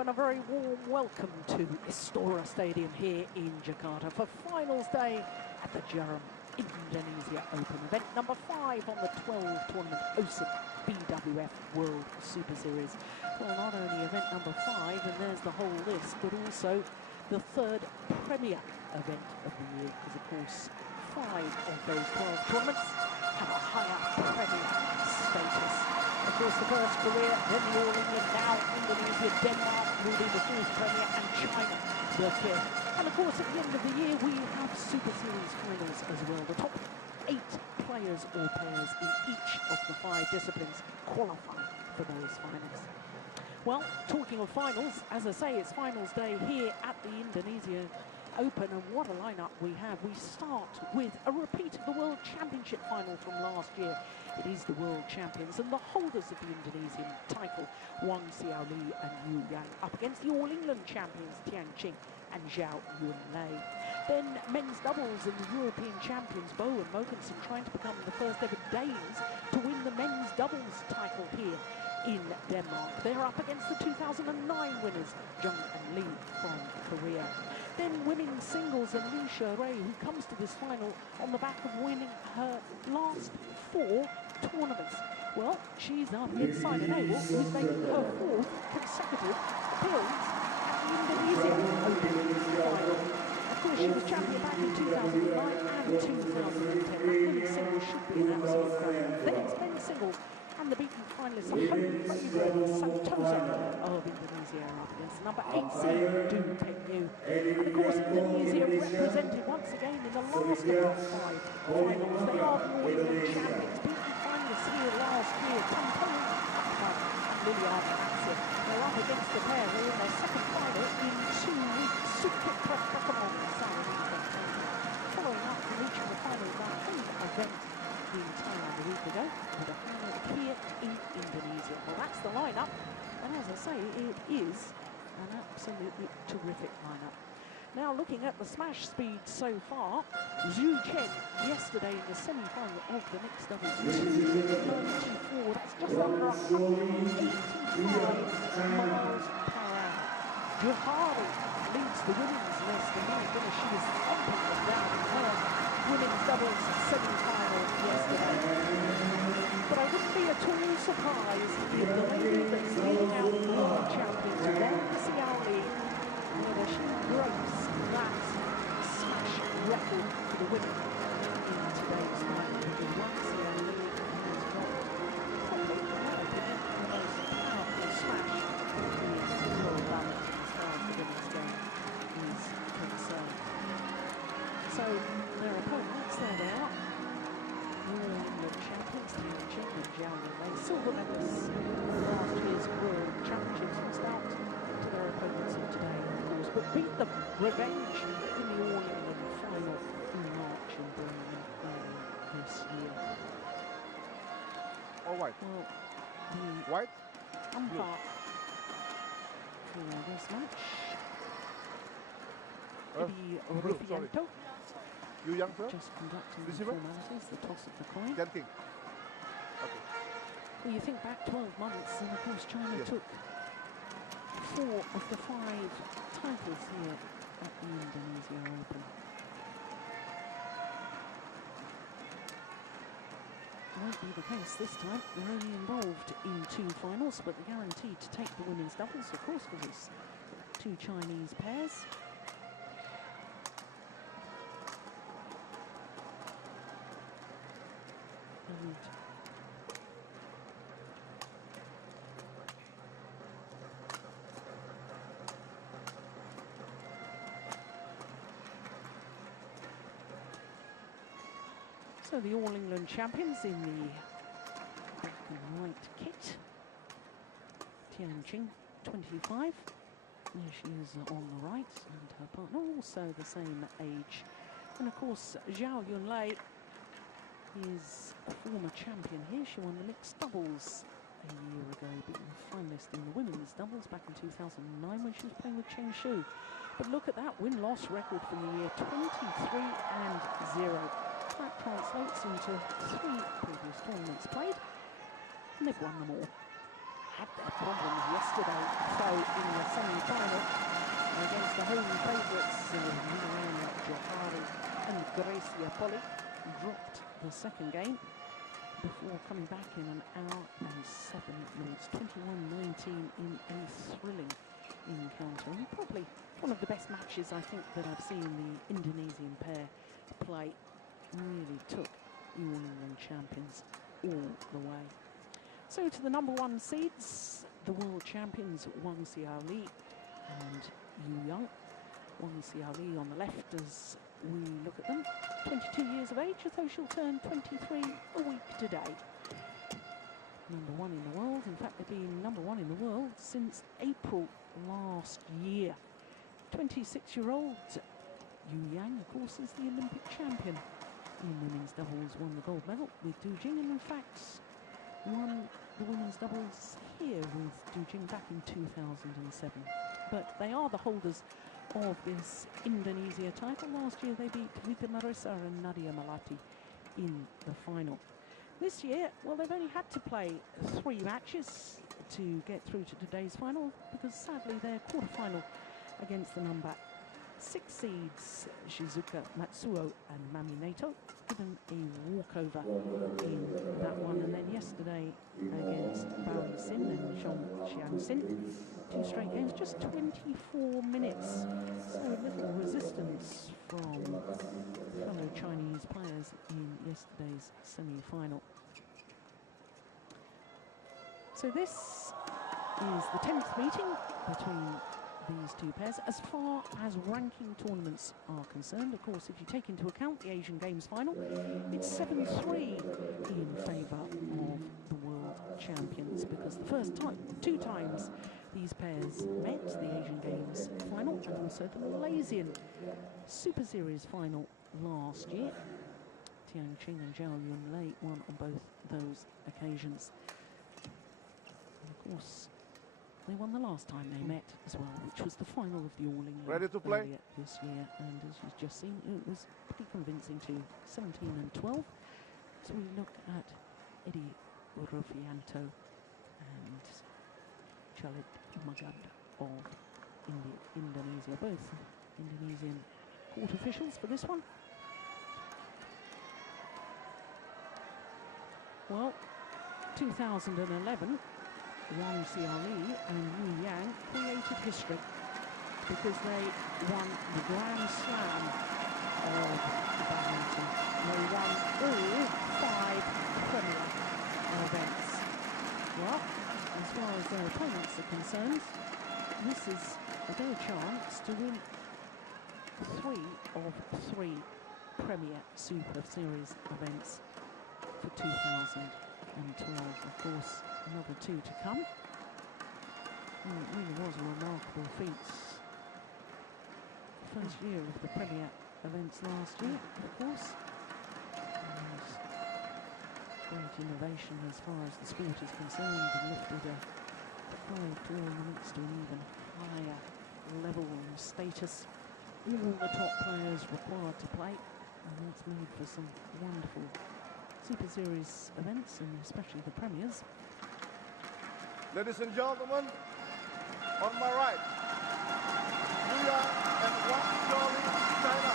and a very warm welcome to Istora Stadium here in Jakarta for finals day at the Djarum Indonesia Open, event number 5 on the 12 tournament OSIM BWF World Superseries. Well, not only event number 5, and there's the whole list, but also the third premier event of the year, because of course 5 of those 12 tournaments have a higher premier status. Of course, the first Korea, then the All England, now Indonesia, Denmark will be the 4th premier, and China the 5th. And of course, at the end of the year, we have Super Series finals as well. The top 8 players or pairs in each of the 5 disciplines qualify for those finals. Well, talking of finals, as I say, it's finals day here at the Indonesia Open, and what a lineup we have. We start with a repeat of the World Championship final from last year. It is the world champions and the holders of the Indonesian title, Wang Xiaoli and Yu Yang, up against the All England champions, Tian Qing and Djarum Indonesia. Then men's doubles and the European champions, Bo and Mogensen, trying to become the first ever Danes to win the men's doubles title here in Denmark. They're up against the 2009 winners, Jung and Lee from Korea. Then women's singles, and Lee Sherei, who comes to this final on the back of winning her last 4 tournaments. Well, she's up against Simon Abel, who's making her 4th consecutive appearance at the Indonesia Open final. Of course, she was champion back in 2009 and 2010. That women's singles should be an absolute cracker. Then it's men's singles, and the beaten finalists, the home favourite Santoso of Indonesia, up against the number 8 seed Du Pengyu. And of course, Indonesia represented once again in the last of the 5 finals. They are the All England champions, beaten finalists here last year, Tampon and Liliana Maxim. They're up against the pair. They're in their second final in 2 weeks. Super Pokemon following up from reaching the final of that home event in Thailand a week ago, with a final here in Indonesia. Well, that's the lineup, and as I say, it is an absolutely terrific lineup. Now, looking at the smash speed so far, Zhu Chen yesterday in the semi-final of the mixed doubles, 294. That's just under 185 miles per hour. Johari leads the women's list, and my goodness, she was thumping them down in her women's doubles semi-final yesterday. But I wouldn't be at all surprised if the lady that's leading out the world champions, Wang Xiaoli, whether she breaks that smash record for the women in today's final, because Wang Xiaoli has got probably, in my opinion, the most powerful smash in the world badminton as far as the women's game is concerned. So their opponents, there they are. All England champions, Tian Qing and Djarum Indonesia, silver medalists in last year's World Championships, lost out to their opponents of today, of course, but beat them. Revenge in the All England final in March in Birmingham this year. All white. Well, the White? umpire for this match, Eddie Rifiento, You young sir? just conducting the Receiver? formalities, the toss of the coin. Tian Qing. Okay. Well, you think back 12 months, and of course China Yes. took 4 of the 5 titles here at the Indonesia Open. Won't be the case this time. They're only involved in 2 finals, but they're guaranteed to take the women's doubles, of course, because it's 2 Chinese pairs. And so the All England champions in the black and white kit. Tian Qing, 25. There she is on the right, and her partner also the same age. And of course, Zhao Yunlei is a former champion here. She won the mixed doubles a year ago, being a finalist in the women's doubles back in 2009 when she was playing with Cheng Shu. But look at that win-loss record from the year, 23-0. That translates into 3 previous tournaments played, and they've won them all. had their problems yesterday, so in the semi-final against the home favourites, Jakarta and Gracia Poli, dropped the second game before coming back in an hour and 7 minutes, 21-19 in a thrilling encounter. And probably one of the best matches I think that I've seen the Indonesian pair play. Really took the All England champions all the way. So to the number 1 seeds, the world champions Wang Xiaoli and Yu Yang. Wang Xiaoli on the left as we look at them, 22 years of age, although she'll turn 23 a week today. Number 1 in the world. In fact, they've been number 1 in the world since April last year. 26-year-old Yu Yang, of course, is the Olympic champion in women's doubles, won the gold medal with Du Jing, and in fact won the women's doubles here with Du Jing back in 2007. But they are the holders of this Indonesia title. Last year they beat Vita Marissa and Nadia Malati in the final. This year, well, they've only had to play 3 matches to get through to today's final, because sadly their quarter-final against the number 6 seeds Shizuka Matsuo and Mami Nato, given a walkover in that one. And then yesterday against Bao Yixin and Chong Xiangxin, 2 straight games, just 24 minutes. So little resistance from fellow Chinese players in yesterday's semi-final. So this is the 10th meeting between these 2 pairs. As far as ranking tournaments are concerned, of course, if you take into account the Asian Games final, it's 7-3 in favour of the world champions, because the first 2 times these pairs met, the Asian Games final and also the Malaysian Superseries final last year, Tiang Qing and Zhao Yunlei won on both those occasions. And of course, they won the last time they met as well, which was the final of the All England earlier this year. And as you've just seen, it was pretty convincing too, 17 and 12. So we look at Eddie Rufianto and Khalid Magad of Indonesia, both Indonesian court officials for this one. Well, 2011, Wang Xiaoli and Yu Yang created history because they won the Grand Slam of badminton. They won all 5 Premier events. Well, as far as their opponents are concerned, this is their chance to win 3 of 3 Premier Super Series events for 2012. Of course, another 2 to come. Well, it really was a remarkable feat. First year of the Premier events last year, of course. And great innovation as far as the sport is concerned, and lifted 5 tournaments to an even higher level and status. All the top players required to play, and that's made for some wonderful Super Series events, and especially the Premiers. Ladies and gentlemen, on my right, Yu Yang and Wang Xiaoli, China.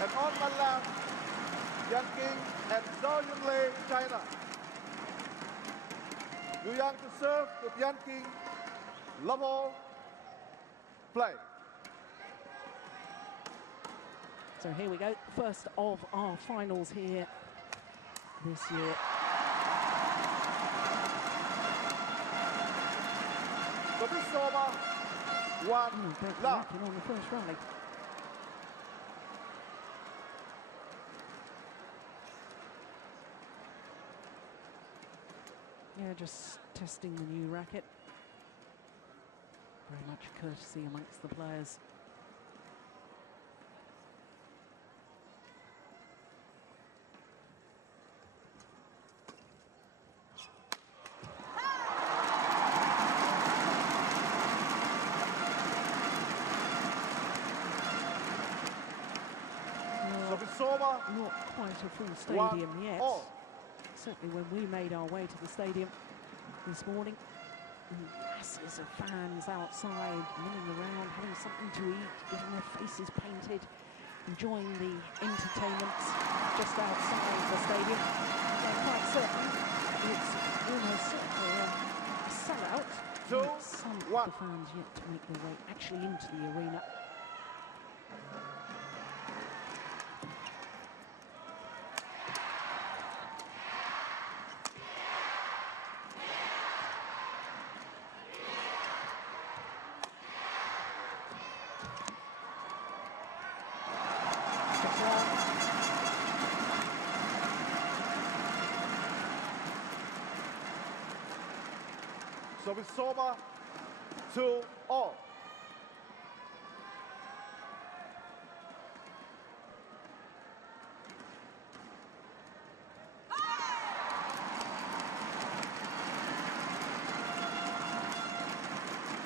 And on my left, Yan King and Zhao Yunlei, China. Yu Yang to serve with Yan King. Love all. Play. So here we go, first of our finals here this year. So this is over. 1 love. On the first rally. Yeah, just testing the new racket. Very much courtesy amongst the players. So it's over. Not quite a full stadium yet. certainly when we made our way to the stadium this morning, masses of fans outside, milling around, having something to eat, getting their faces painted, enjoying the entertainment just outside the stadium. And quite certainly, it's almost certainly a sellout. Some of the fans yet to make their way actually into the arena. So it's over 2-all.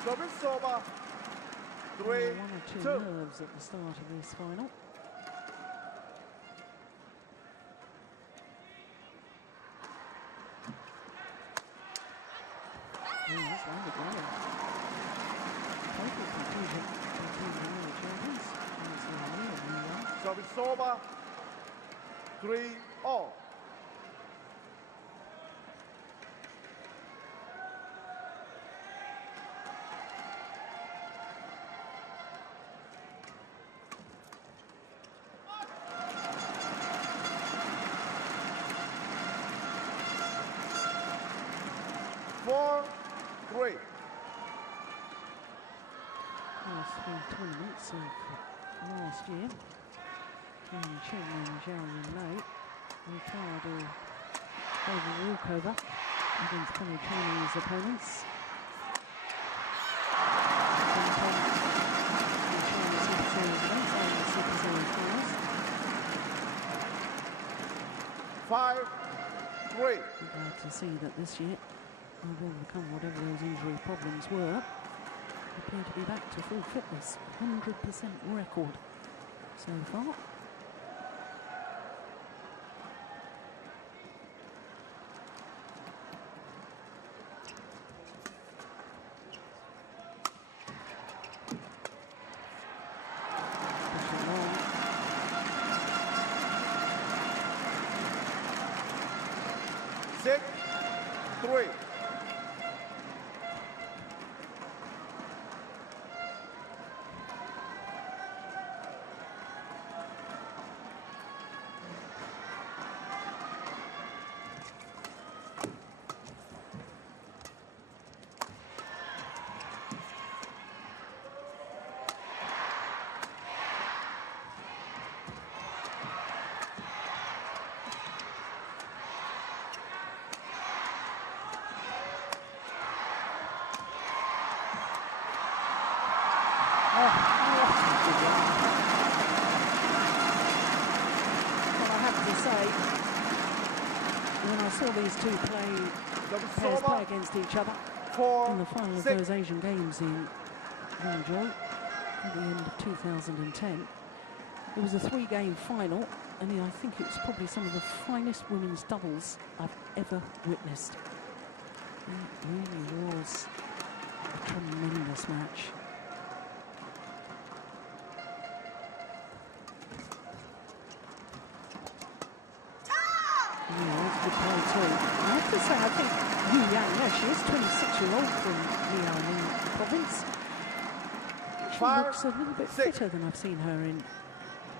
So it's over 3-2. One or two nerves at the start of this final. So it's over 3-all. Last three tournaments of last year, Tian Chin and Djarum Indonesia Open over walkover against fellow Chinese opponents. Finals. 5-3. Glad to see that this year they've overcome whatever those injury problems were. Appear to be back to full fitness. 100% record so far. Saw these two pairs play against each other in the final of those Asian Games in Guangzhou at the end of 2010. It was a three-game final, and I think it was probably some of the finest women's doubles I've ever witnessed. It really was a tremendous match. I have to say, I think Yu Yang, she is 26-year-old from Liaoning province. She looks a little bit fitter than I've seen her in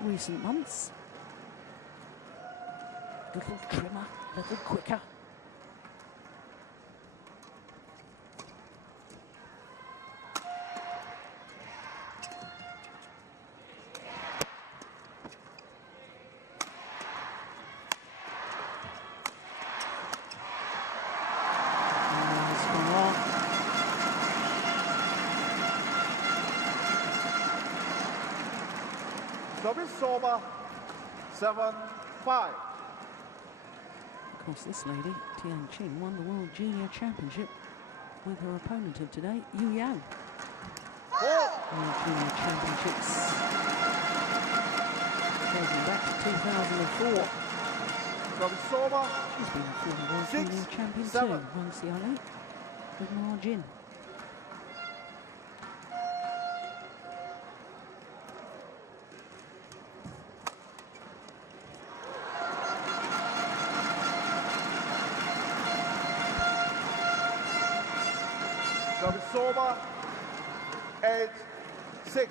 recent months. A little trimmer, a little quicker. Over 7-5. Of course, this lady, Tian Chin, won the World Junior Championship with her opponent of today, Yu Yang. World Junior Championships dating back to 2004. Service over. He's been a former World 6, Junior champion 7. too, won CLA with margin. Service over. 8, 6.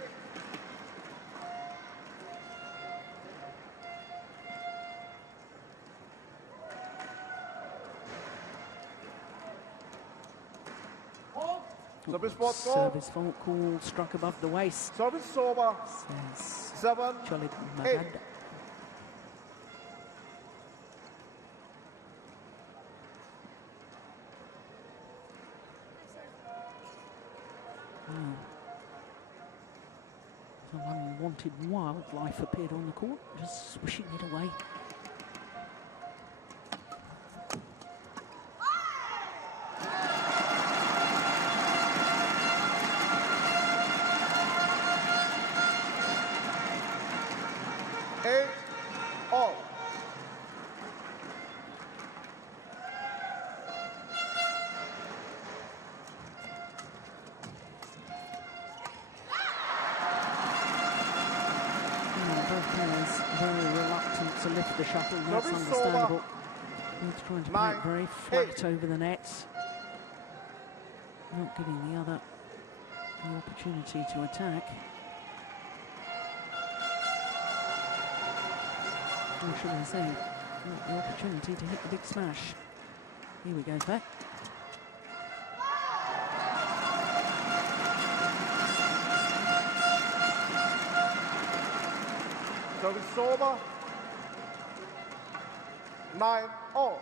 Service fault call. Service fault call, struck above the waist. Service over. Says 7, Cholid 8. Magad. Some unwanted wildlife appeared on the court, just swishing it away. All. Both players very reluctant to lift the shuttle, that's Service understandable. over. Both trying to 9, play it very flat 8. over the net. Not giving the other the opportunity to attack. Or should I say, not the opportunity to hit the big smash. Here we go, back. Service over. 9, all.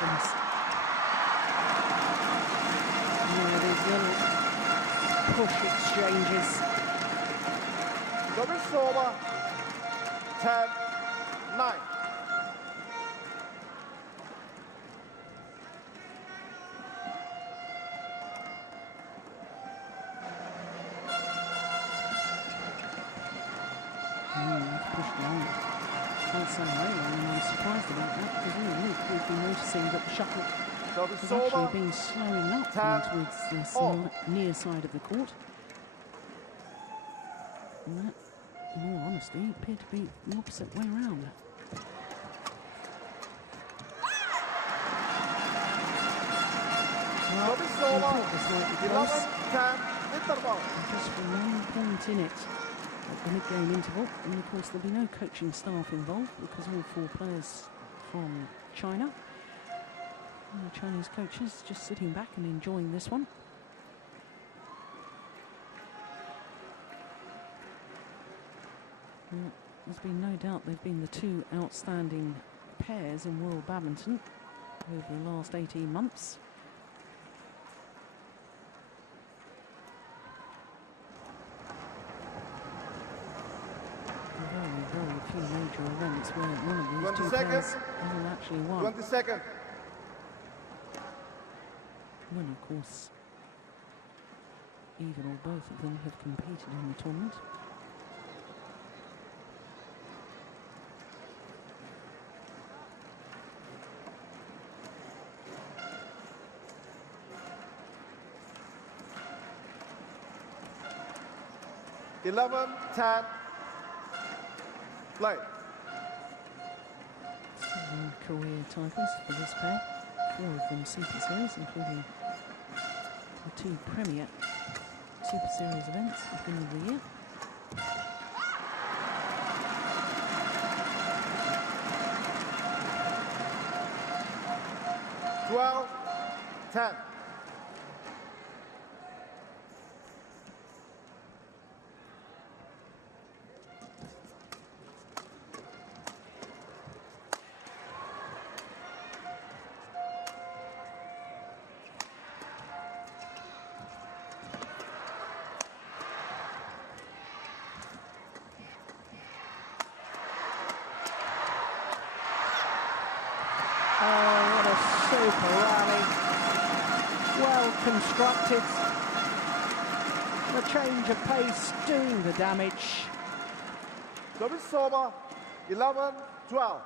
Goodness. Yeah, these little push exchanges. Service over. 10, 9. Pushed long. Can't say very long, and I'm surprised about that because we've been noticing that the shuttle Service has over. actually been slowing up 10, towards this all. near side of the court. And that, in all honesty, appeared to be the opposite way around. Well, Service I over. thought this might be 11, close. 10, interval. Just for 1 point in it at the mid-game interval. And of course there'll be no coaching staff involved because all 4 players from China. And the Chinese coaches just sitting back and enjoying this one. Well, there's been no doubt they've been the 2 outstanding pairs in world badminton over the last 18 months. Very few major events where one of these 20 2 pairs seconds. hasn't actually won. 20 seconds. When, of course, either or both of them have competed in the tournament. Eleven, 10. Play. 7 career titles for this pair. 4 of them Super Series, including the 2 premier Super Series events at the beginning of the year. Twelve, 10. constructed. The change of pace do the damage. Service over, 11-12.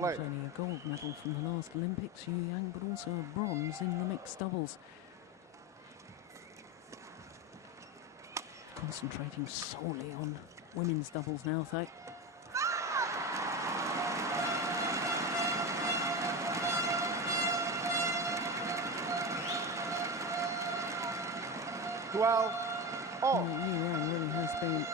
Not only a gold medal from the last Olympics, Yu Yang, but also a bronze in the mixed doubles. Concentrating solely on women's doubles now, though. Yu Yang really has been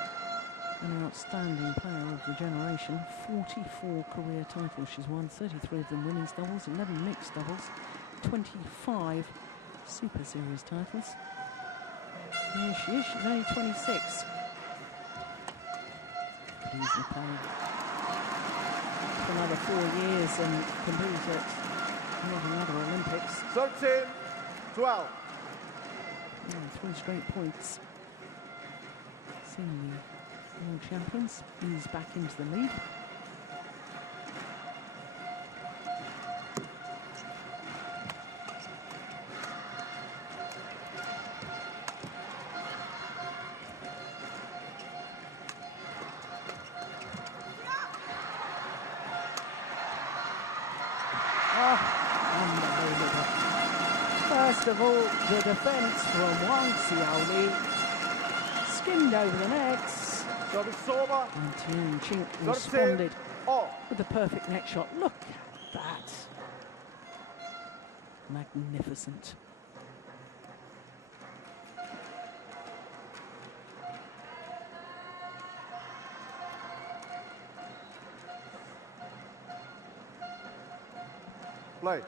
an outstanding player of the generation. 44 career titles she's won, 33 of them women's doubles, 11 mixed doubles, 25 Super Series titles. Here she is, she's only 26. Could easily play for another 4 years and compete at not another Olympics. 13-12. 3 straight points. Seeing the world champions ease back into the lead. Unbelievable. First of all, the defence from Wang Xiaoli skimmed over the nets. And Tian Ching responded with a perfect net shot. Look at that. Magnificent. Play.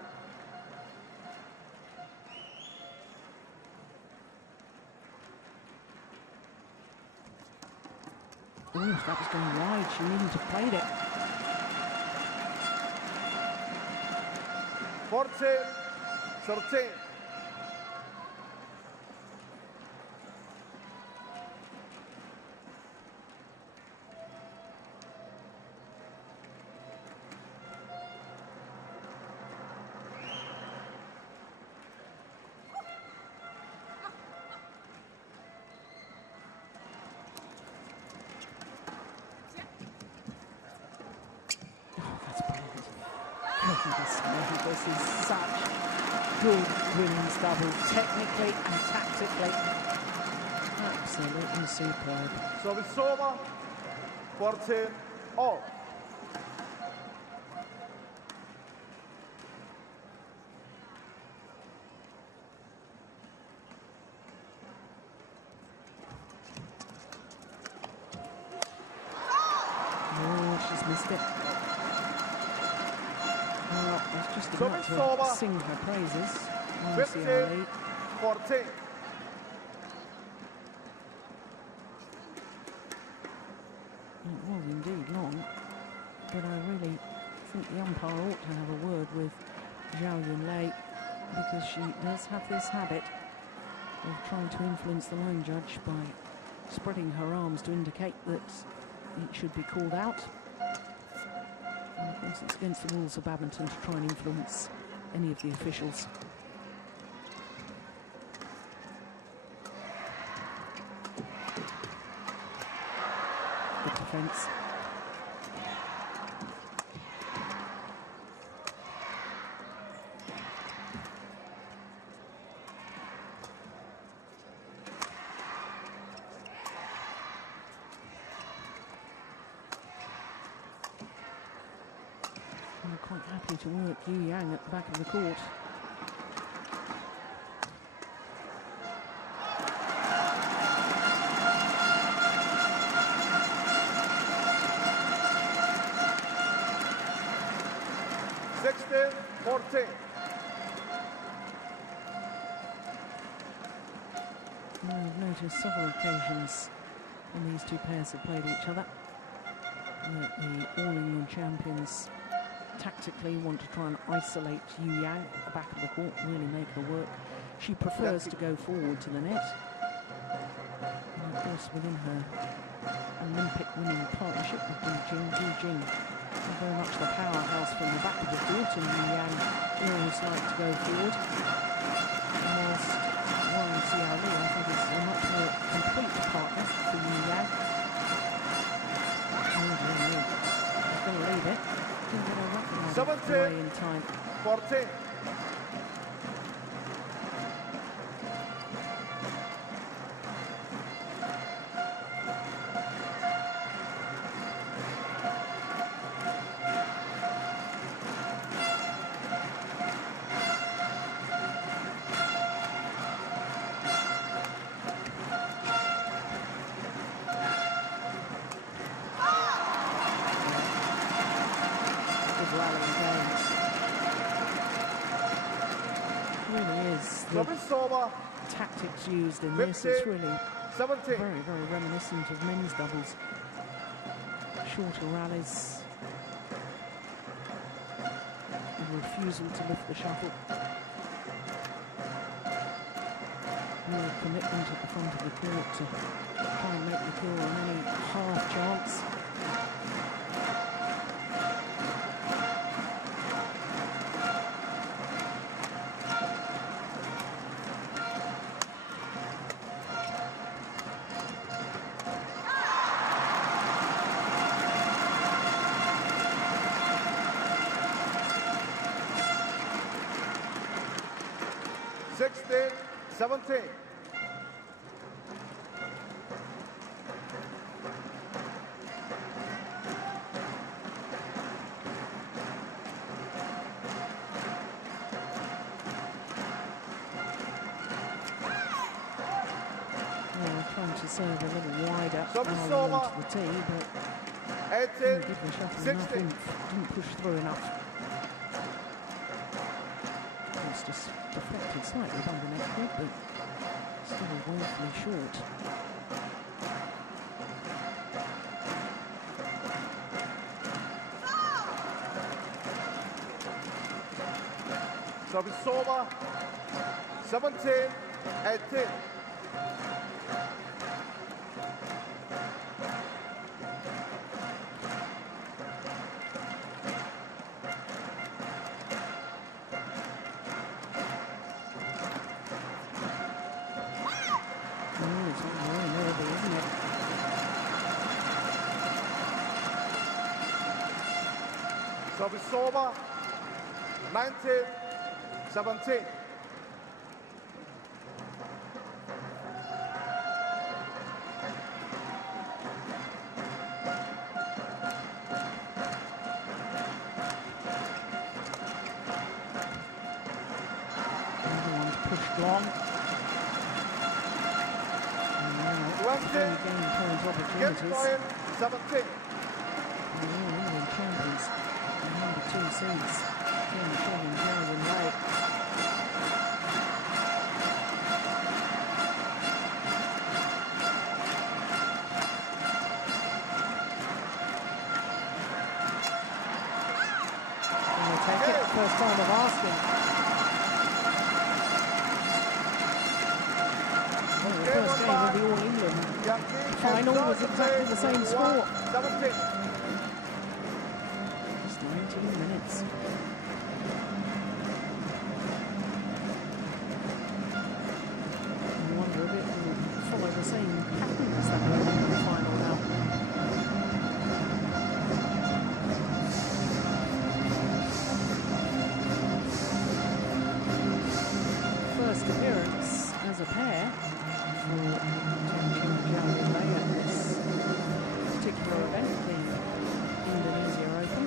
Oh, if that was going wide, she needn't have played it. 14-13. This is such good women's double, technically and tactically. Absolutely superb. So it's over. 14-all. Oh, she's missed it. Well, I was just about to sing her praises. 15-14. It was indeed long, but I really think the umpire ought to have a word with Zhao Yunlei, because she does have this habit of trying to influence the line judge by spreading her arms to indicate that it should be called out. And of course, it's against the rules of badminton to try and influence any of the officials. Good defence. I'm quite happy to work Yu Yang at the back of the court. I've noticed several occasions when these two pairs have played each other. that the All England champions tactically want to try and isolate Yu Yang at the back of the court, really make her work. She prefers to go forward to the net. And of course, within her Olympic winning partnership with Djarum, very much the powerhouse from the back of the court, and Yu Yang always like to go forward. And whilst Warren Xiao Li, I think, is a much more complete partner for Yu Yang. He's going to leave it. He's going to recognise it away in time. 14. Tactics used in this, it's really 17. very, very reminiscent of men's doubles. Shorter rallies, a refusal to lift the shuttle, real commitment at the front of the court to try and make the kill on any half chance. Sixteen, 17. Trying to serve a little wider onto the tee, but 18, didn't give the shuttle 16. enough oomph, didn't push through enough. It's just deflected slightly by the net grid, but still woefully short. Service over. 17, 18. Service over. 19, 17. Everyone's pushed long. And now, 20, game point opportunities. Game point, 17. The All England champions, the number 2 seeds, Kim Chong and Djarum Indonesia. And we'll take it, first time of asking. Well, the first game of the All England final was exactly the same score. 17. Just 19 minutes. I wonder if it will follow the same pattern as that All England final now. First appearance as a pair for Djarum Indonesia at this particular event, the Indonesia Open.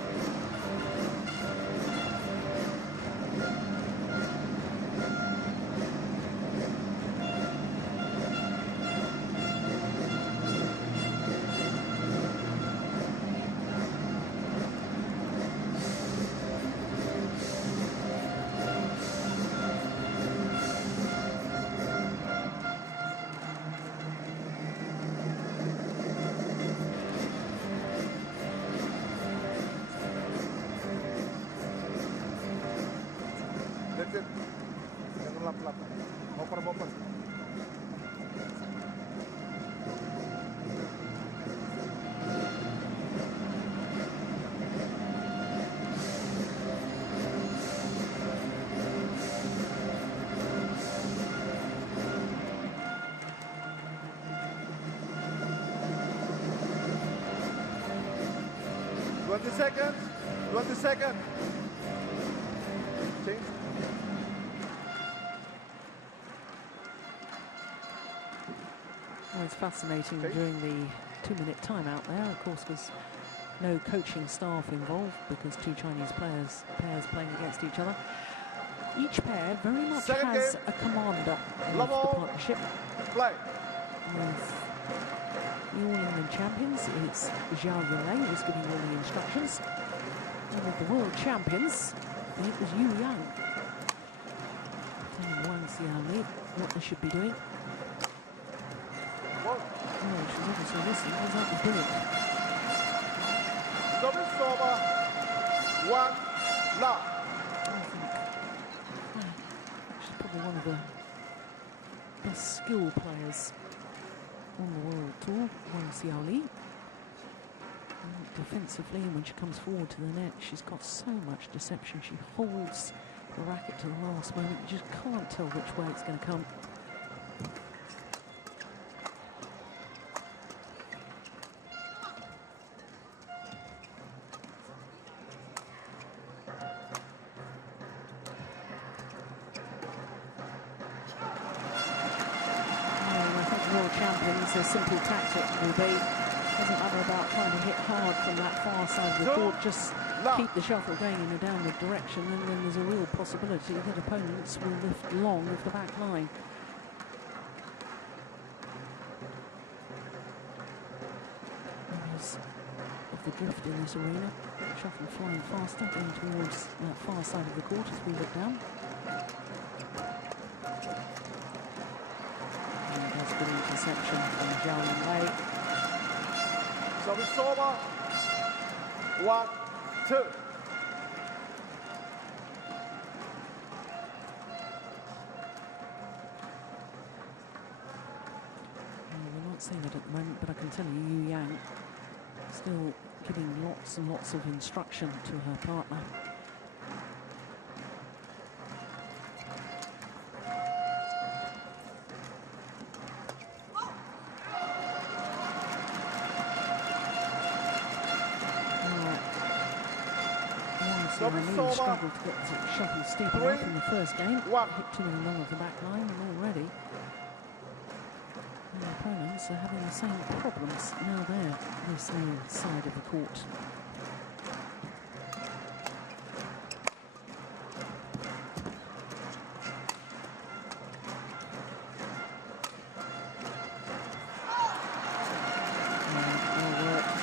20 seconds. 20 seconds. Change. Well, it's fascinating during the 2-minute timeout there. Of course, there's no coaching staff involved because two Chinese pairs playing against each other. Each pair very much has a commander of the partnership. Play. With the All England champions, it's Djarum who's giving all the instructions. And with the world champions, it was Yu Yang telling Wang Xiaoli what they should be doing. Oh, she's obviously listening, because that was brilliant. Service over. 1 love. She's probably one of the best skill players on the world tour, Wang Xiaoli. Defensively, and when she comes forward to the net, she's got so much deception. She holds the racket to the last moment. You just can't tell which way it's going to come. A simple tactic will be, doesn't matter about trying to hit hard from that far side of the court, just keep the shuttle going in a downward direction, and then there's a real possibility that opponents will lift long of the back line. Because of the drift in this arena, shuttle flying faster, going towards that far side of the court as we look down. Good interception from Djarum. So it's over. 1, 2. We're not seeing it at the moment, but I can tell you, Yu Yang still giving lots and lots of instruction to her partner. Really struggled to get the shuttle steep enough in the first game. Hit too many long of the back line, and already the opponents are having the same problems now there, this new side of the court. Well worked.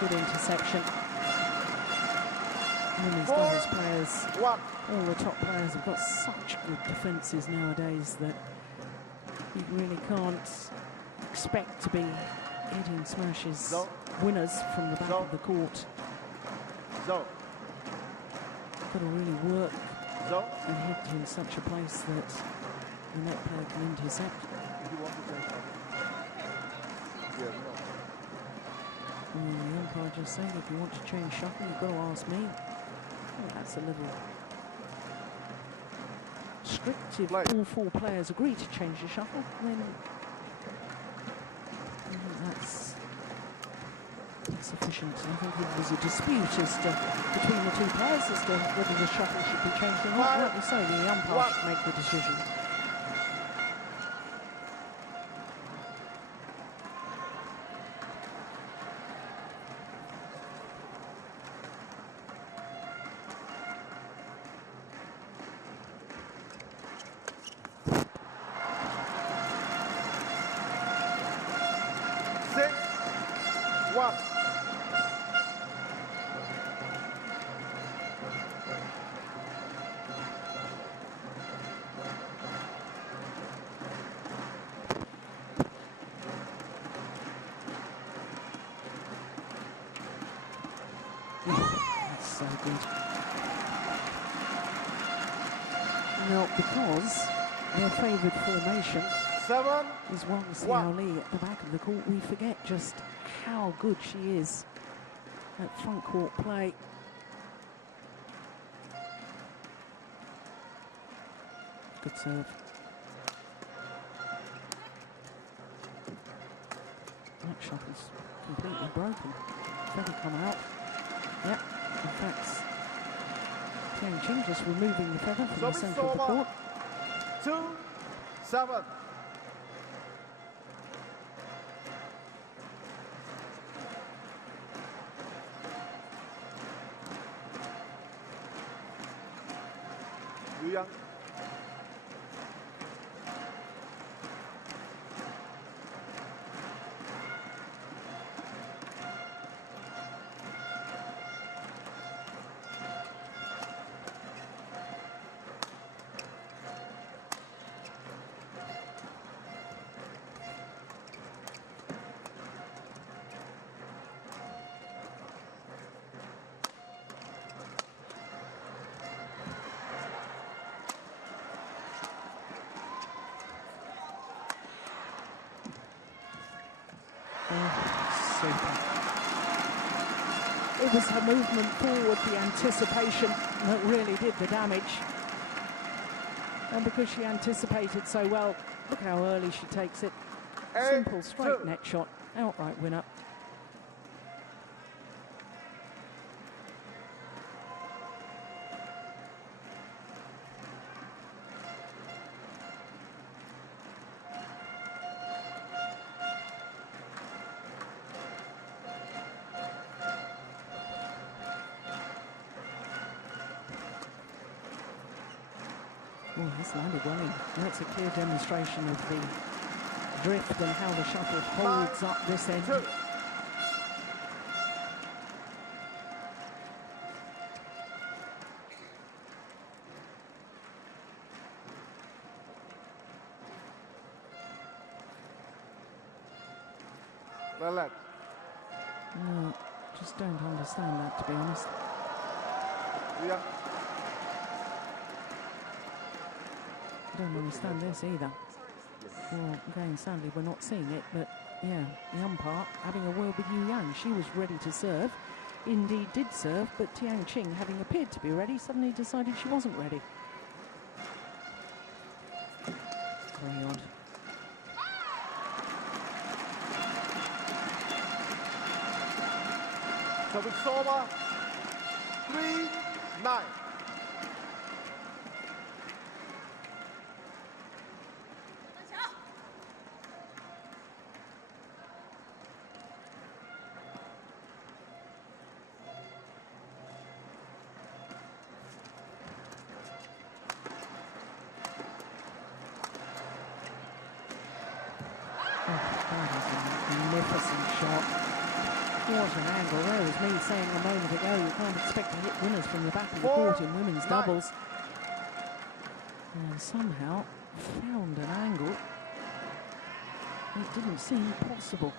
Good interception. Women's doubles players, all the top players have got such good defences nowadays that you really can't expect to be hitting smashes winners from the back of the court. Got to really work and hit in such a place that the net player can intercept. The umpire just saying, if you want to change shuttle, you've got to ask me. Oh, that's a little strict. If all 4 players agree to change the shuttle, then that's sufficient. I think if there's a dispute between the 2 players as to whether the shuttle should be changed or not, rightly so, the umpire should make the decision. That's so good. Now, because their favoured formation is Wang Xiaoli at the back of the court, we forget just how good she is at front court play. Good serve. That shuttle's completely broken. Better come out. Yep, in fact, Tian Qing just removing the feather from the Service centre of the over. court. 2-7. Yu Yang. It was her movement forward, the anticipation, that really did the damage. And because she anticipated so well, look how early she takes it. Simple, straight net shot, outright winner. Oh, he's landed well in. That's a clear demonstration of the drift and how the shuttle holds up this end. 2. Well led. No, just don't understand that, to be honest. Yu Yang. I don't understand this either. Well, again, sadly, we're not seeing it, but yeah, the umpire having a word with Yu Yang. She was ready to serve, indeed did serve, but Tian Qing, having appeared to be ready, suddenly decided she wasn't ready. Very odd. Service over. 3-9. Magnificent shot. What an angle. There was me saying a moment ago, you can't expect to hit winners from the back of the court in women's doubles. And somehow found an angle it didn't seem possible.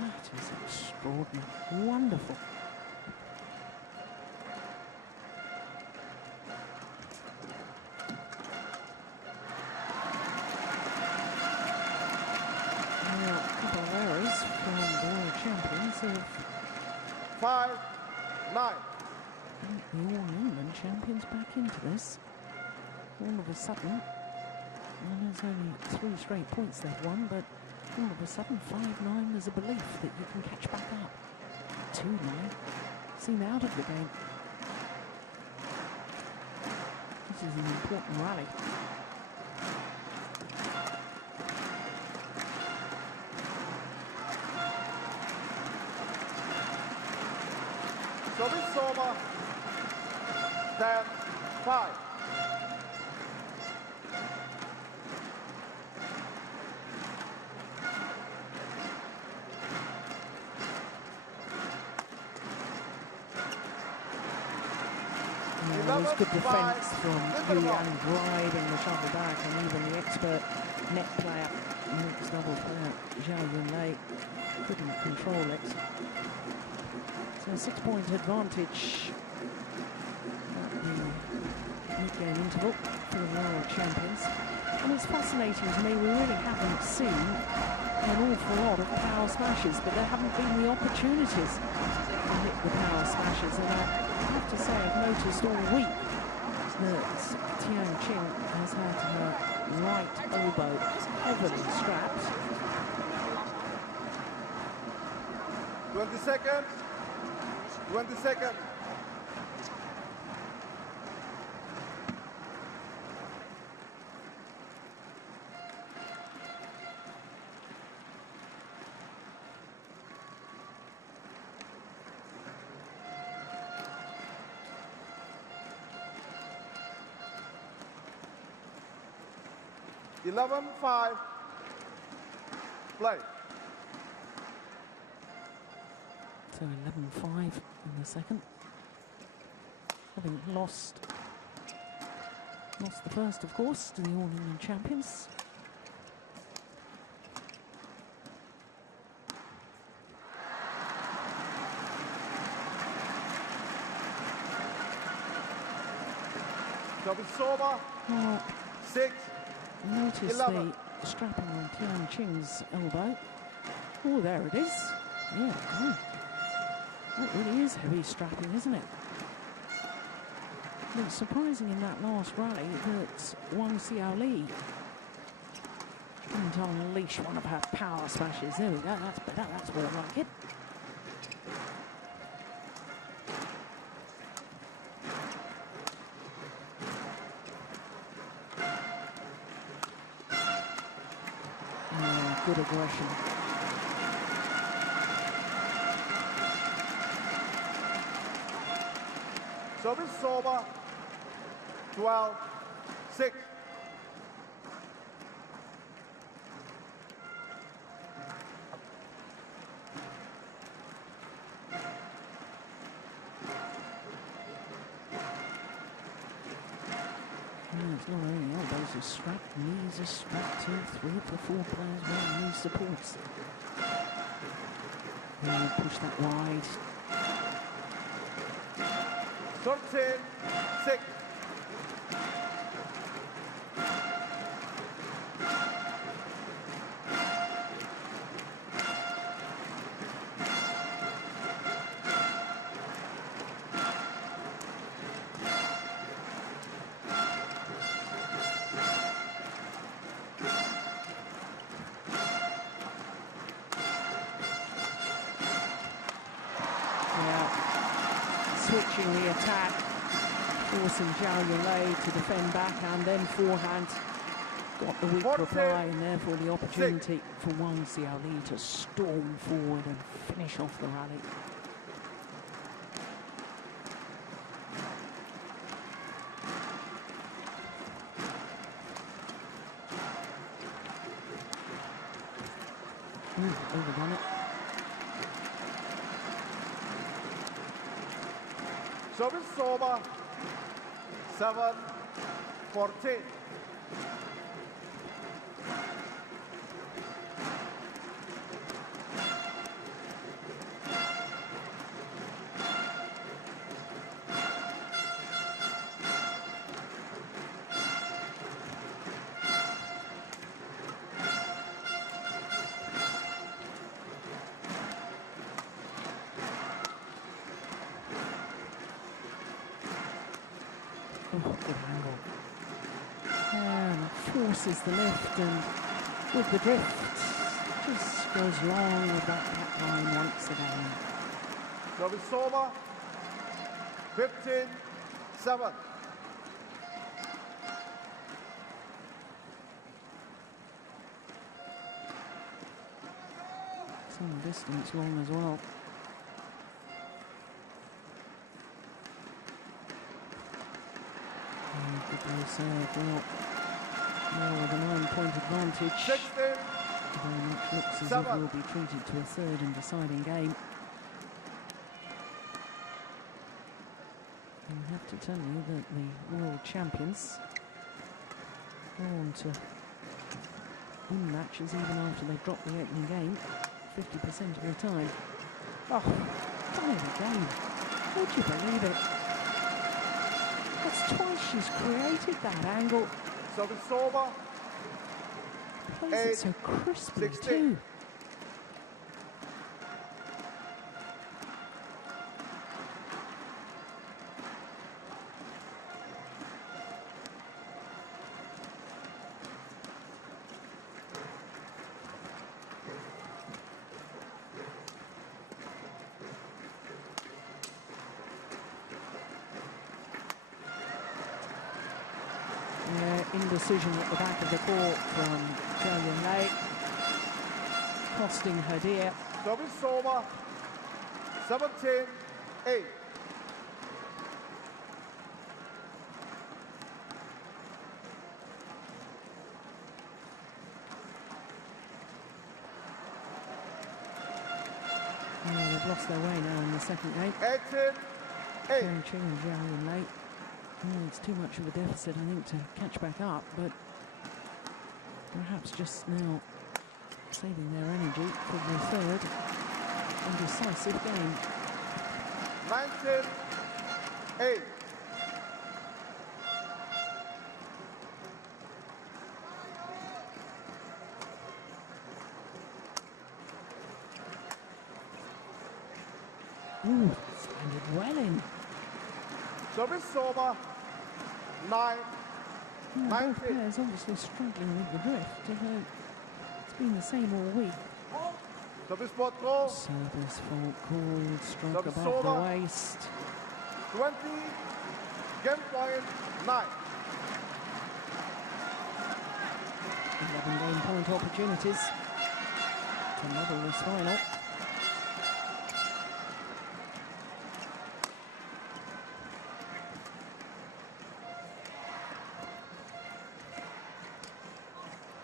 That is extraordinary. Wonderful. Of 5-9. the All England champions back into this. All of a sudden, and there's only 3 straight points they've won, but all of a sudden 5-9, there's a belief that you can catch back up. 2-9 seem out of the game. This is an important rally. Service over. 10-5. There was good defence from Yu Yang driving the shuttle back, and even the expert net player, mixed double player, Zhao couldn't control it. So a 6-point advantage at the mid-game interval for the world champions. And it's fascinating to me, we really haven't seen an awful lot of power smashes, but there haven't been the opportunities to hit the power smashes. And I have to say, I've noticed all week that Tian Qing has had her right elbow heavily strapped. 20 seconds. 20 seconds. Eleven, 5. Play. So 11-5 in the second. Having lost the first, of course, to the All England champions. Service over. Now, 6. notice 11. the strapping on Tian Qing's elbow. Oh, there it is. Yeah, oh. That really is heavy strapping, isn't it? It's surprising in that last rally that Wang Xiaoli didn't unleash one of her power smashes. There we go, that's better, that's more like it. Good aggression. Service over. 12, 6. It's not only elbows are strapped, knees are strapped too. 3 of the 4 players wearing knee supports. Really push that wide. 13, 6. Switching the attack, forcing Zhao Yunlei to defend back and then forehand. Got the weak 14, reply and therefore the opportunity for Wang Xiaoli to storm forward and finish off the rally. Overdone it. Service over. 7, 14. Oh, good angle. And forces the lift, and with the drift, just goes long with that back line once again. Service over. 15, 7. Some distance long as well. Good serve, well, now with a 9-point advantage. 16, Very much looks as if 7. we'll be treated to a third and deciding game. I have to tell you that the world champions go on to win matches even after they drop the opening game 50% of the time. Oh, funny the game. Would you believe it? That's twice she's created that angle. Service over. Plays it 8, so crisply 16. too. indecision at the back of the court from Zhao Yunlei, costing her dear. Service over. 17-8. They've lost their way now in the second game. 18-8. Chen Qing and Zhao Yunlei. It's too much of a deficit, I think, to catch back up, but perhaps just now saving their energy for the third and decisive game. 19-8. Ooh, landed well in. Service over. 9-19. Both players obviously struggling with the drift, although it's been the same all week. Service spot goal. Service fault called, stroke Service above the over. waist. 20. Game point 9. 11 game point opportunities to level this final.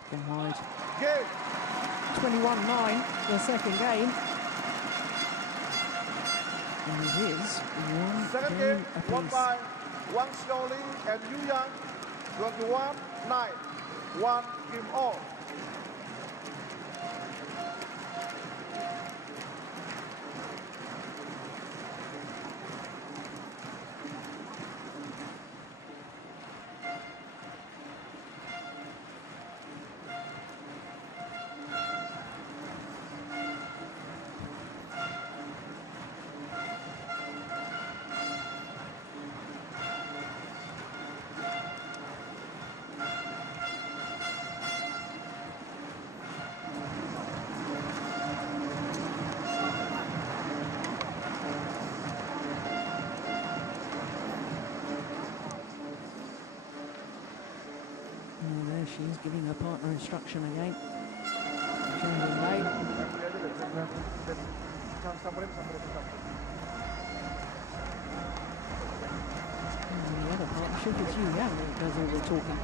Go wide. Game. 21-9, the second game. And it is one Second game game apiece. won by Wang Xiaoli and Yu Yang. 21-9. 1 Kim all. She's giving her partner instruction again. Changing late. And the other partnership is Yu Yang that does all the talking.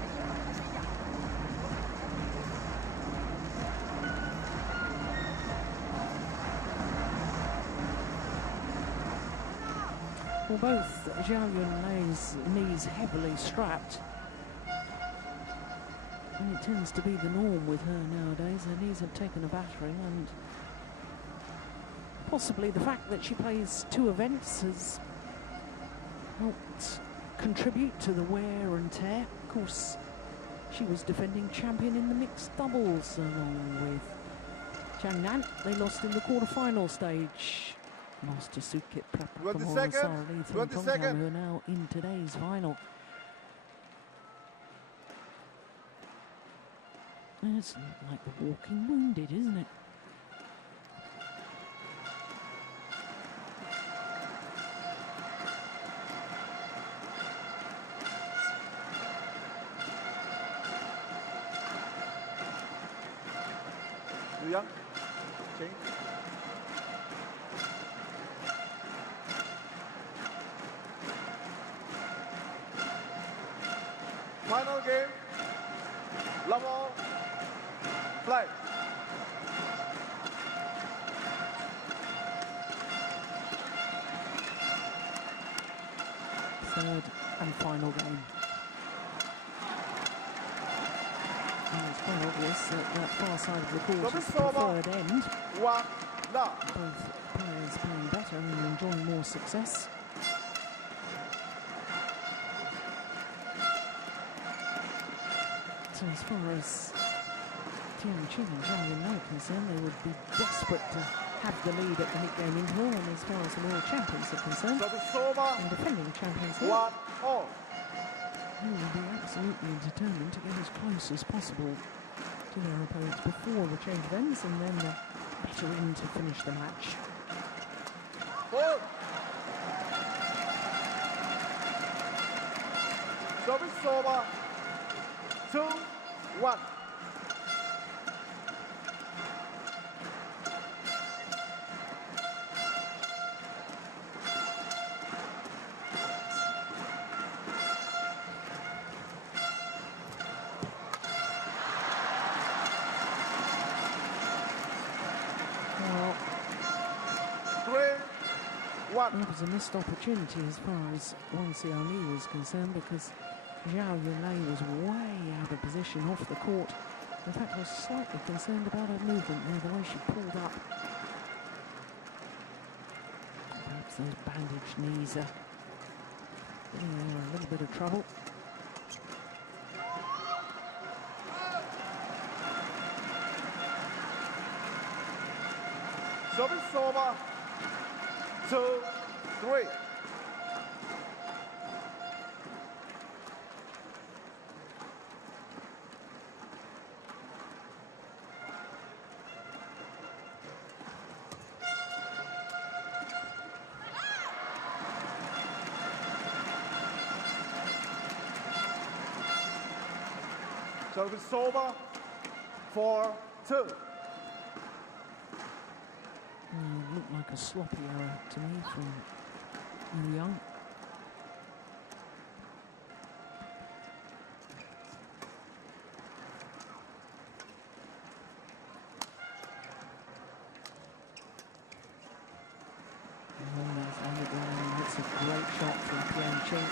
Well, both Zhao Yunlei's knees heavily strapped. And it tends to be the norm with her nowadays. Her knees have taken a battering, and possibly the fact that she plays two events has helped contribute to the wear and tear. Of course, she was defending champion in the mixed doubles along with Zhang Nan. They lost in the quarter-final stage. Master Sukit Prapakamora Saraleith and Tongkam, who are now in today's final. It's like the walking wounded, isn't it? Yu Yang. Change. Final game. Love all. Play. Third and final game. And it's quite obvious that that far side of the court is the preferred end. 1 love. Both players playing better and enjoying more success. So as far as Djarum Indonesia and Zhao Yunlei are concerned, they would be desperate to have the lead at the mid-game interval, and as far as the world champions are concerned, and defending champions here, 1 all. they will be absolutely determined to get as close as possible to their opponents before the change of ends, and then better in to finish the match. 4. Service over. 2-1. That was a missed opportunity as far as Wang Xiaoli was concerned, because Zhao Yunlei was way out of position off the court. In fact, I was slightly concerned about her movement there, the way she pulled up. Perhaps those bandaged knees are giving her a little bit of trouble. Service over. 2-3. Service over. 4-2. Looked like a sloppy error to me from Liu Yang. That's a great shot from Pian Ching.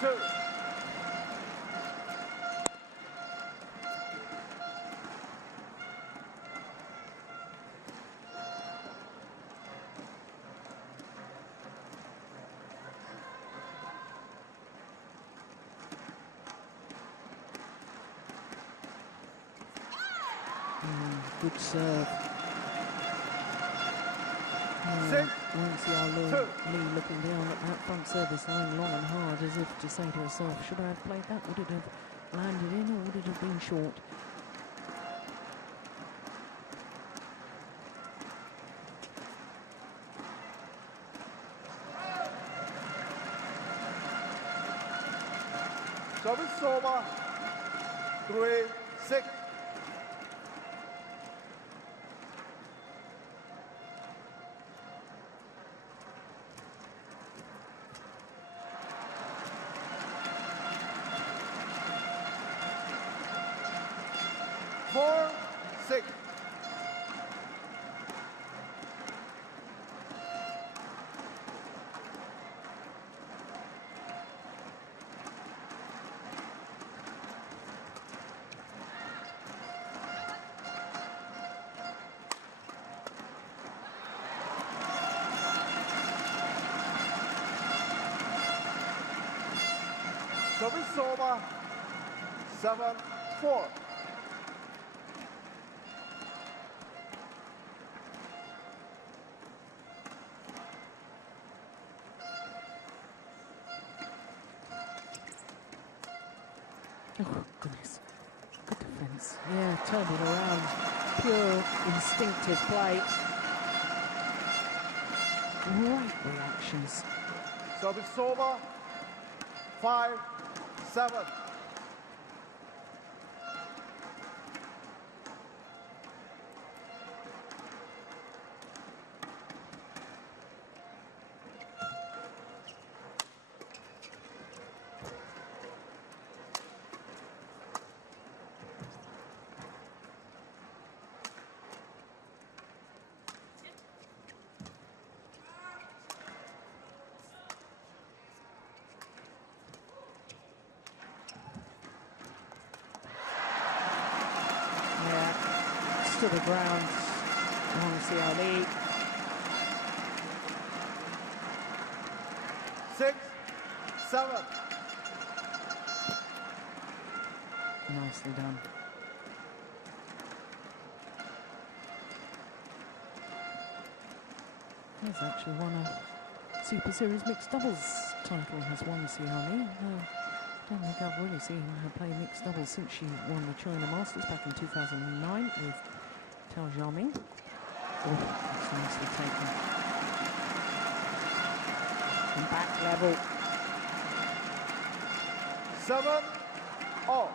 5-2. Good serve. Wang Xiaoli looking down at that front service line long and hard, as if to say to herself, should I have played that? Would it have landed in, or would it have been short? Service over. 3-6. Service over. 7-4. Oh, goodness. Good defense. Yeah, turned it around. Pure instinctive play. Great reactions. Service over. 5-7. To the ground, Wang Xiaoli. 6-7. Nicely done. He's actually won a Super Series mixed doubles title, has Wang Xiaoli. I don't think I've really seen her play mixed doubles since she won the China Masters back in 2009 with Tao Xiaoming. Oh, that's nicely taken. From back level. 7 all.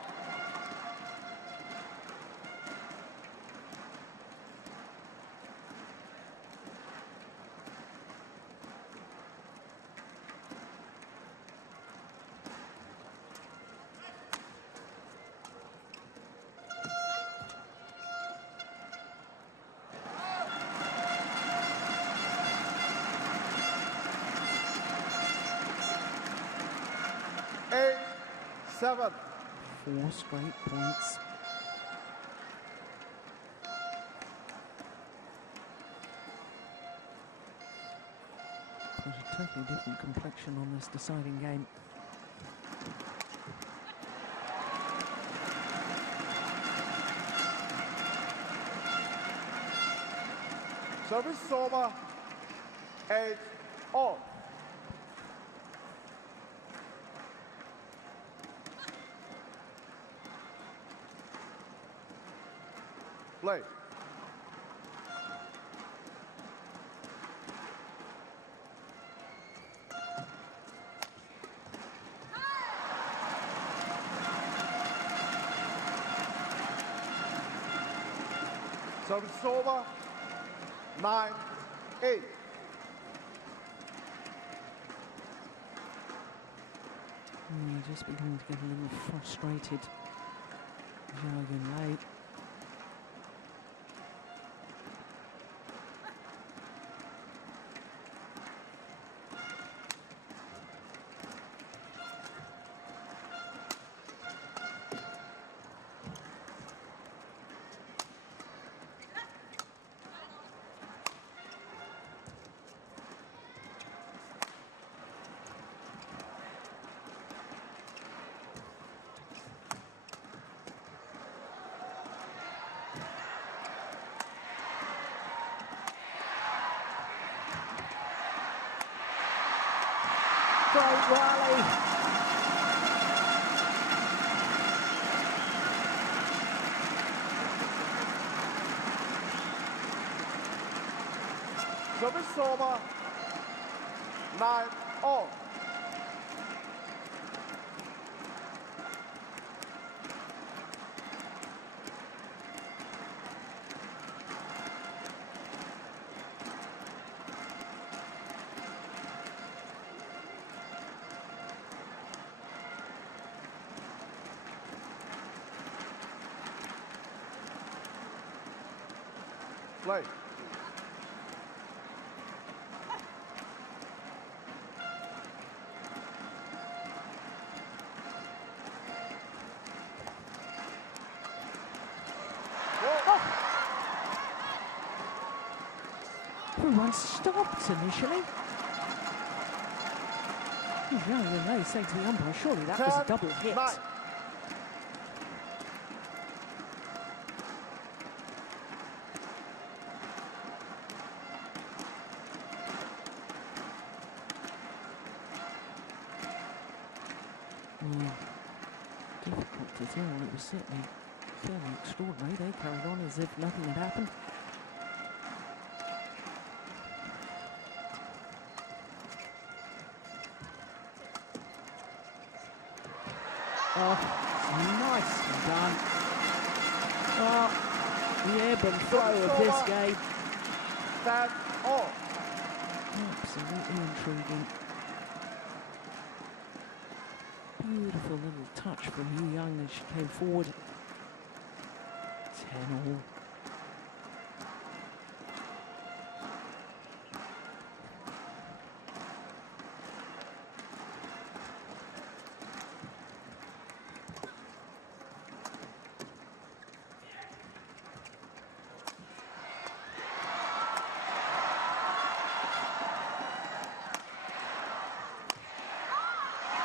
Eight, 7. 4 straight points. Put a totally different complexion on this deciding game. Service over. 8 all. Play. Service over. 9, 8. Just beginning to get a little frustrated. Jurgen late. Great rally. Service over. 9 all. Play. Everyone stopped initially. They say to the umpire, surely that was a double hit. 9. Difficult to tell. It was certainly fairly extraordinary. They carried on as if nothing had happened. Oh, nicely done. Oh, the ebb and flow of this game. 10 all. Absolutely intriguing. Beautiful little touch from Yu Young as she came forward. 10 all.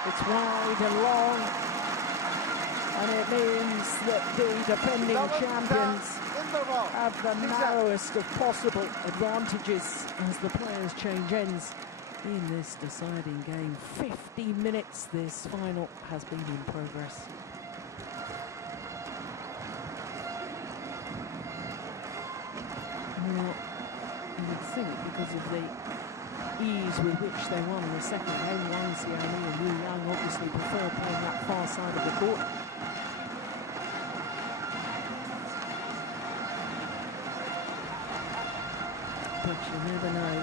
It's wide and long, and it means that the defending champions have the narrowest of possible advantages as the players change ends in this deciding game. 50 minutes this final has been in progress. Well, you would think because of the ease with which they won the second game. Wang Xiaoli and Yu Yang obviously prefer playing that far side of the court. But you never know.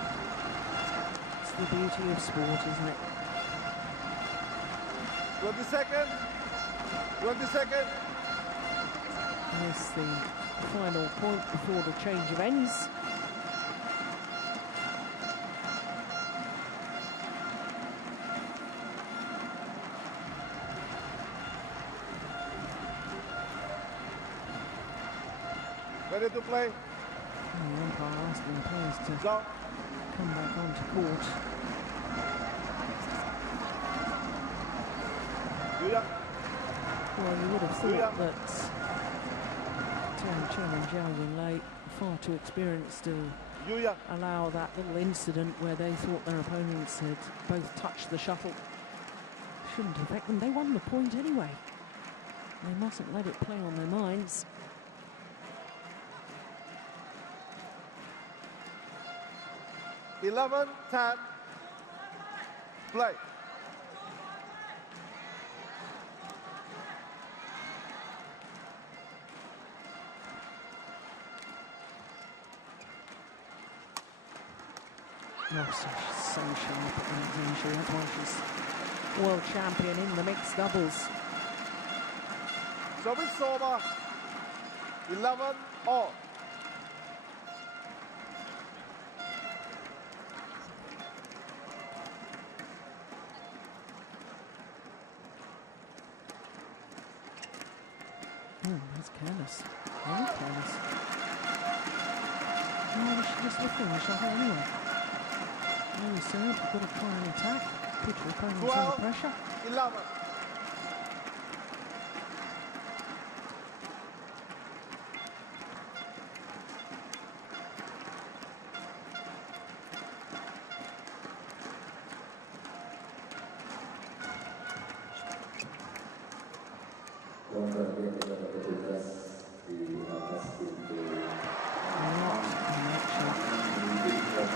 It's the beauty of sport, isn't it? 20 seconds. 20 seconds. Here's the final point before the change of ends. Ready to play? The umpire asking the players to Go. come back onto court. Well, you would have thought that Tian Chen and Zhao Yunlei, far too experienced to allow that little incident where they thought their opponents had both touched the shuttle. Shouldn't affect them. They won the point anyway. They mustn't let it play on their minds. Eleven, 10. Play. Oh, so sharp at that injury. That's why she's world champion in the mixed doubles. Service over. 11 all. Oh, that's careless. Very careless. No, she just lifting the shuttle anyway. Really serve, you've got to try and attack. Put your opponents under pressure. 11.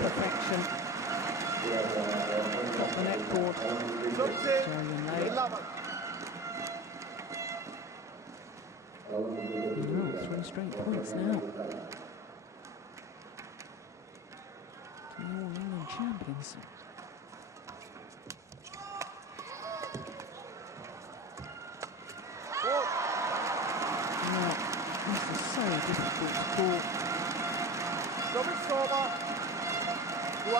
Perfection. Got the net cord. No, 3 straight points now. To the All England champions. Now, this is so difficult to call. Service over. 12,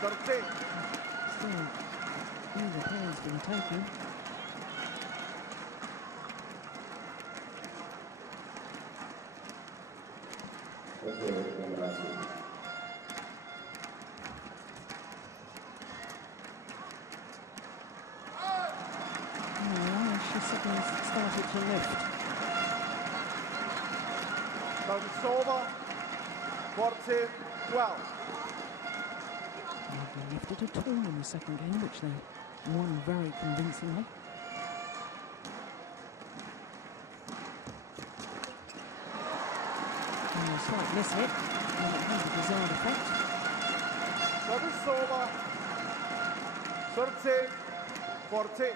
13. Still, either player's been taken. She suddenly started to lift. Service over. 14, 12. They lifted at all in the second game, which they won very convincingly. And a slight miss hit, and it had the desired effect. Service over. 13, 14.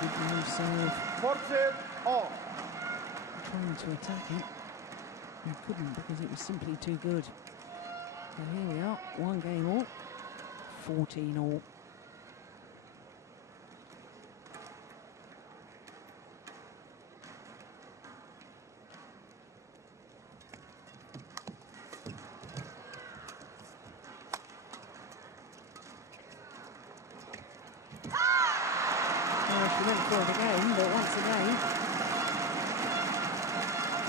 Good move serve. 14 all. Trying to attack it. He couldn't because it was simply too good. So here we are, 1 game all, 14 all. She went for it again, but once again,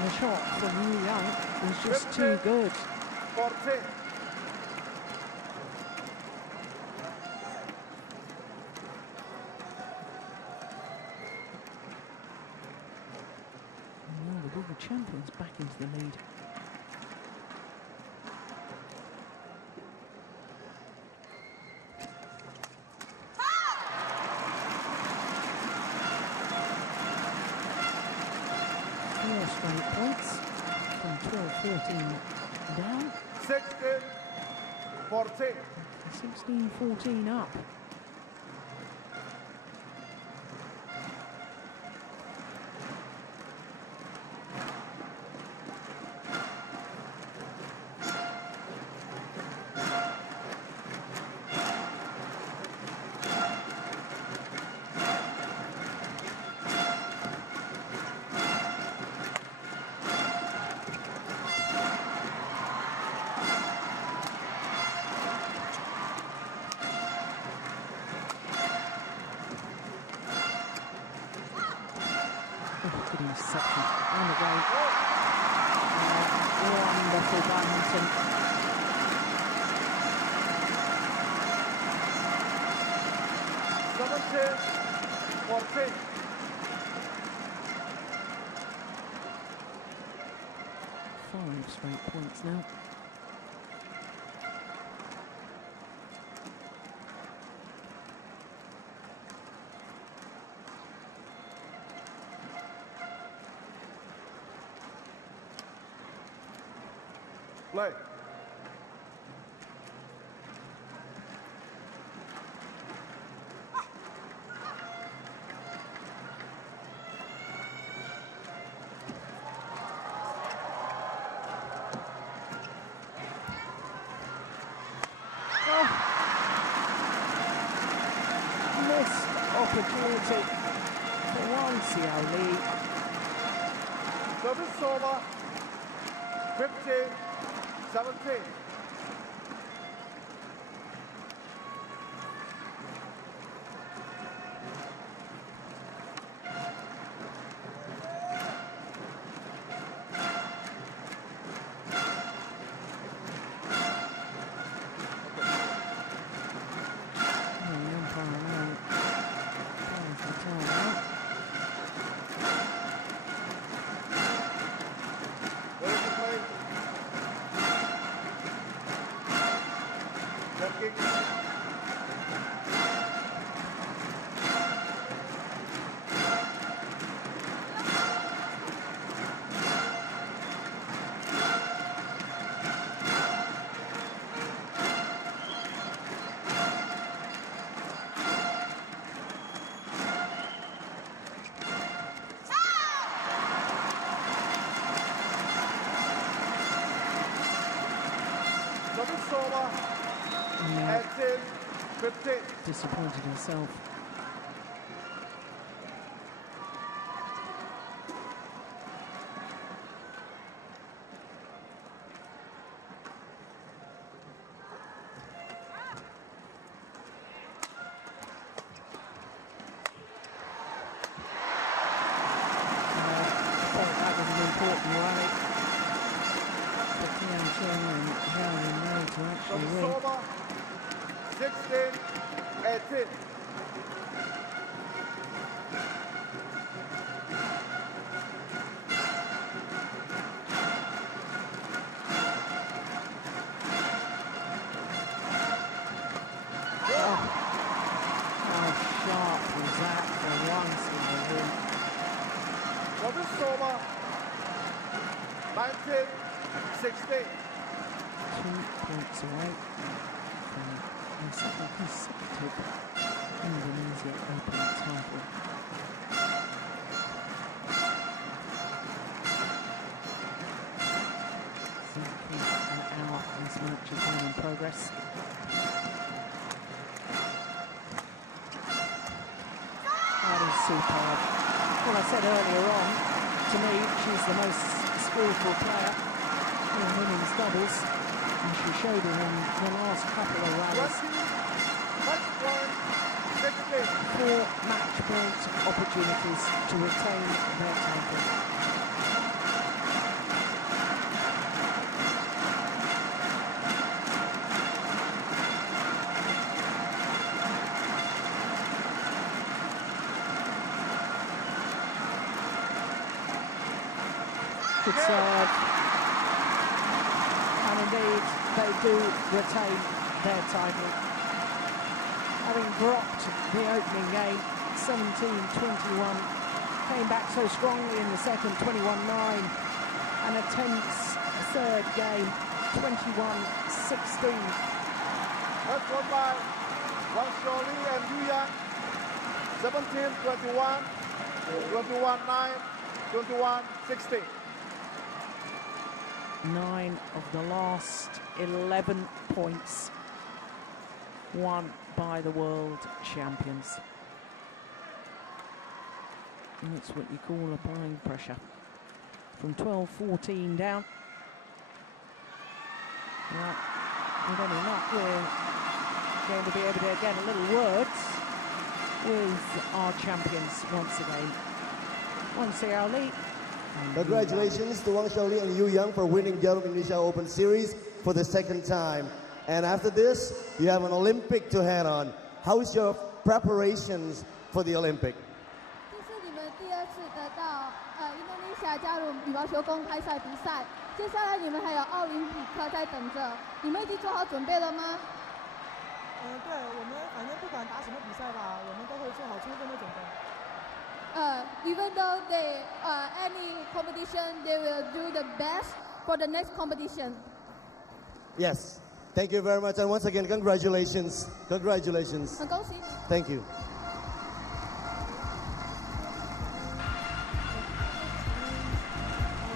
the shot from Yu Yang was just too good. 14. And now the world champions back into the lead. 14 down. 16-14. 16-14 up. Interception on the go. Wonderful badminton. Five straight points now. Play. Missed opportunity for one Xiao Li. Service over. 15-17. Yeah. 15. Disappointed herself. That was an important rally for Tian Cheng and Zhao Yunlei to actually win. 16-18. How sharp was that for once in the win? Over 19-16. 2 points away from a second consecutive Indonesia Open title. Exactly an hour this match has been in progress. That is superb. Well, I said earlier on, to me, she's the most skillful player in women's doubles, and she showed it in the last couple of rallies. 4 match point opportunities to retain their title. Good serve. And indeed, they do retain their title. Having dropped the opening game, 17-21, came back so strongly in the second, 21-9, and a tense third game, 21-16. That's won by Wang Xiaoli and Yu Yang. 17-21, 21-9, 21-16. 9 of the last 11 points won by the world champions. And that's what you call applying pressure. From 12-14 down. Well, with any luck, we're going to be able to get a little words with our champions once again. Wang Xiaoli. Congratulations to Wang Xiaoli and Yu Yang for winning Djarum Indonesia Open Series for the second time. And after this, you have an Olympic to head on. How's your preparations for the Olympic? 这是你们第2次得到印度尼西亚加入羽毛球公开赛比赛，接下来你们还有奥林匹克在等着，你们已经做好准备了吗？对，我们反正不管打什么比赛吧，我们都会做好充分的准备。Even though they any competition, they will do the best for the next competition. Yes. Thank you very much. And once again, congratulations. Congratulations. 很恭喜。 Thank you.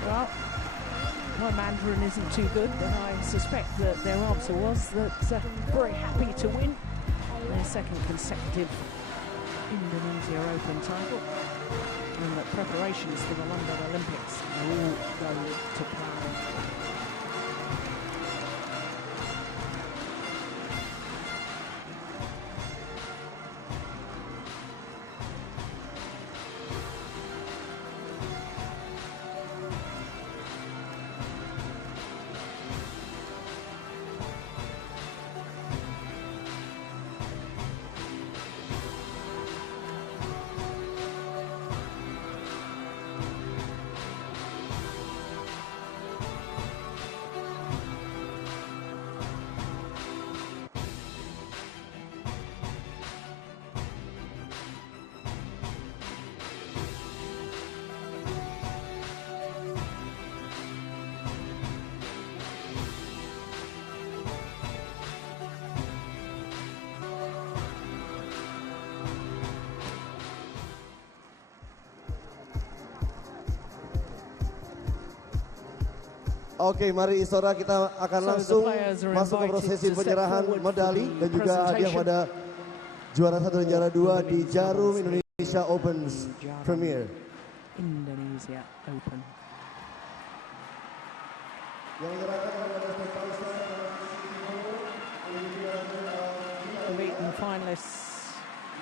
Well, my Mandarin isn't too good, but I suspect that their answer was that very happy to win their second consecutive Indonesia Open title, and that preparations for the London Olympics are all going to plan. Oke, mari Istora kita akan langsung masuk ke prosesi penyerahan medali dan juga hadiah pada juara 1 dan juara 2 di Djarum Indonesia Open Premier. Indonesia Open. The beaten finalists,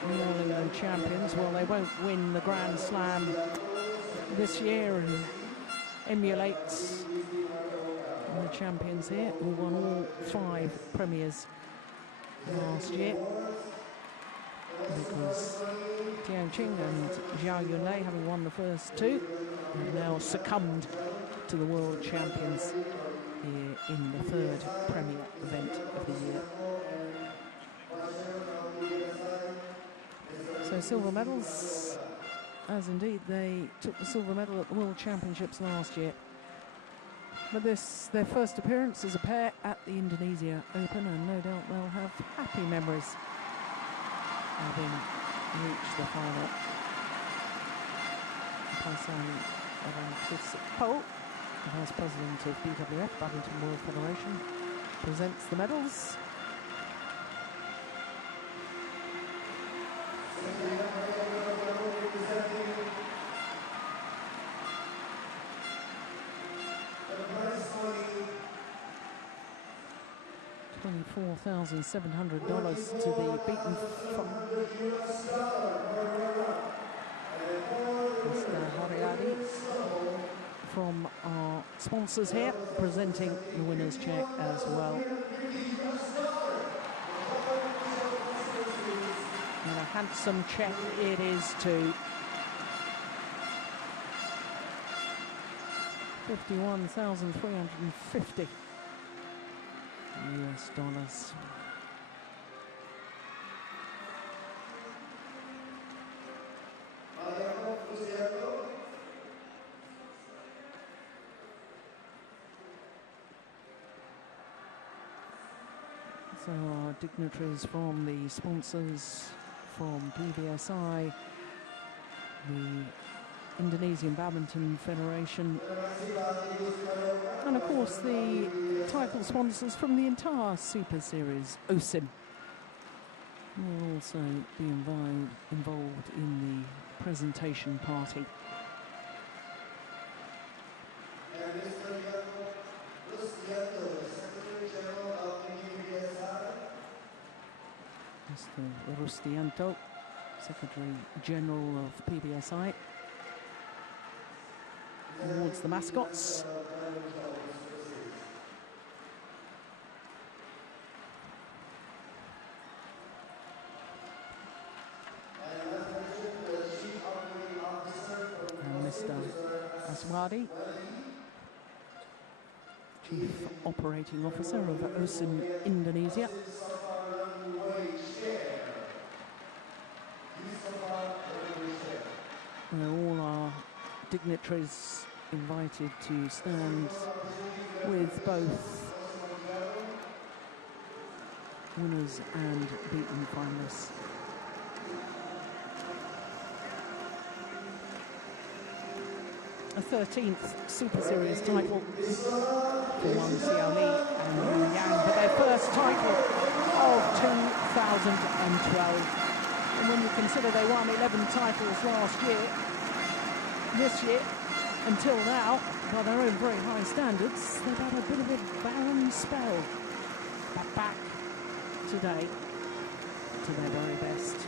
New England champions. Well, they won't win the Grand Slam this year and emulates the champions here who won all 5 premiers last year, because Tian Qing and Zhao Yunlei, having won the first 2, have now succumbed to the world champions here in the 3rd premier event of the year. So silver medals, as indeed they took the silver medal at the World Championships last year. But this, their first appearance as a pair at the Indonesia Open, and no doubt they'll have happy memories having reached the final. Paisan Pol, the Vice President of BWF, Badminton World Federation, presents the medals. $24,700 to the beaten Mr. Haryadi from our sponsors here, presenting the winner's check as well. And a handsome check it is too. $51,350 US dollars. So our dignitaries from the sponsors, from PBSI, the Indonesian Badminton Federation, and of course the title sponsors from the entire Super Series, OSIM, will also be involved in the presentation party. Mr. Rustianto, Secretary General of PBSI, awards the mascots. And Mr. Aswadi, Chief Operating Officer of OSIM Indonesia. All our dignitaries invited to stand with both winners and beaten finalists. A 13th Super Series title for Wang Xiaoli and Yu Yang, but their first title of 2012. And when you consider they won 11 titles last year, this year, until now, by their own very high standards, they've had a bit of a barren spell. But back today to their very best.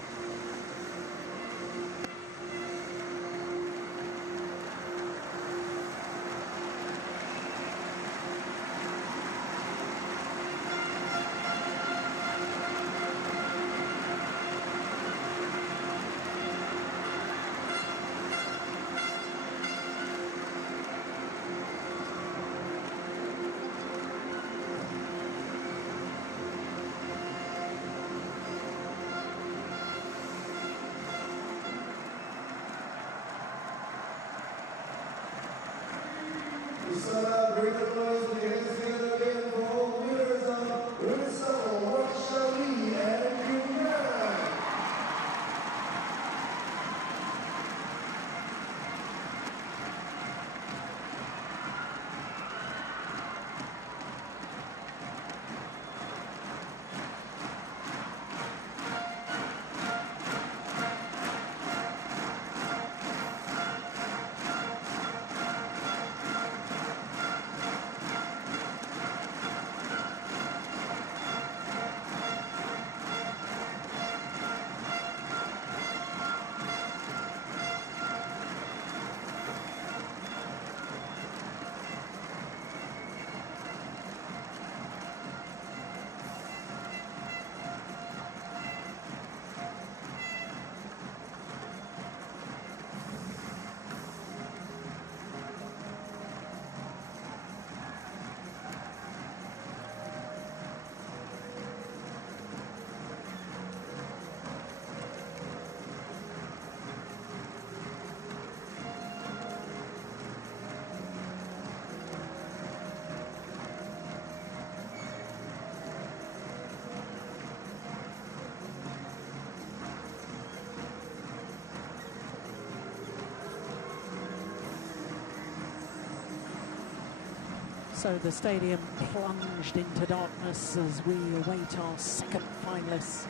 So the stadium plunged into darkness as we await our second finalists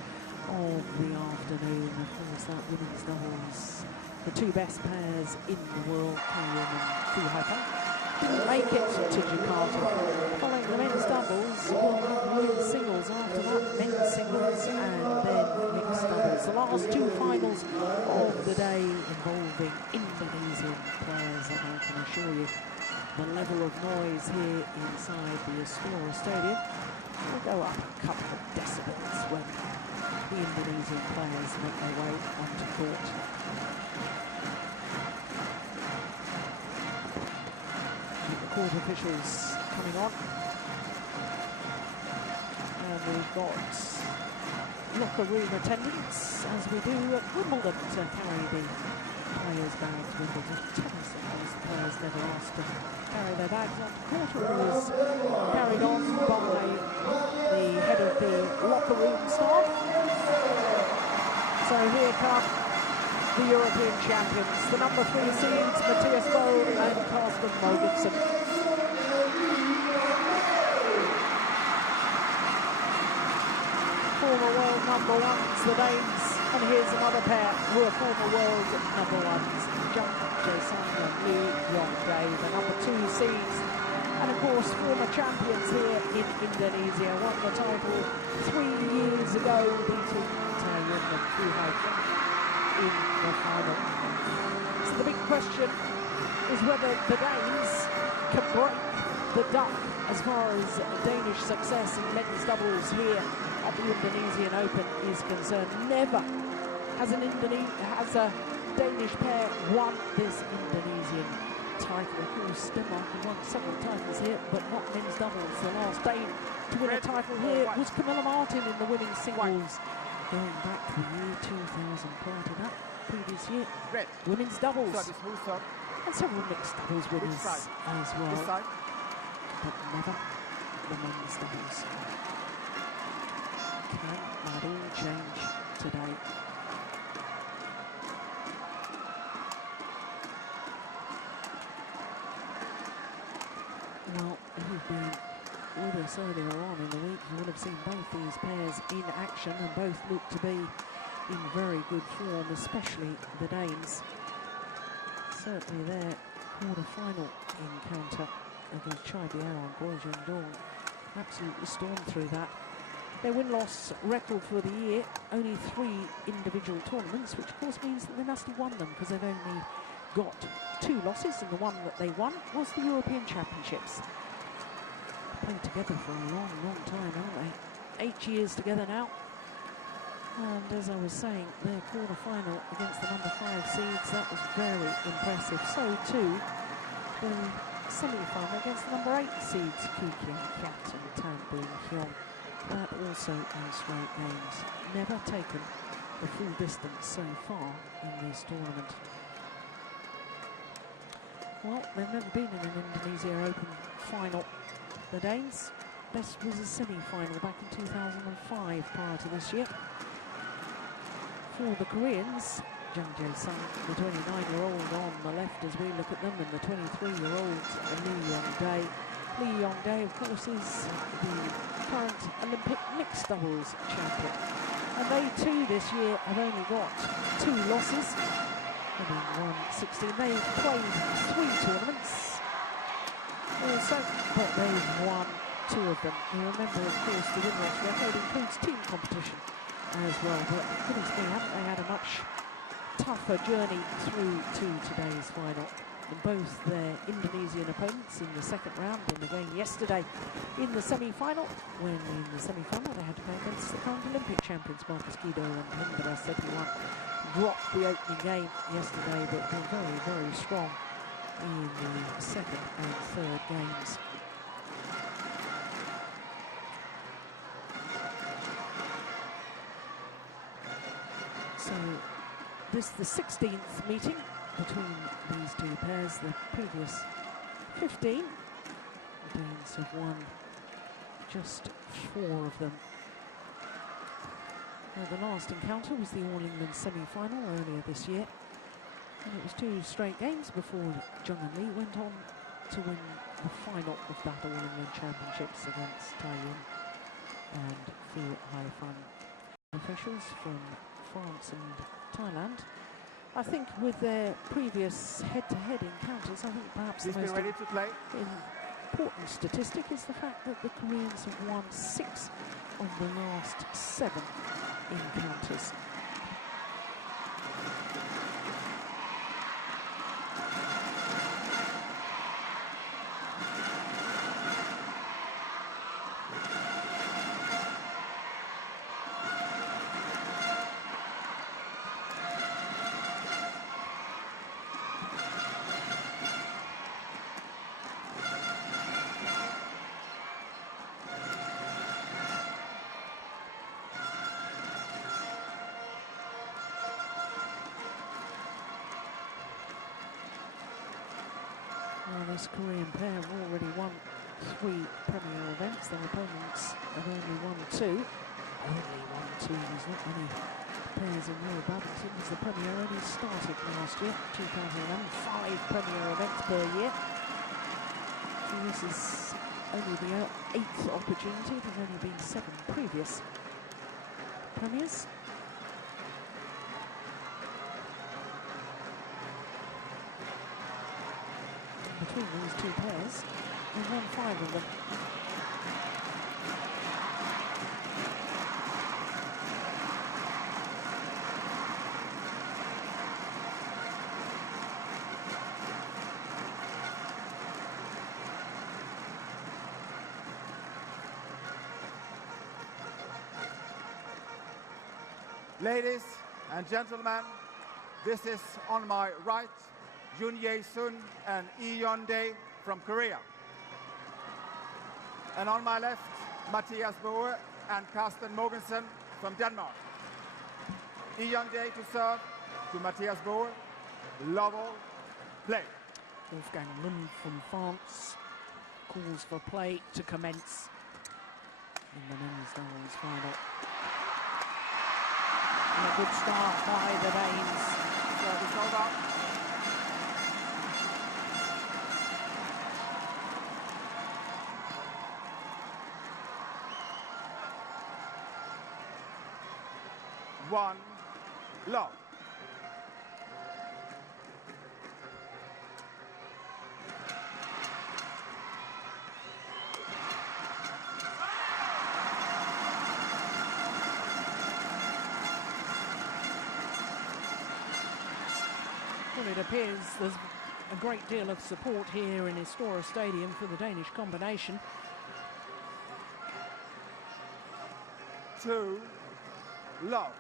of the afternoon. Of course, that women's doubles, the two best pairs in the world, Kayun and Fu Haifeng, didn't make it to Jakarta. Following the men's doubles, we'll have women's singles after that, men's singles, and then mixed doubles. The last two finals of the day involving Indonesian players, and I can assure you, the level of noise here inside the Istora Stadium will go up a couple of decibels when the Indonesian players make their way onto court. The court officials coming on. And we've got locker room attendants, as we do at Wimbledon, to carry the players' bags. Wimbledon tennis, of course, the players never asked to carry their bags on court. It was carried on by the head of the here come the European champions, the number 3 seeds, Matthias Boe and Carsten Mogensen. Former world number 1s, the Danes, and here's another pair who are former world number 1s, Jung Jae-sung and Lee Yong-dae, the number 2 seeds, and of course former champions here in Indonesia, won the title 3 years ago, beating Djarum and Fu Hai in the final. So the big question is whether the Danes can break the duck as far as Danish success in men's doubles here at the Indonesian Open is concerned. Never has a Danish pair won this Indonesian title. Of course, Denmark have won several titles here, but not men's doubles. The last Dane to win a title here was Camilla Martin in the women's singles, going back to the year 2000. Prior to that, previous year, women's doubles, and several mixed doubles winners as well, but never the men's doubles. Can that all change today? Well, if you've been with us earlier on in the week, you will have seen both these pairs in action, and both look to be in very good form, especially the Danes. Certainly their quarter-final encounter against Chai Biao and Guo Jingdong absolutely stormed through that. Their win-loss record for the year, only 3 individual tournaments, which of course means that they must have won them, because they've only got 2 losses, and the one that they won was the European Championships. Played together for a long, long time, haven't they? 8 years together now. And as I was saying, their quarter-final against the number 5 seeds, that was very impressive. So too, the semi-final against the number 8 seeds, Kyu Kiat and Tan Boon Hyung. That also in straight games. Never taken the full distance so far in this tournament. Well, they've never been in an Indonesia Open final. The Danes, best was a semi-final back in 2005 prior to this year. For the Koreans, Jung Jae-sung, the 29-year-old on the left as we look at them, and the 23-year-old Lee Yong-dae. Lee Yong-dae, of course, is the current Olympic mixed doubles champion. And they too this year have only got 2 losses, having won 16. They've played 3 tournaments also, but they've won 2 of them. You remember, of course, the win-loss record includes team competition as well, but goodness me, haven't they had a much tougher journey through to today's final. And both their Indonesian opponents in the second round, and again yesterday in the semi-final, when in the semi-final they had to play against the current Olympic champions, Marcus Guido and Hendra Setiawan, dropped the opening game yesterday, but were very, very strong in the second and third games. So this is the 16th meeting between these 2 pairs. The previous 15, the Danes have won just 4 of them. Now, the last encounter was the All-England semi-final earlier this year, and it was 2 straight games before Jung and Lee went on to win the final of that All-England Championships against Taiyun and Fu Haifan. Officials from France and Thailand. I think with their previous head-to-head encounters, I think perhaps the most important statistic is the fact that the Koreans have won 6 of the last 7 encounters. This Korean pair have already won 3 premier events. Their opponents have only won 2. Only won 2. There's not many pairs in World Badminton, as the Premier only started last year, 2011, 5 Premier events per year. So this is only the 8th opportunity. There's only been 7 previous Premiers. Between these two pairs, we've won 5 of them. Ladies and gentlemen, this is on my right, Yoon Ye-sun and Lee Yeon-dae from Korea. And on my left, Mathias Boe and Carsten Mogensen from Denmark. Lee Yeon-dae to serve to Mathias Boe. Love all, play. Wolfgang Lund from France calls for play to commence in the men's doubles final. And a good start by the Danes. Service over. One, love. Well, it appears there's a great deal of support here in Istora Stadium for the Danish combination. 2, love.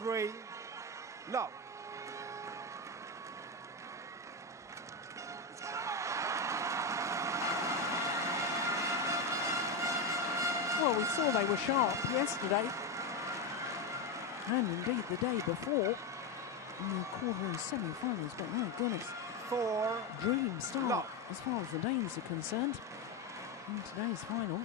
Three, love. Well, we saw they were sharp yesterday, and indeed the day before in the quarter and semi-finals, but my goodness, 4, dream start love. as far as the Danes are concerned in today's final.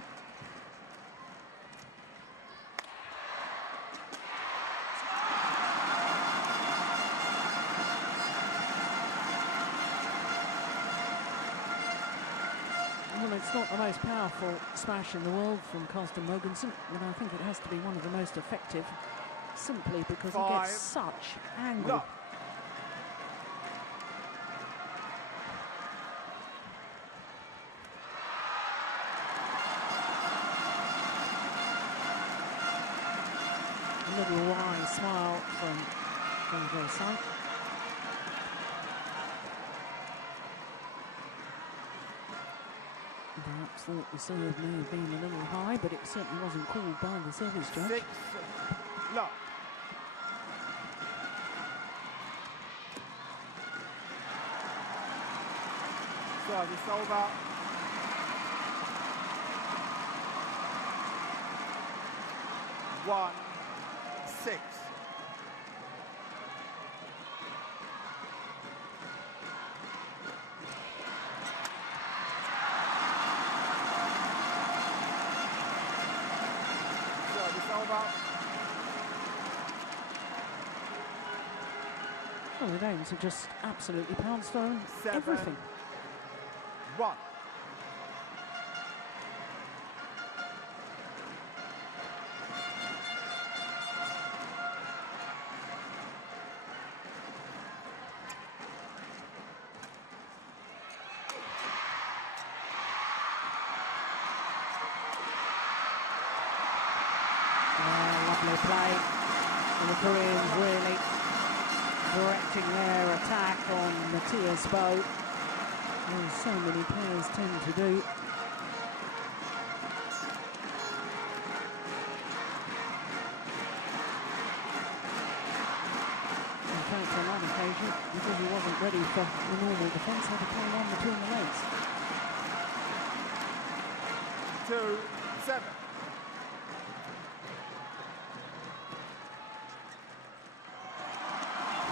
Well, it's not the most powerful smash in the world from Carsten Mogensen, but I think it has to be one of the most effective, simply because he 5, gets such angle. love. A little wry smile from their side. Perhaps thought the serve may have been a little high, but it certainly wasn't called by the service judge. 6, love. Service over. 1, 6. Service over. Well, the Danes have just absolutely pounced on 7, everything. 1. Lovely play. And the Koreans really directing their attack on Mathias Boe, as so many players tend to do. In fact, on one occasion, because he wasn't ready for the normal defence, had to play one between the legs. 2-7.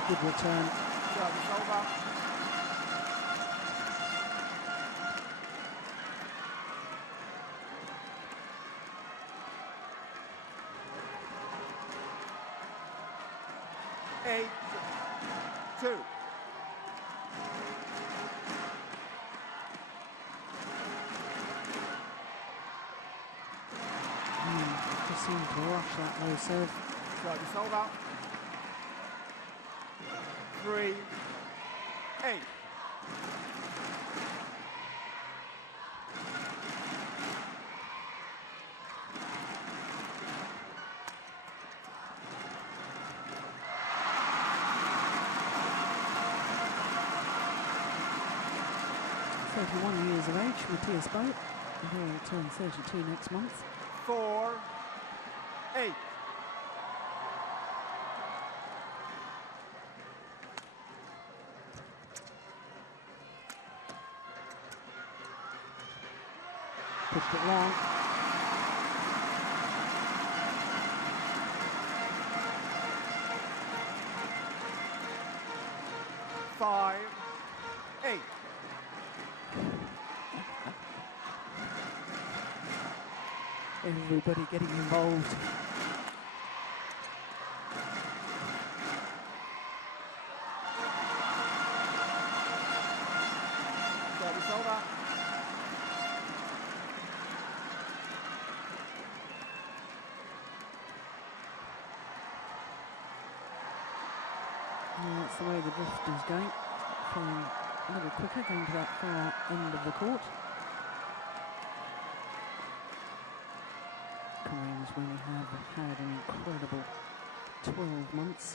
Good return. Service over. Eight, 2. Just seemed to rush that low serve. Service over. 3-8. Years of age, Matthias Boat, and he'll turn 32 next month. 4-8. Pushed it long. 5-8. Everybody getting involved. Service over. That's the way the drift is going. Playing a little quicker, going to that far end of the court. Koreans really have had an incredible 12 months.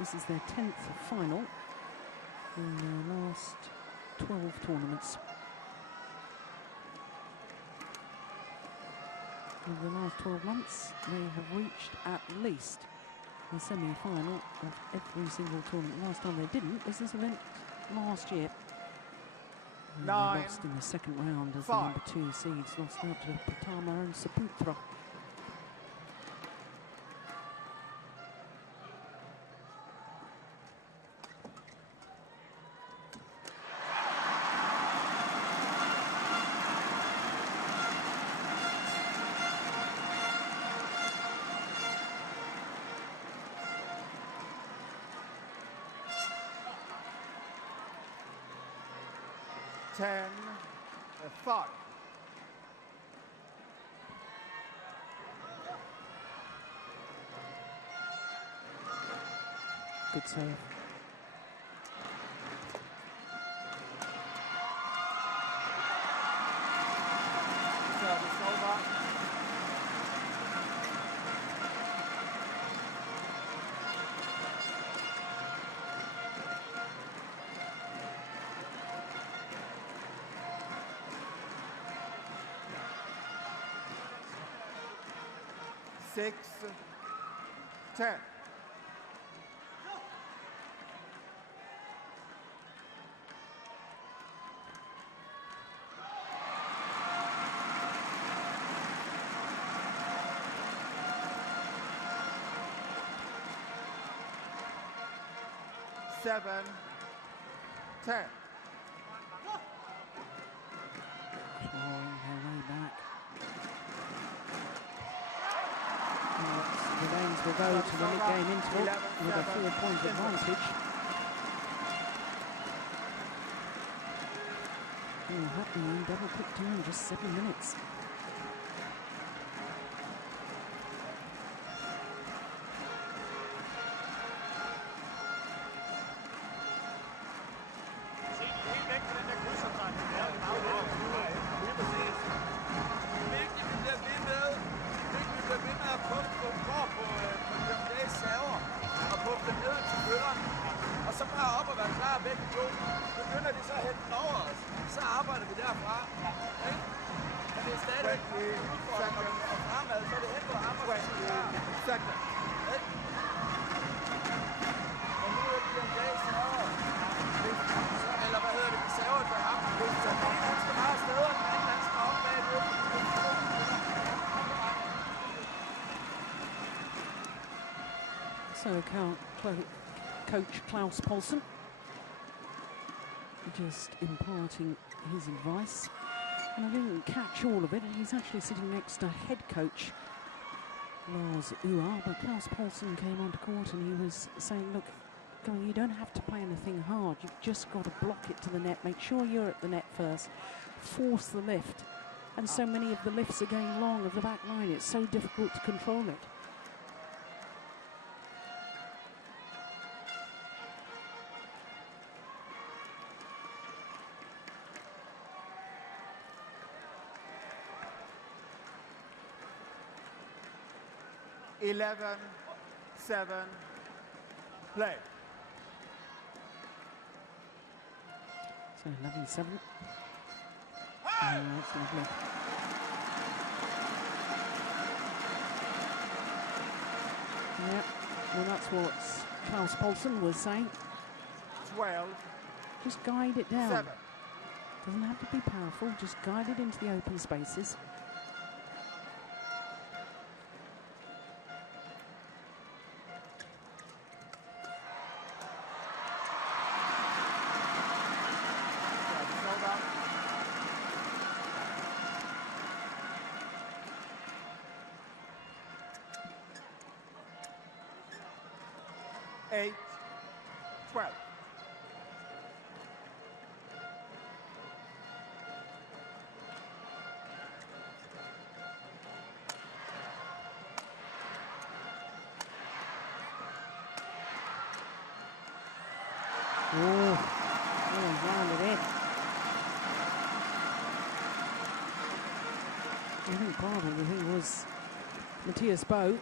This is their 10th final in their last 12 tournaments. In the last 12 months, they have reached at least the semi-final of every single tournament. Last time they didn't was this event last year. And they lost in the second round as the number 2 seeds, lost out to Pratama and Saputra. Ten, 5. Good save. Service over. Six, 10. Seven, 10. Clawing their way back. The Danes will go to the mid-game interval with a 4-point advantage. All happening in double quick time, just 7 minutes. So Coach Klaus Poulsen just imparting his advice. And I didn't catch all of it, and he's actually sitting next to head coach Lars Uar, but Klaus Poulsen came onto court and he was saying, look, you don't have to play anything hard, you've just got to block it to the net, make sure you're at the net first, force the lift. And so many of the lifts are going long of the back line, it's so difficult to control it. Eleven, 7, play. So 11-7. That's lovely. Yeah, well that's what Klaus Poulsen was saying. 12. Just guide it down. 7. Doesn't have to be powerful, just guide it into the open spaces. Eight, 12. Rounded in. I think part of the thing was Matthias Bo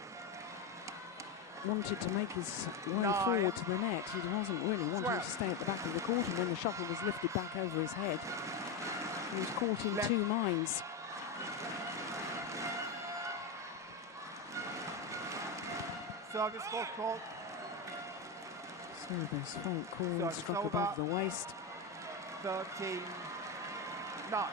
wanted to make his way 9, forward to the net. He wasn't really wanting 12. to stay at the back of the court, and when the shuttle was lifted back over his head, he was caught in two minds. Service fault called. Service fault called, Service struck over. above the waist. 13, 9.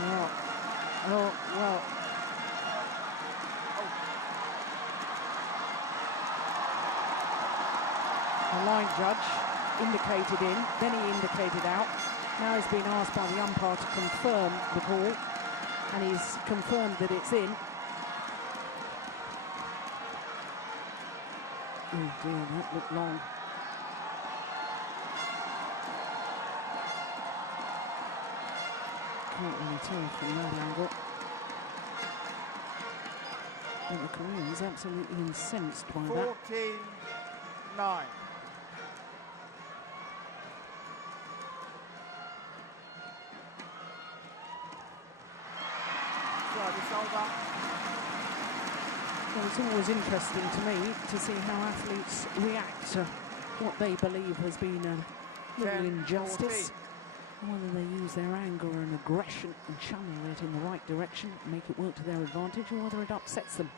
Well. The line judge indicated in, then he indicated out. Now he's been asked by the umpire to confirm the call, and he's confirmed that it's in. Oh dear, that looked long. Can't really tell from that angle. But the Koreans absolutely incensed by 14, that. 9. Service over. Well, it's always interesting to me to see how athletes react to what they believe has been a little 10, injustice. 14. Whether they use their anger and aggression and channel it in the right direction, make it work to their advantage, or whether it upsets them.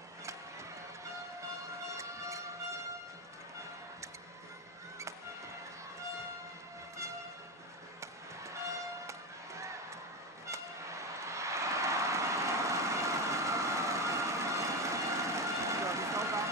Service over.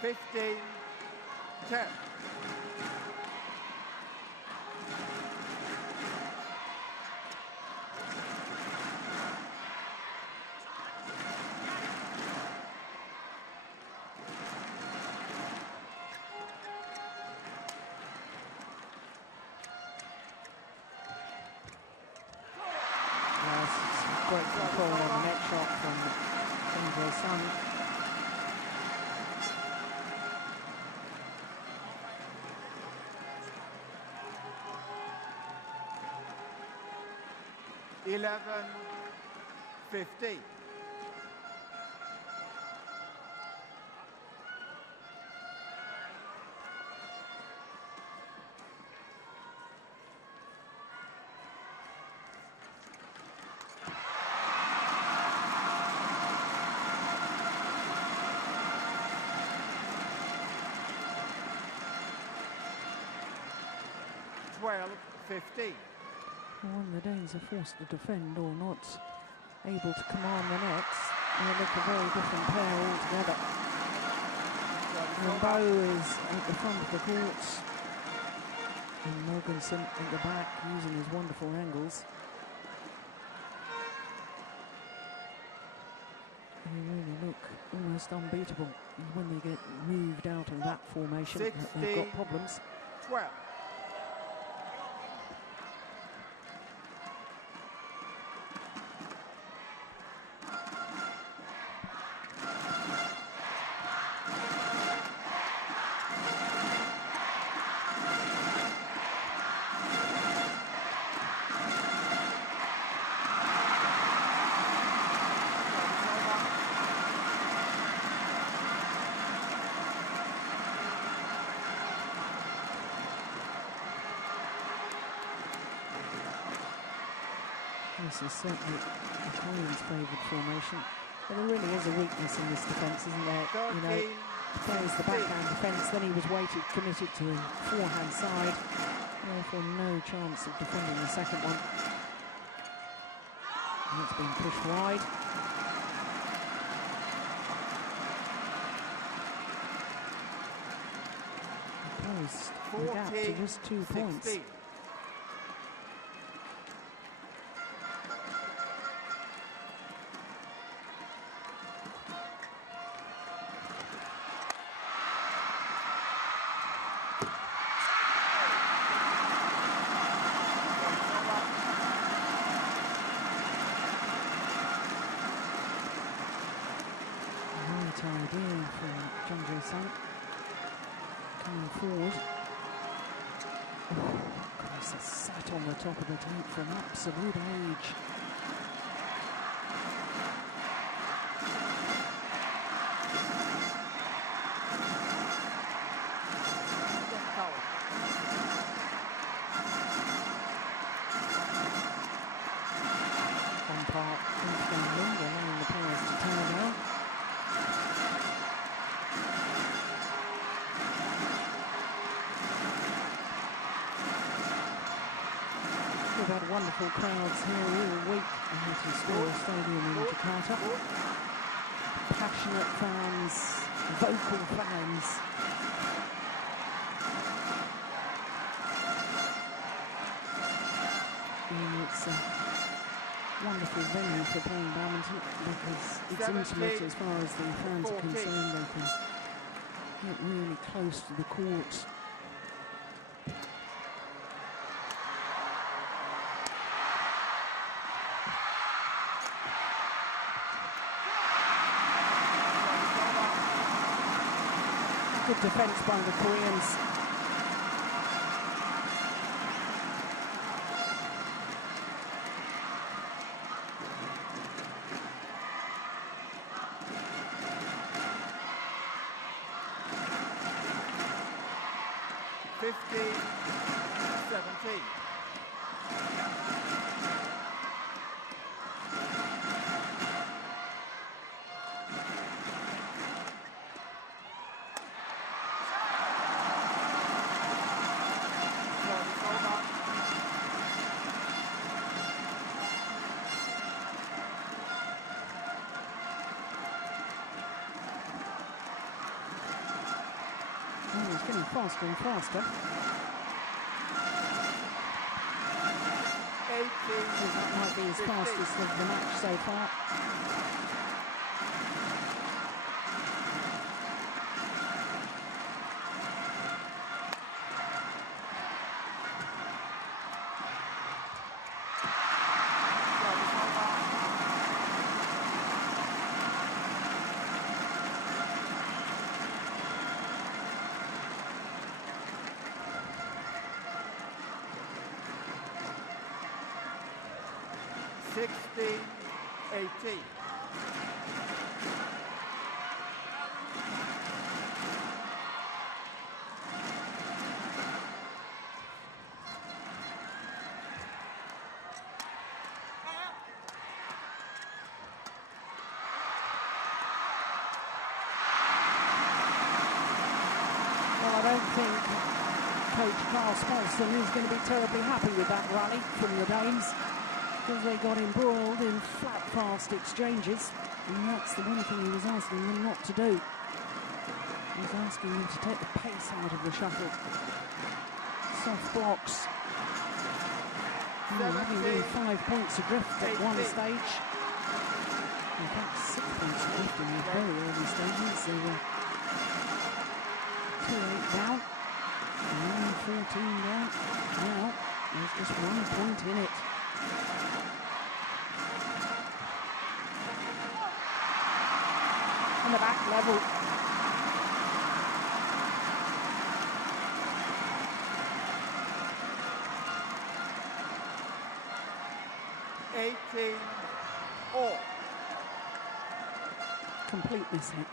Fifteen, 10. Great control on the net shot from Andre Sun. 11-15. When the Danes are forced to defend or not able to command the nets, they look a very different pair altogether. And Bo is at the front of the court, and Morganson at the back using his wonderful angles. They really look almost unbeatable when they get moved out of that formation. They've got problems. 12. This is certainly the Koreans' favoured formation. But there really is a weakness in this defence, isn't there? You know, he plays the backhand defence, then he was committed to the forehand side. Therefore, no chance of defending the second one. And it's been pushed wide. Closed the gap to just 2 points. Idea from Jung-Jae-sun coming forward. Oh, Chris has sat on the top of the tape from absolute age. On part, allowing the players to turn now. We've had wonderful crowds here all week at the Estoril Stadium in Jakarta. Passionate fans, vocal fans. And it's a wonderful venue for playing badminton because it's intimate as far as the fans are concerned. They can get really close to the court. Good defence by the Koreans. It's getting faster and faster. 18. That might be as fastest of the match so far. 16-18. Well, I don't think Coach Carl Spolston is going to be terribly happy with that rally from the Danes, because they got embroiled in flat, fast exchanges, and that's the one thing he was asking them not to do. He was asking them to take the pace out of the shuttle. Soft blocks. Having been 5 points adrift at one stage. In fact, 6 points adrift in the very early stages. They were 2-8 down, 9-14 down. Now, there's just 1 point in it. On the back level. All. Complete mishit.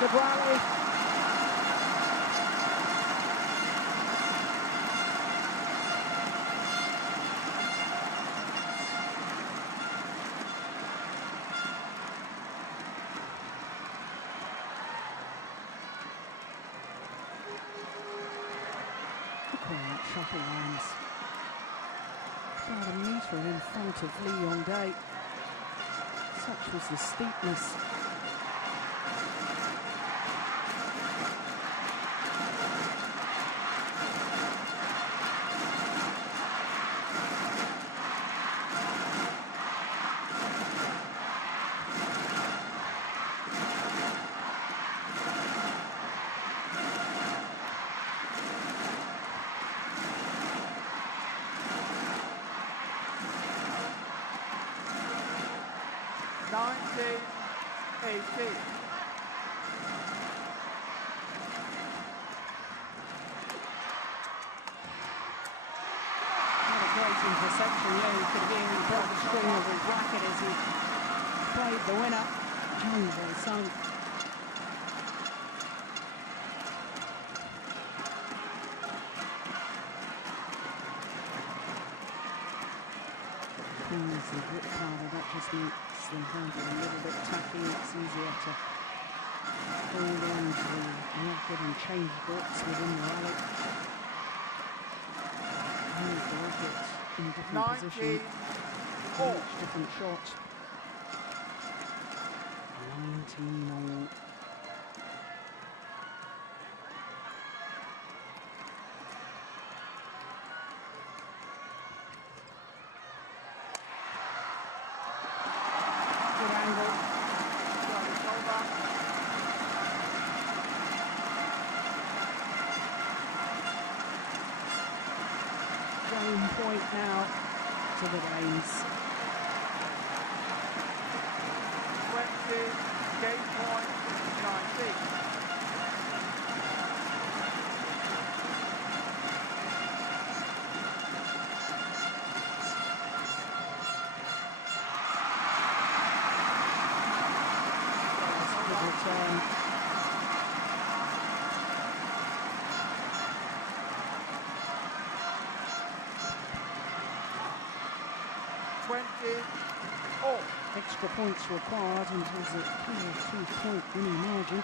Good rally. Shuttle lands about a metre in front of Lee Yong-dae. Such was the steepness. Interception, yeah, you could hear him broke the string of his racket as he played the winner. Jones and Son. Pulls the grip powder, that just makes the handle a little bit tacky. It's easier to hold on to the racket and change grips within the rally. Move the racket in different positions, each different shot. 19-all. Good angle. Game point now to the Danes. 20, game point 19. Good return. Extra points required and has a clear 2-point winning margin.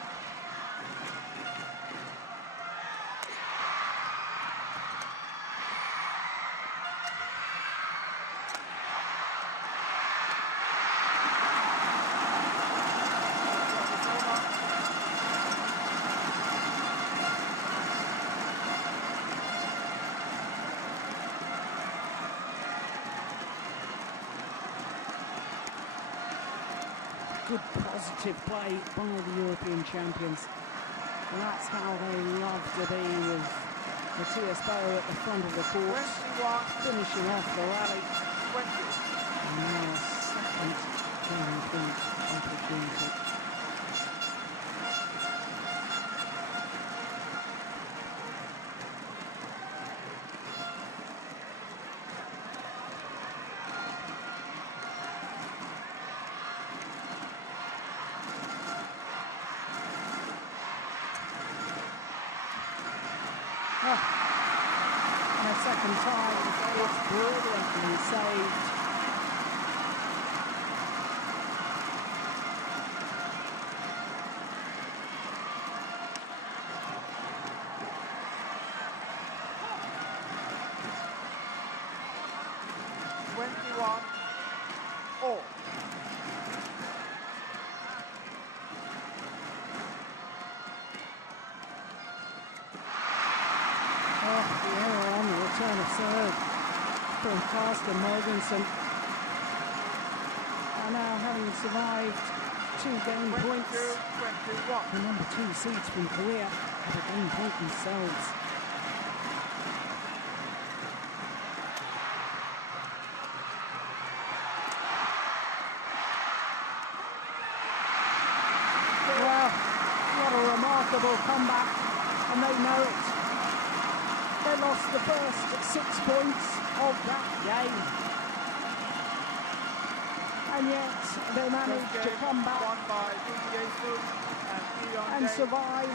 Good positive play by the European champions. And that's how they love to be, with Matthias Bow at the front of the court, 21, finishing off the rally. 20. And now a second game point opportunity. And a second time, it's brilliantly saved. All. The error on the return of serve from Carsten Mogensen. And now, having survived 2 game points, 22-21. the number 2 seeds from Korea have a game point themselves. Well, what a remarkable comeback, and they know it. They lost the first 6 points of that game. And yet they managed to come back Won by and survive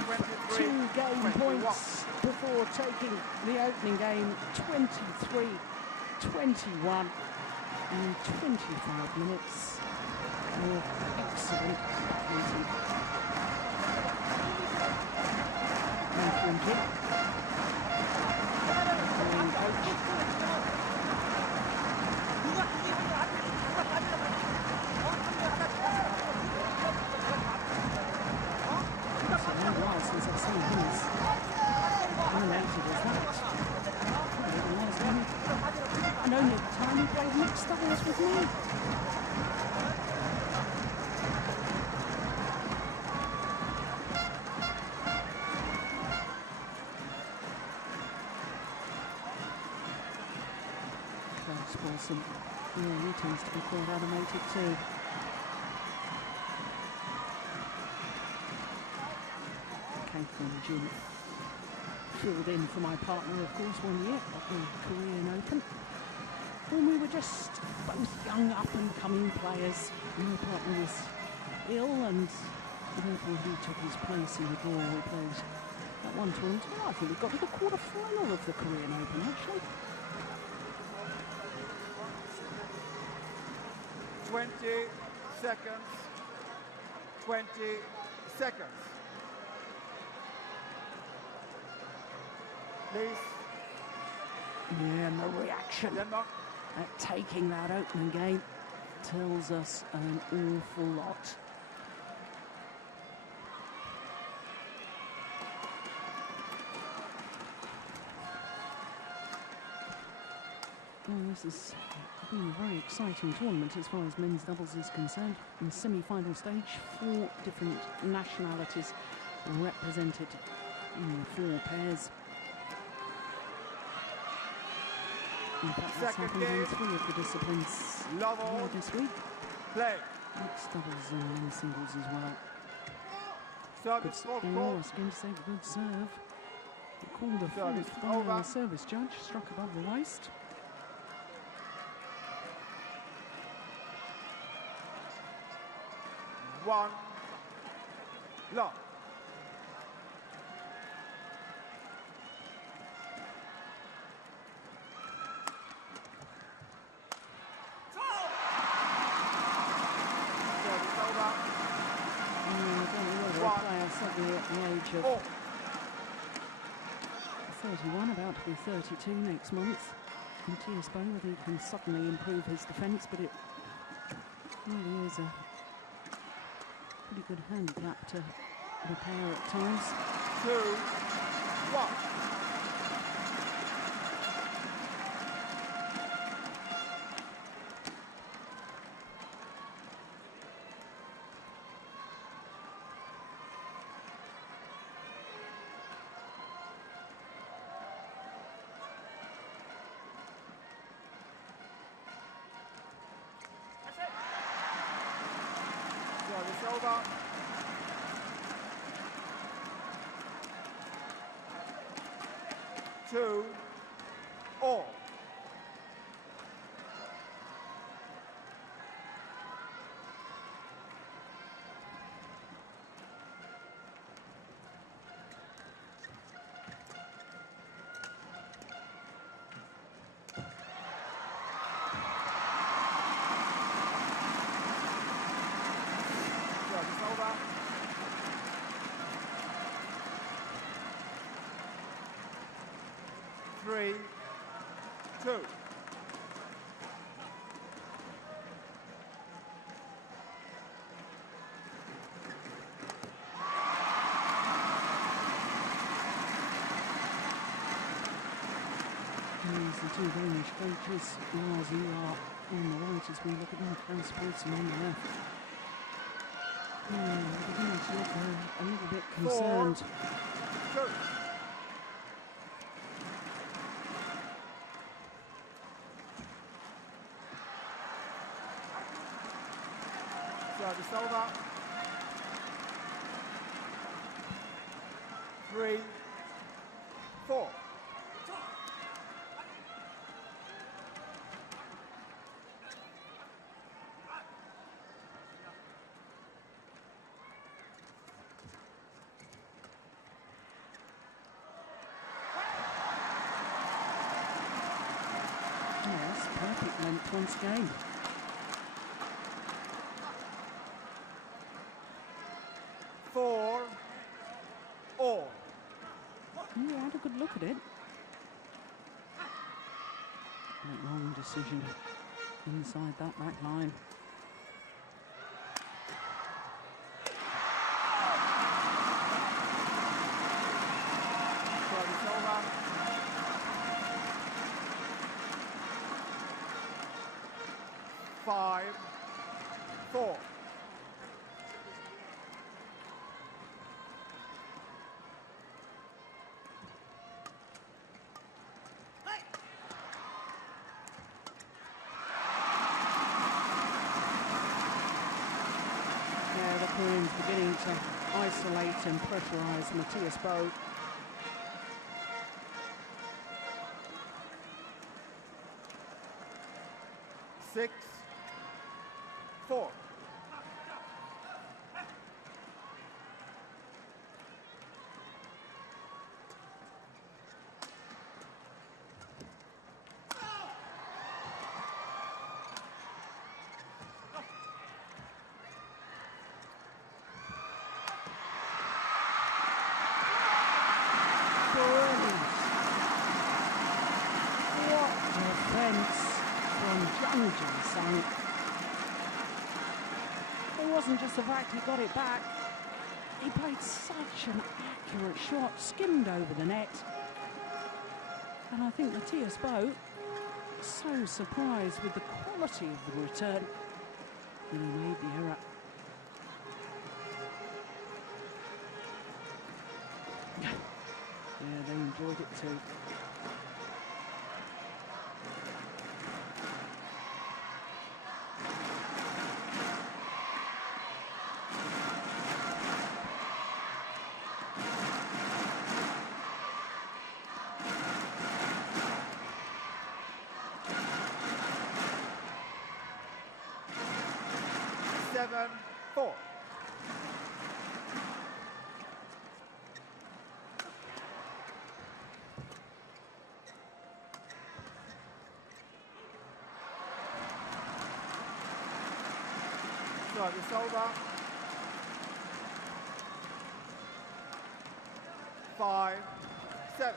2 game points before taking the opening game 23-21 in 25 minutes of excellent badminton. Thank you. Since I've seen him as animated as that. And only at the time he played mixed doubles with me. Klaus Paulsen, yeah, he tends to be quite animated too. From the gym, filled in for my partner, of course, one year at the Korean Open, when we were just both young up-and-coming players. My partner was ill, and therefore he took his place in the draw. We played at one tournament. I think we got to the quarter-final of the Korean Open, actually. 20 seconds. 20 seconds. Please. Yeah, and the reaction Denmark. at taking that opening game tells us an awful lot. Well, this has been a very exciting tournament as far as men's doubles is concerned. In the semi-final stage, 4 different nationalities represented in 4 pairs. In fact, that's happened in 3 of the disciplines here this week. Play. Mixed doubles and men's singles as well. Service I was going to say good serve. Called a fault by the service judge, struck above the waist. One. Love. Certainly at the age of 31, about to be 32 next month. Matthias Bow, whether he can suddenly improve his defence, but it really is a pretty good handicap to repair at times. 2, 1. 2 all. Service over. 3 2. These the two Danish coaches, Lars and Art on the right as we look at Mark Transports on the left. Beginning to look a little bit 4 concerned. 2. Service over. 3 4. Yes, perfect length once again. 4 all. Yeah, had a good look at it. Wrong decision inside that back line. Service over. 5 4. Yeah, the Koreans beginning to isolate and pressurise Matthias Bo. 6 4. Brilliant. What defence from Jung Jin-sung. It wasn't just the fact he got it back, he played such an accurate shot, skimmed over the net. And I think Matthias Bo was so surprised with the quality of the return that he made the error. Yeah, they enjoyed it too. Seven 4. Service over. 5 7.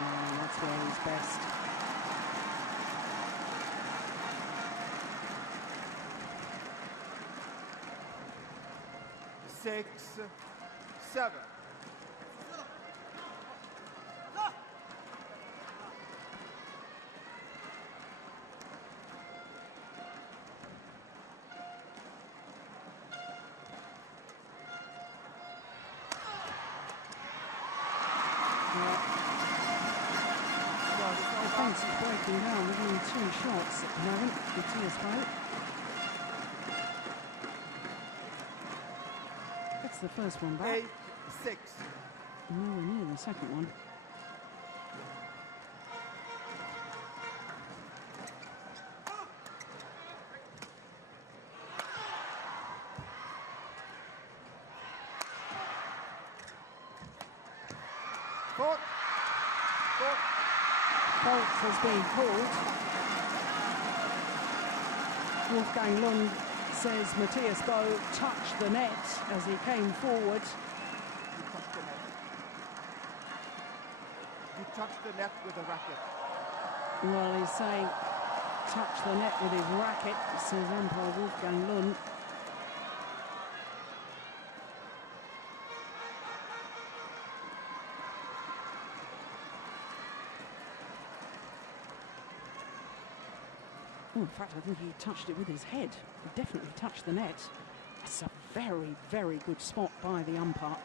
Yeah, that's where he's best. Six 7. breaking down within 2 shots at the moment, Matthias Bo. That's the first one back. 8-6. Nowhere near the second one. Fault. Fault has been called. Wolfgang Lund says Matthias Bo touched the net as he came forward. He touched the net with a racket. Well, he's saying touch the net with his racket, says umpire Wolfgang Lund. Oh, in fact, I think he touched it with his head. He definitely touched the net. That's a very, very good spot by the umpire.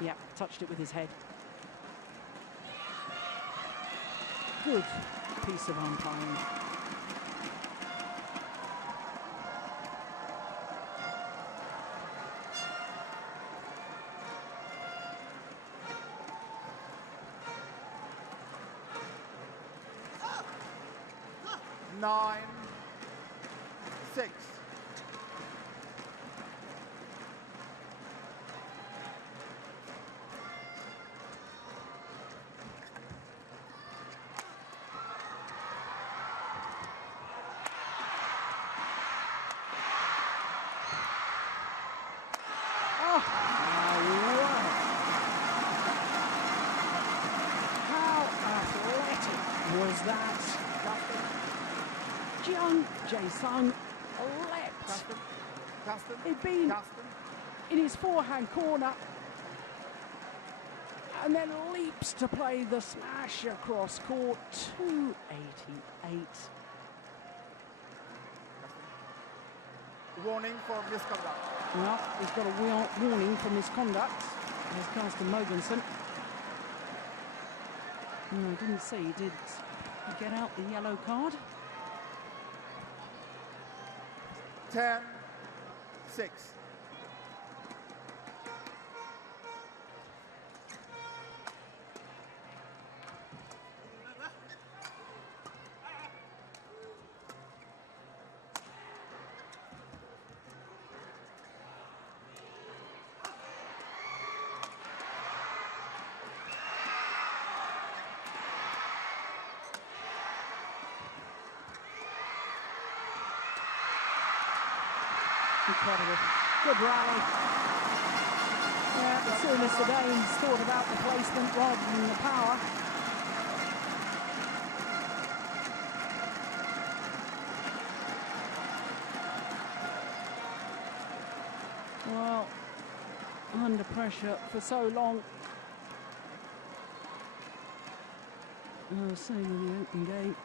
Yeah, touched it with his head. Good piece of umpiring. Nine, 6. Was that Jiang Jae-sung leapt. Custom. He'd been in his forehand corner and then leaps to play the smash across court. 288. Warning for misconduct. Well, he's got a warning for misconduct. There's Carsten Mogensen. No, I didn't see. Did he get out the yellow card? 10-6. Incredible. Good rally. Yeah, as soon as the Danes thought about the placement rather than the power. Well, under pressure for so long. I was saying in the opening game,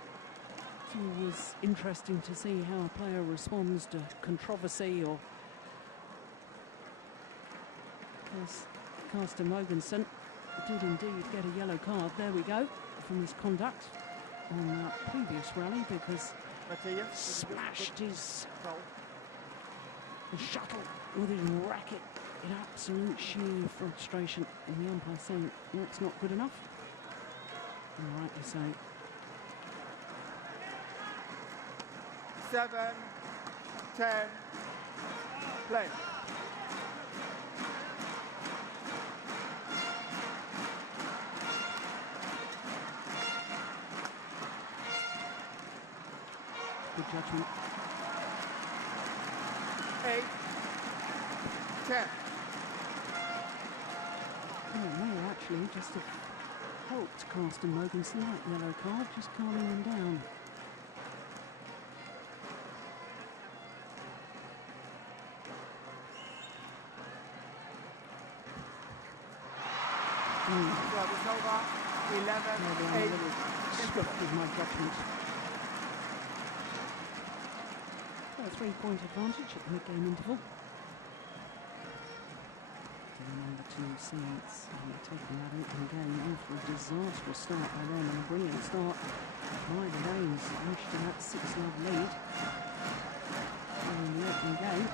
it was interesting to see how a player responds to controversy or... As Carsten Mogensen did indeed get a yellow card, there we go, for misconduct on that previous rally because smashed his shuttle with his racket in absolute sheer frustration, and the umpire saying that's not good enough. And rightly so. 7-10, play. Good judgment. 8-10. Oh, no, actually, just have helped Carsten Mogensen, that yellow card, just calming him down. Service over. 11-8. Swift is my judgment. A 3-point advantage at the mid-game interval. two seeds taking that opening game after a disastrous start by them and a brilliant start by the Danes, pushed to that 6-love lead in the opening game.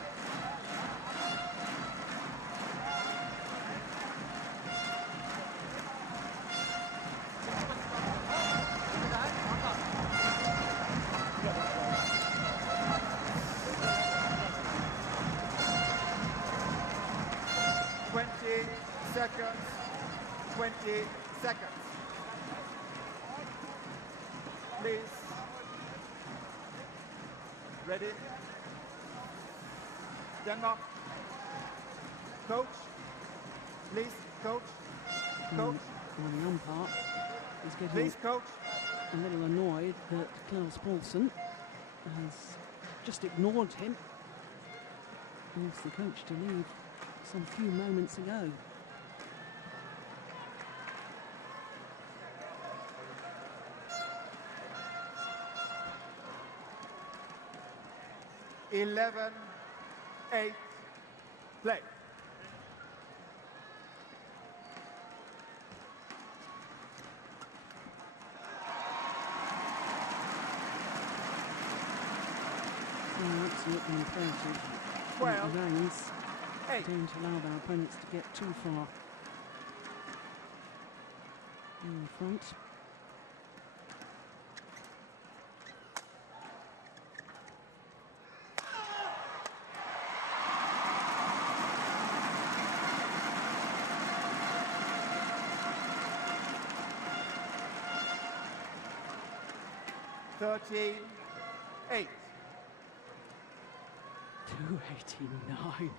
Seconds, 20 seconds. Please. Ready? Denmark. Coach. Please, coach. Coach. Well, the umpire is getting Please, coach. a little annoyed that Klaus Paulsen has just ignored him. He asked the coach to leave some few moments ago. Eleven, 8, play. Absolutely imperative. 12, The Danes 8. don't allow their opponents to get too far in front. Thirteen, 8. 289.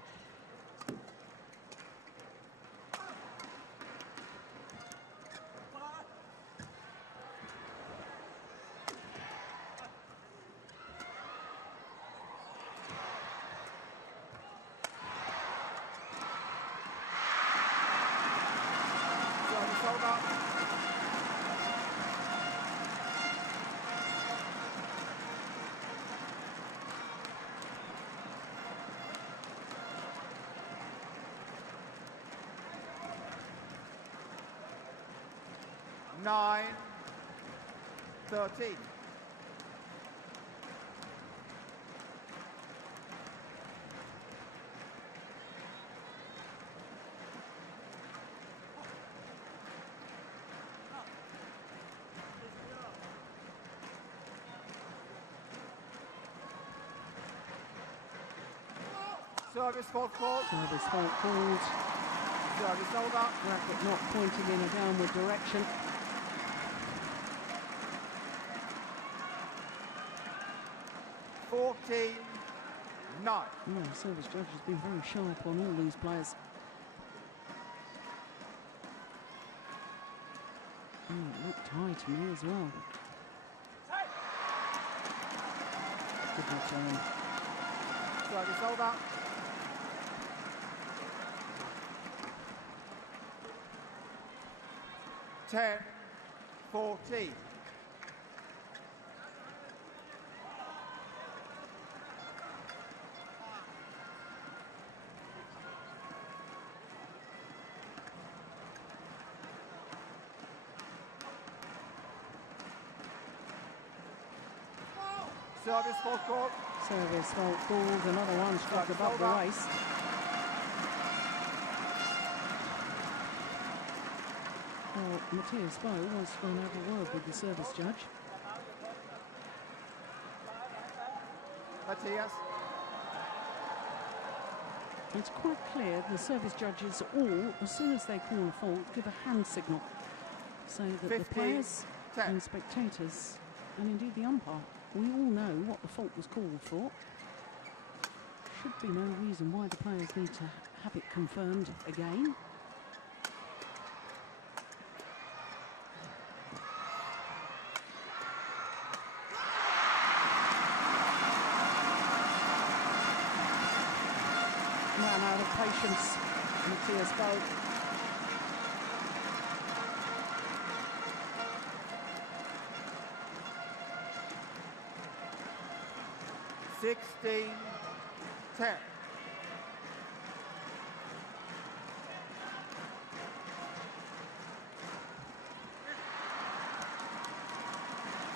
Service over. Nine, 13. Service fault called. Service fault called. Service over. Racket not pointing in a downward direction. Fourteen, 9. The service judge has been very sharp on all these players. It looked high to me as well. Good return. Service over. Ten, 14. Service fault called. Service fault called. Another one struck Service above the over. waist. Well, Matthias Bo wants to go and have a word with the service judge. Matthias. It's quite clear the service judges all, as soon as they call a fault, give a hand signal so that 15, the players 10. and spectators, and indeed the umpire, we all know what the fault was called for. Should be no reason why the players need to have it confirmed again. Ran out of patience, Matthias Bo.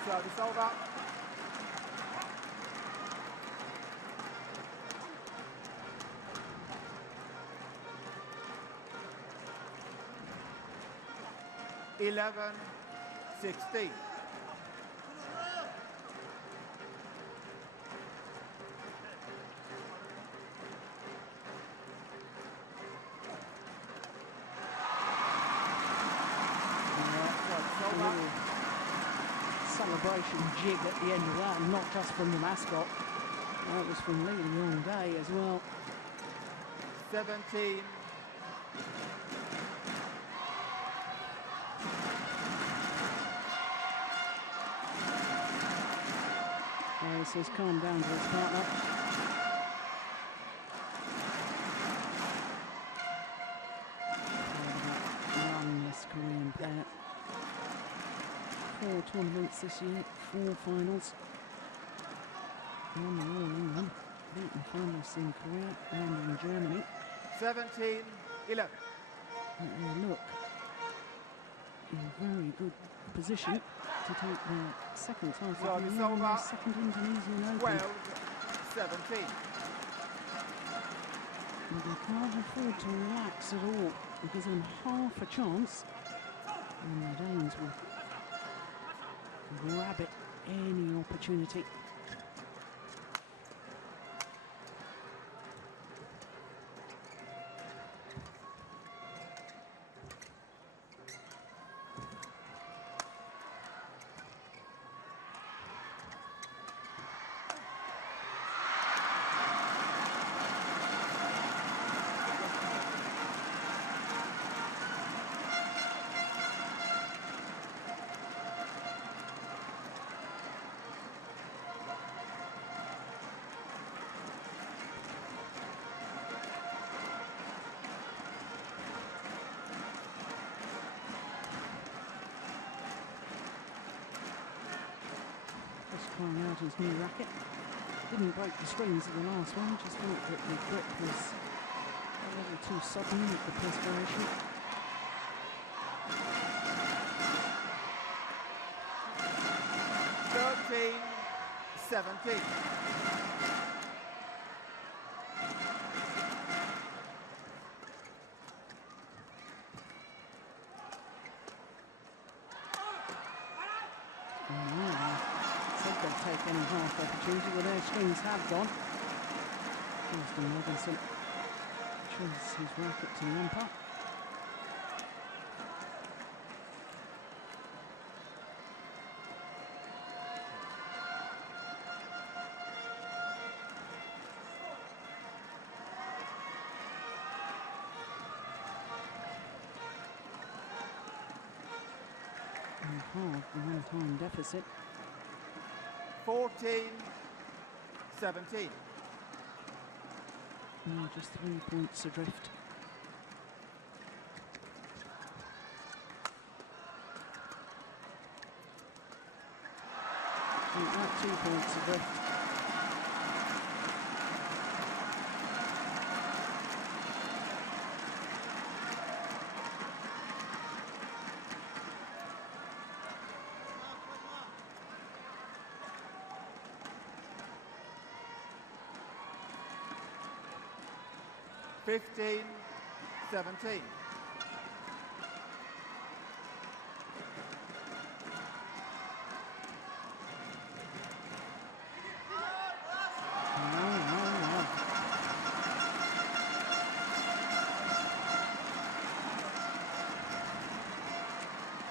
Service over. Eleven, 16. Celebration jig at the end of that, and not just from the mascot. That was from Lee Yong Day as well. 17. Harris has calmed down to his partner. Runless Korean player. 4 tournaments this year, 4 finals. Won the All England, beaten finalists in Korea and in Germany. 17, 11. And they look in a very good position to take their second title and their second Indonesian Open. 12, 17. And they can't afford to relax at all, because in half a chance, and the Danes will grab it any opportunity. Trying out his new racket. Didn't break the strings of the last one, just thought that the grip was a little too sudden with the perspiration. Thirteen, 17. Any half opportunity, well, their strings have gone. Winston Robinson shows his racket to the umpire. And half the one-time deficit. 14, 17. Now just 3 points adrift. And that 2 points adrift. Fifteen, 17.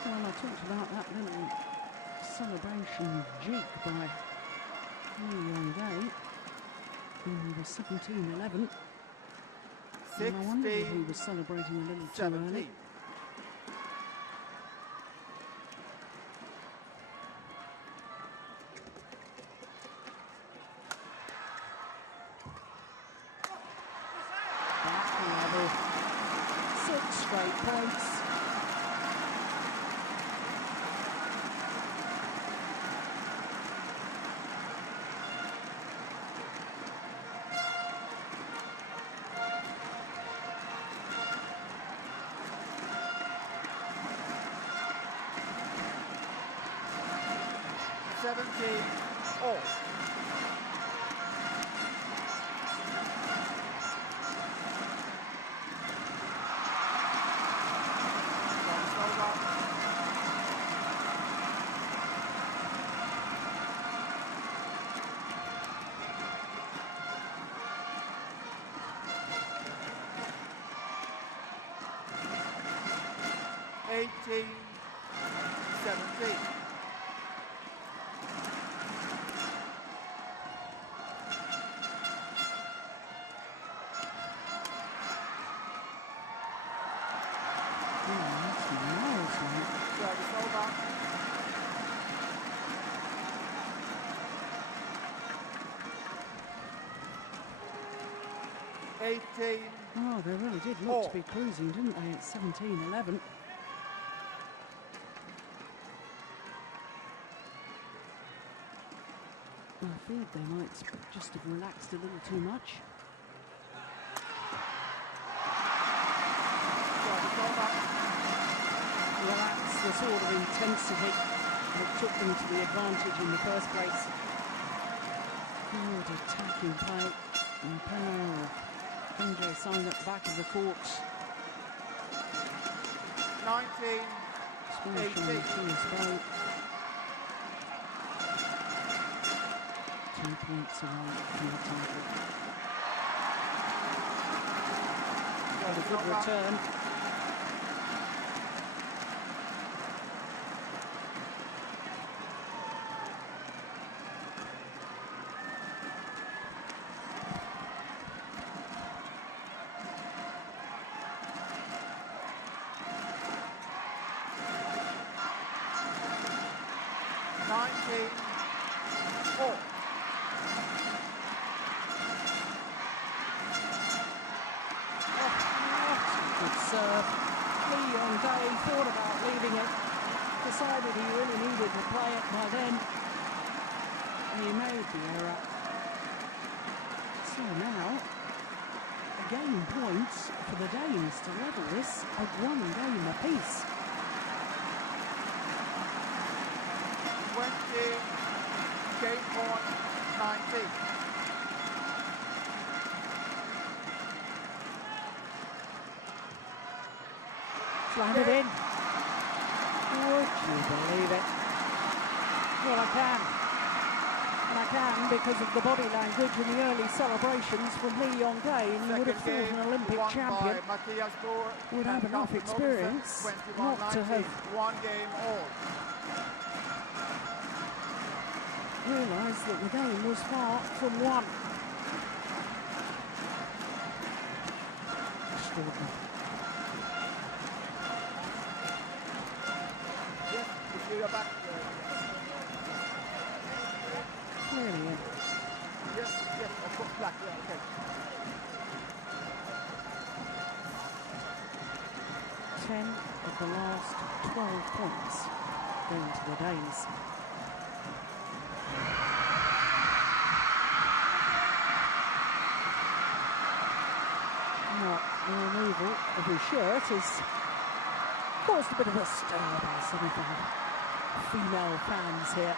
Well, I talked about that little celebration jig by Lee Yong Day in the 17-11. And I wondered if he was celebrating a little too 17. early. Back level. 6 straight points. 17 all. Eighteen, 17. Service over. 18. Oh, they really did look to be cruising, didn't they? It's 17-11. I feared they might just have relaxed a little too much. Relax the sort of intensity that took them to the advantage in the first place. Good attacking play and power of Andre signed at the back of the court. 19, 18. 2 points away from the title. Well, a good return. Thought about leaving it, decided he really needed to play it by then, and he made the error. So now, again points for the Danes to level this at 1 game apiece. 20, game point, 19. Landed in. Would you believe it? Well, I can. And I can because of the body language and the early celebrations from Lee Yong-gae. And you would have thought an Olympic champion would have enough experience not to have 1 game all. realised that the game was far from won. Extraordinary. Back. Clearly in. Yes, of course, black, yeah, okay. 10 of the last 12 points going to the Danes. Now, the removal of his shirt has caused a bit of a stir by some of the female fans here.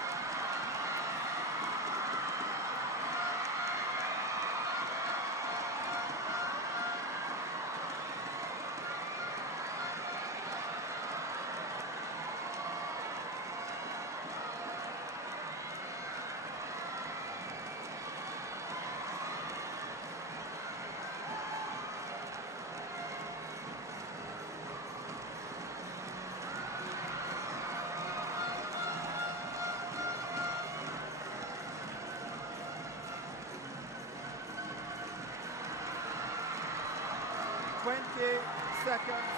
Seconds.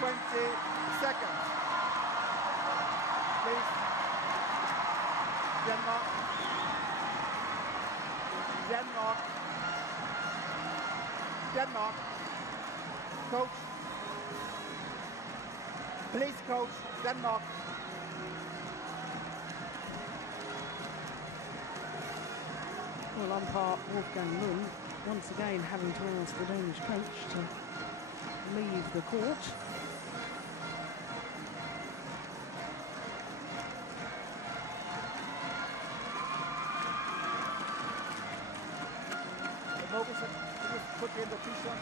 20 seconds. Please. Denmark. Denmark. Denmark. Coach. Please, coach. Denmark. Well, umpire Wolfgang Lund once again having to ask the Danish coach to leave the court. Mogensen, can you put in the t-shirt?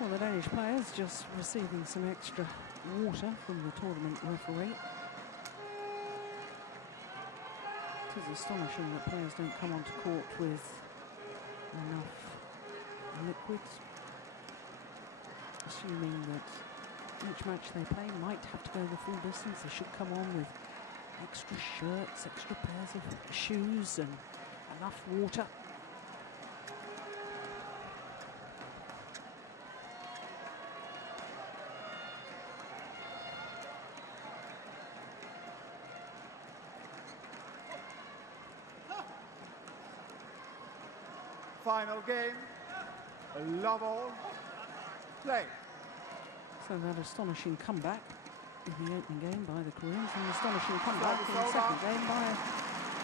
Well, the Danish players just receiving some extra water from the tournament referee. It is astonishing that players don't come onto court with enough liquids. Assuming that each match they play might have to go the full distance, they should come on with extra shirts, extra pairs of shoes and enough water. Final game, a love all, play. So that astonishing comeback in the opening game by the Koreans, and an astonishing comeback in the second game by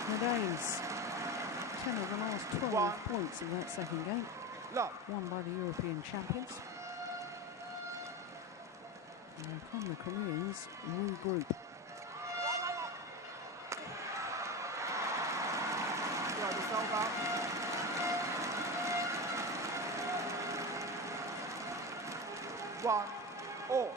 the Danes. 10 of the last 12 points of that second game, won by the European champions. And can the Koreans regroup? One, all.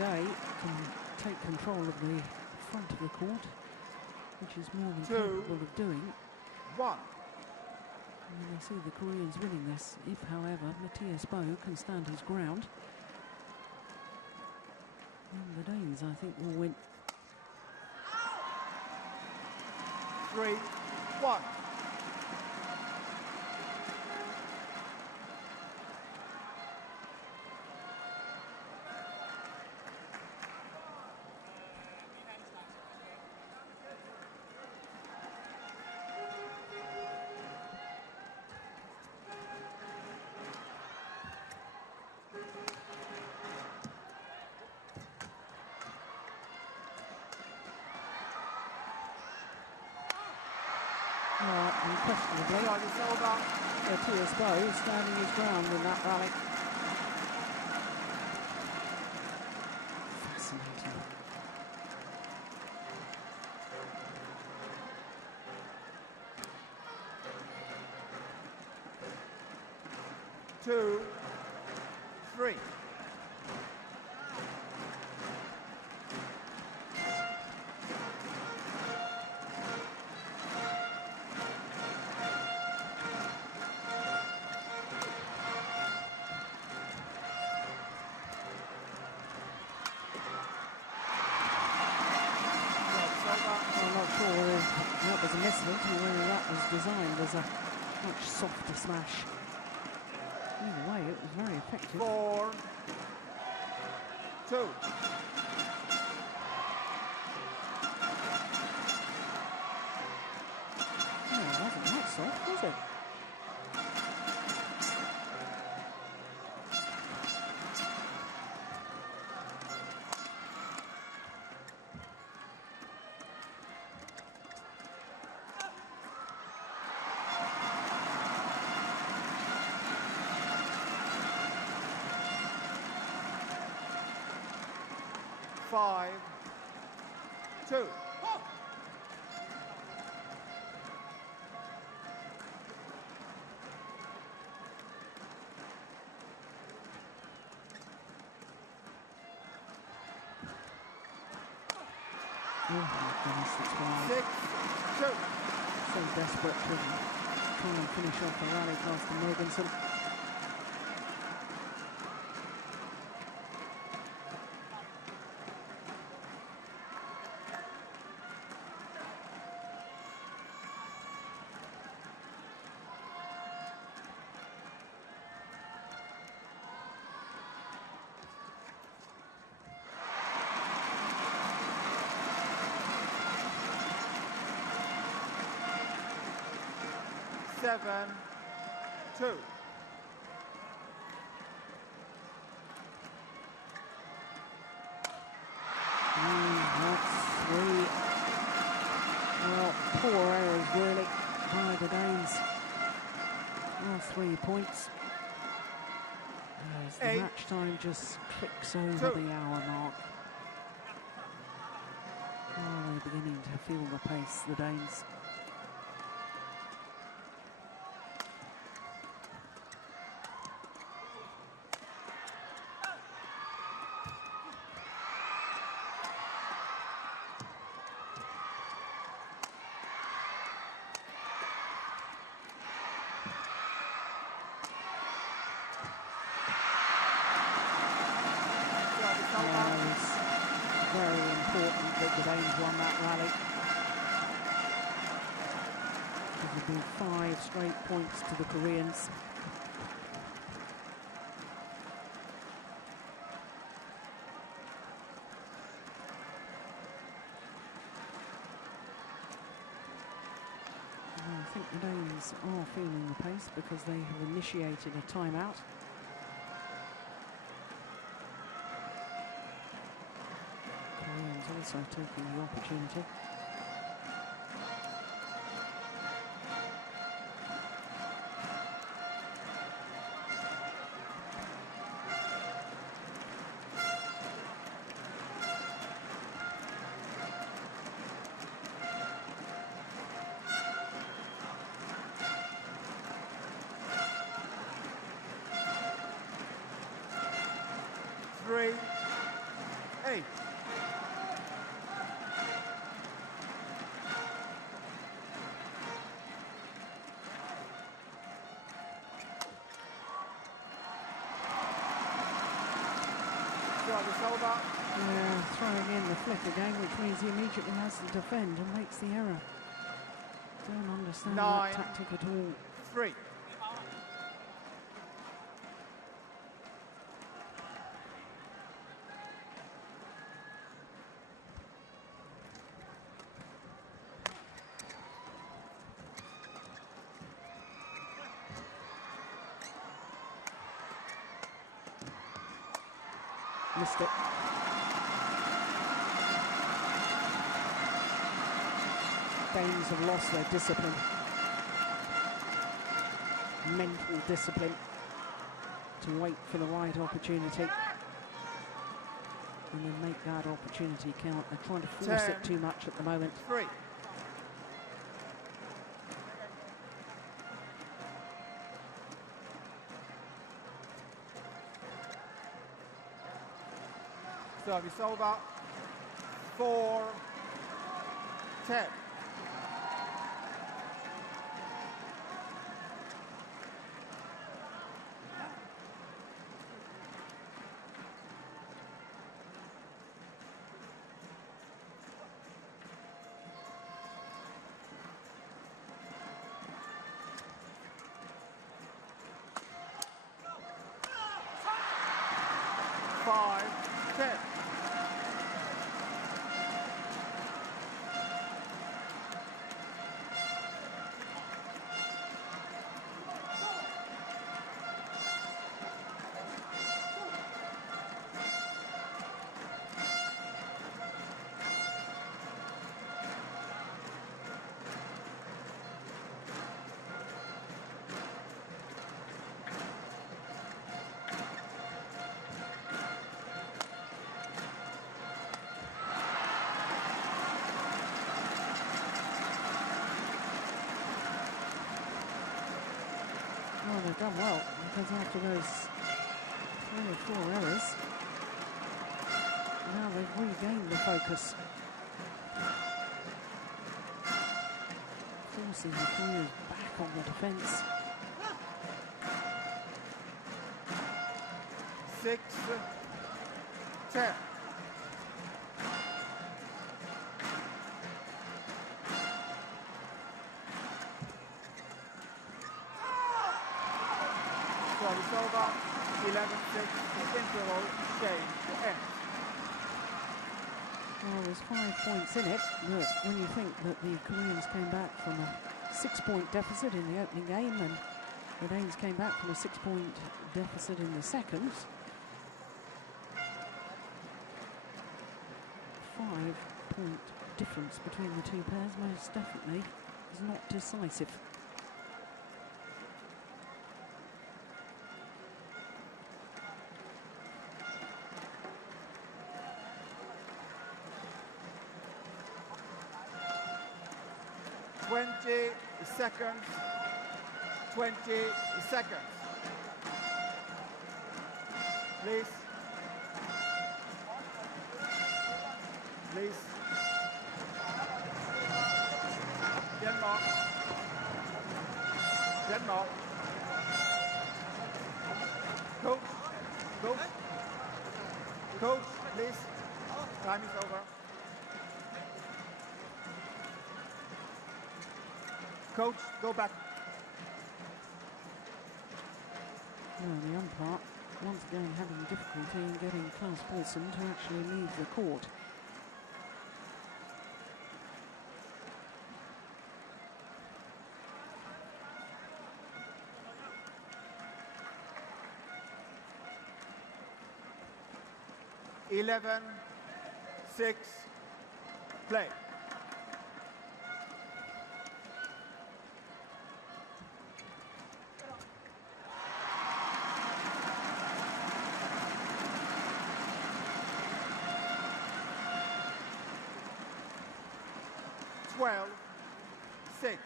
Can take control of the front of the court, which is more than capable of doing. One. And I see the Koreans winning this. If, however, Matthias Bo can stand his ground, then the Danes, I think, will win. 3-1. Unquestionably, Matthias Bo standing his ground in that rally. Fascinating. Two, three. That was a misfit, or whether that was designed as a much softer smash. Either way, it was very effective. 4-2. No, it wasn't that soft, was it? Five, two. Oh my goodness, it's wild. 6-2. So desperate to try and finish off the rally, Carsten Mogensen. Seven, 2. That's 3. Well, poor errors really by the Danes. Well, 3 points. As the 8, match time just clicks over 2. the hour mark. Oh, they're beginning to feel the pace, the Danes. Very important that the Danes won that rally. It would be 5 straight points to the Koreans. And I think the Danes are feeling the pace because they have initiated a timeout. Also taking the opportunity. Three, 8. Yeah, throwing in the flick again, which means he immediately has to defend and makes the error. Don't understand 9, that tactic at all. 3. Missed it. Danes have lost their discipline. Mental discipline to wait for the right opportunity and then make that opportunity count. They're trying to force 10, it too much at the moment. 3. Service over. 4, 10. Oh, they've done well, because after those 3 or 4 errors, now they've regained the focus. Forcing the Koreans back on the defence. 6-10. Service over, 11-6, interval change ends. Well, there's 5 points in it, but when you think that the Koreans came back from a 6-point deficit in the opening game and the Danes came back from a 6-point deficit in the second, 5-point difference between the two pairs most definitely is not decisive. Seconds, 20 seconds. Please. Please. Denmark. Denmark. Coach. Coach. Coach, please. Time is over. Coach, go back. Well, the umpire, once again, having difficulty in getting Klaus Paulsen to actually leave the court. Eleven, 6, play. Six.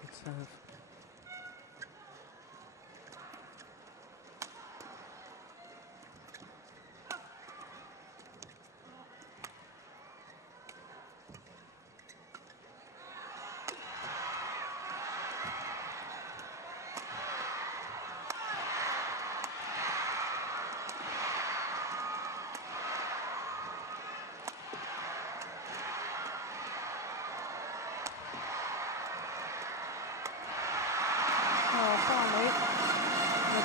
Good serve.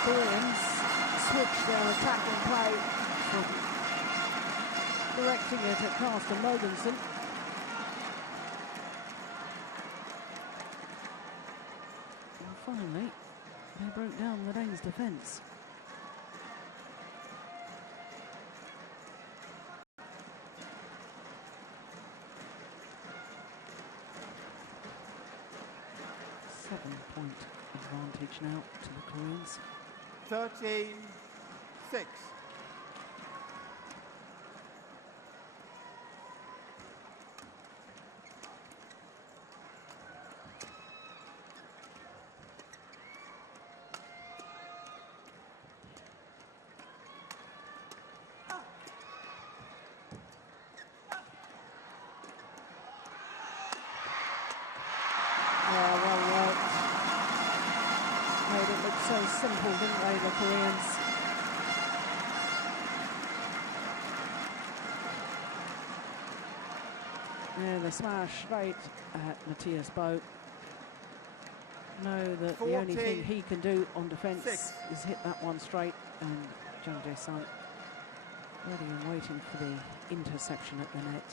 Koreans switch their attacking play from directing it at Carsten Mogensen. And finally, they broke down the Danes' defence. Seven-point advantage now to the Koreans. 13-6. So simple, didn't they, the Koreans? Yeah, the smash straight at Matthias Bo. Know that the only thing he can do on defence is hit that one straight, and Jung Jae-sun ready and waiting for the interception at the net.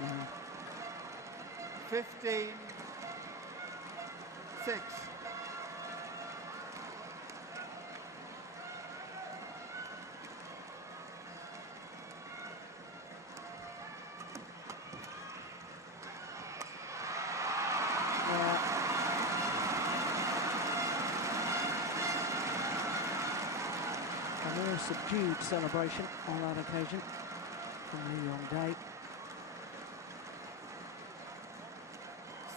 now. 15-6. A more subdued celebration on that occasion from Lee Yong-dae.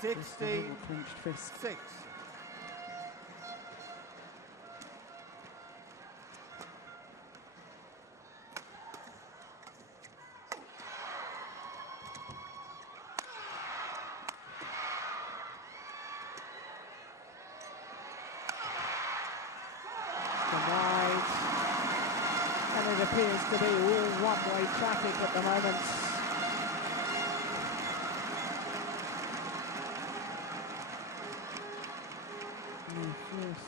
16, Clenched fist. 6. And it appears to be all one-way traffic at the moment. Their fourth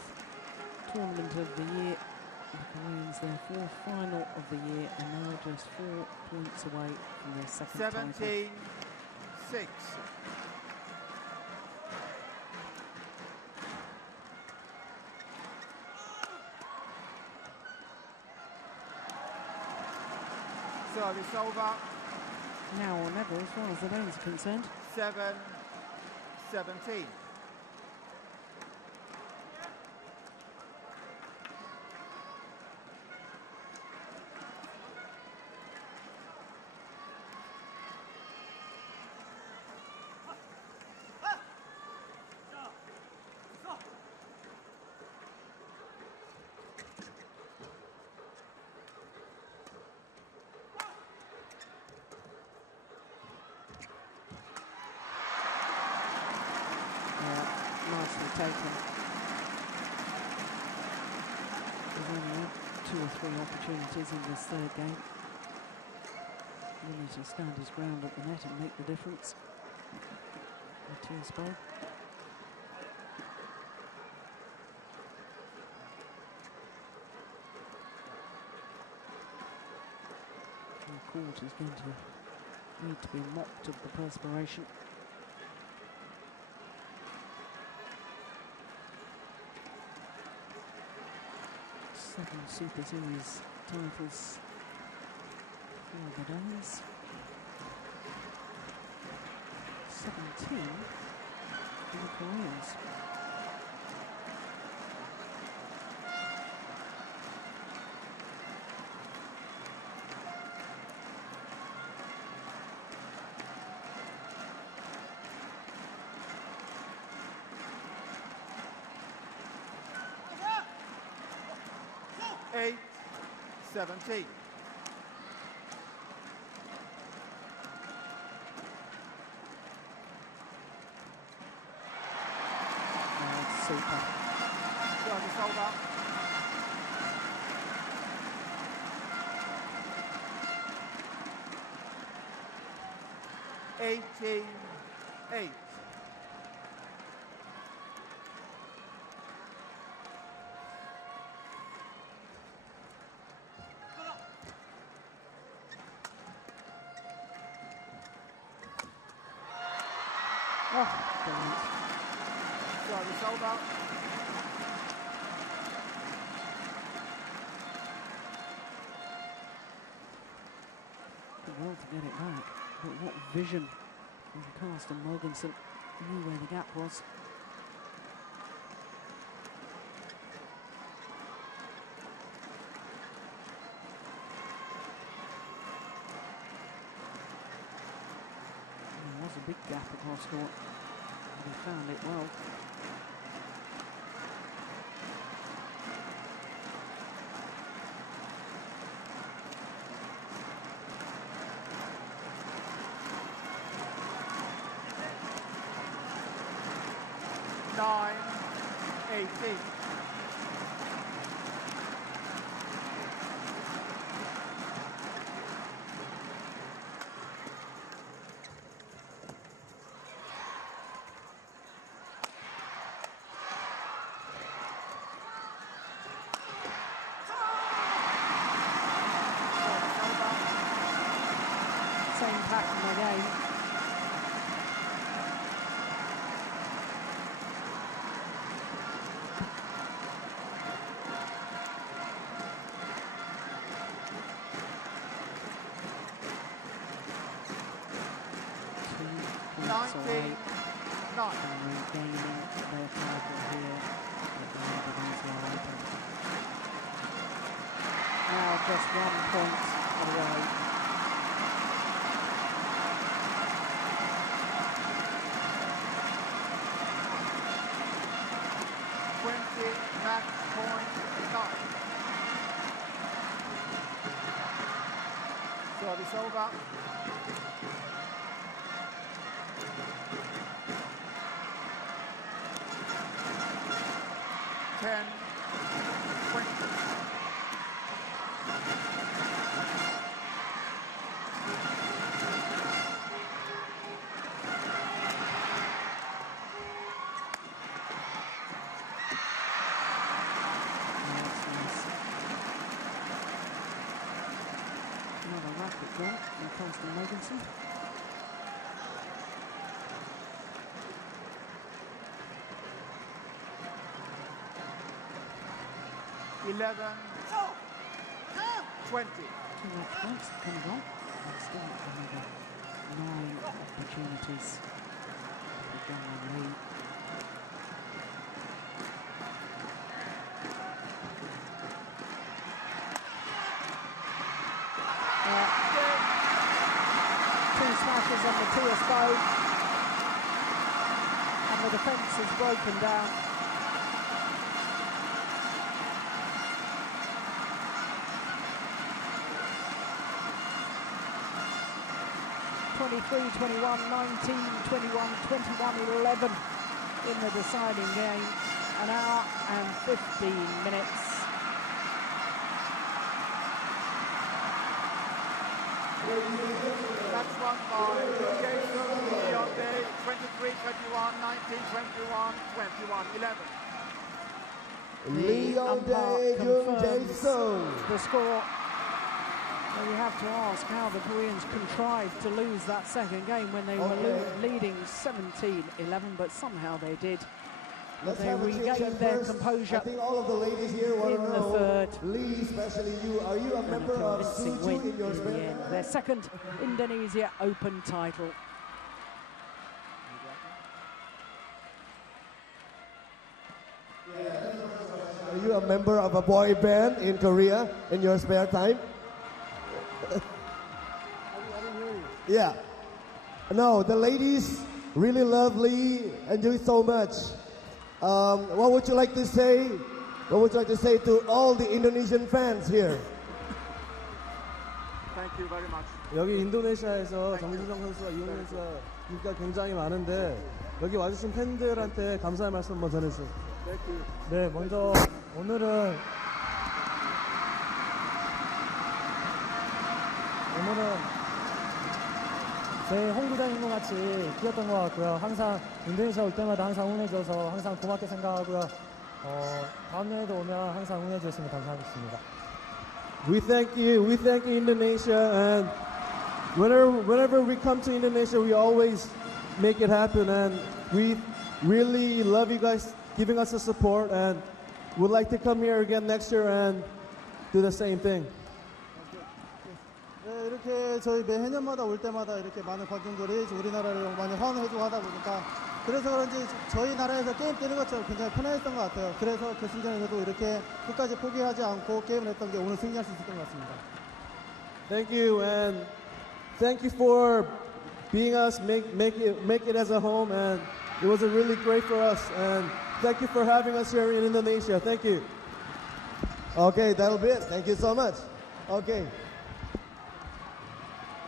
tournament of the year. The Koreans, their fourth final of the year, and now just 4 points away from their second title. 17, 6. Service over. Now or never, as far as the lanes are concerned. 7, 17. Nicely taken. He's only had 2 or 3 opportunities in this third game. Really to stand his ground at the net and make the difference. Matthias Boll. The court is going to need to be mopped of the perspiration. 7 Super Series titles for the Danes. 17 for the Koreans. Eight, 17. Super. Service over. 18-8. Oh, brilliant. Service over. Did well to get it back, but what vision from Carsten Mogensen. Knew where the gap was. There was a big gap across court, and he found it well. Nine, 18. Same pattern again. Nineteen, 9. And regaining their title here at the Indonesia Open. just 1 point away. Match point time. Service over. Ten, 20. Constance Mogensen. 11, 20. 2 match points coming on. And still another 9 opportunities for Djarum Lee. Smashes on Matthias Bow, and the defence is broken down. (23-21, 19-21, 21-11) in the deciding game. An hour and 15 minutes. That's won by Jason Leonde, 23-21, 19-21, 21-11. The umpire confirms the score. Well, you have to ask how the Koreans contrived to lose that second game when they were leading 17-11, but somehow they did. They regained their composure. I think all of the ladies here want in to the know, third. Lee, especially you, are you a member of Suju in your spare time? Their second Indonesia Open title. Are you a member of a boy band in Korea in your spare time? I didn't hear you. Yeah. No, the ladies really love Lee and do so much. What would you like to say? What would you like to say to all the Indonesian fans here? Thank you very much. 여기 인도네시아에서 정지성 선수와 이용 선수가 인기가 굉장히 많은데 여기 와주신 팬들한테 감사의 말씀 한번 전해주세요. 네, 먼저 오늘은 제 홍구장인 것 같이 뛰었던 것 같고요. 항상 인도네시아 올 때마다 항상 응원해줘서 항상 고맙게 생각하고요. 다음 년에도 오면 항상 응원해주셨으면 감사하겠습니다. We thank you Indonesia, and whenever we come to Indonesia, we always make it happen, and we really love you guys giving us the support, and would like to come here again next year and do the same thing. 네, 이렇게 저희 매해년마다 올 때마다 이렇게 많은 관중들이 우리나라를 많이 환호해주고 하다 보니까 그래서 그런지 저희 나라에서 게임 뛰는 것처럼 굉장히 편안했던 것 같아요. 그래서 결승전에서도 이렇게 끝까지 포기하지 않고 게임을 했던 게 오늘 승리할 수 있었던 것 같습니다. Thank you, and thank you for being us, make it as a home, and it was really great for us, and thank you for having us here in Indonesia. Thank you. Okay, that'll be it. Thank you so much. Okay.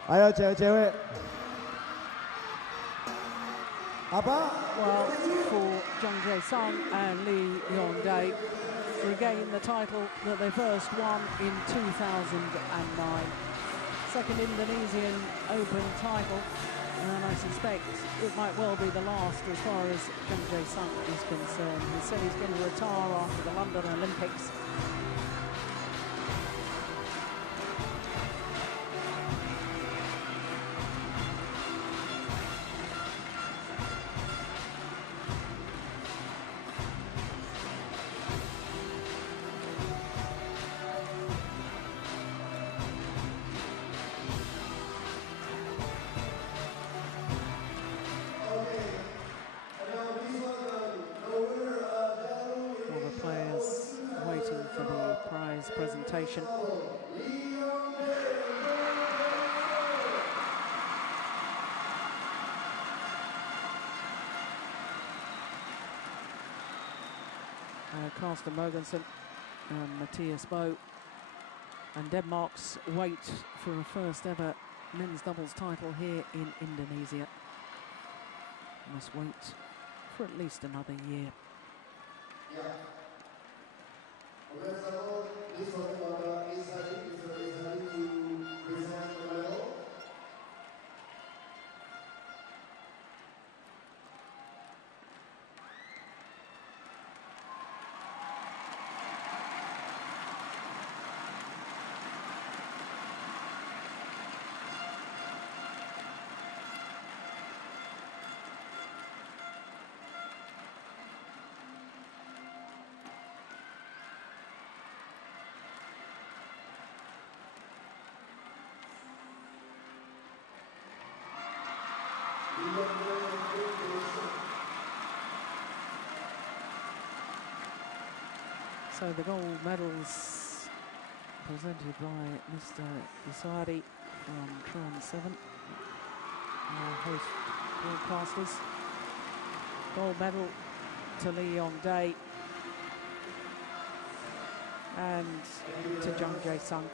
아유, 제외. 아빠? Well, for Jung Jae-sung and Lee Yong-dae regain the title that they first won in 2009. Second Indonesian Open title, and I suspect it might well be the last as far as Jung Jae-sung is concerned. He said he's going to retire after the London Olympics. Presentation. Carsten Mogensen and Matthias Bo, and Denmark's wait for a first ever men's doubles title here in Indonesia. Must wait for at least another year. So the gold medals presented by Mr. Isari from Tron 7, our host broadcasters. Gold medal to Lee Yong-dae and to Jung Jae-sung.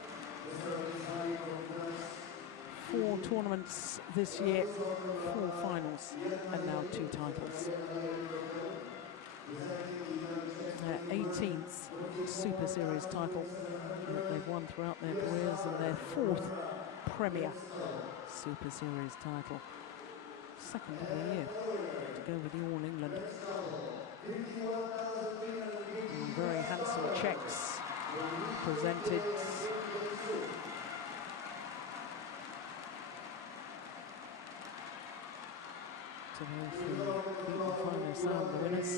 4 tournaments this year, 4 finals, and now 2 titles. Their 18th Super Series title that they've won throughout their careers, and their 4th Premier Super Series title. 2nd of the year to go with the All England. And very handsome checks presented. To those who beat the final sound, the winners.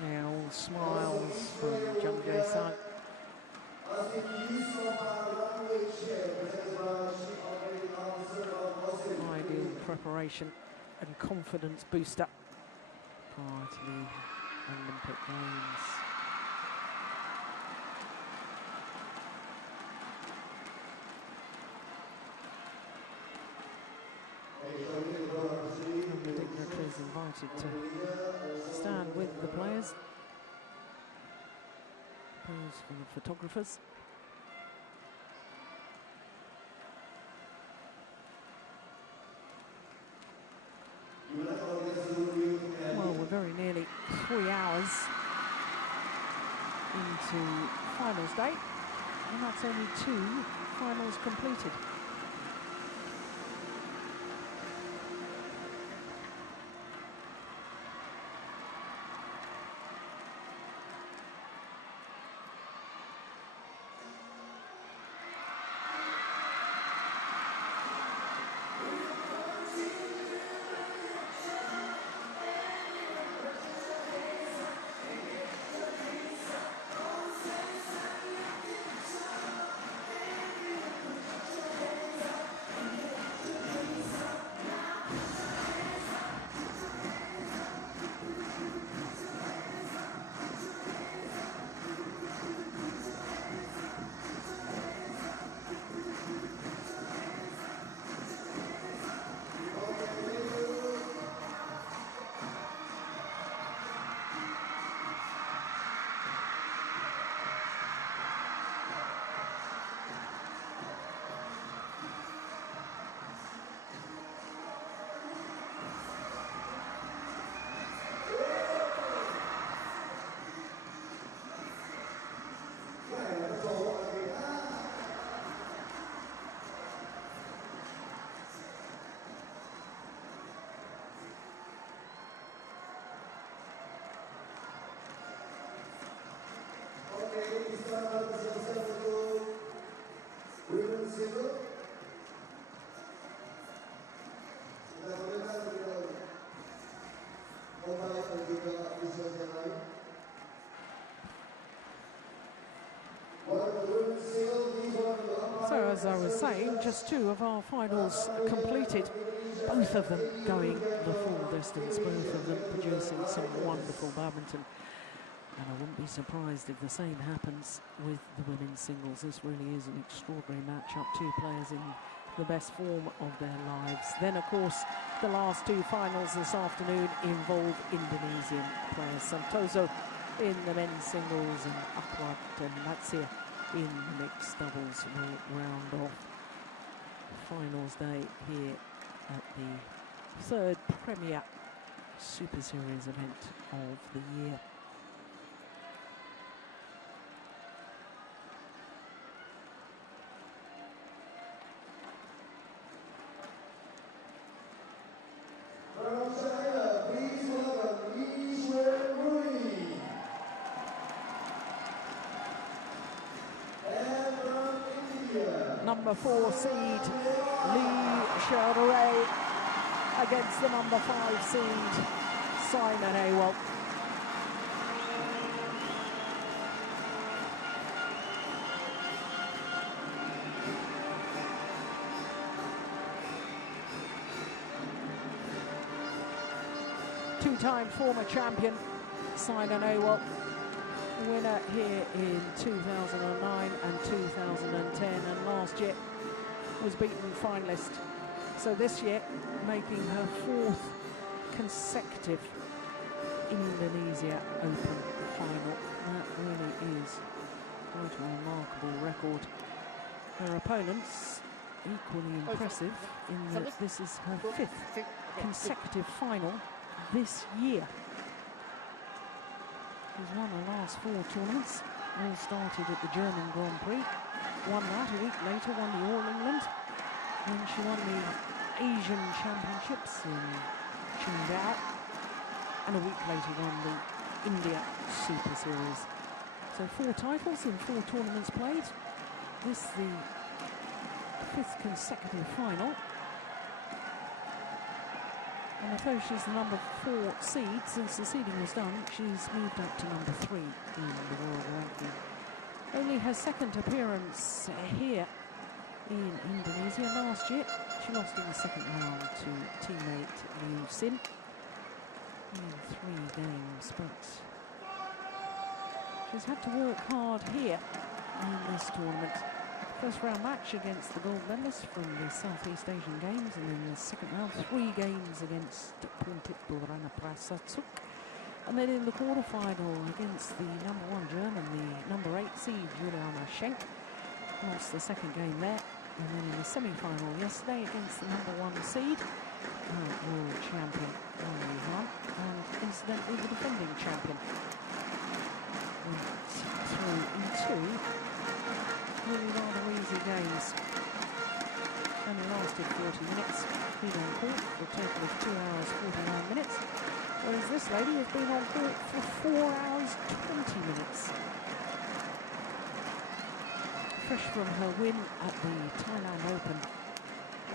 Yeah, all smiles from Jung Jae-sung. Ideal preparation and confidence booster prior to the Olympic Games. And the dignitaries invited to stand with the players. Pose for the photographers. Well, we're very nearly 3 hours into finals day, and that's only 2 finals completed. So, as I was saying, just 2 of our finals completed, both of them going the full distance, both of them producing some wonderful badminton. And I wouldn't be surprised if the same happens with the women's singles. This really is an extraordinary matchup, 2 players in the best form of their lives. Then, of course, the last 2 finals this afternoon involve Indonesian players. Santoso in the men's singles and Akwat and Matsia in the mixed doubles will round off finals day here at the 3rd Premier Super Series event of the year. Number 4 seed Lee Sherderay against the number 5 seed Simon Awol. Two-time former champion Simon Awol, winner here in 2009 and 2010, and last year was beaten finalist. So this year, making her 4th consecutive Indonesia Open final. That really is quite a remarkable record. Her opponents equally impressive in that this is her 5th consecutive final this year. She's won the last 4 tournaments, all started at the German Grand Prix, won that a week later, won the All England, and she won the Asian Championships in Qingdao, and a week later won the India Super Series. So 4 titles in 4 tournaments played. This the 5th consecutive final. And although she's the number 4 seed, since the seeding was done, she's moved up to number 3 in the world ranking. Only her 2nd appearance here in Indonesia. Last year, she lost in the 2nd round to teammate Liu Sin in 3 games, but she's had to work hard here in this tournament. First round match against the gold medalist from the Southeast Asian Games, and in the 2nd round 3 games against Puntit Dorana Prasatsuk. And then in the quarterfinal against the number 1 German, the number 8 seed Juliana Schenk, lost the 2nd game there. And then in the semi-final yesterday against the number 1 seed, world champion Wang Yuhan, and incidentally the defending champion. Went through in 2 really rather easy games. Only lasted 40 minutes. Been on court for a total of 2 hours 49 minutes, whereas this lady has been on court for 4 hours 20 minutes. Fresh from her win at the Thailand Open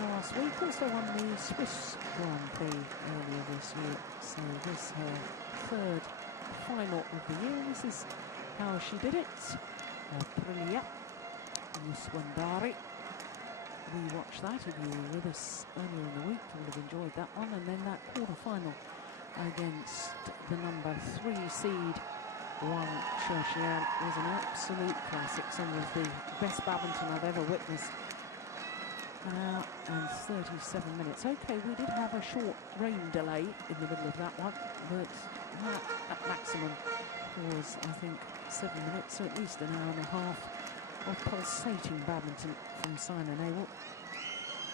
last week, also won the Swiss Grand Prix earlier this year. So this her 3rd final of the year. This is how she did it. Aprilia Muswandari. We watched that. If you were with us earlier in the week, you would have enjoyed that one. And then that quarter-final against the number 3 seed Wang Xiaoxian was an absolute classic. Some of the best badminton I've ever witnessed. An hour and 37 minutes. Okay, we did have a short rain delay in the middle of that one, but that at maximum was, I think, 7 minutes, so at least an hour and a half of pulsating badminton from Simon Awol.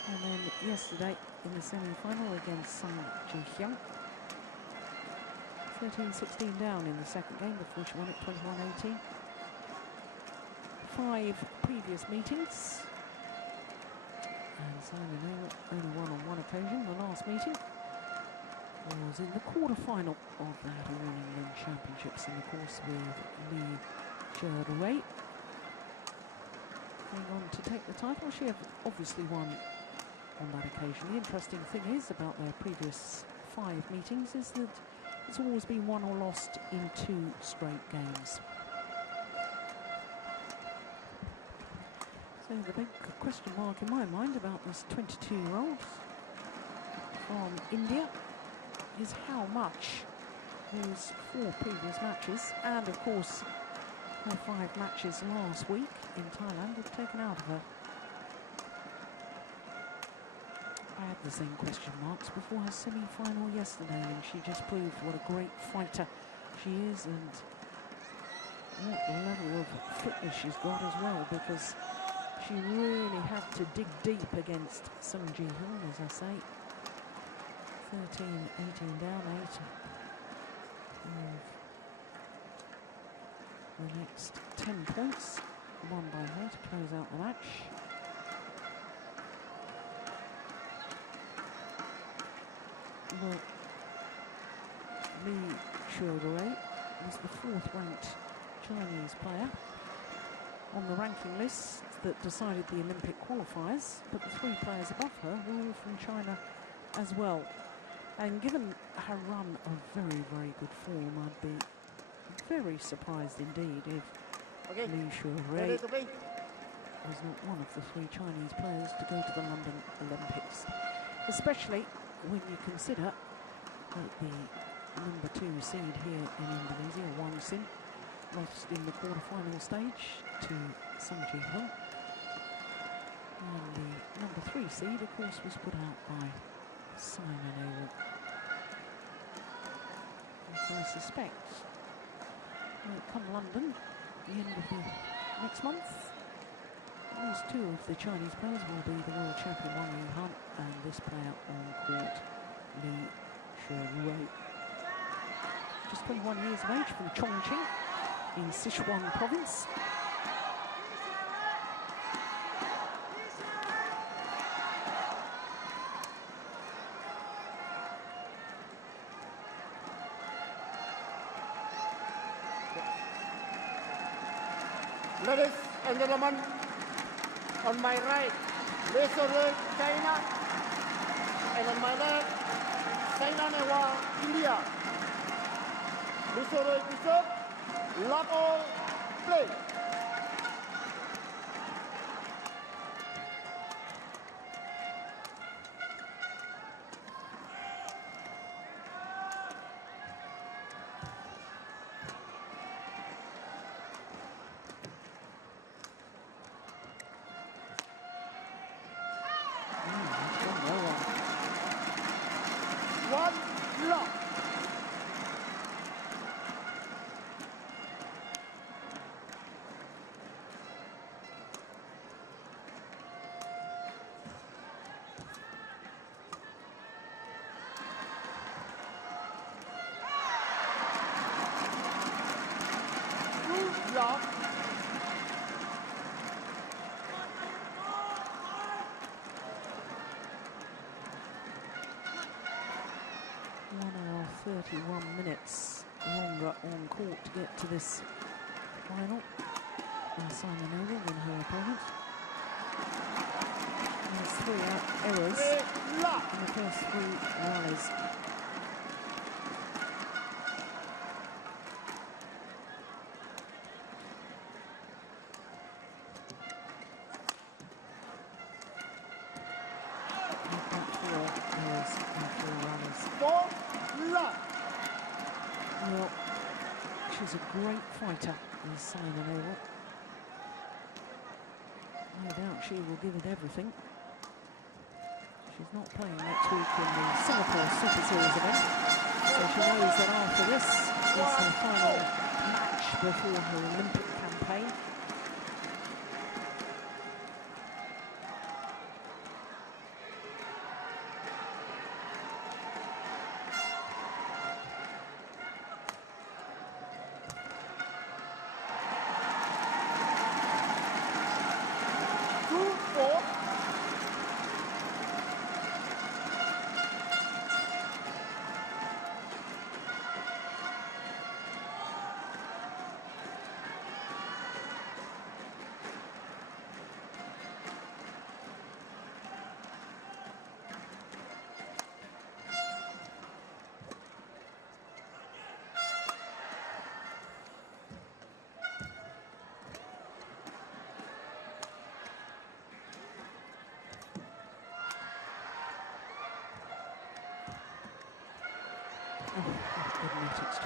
And then yesterday in the semi-final against Sung Ji-hyun, 13-16 down in the 2nd game before she won it 21-18. 5 previous meetings, and Simon Awol only won on 1 occasion. The last meeting was in the quarter-final of that All England Championships, in the course with Lee Djarum going on to take the title. She obviously won on that occasion. The interesting thing is about their previous 5 meetings is that it's always been won or lost in 2 straight games. So the big question mark in my mind about this 22-year-old from India is how much those 4 previous matches and of course her 5 matches last week in Thailand have taken out of her. I had the same question marks before her semi-final yesterday, and she just proved what a great fighter she is and what level of fitness she's got as well, because she really had to dig deep against Sung Ji-hoon, as I say. 13-18 down, 8 of the next 10 points won by her to close out the match. Well, Lee Shuorui was the 4th ranked Chinese player on the ranking list that decided the Olympic qualifiers, but the 3 players above her were all from China as well. And given her run of very, very good form, I'd be very surprised indeed if Lee Shuorui was not one of the 3 Chinese players to go to the London Olympics, especially when you consider that the number 2 seed here in Indonesia, OSIM, lost in the quarter-final stage to Sung Ji-hoon. And the number 3 seed, of course, was put out by Simon Owen. So I suspect that come London, the end of the next month, at least 2 of the Chinese players will be the world champion Wang Yuhan and this player on court, Lee Shuorui. Just 21 years of age, from Chongqing in Sichuan province. Ladies and gentlemen, on my right, Lee Shuorui, China, and on my left, Saina Nehwal, India. Lee Shuorui to serve, love all, play. One love. Two love. Now 31 minutes longer on court to get to this final. Simon Owen than her opponent. There's 3 errors in the first 3 rallies. Well, she's a great fighter, is Simon Owen. No doubt she will give it everything. She's not playing next week in the Singapore Superseries event, so she knows that after this is her final match before her Olympic campaign.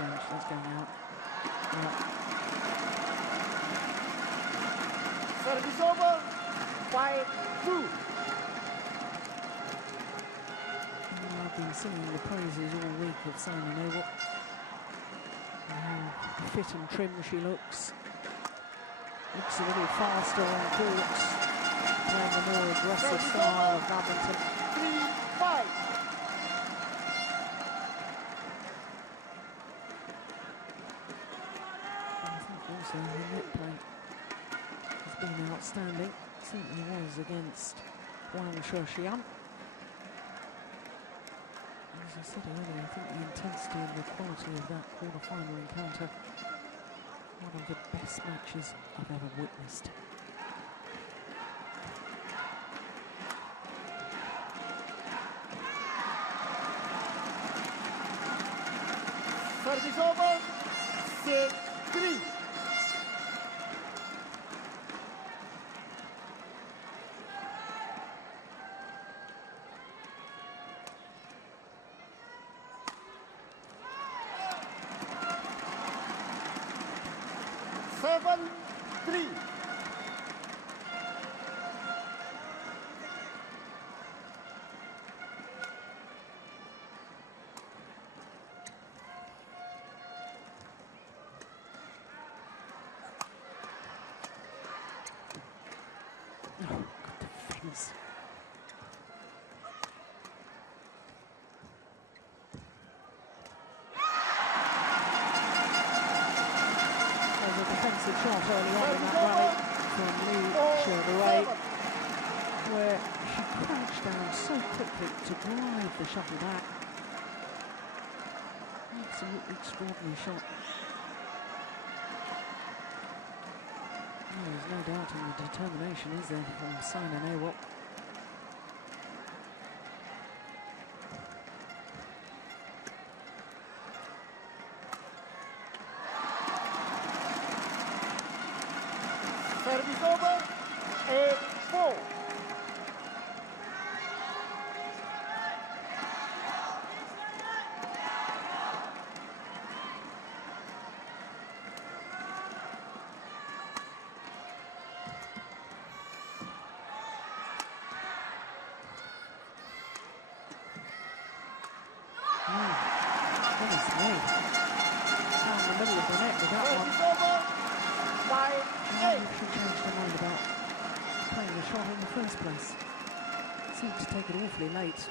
She's going out. Yeah. Service over. 5-2. I've been singing the praises all week of Simon Ogle. How fit and trim she looks. Looks a little faster on court, playing a more aggressive style of badminton. 3-5. I think also her net play has been outstanding. Certainly was against Wang Shuxian. As I said earlier, I think the intensity and the quality of that quarter-final encounter, one of the best matches I've ever witnessed. Service over. 6-3. Oh, good defence. There's a defensive shot early on in that rally from Lee Cherbury, where she crouched down so quickly to drive the shuttle back. Absolutely extraordinary shot. There's no doubt in the determination, is there, from Simon Ogle. Service over. 8-4. Goodness me. Down the middle of the net with that one. Service over. Why 5-8. she changed her mind about playing the shot in the first place? Seemed to take it awfully late.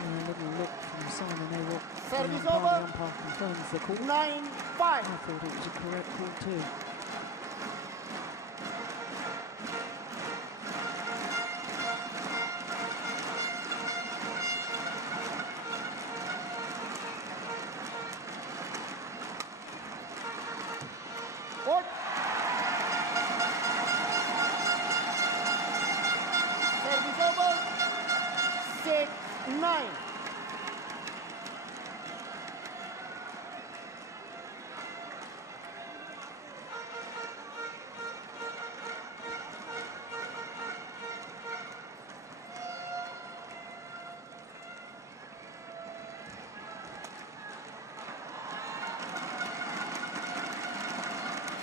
A little look from Simon Ogle. Service The over. umpire confirms the call. 9-5. I thought it was a correct call too. What? Service over. 6-9.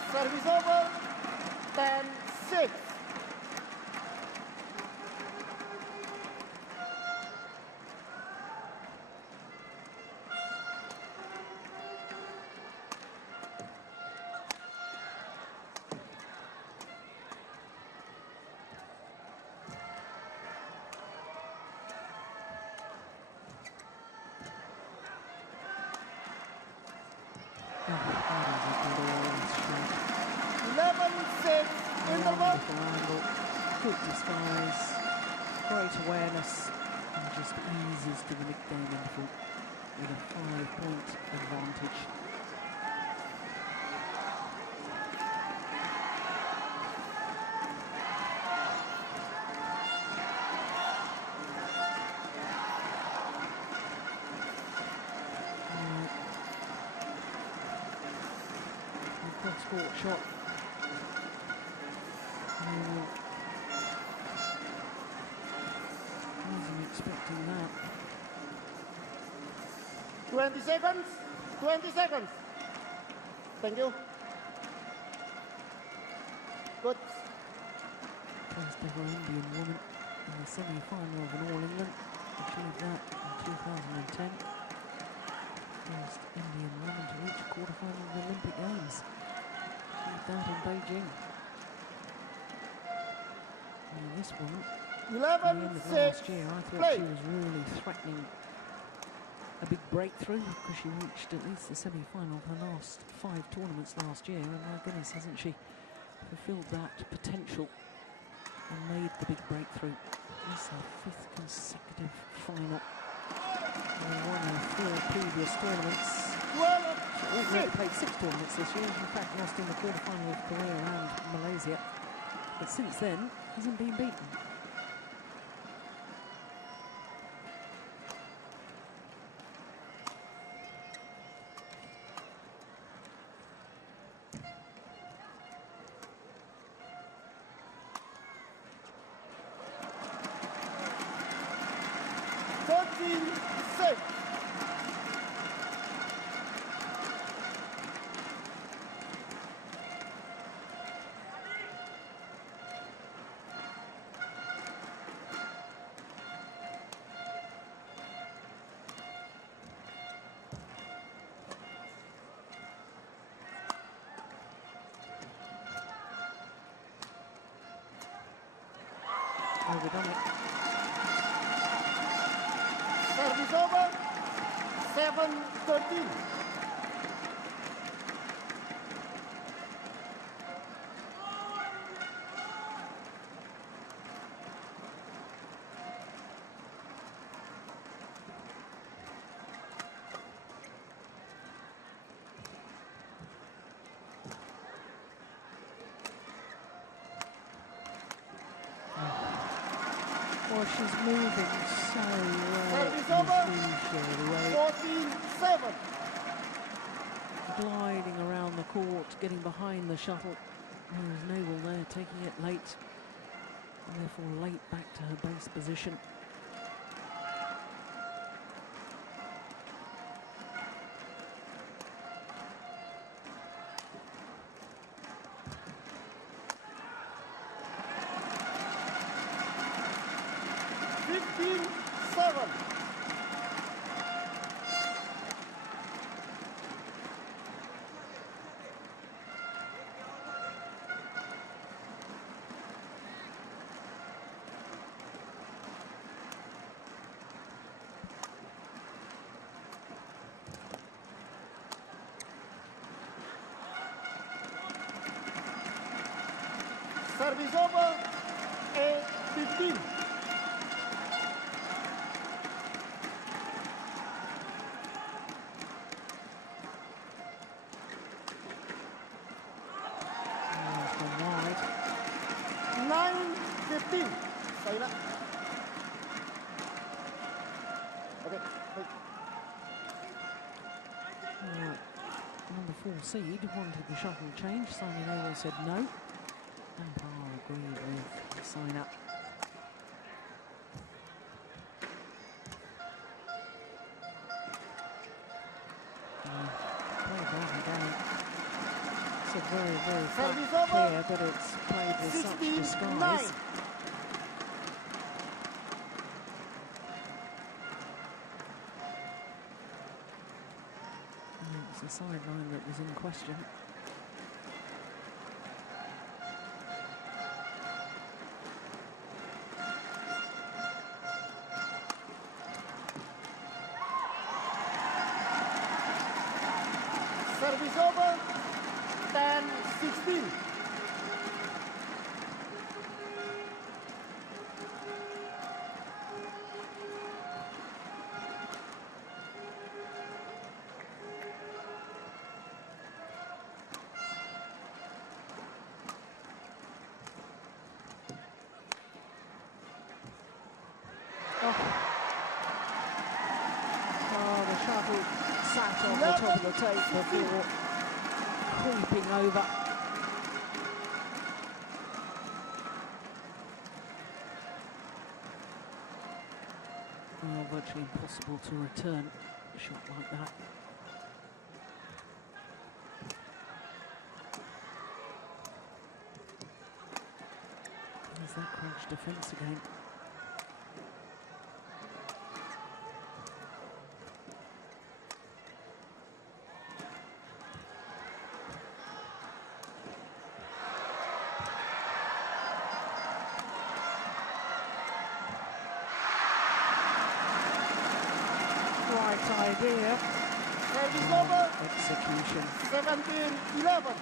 Service over. 10-6. Oh, that is a glorious shot. 11-6. Interval. Wonderful angle, good disguise, great awareness, and just eases to the mid-game interval with a 5-point advantage. court shot. Wasn't expecting that. 20 seconds. 20 seconds. Thank you. Good. First ever Indian woman in the semi-final of an All England. Achieved that in 2010. First Indian woman to reach a quarterfinal of the Olympic Games. Achieved that in Beijing. And this woman, at the 11, end of 6, last year, I thought play. she was really threatening a big breakthrough because she reached at least the semi-final of her last 5 tournaments last year, and my goodness, hasn't she fulfilled that potential and made the big breakthrough. This is her 5th consecutive final. They won her 4 previous tournaments. She's already played 6 tournaments this year. In fact, lost in the quarterfinal of Korea and Malaysia. But since then, hasn't been beaten. Overdone it. Service over. 7-13. Well, she's moving so Service over. 14-7. Gliding around the court, getting behind the shuttle. There's Naval there, taking it late, and therefore late back to her base position. Service over. 8-15. It's gone wide. 9-15. Say that. Okay. Number 4 seed wanted the shuttle change. Simon Naval said no. Umpire agreed with the sign up. It's a very, very flat clear, but it's played with such disguise. It's the sideline that was in question. Service over. 10-16. Oh, the shuttle sat on the top of the tape before creeping over. Well, virtually impossible to return a shot like that. There's that crouch defence again. Right idea. Service over. Execution. 17-11.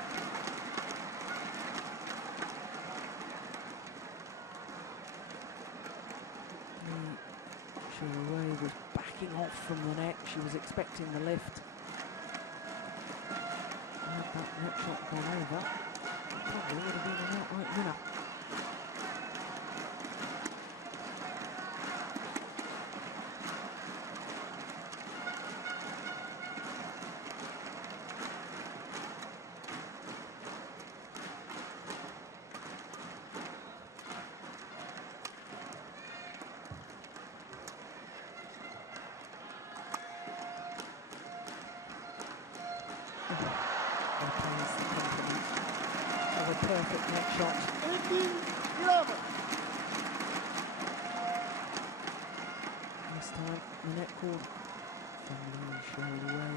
Djarum was backing off from the net. She was expecting the lift. Had that net shot gone over, probably would have been an outright winner. A perfect net shot. 18-11. This time the net cord firmly showed away.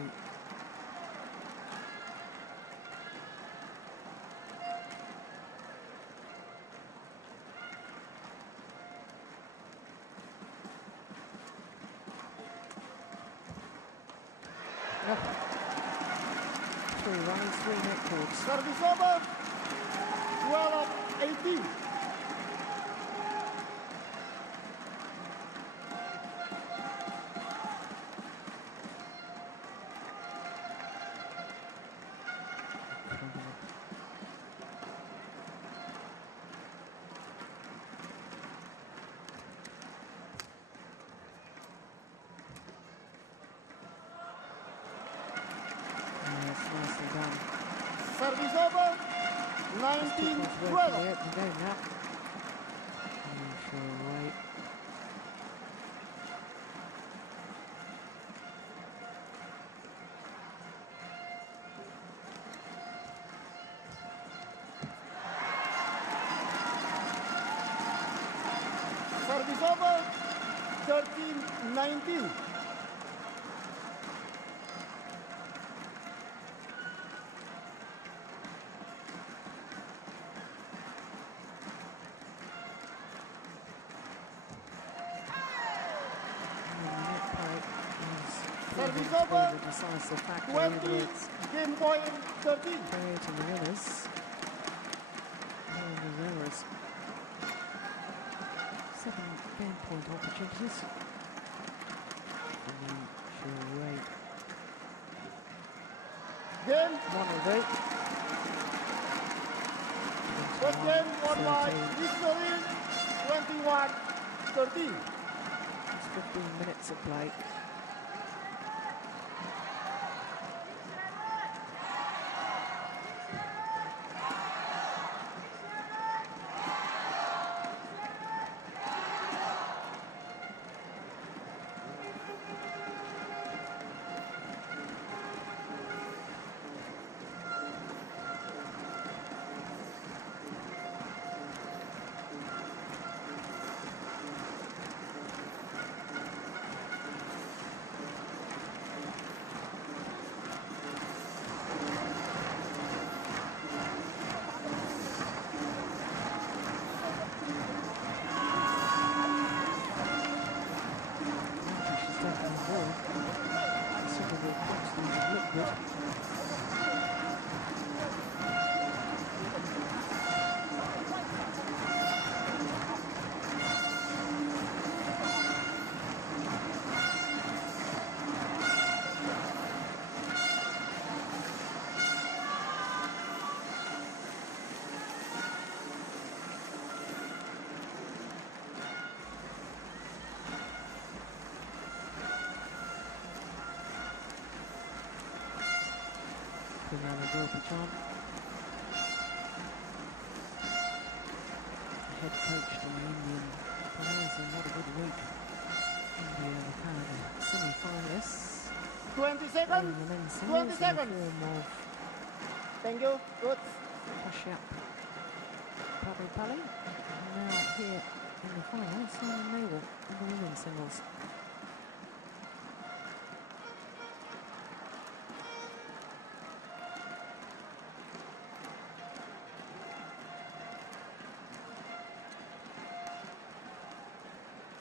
Three runs, three net cords. Service over. 12-18. That's nicely done. Service over. 19-12. The opening game now. Sure, right. Service over. 13-19. Service over. The decisive factor 20. over its Game point 13. creating the winners. And the errors. 7 game point opportunities. Djarum. Game. One of it. First game won by Israel 21-13. It's 15 minutes of play. Gurpi Chan. Head coach to the Indian players, and what a good week. India have had semi-finalists. 20 In seconds. the men's 20 singles in the seconds. form of Thank you. Good. Kashyap Pali. And now here in the final, Simon Newell in the women's singles.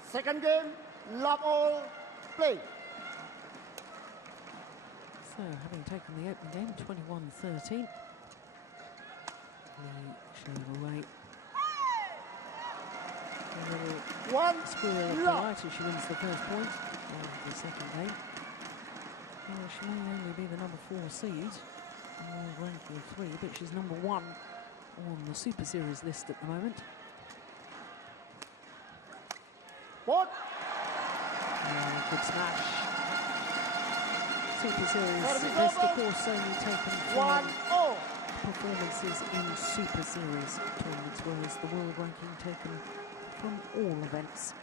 Second game, love all, play. So, having taken the opening game, 21-13, Lee showed away. A little One, squeal of love. delight as she wins the first point of the second game. Well, she may only be the number 4 seed, ranking of 3, but she's number 1 on the Super Series list at the moment. What? Good smash. Super Series Service list, of over. course, only taken 1 from 0. performances in Super Series tournaments, whereas the world ranking taken from all events.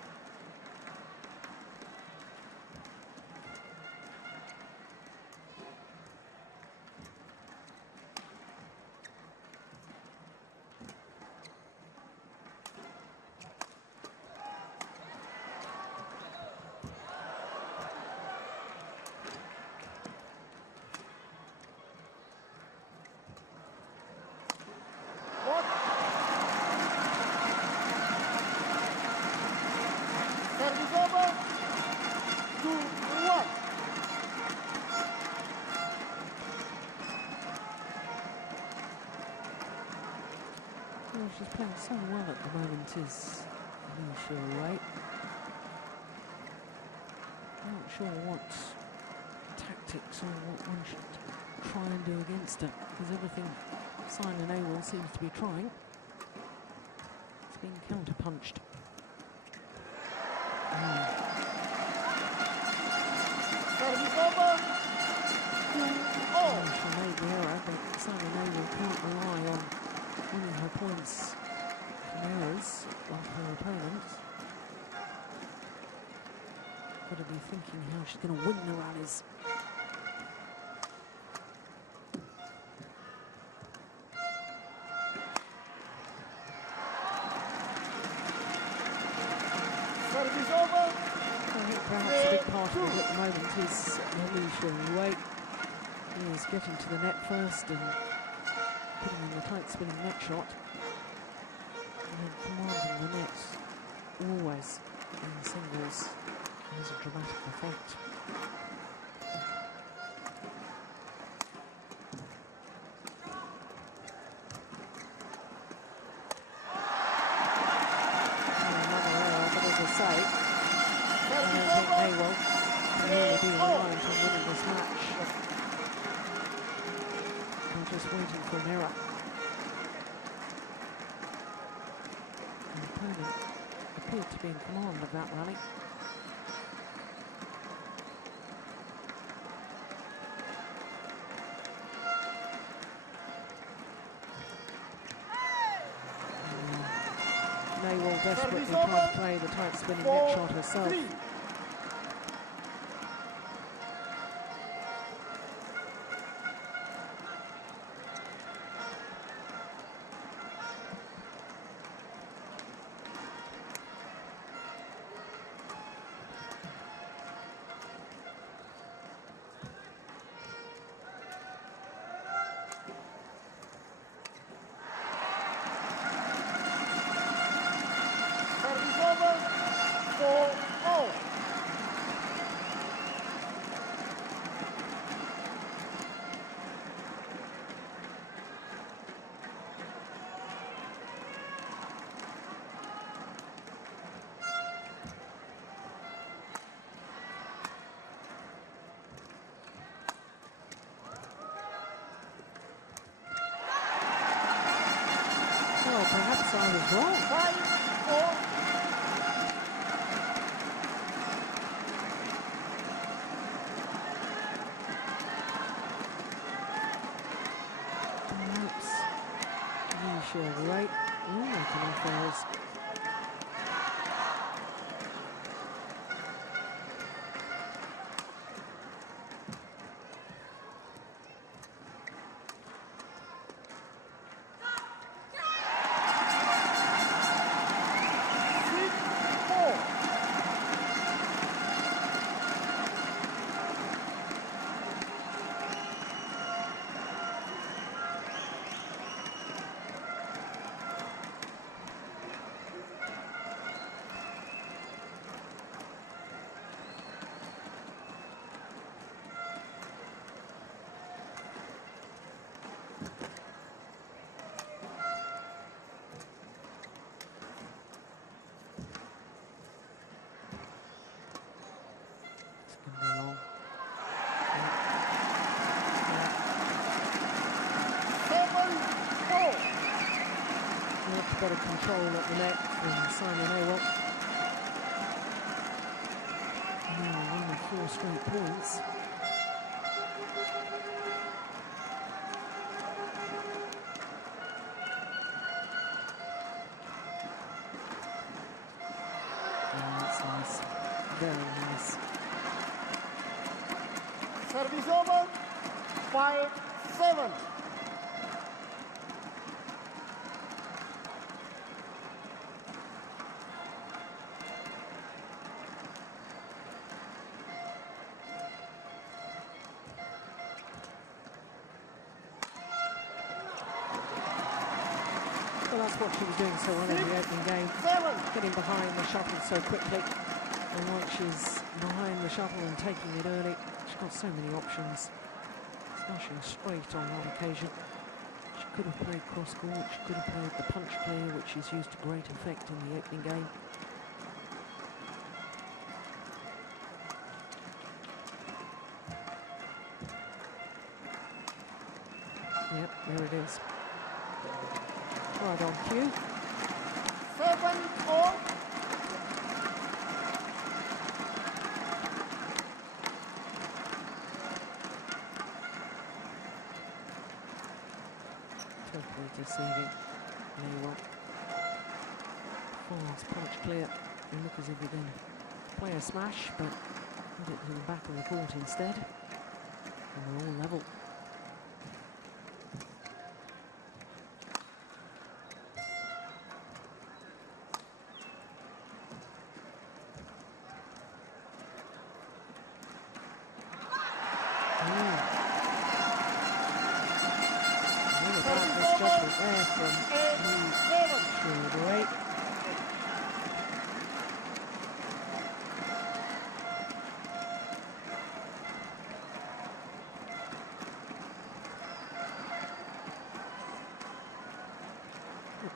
What? Service over. 2-1. Well, she's playing so well at the moment, is Alicia Wright. Not sure what tactics or what one should try and do against her, because everything Simon Newell seems to be trying, it's being counter-punched. Service over. 2-0. Oh, she made the error, but Simon Newell can't rely on winning her points from errors of her opponents. Got to be thinking how she's going to win the rallies. Service over. I think perhaps a big part of it at the moment is Alicia Wright. He is getting to the net first and putting in the tight spinning net shot. And then commanding the net always in singles has a dramatic effect. Another error, but as I say, I don't think Newell can really be reliant on winning this match. I'm just waiting for an error. The opponent appeared to be in command of that rally. Newell desperately trying to play the tight spinning net shot herself. 4-3. Service over. 4-0. Well, perhaps I was wrong. 5-4. she'll rate. Making affairs. Better control at the net from Simon Awell. Now winning 4 straight points. That's nice. Very nice. Service over. 5-7. Well, that's what she was doing so well in the opening game, getting behind the shuttle so quickly. And once she's behind the shuttle and taking it early, she's got so many options. Smashing straight on that occasion. She could have played cross-court, she could have played the punch clear, which she's used to great effect in the opening game. Yep, there it is. Right on cue. 7-4. Totally deceiving. Anyway, fast punch clear. You look as if you're going to play a smash, but put it to the back of the court instead. And we're all level.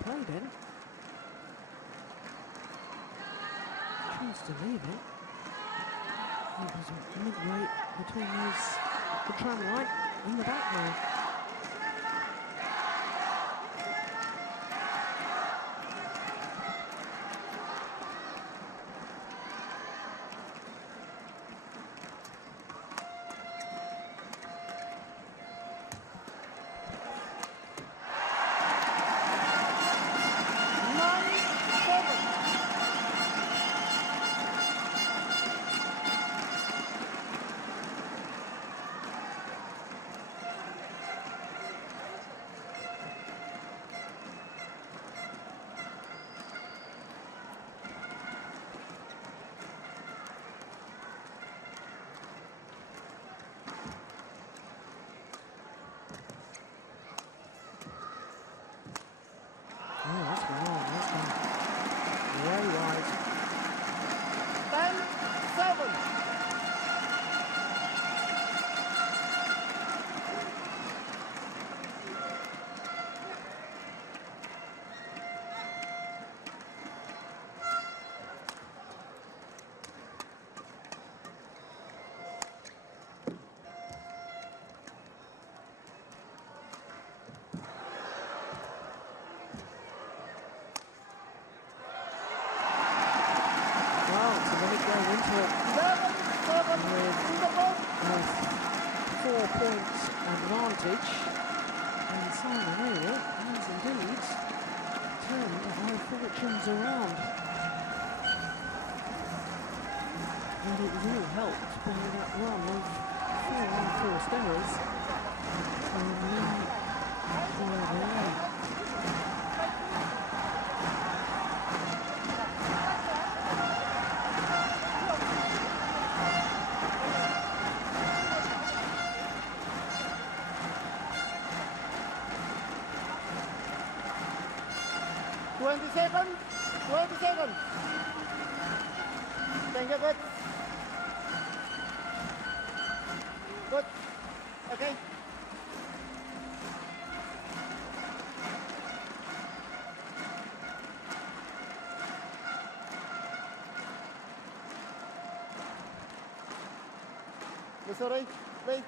Played in. Choose to leave it. It was midway between the tram line and the back line. Oh, that's wrong. That's gone way wide. 10-7. With 4 points advantage, and Simon Awell has indeed comes around. And it was all helped by that run of 4 unforced errors from Djarum. 20 seconds. 20 seconds. Thank you, good. Good. Okay. Mr. Ray, play.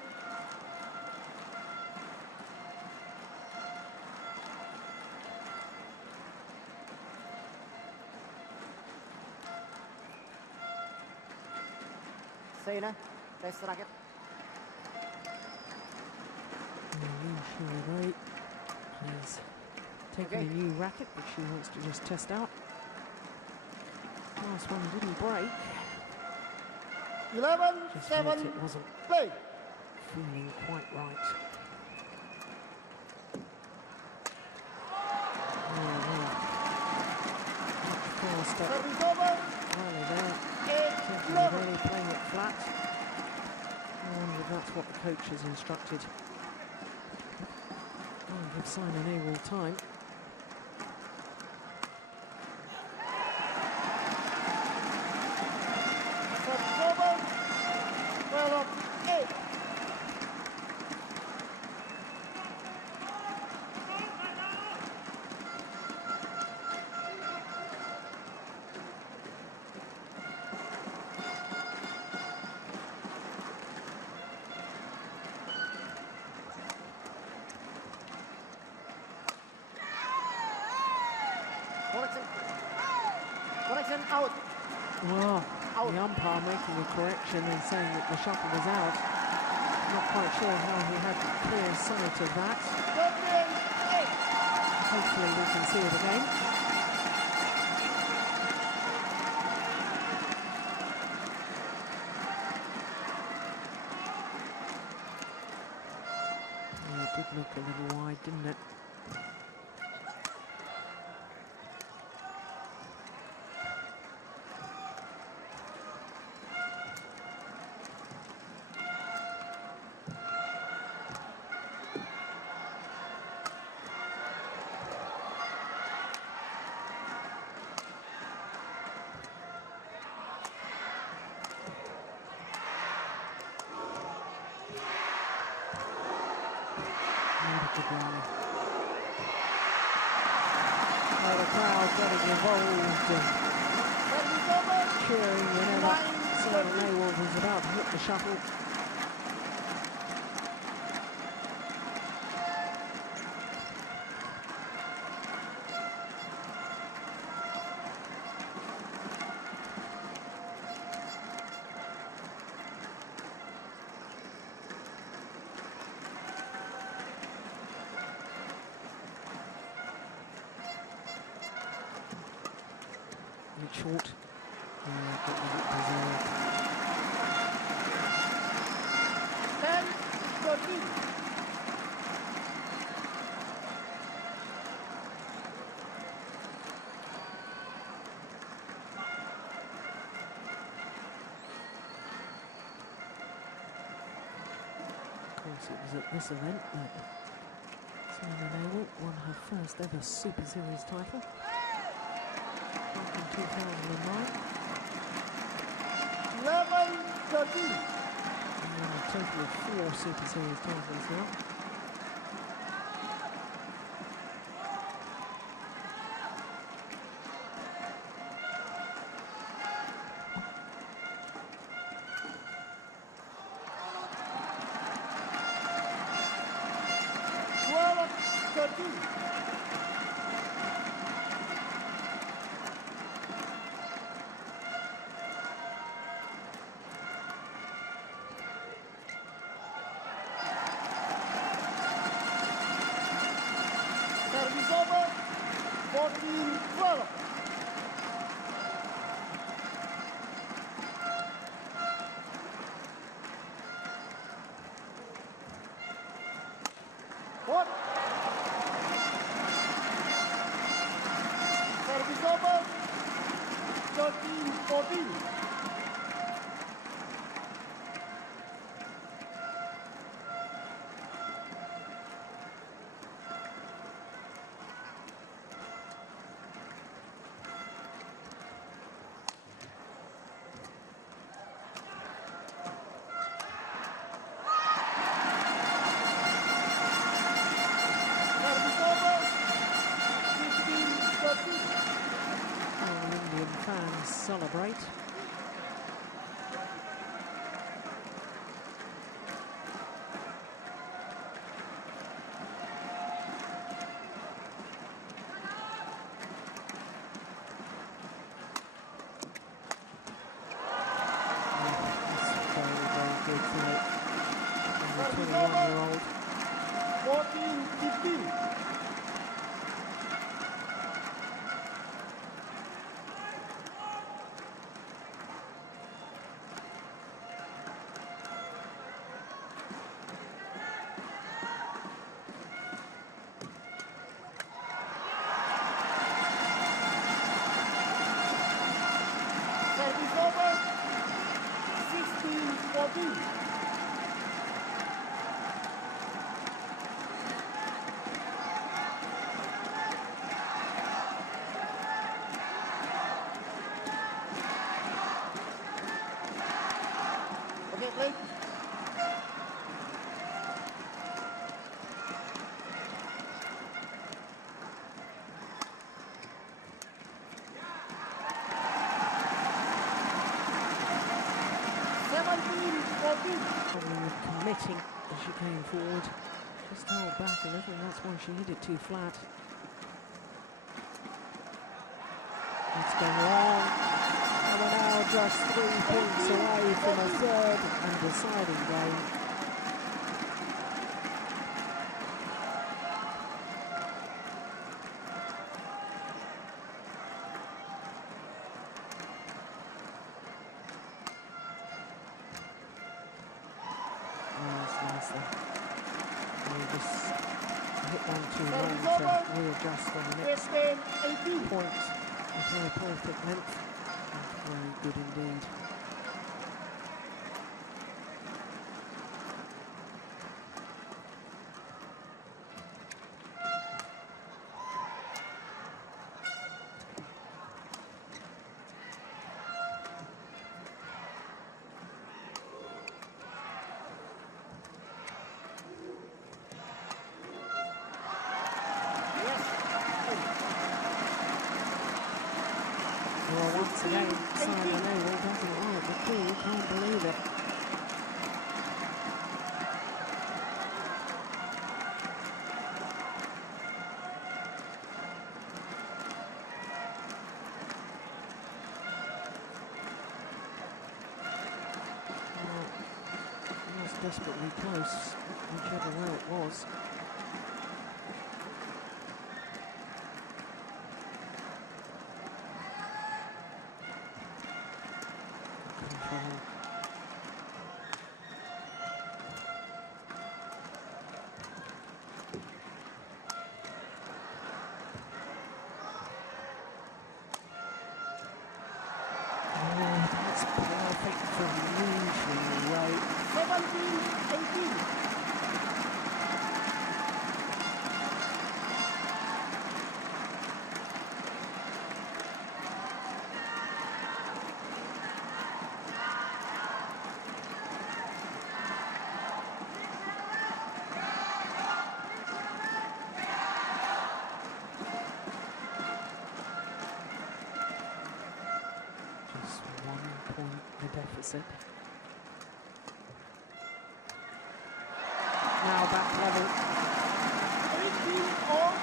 Sana, test racket. Ray has taken a new racket which she wants to just test out. Last one didn't break. 11, Just 7, felt it wasn't play. feeling quite right. Much faster. Service over. Riley there. 8, Taking 11. really playing it flat. I wonder if that's what the coach has instructed. I'll give Simon Awell time. Service over. 12, 8. Correction out. Well, the umpire making a correction and saying that the shuttle was out. Not quite sure how he had clear sight of that. 38. Hopefully we can see it again. Yeah, it did look a little wide, didn't it? Now the crowd getting involved and cheering whenever Simon Awell was about to hit the shuttle. Short. Got the reserve. 10, 13. Of course, it was at this event that Simon Awell won her first ever Super Series title. Back in 2009. 11, 13. And then a total of 4 Super Series titles now. Service over. 14, 12. 13-14. Celebrate. Very good tonight. The 21-year-old. 14-15. Service over. 16-14. Okay, play. Committing as she came forward. Just held back a little, and that's why she hit it too flat. It's gone long. And we're now just 3 points away from a third and deciding game. They just hit down too long to readjust on the next point. A very perfect length. Very good indeed. Well, once again, Simon O'Neill doesn't like the call, can't believe it. Well, it was desperately close, whichever way it was. That's perfect from usually right. 17-18. Just 1 point the deficit. Now back level. 18-all.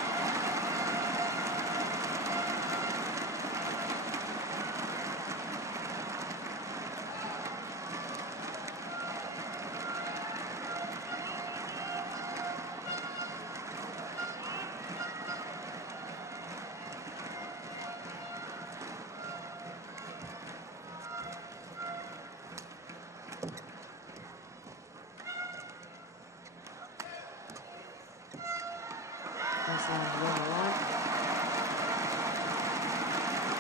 That's on the line.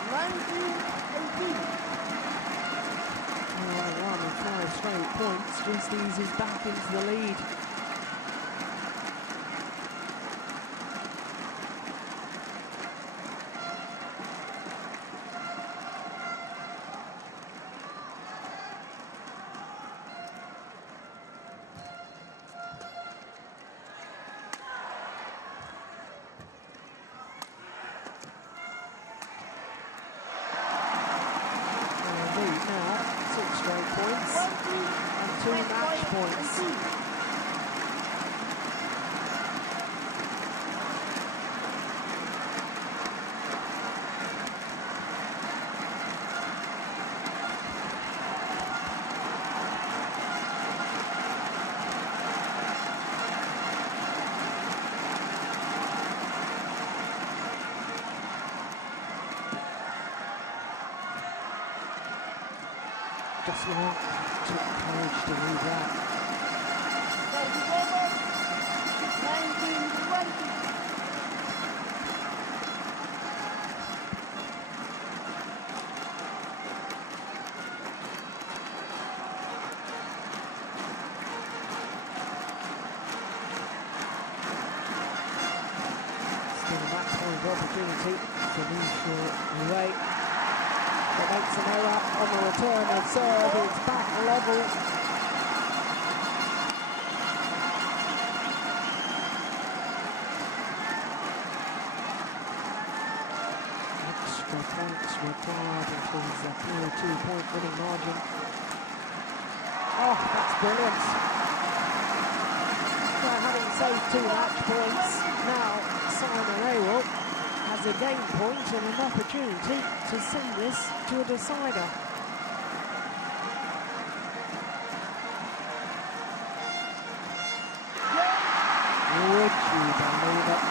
19-18. One and 5 straight points just eases back into the lead. Just long took courage to leave that. Still a match point opportunity to leave away. Makes an error on the return of serve. It's back level. Extra points required towards the 2-point winning margin. Oh, that's brilliant. So having saved 2 match points, now Simon Awell has a game point and an opportunity to send this to a decider. Would you believe it?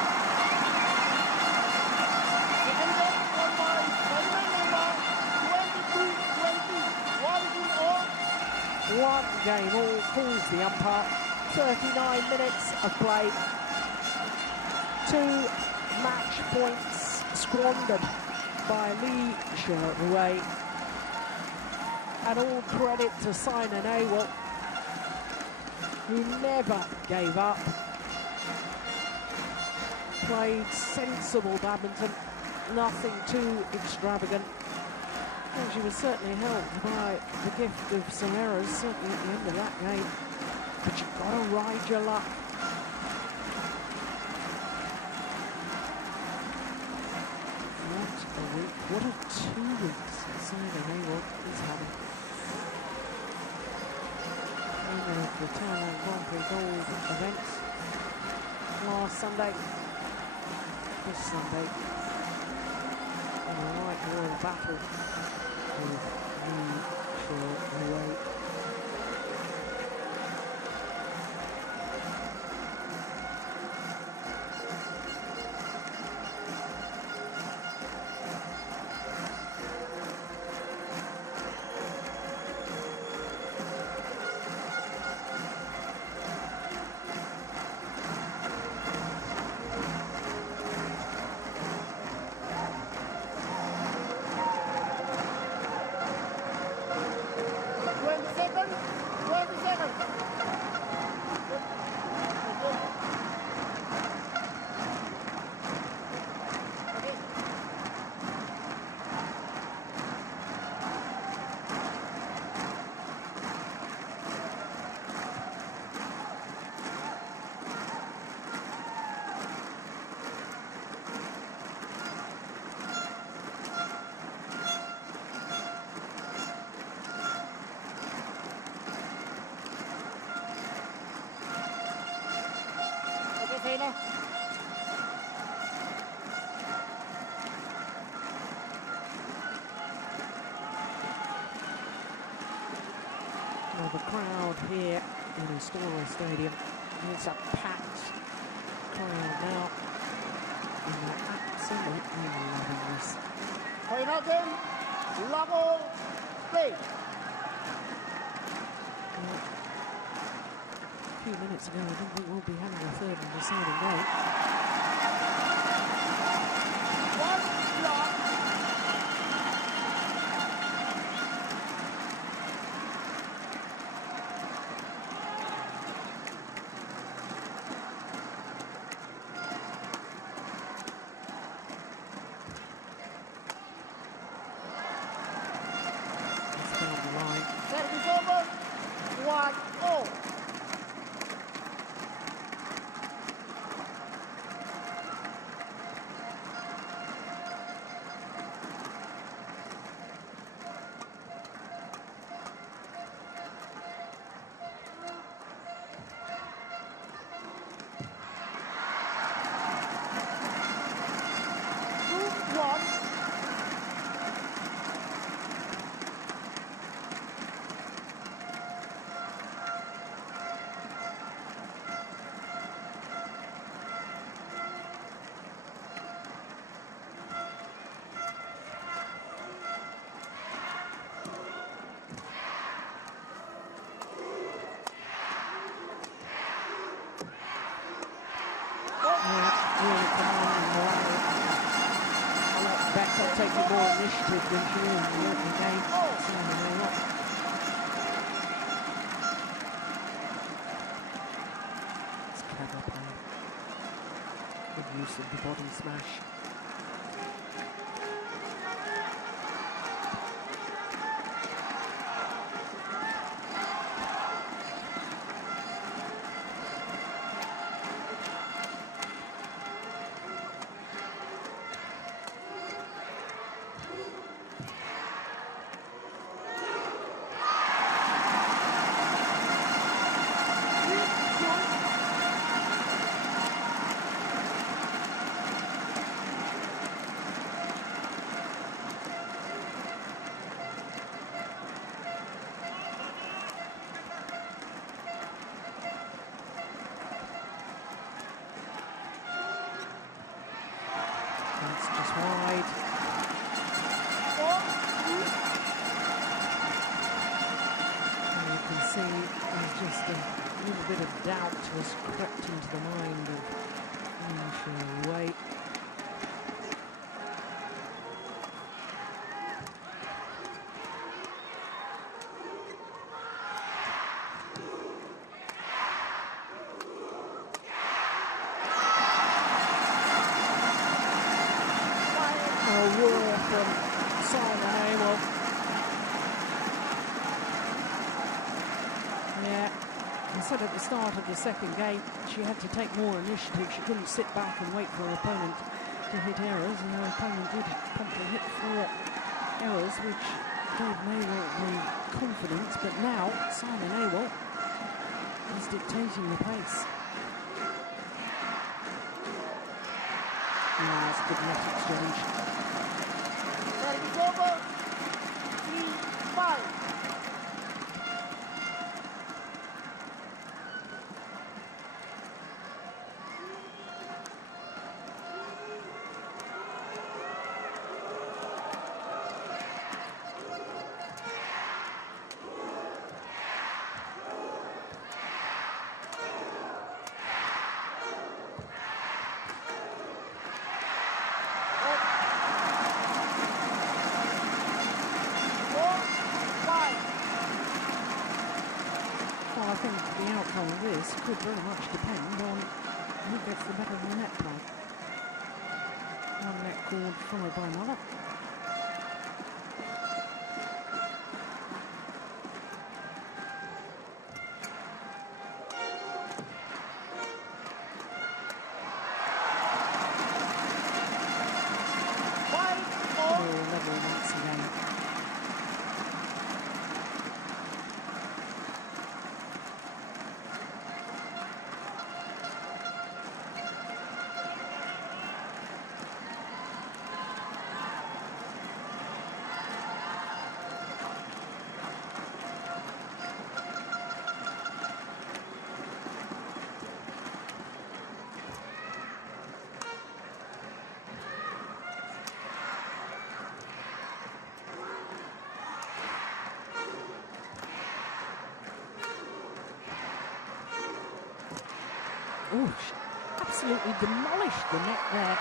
One game all calls the umpire. 39 minutes of play. 2 match points squandered by Lee Sherway. And all credit to Simon Awell, who never gave up. Played sensible badminton, nothing too extravagant. And she was certainly helped by the gift of some errors, certainly at the end of that game. But you've got to ride your luck. What a 2 weeks Simon Awell is having. In the Thailand Grand Prix Gold events last Sunday, this Sunday, in a right royal battle with Lee Sherway. Now the crowd here in Astoria Stadium, it's a packed crowd now, and they're absolutely loving this. Final game, level play. A few minutes ago, I didn't think we'll be having a third and deciding game. One block. better, taking more initiative than she was in the opening game. It's clever play. Good use of the body smash. That's just wide. And you can see there's just a little bit of doubt has crept into the mind of Wei. Said at the start of the second game she had to take more initiative. She couldn't sit back and wait for her opponent to hit errors, and her opponent did promptly hit 4 errors, which gave Nawal the confidence. But now Simon Nawal is dictating the pace. That's a good net exchange. Service over. 3-5. I think the outcome of this could very much depend on who gets the better of the net play. One net cord followed by another. Level once again. Oh, she absolutely demolished the net there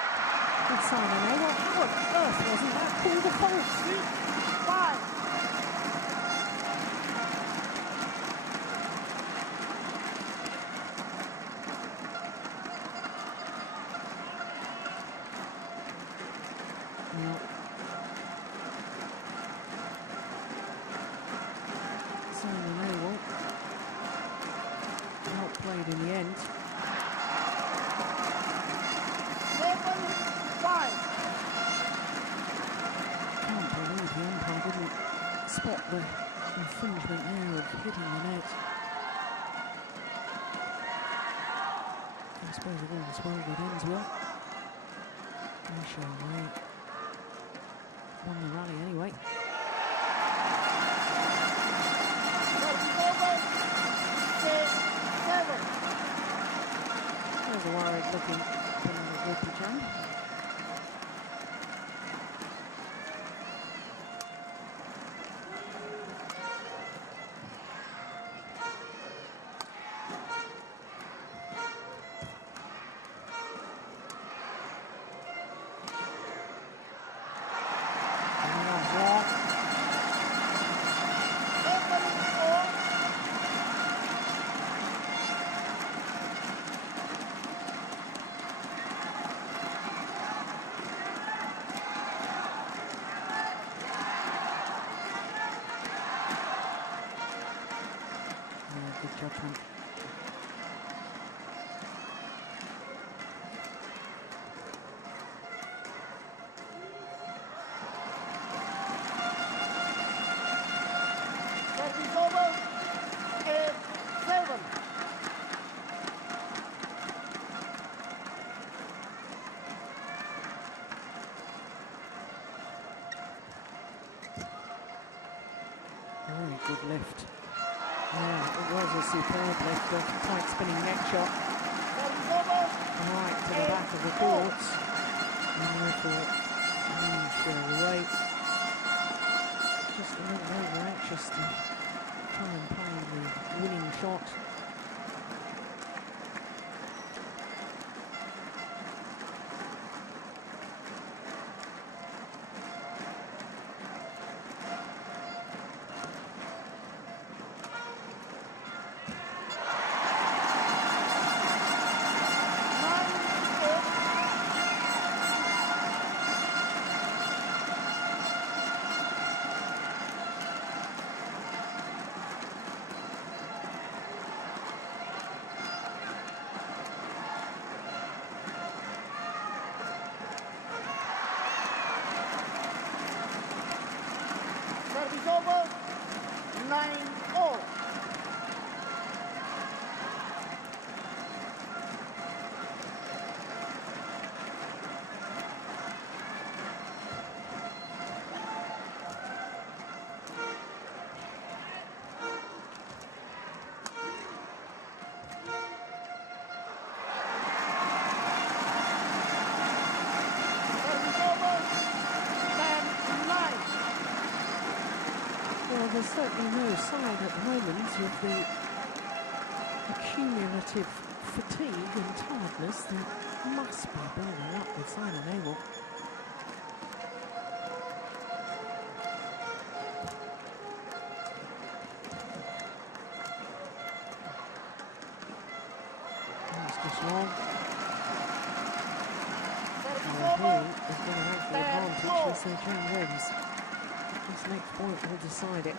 with Simon Nawal. What on earth wasn't that called a fault? 5. No. Simon Nawal not played in the end. 7-5. Can't believe the umpire didn't spot the infringement there of hitting the net. I suppose if all is well that ends well. Wei won the rally anyway. Service over. 6-7. There's a worried looking Djarum. long. Good judgment. Service over. 8-7. Very good lift. Yeah, it was a superb lift, a tight spinning neck shot. Service over. Right to the back of the courts. And therefore, share away. Just a little over anxious to try and play the winning shot. Service over. 9-all. Service over. 10-9. Well, there's certainly no sign at the moment of the accumulative fatigue and tiredness that must be building up with Simon Abel. That's just wrong. Service Well, over. he is going to have the advantage as Djarum wins. This next point will decide it.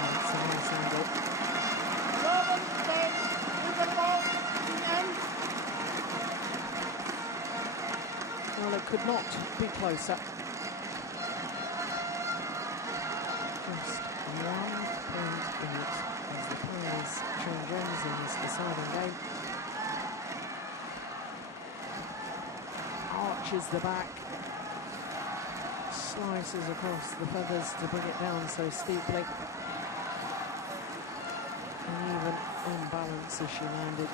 That's a nice angle. 11-10. Even ball. In end. Well, it could not be closer. Just 1 point in it as the players change ends in this deciding game. Arches the back, slices across the feathers to bring it down so steeply. And even on balance as she landed.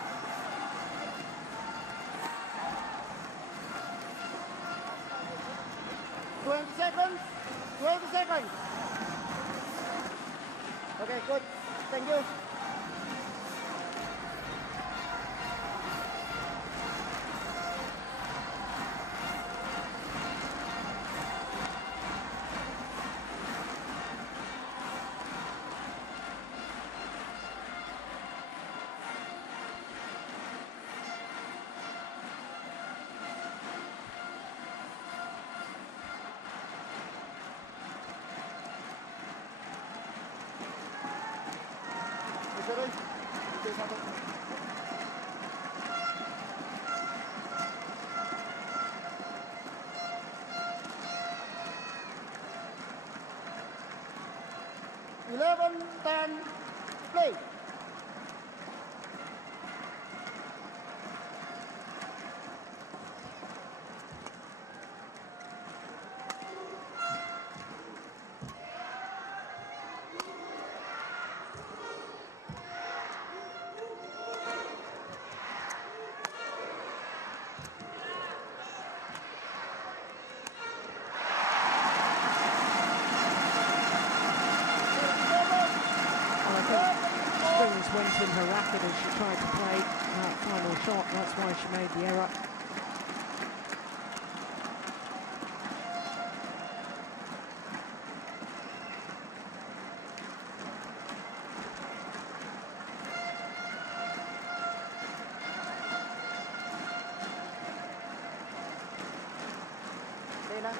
20 seconds. 20 seconds. Okay, good. Thank you. Eleven, 10, play. in her racket as she tried to play that final shot. That's why she made the error. Lena.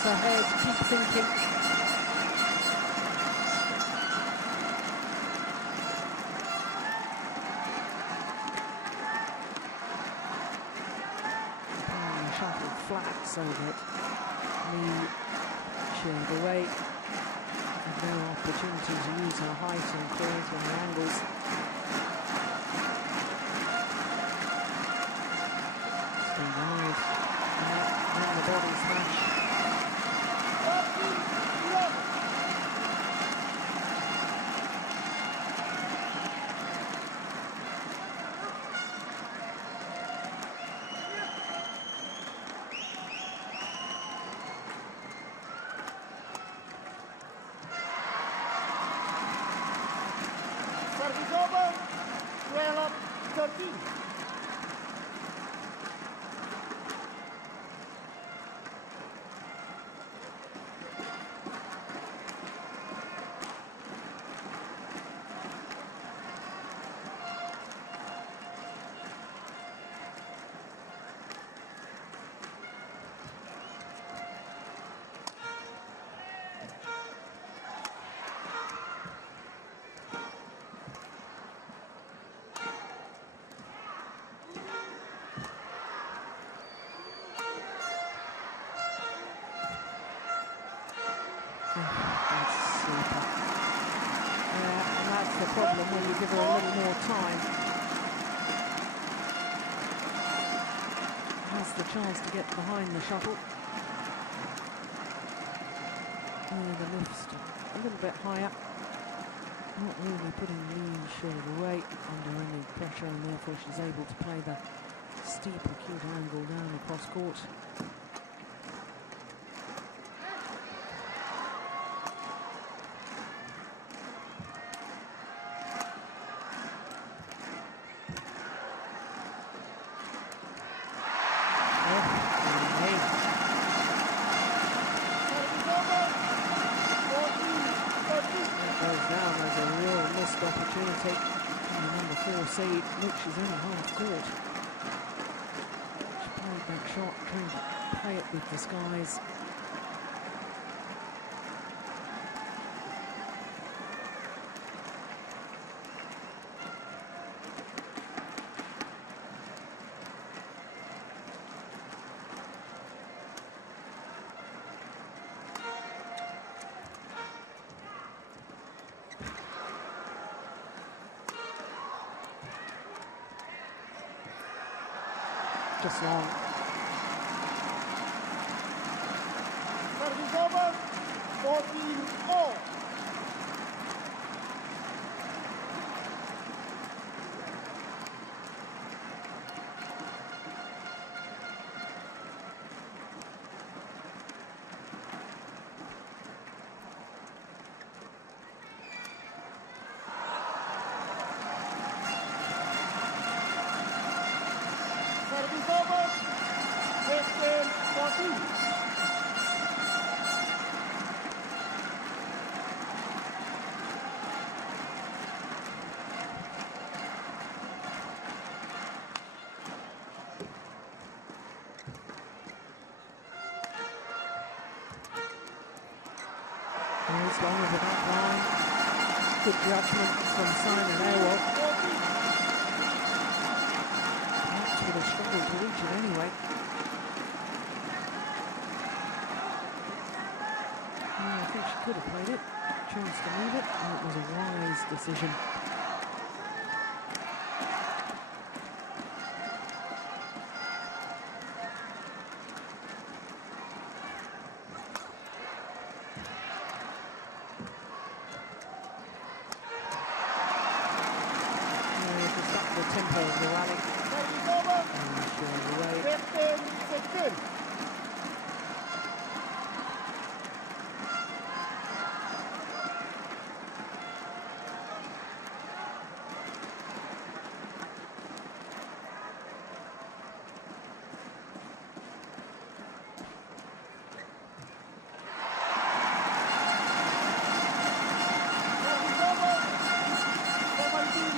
Her head, keep thinking. Shuttle flat so that Lee sheered away. Had no opportunity to use her height and create her angles. Stay wide. And the body smash. Service over. 12-13. That's super. Yeah, and that's the problem when you give her a little more time. Has the chance to get behind the shuttle. The lift's a little bit higher. Not really putting Lee short away under any pressure, and therefore she's able to play the steep acute angle down across court. Opportunity. And the number 4 seed. Look, she's only half court. She played that shot, trying to play it with disguise. Just long. Service over. 14-all. Service over. 15-14. As long as the back line. Good judgment from Simon Aylward. Perhaps with a rather struggled to reach it anyway. I think she could have played it, chose to leave it, and it was a wise decision. Just up the tempo of the rally. Service over. And showing away. 15-16.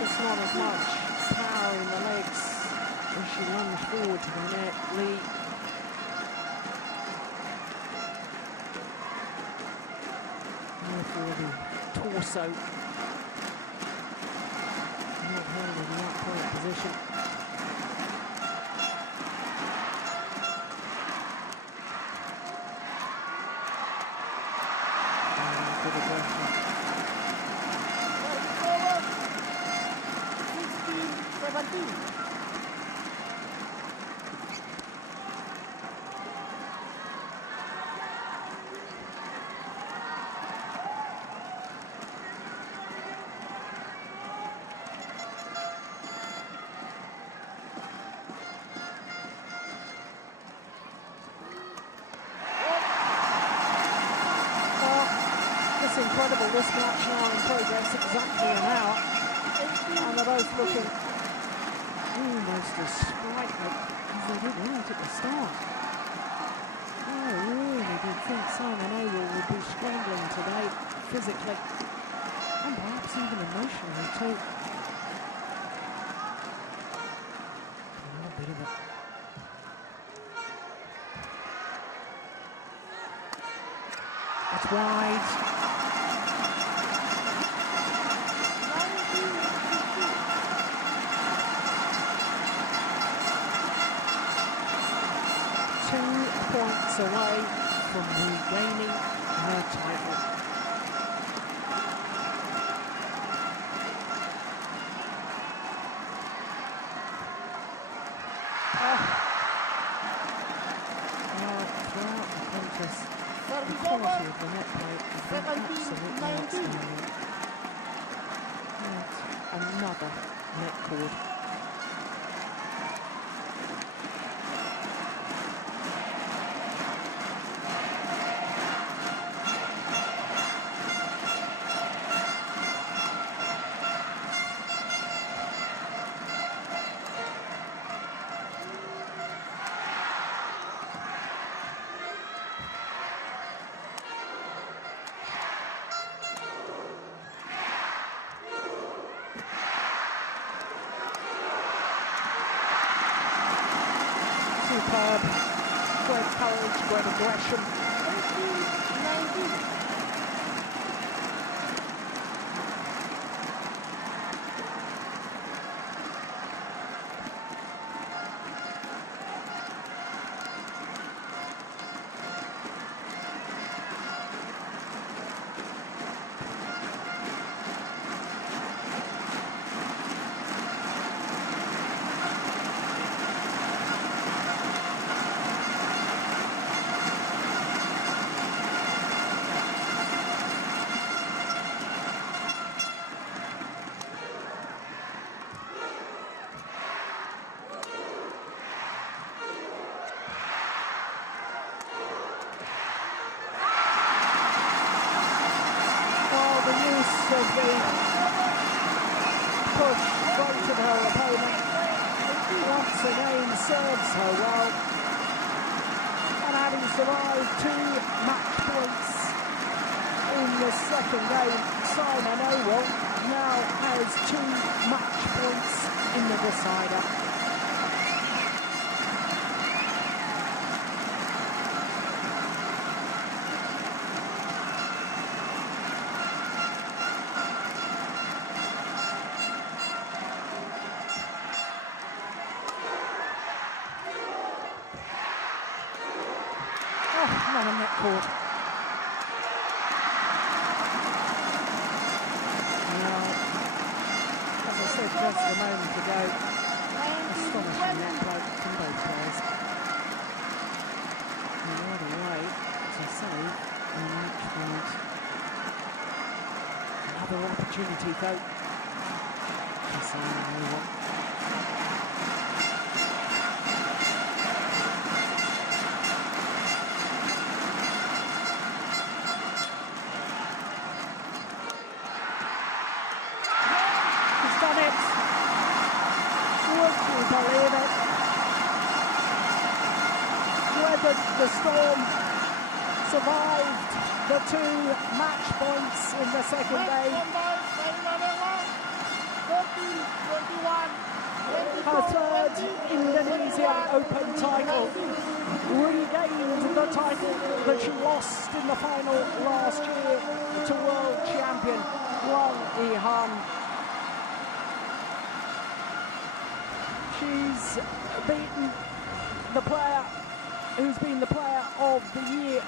Just not as much power in the legs as she lunged forward to the net. Lee. Therefore the torso not held in the upright position. And good aggression. Service over. 16-17. It's incredible, this match now in progress exactly an hour, and they're both looking almost as sprightly as they did right at the start. I really did think Simon Ogle would be struggling today, physically, and perhaps even emotionally too. A bit of it. It's wide. Points away from regaining her title. Throughout the contest, the quality of the net play has been absolutely outstanding. Yet another net cord. Superb, great courage, great aggression. 18-19. Of the push fronted her opponent, once again serves her well, and having survived 2 match points in the second game, Simon Ogle now has 2 match points in the decider. a moment ago. Astonishing net play from both players. And what a way to save a match point. Another opportunity though. To say believe it. Weathered the storm, survived the 2 match points in the second game. Her third Indonesia Open title, regained the title that she lost in the final last year to world champion Wang Yihan. She's beaten the player who's been the player of the year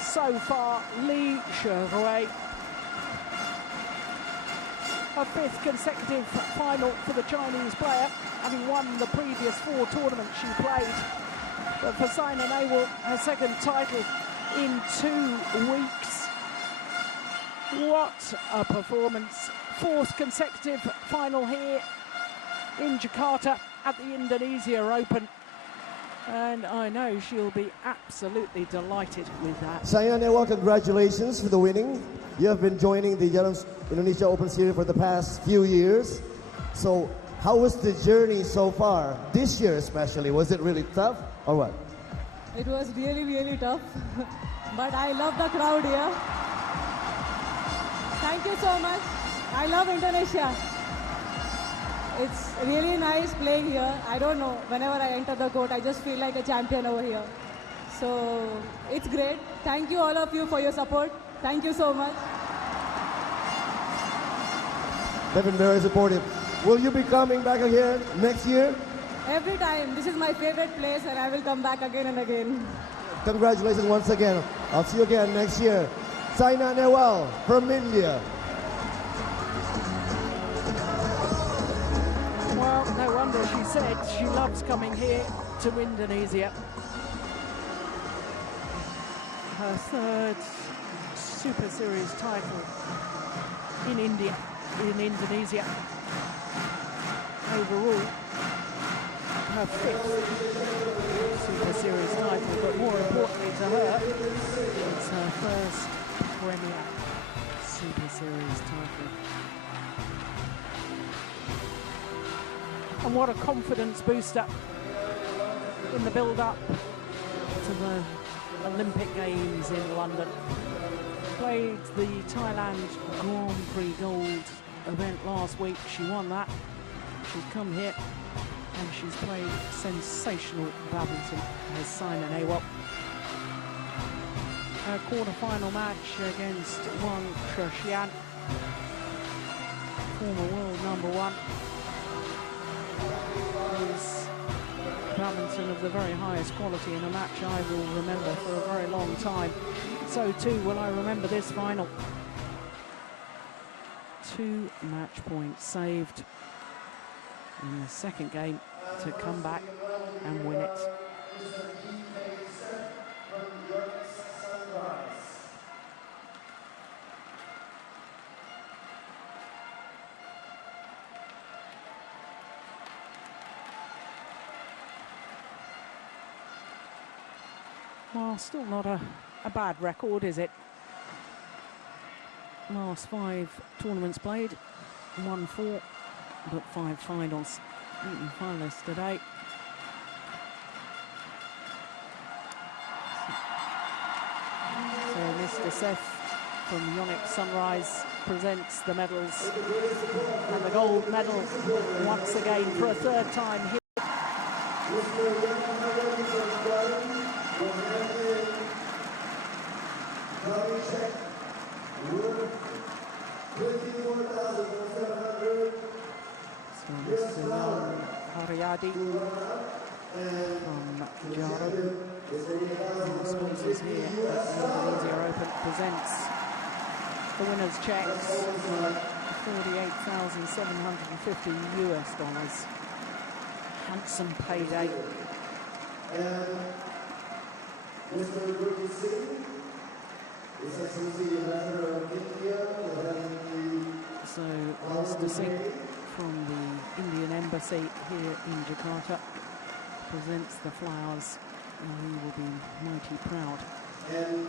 so far, Li Sherui. Her 5th consecutive final for the Chinese player, having won the previous 4 tournaments she played. But for Saina Nehwal, her 2nd title in 2 weeks. What a performance. 4th consecutive final here in Jakarta at the Indonesia Open, and I know she'll be absolutely delighted with that. Saina Nehwal, congratulations for the winning. You have been joining the Djarum Indonesia Open Series for the past few years. So how was the journey so far? This year especially, was it really tough or what? It was really, really tough, but I love the crowd here. Thank you so much. I love Indonesia. It's really nice playing here. I don't know, whenever I enter the court, I just feel like a champion over here. So it's great. Thank you all of you for your support. Thank you so much. They've been very supportive. Will you be coming back here next year? Every time. This is my favorite place and I will come back again and again. Congratulations once again. I'll see you again next year. Saina Nehwal from India. Well, no wonder she said she loves coming here to Indonesia. Her 3rd Super Series title in Indonesia. Overall, her 5th Super Series title, but more importantly to her, it's her 1st Premier Super Series title. And what a confidence booster in the build-up to the Olympic Games in London. Played the Thailand Grand Prix Gold event last week. She won that. She's come here and she's played sensational badminton as Saina Nehwal. Her quarter-final match against Wang Shixian, former world #1. Is badminton of the very highest quality in a match I will remember for a very long time. So too will I remember this final. 2 match points saved in the second game to come back and win it. Well, still not a bad record, is it? Last 5 tournaments played, won 4, but 5 finals. Beaten finalists today. So Mr. Seth from Yonex Sunrise presents the medals, and the gold medal once again for a 3rd time here. So Mr. Haryadi from Djarum, sponsors here at the Indonesia Open, presents the winner's checks, $48,750 US. Handsome payday. And Mr. Gurjeet Singh, His Excellency Ambassador of India, so Mr. Singh from the Indian Embassy here in Jakarta presents the flowers, and he will be mighty proud. And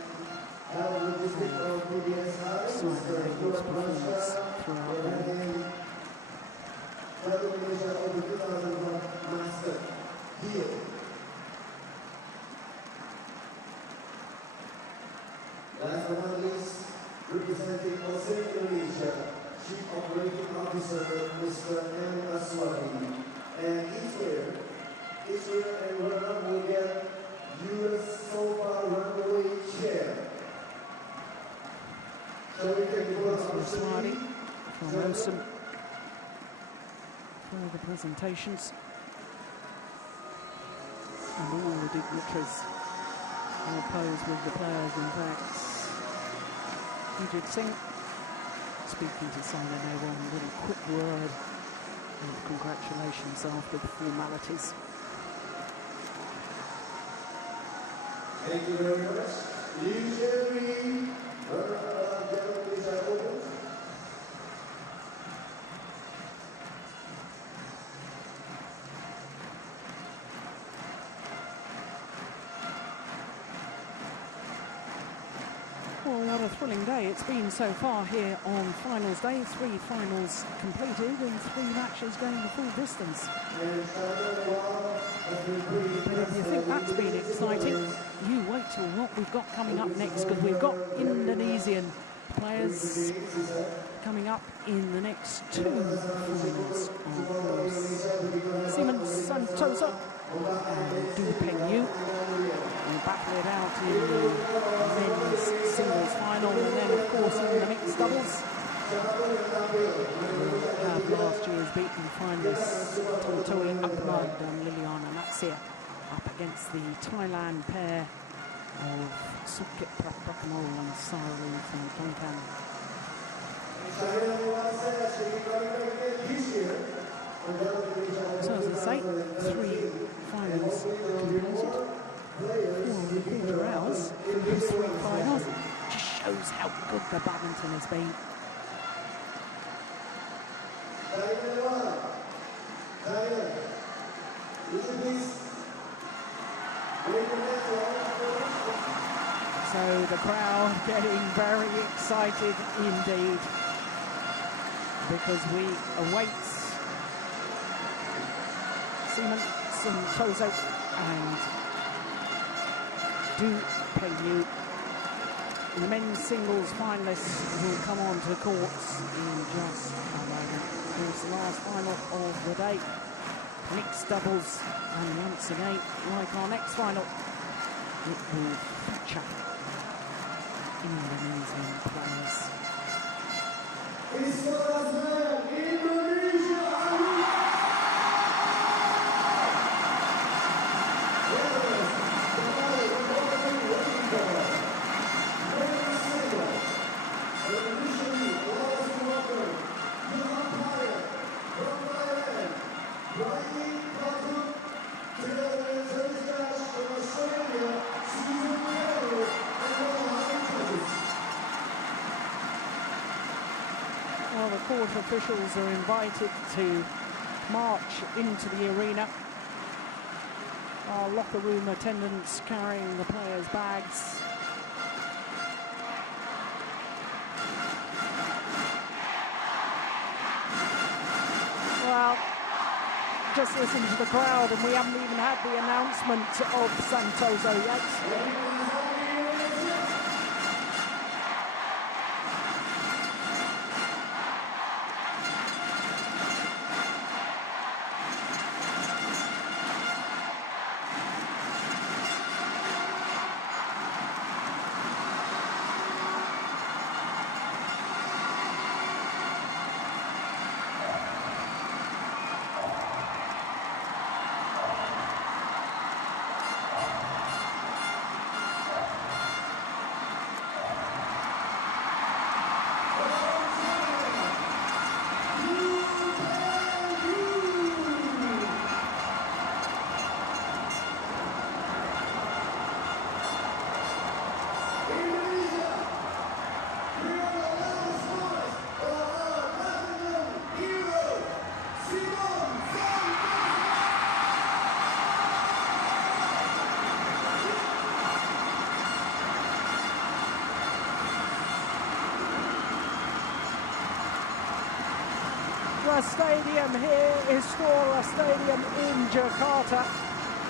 our logistic of PBS High, Mr. Performance throughout the week. Djarum Indonesia Open 2001 Master here. Last but not least, representing OSIM Indonesia, Chief Operating Officer Mr. M. Aswati, and each year and runner will get U.S. sofa runway chair. So we take the first opportunity from OSIM for the presentations, and all the dignitaries will pose with the players. In fact, Gurjeet Singh speaking to Saina Nehwal, a little quick word of congratulations after the formalities. Thank you very much. Lee Jerry, Djarum Indonesia Open. Well, what a thrilling day it's been so far here on finals day. 3 finals completed and 3 matches going the full distance. But if you think that's been exciting, you wait till what we've got coming up next, because we've got Indonesian players coming up in the next 2 finals. Of course, Simon Santoso and Du Pengyu will battle it out in the men's singles final, and then of course in the mixed doubles we'll have last year's beaten finalists Tontowi Ahmad and Liliana Natsir up against the Thailand pair of Sukit Praprakamol and Sararu from Tongkan. So as I say, 3 finals completed. 4 hours for those 3 finals. Just shows how good the badminton has been. So the crowd getting very excited indeed, because we await Simon Santoso and Du Pengyu. The men's singles finalists will come on to courts in just a moment. It's the last final of the day. Mixed doubles, and once again, like our next final, it will feature Indonesian players. Well, the court officials are invited to march into the arena. Our locker room attendants carrying the players' bags. Well, just listen to the crowd, and we haven't even had the announcement of Santoso yet. The stadium here, Istora Stadium in Jakarta,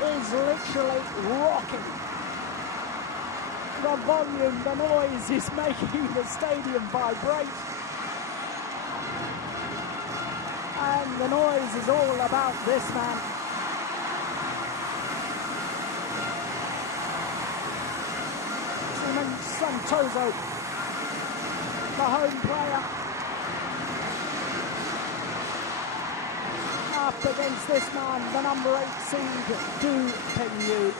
is literally rocking. The volume, the noise is making the stadium vibrate. And the noise is all about this man. Santoso, the home player, up against this man, the number 8 seed, Du Pengyu.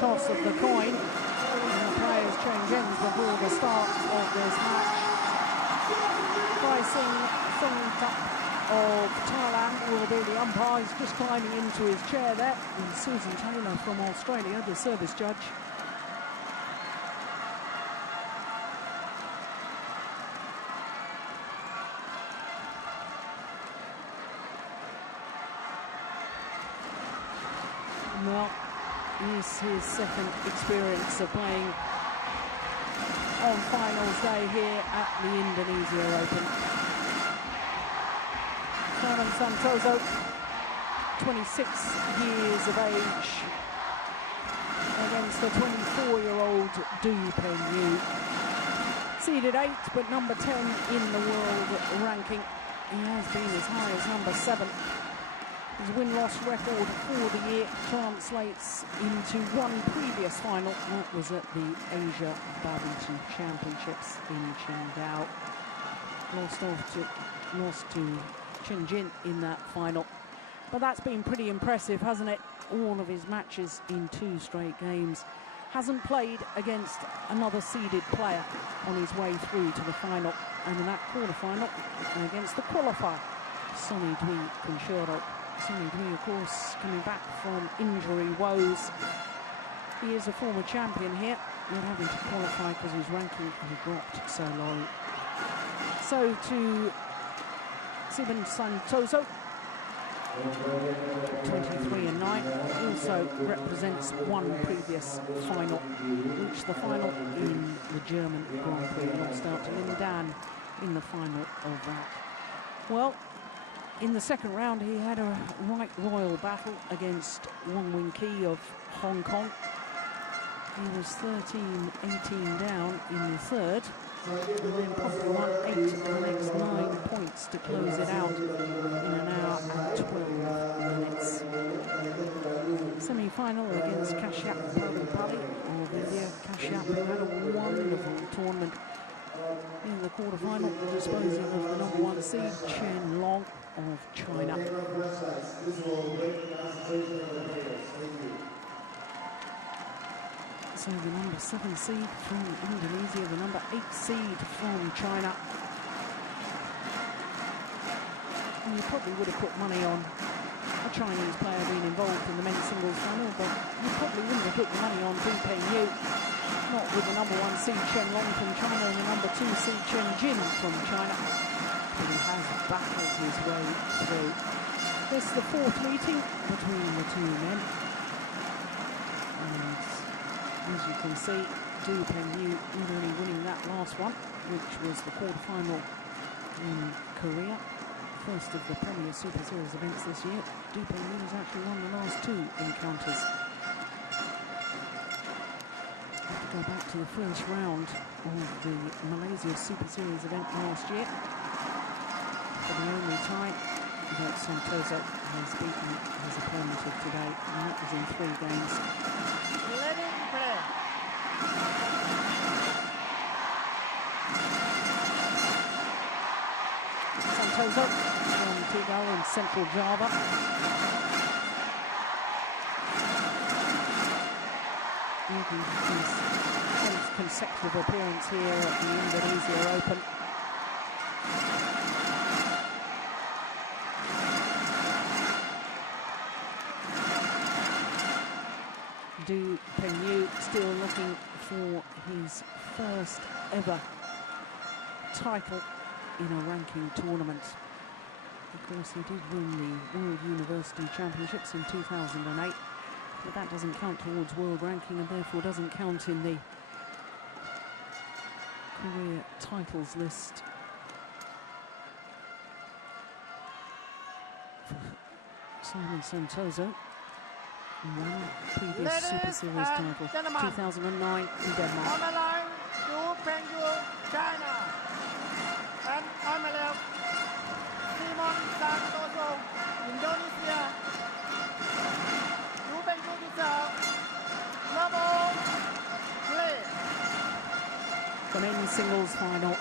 Toss of the coin, and the players change ends before the start of this match. Pricing Songtak of Thailand will be the umpire. He's just climbing into his chair there. And Susan Taylor from Australia, the service judge. Well, is his second experience of playing on finals day here at the Indonesia Open. Simon Santoso, 26 years of age, against the 24-year-old Du Pengyu. Seeded 8, but number 10 in the world ranking. He has been as high as number 7. His win-loss record for the year translates into one previous final. That was at the Asia Badminton Championships in Qingdao. Lost to Shenzhen in that final. But that's been pretty impressive, hasn't it? All of his matches in 2 straight games. Hasn't played against another seeded player on his way through to the final. And in that quarter-final, against the qualifier, Sonny Dwi Kunchero. Sonny Dwi, of course, coming back from injury woes. He is a former champion here, not having to qualify because his ranking had dropped so low. So to Simon Santoso, 23-9, also represents one previous final. Reached the final in the German Grand Prix, lost out to Lin Dan in the final of that. Well, in the second round, he had a right royal battle against Wong Wing Ki of Hong Kong. He was 13-18 down in the third, and then promptly won 8 of the next 9 points to close it out in an hour and 12 minutes. Semi-final against Kashyap Pali of India. Kashyap, who had a wonderful tournament in the quarter-final, disposing of the number 1 seed, Chen Long of China. So the number 7 seed from Indonesia, the number 8 seed from China. And you probably would have put money on a Chinese player being involved in the men's singles final, but you probably wouldn't have put the money on Du Pengyu. Not with the number 1 seed Chen Long from China and the number 2 seed Chen Jin from China. But he has battled his way through. This is the 4th meeting between the 2 men. And as you can see, Du Pengyu not only winning that last one, which was the quarter-final in Korea, first of the Premier Super Series events this year, Du Pengyu has actually won the last 2 encounters. Go back to the first round of the Malaysia Super Series event last year. For the only time that Santoso has beaten his opponent of today, and that was in 3 games. Let him play. Santoso from Tegal in Central Java. His 10th consecutive appearance here at the Indonesia Open. Du Pengyu still looking for his first ever title in a ranking tournament. Of course, he did win the World University Championships in 2008, but that doesn't count towards world ranking and therefore doesn't count in the career titles list. Simon Santoso won previous Super Series title, 2009 in Denmark. On the line, Zhu Pengyu, China. And on the left, Simon Santoso, Indonesia. Zhu Pengyu to serve. Level, play. The men's singles final.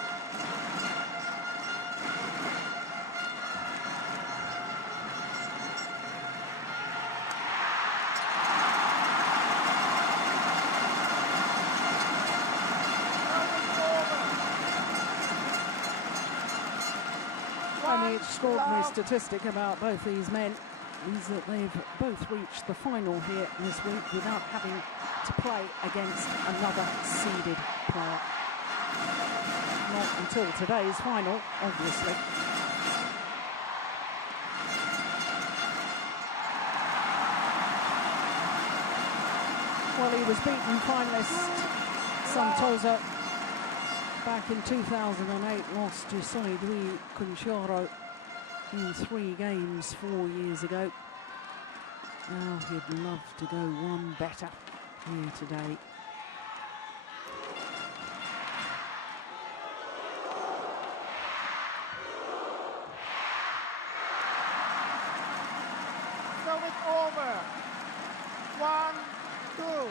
And the extraordinary statistic about both these men is that they've both reached the final here this week without having to play against another seeded player. Not until today's final, obviously. Well, he was beaten finalist Santoso back in 2008, lost to Sonidui Kuncharo in 3 games 4 years ago. Now he'd love to go one better here today. So it's over. 1-2.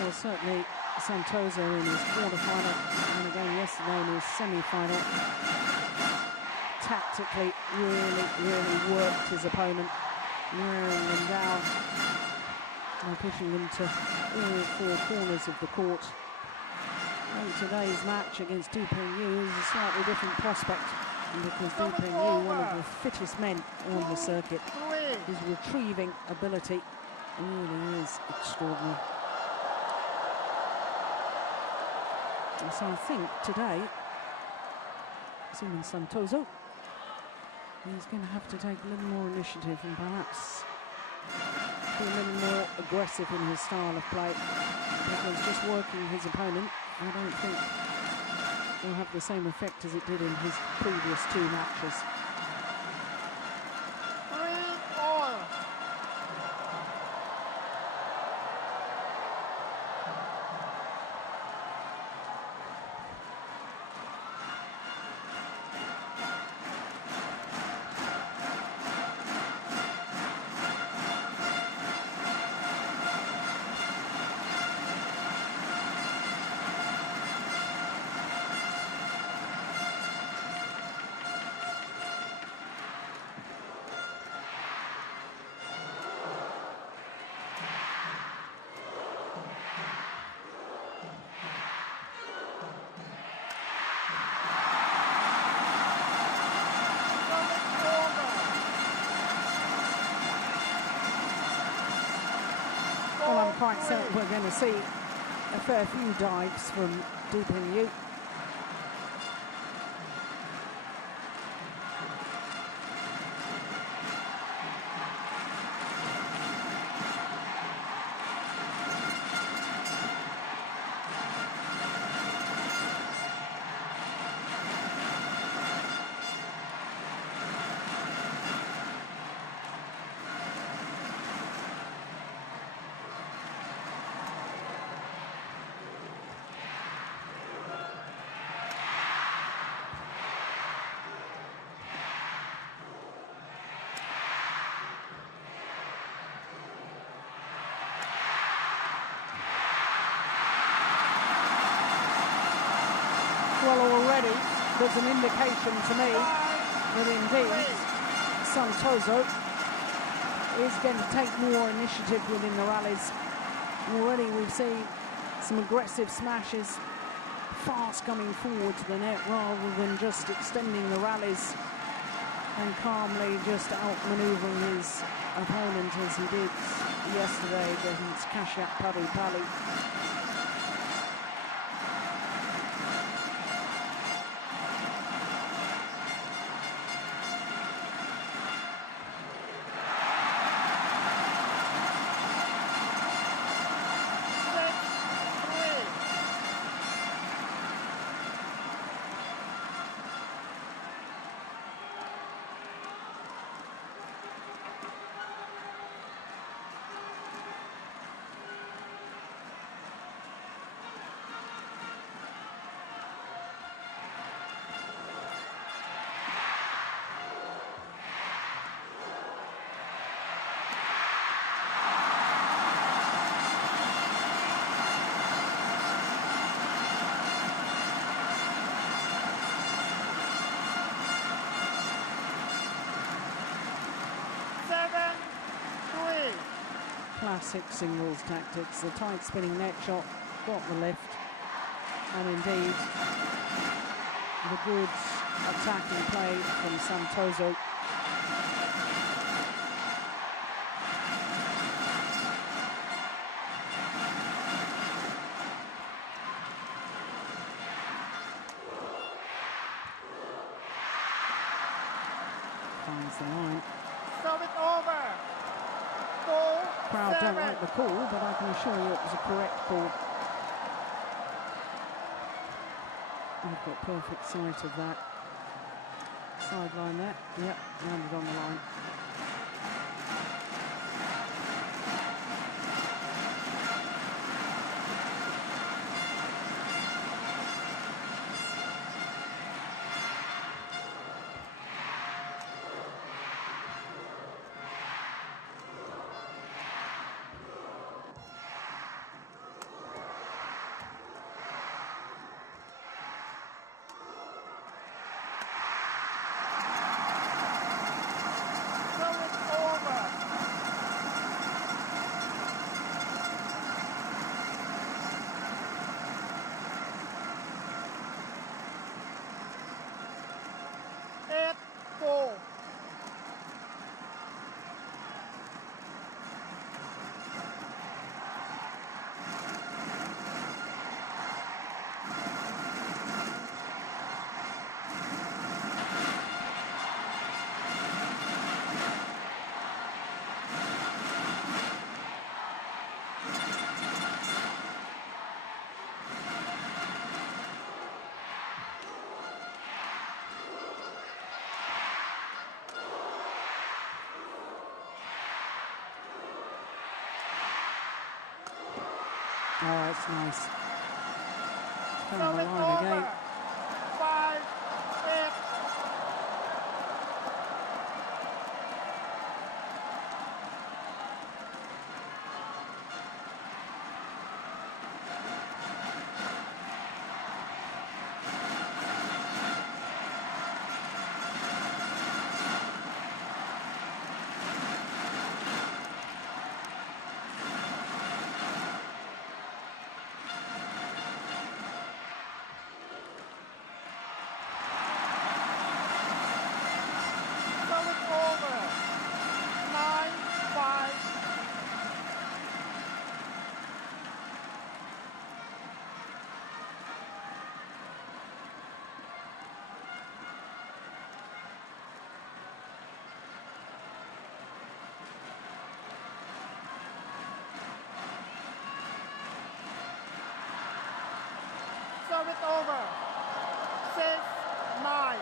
Well, certainly Santoso in his quarterfinal and again yesterday in his semi-final tactically really worked his opponent, wearing them down and pushing them to all 4 corners of the court. And today's match against Du Pengyu is a slightly different prospect because Du Pengyu, one of the fittest men on the circuit, his retrieving ability really is extraordinary. And so I think today, Simon Santoso is going to have to take a little more initiative and perhaps be a little more aggressive in his style of play, because just working his opponent, I don't think will have the same effect as it did in his previous 2 matches. 3-all. Well, I'm quite certain we're going to see a fair few dives from Du Pengyu. there's an indication to me that indeed Santoso is going to take more initiative within the rallies. Already we've seen some aggressive smashes, fast coming forward to the net rather than just extending the rallies and calmly just outmanoeuvring his opponent as he did yesterday against Kashyap Padu-Pali. Classic singles tactics, the tight spinning net shot got the lift, and indeed the good attacking play from Santoso. Finds the line. Serve it over. Crowd don't like the call, but I can assure you it was a correct call. I've got perfect sight of that. Sideline there. Yep, landed on the line. Oh, that's nice. Found the line again. 5, 8. Serve it over. 6, 9.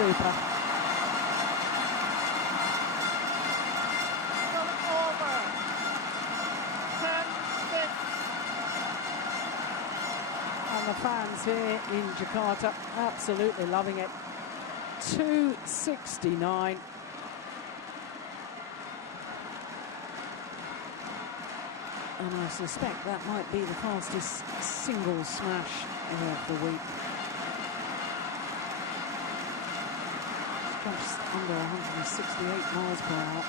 super. Over. 10-6. And the fans here in Jakarta absolutely loving it. 269. And I suspect that might be the fastest single smash of the week. Just under 168 miles per hour.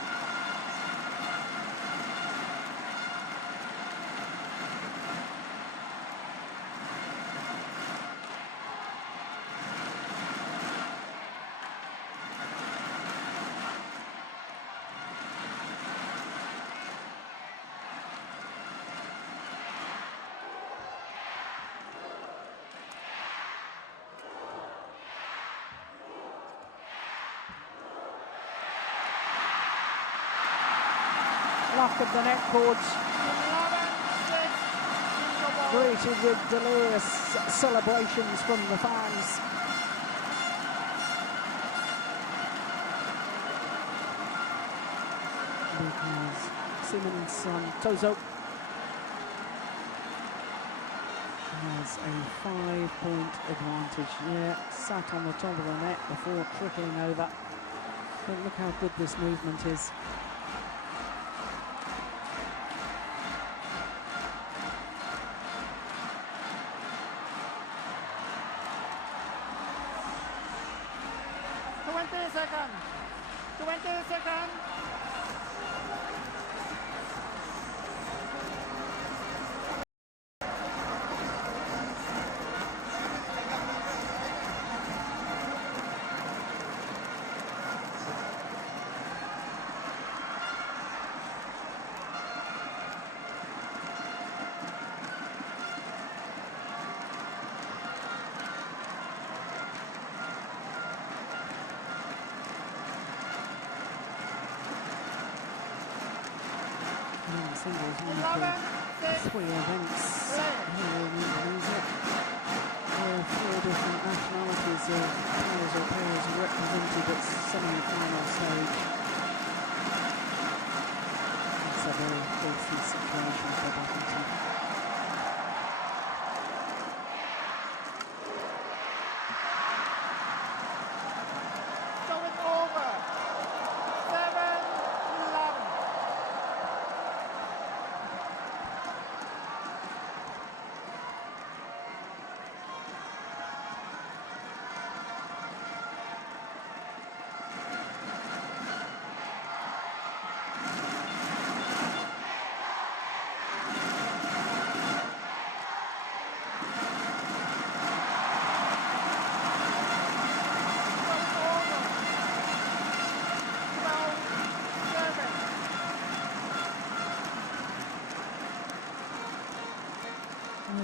Luck of the net cords, 11-6. greeted with delirious celebrations from the fans. Because Simon's son, Tozo, has a 5-point advantage. Yeah, sat on the top of the net before trickling over. But look how good this movement is. Singles, one of the 3 events here in Indonesia, where 4 different nationalities of players or pairs are represented at semi-final stage. It's a very healthy situation for badminton. Going over. 7-11.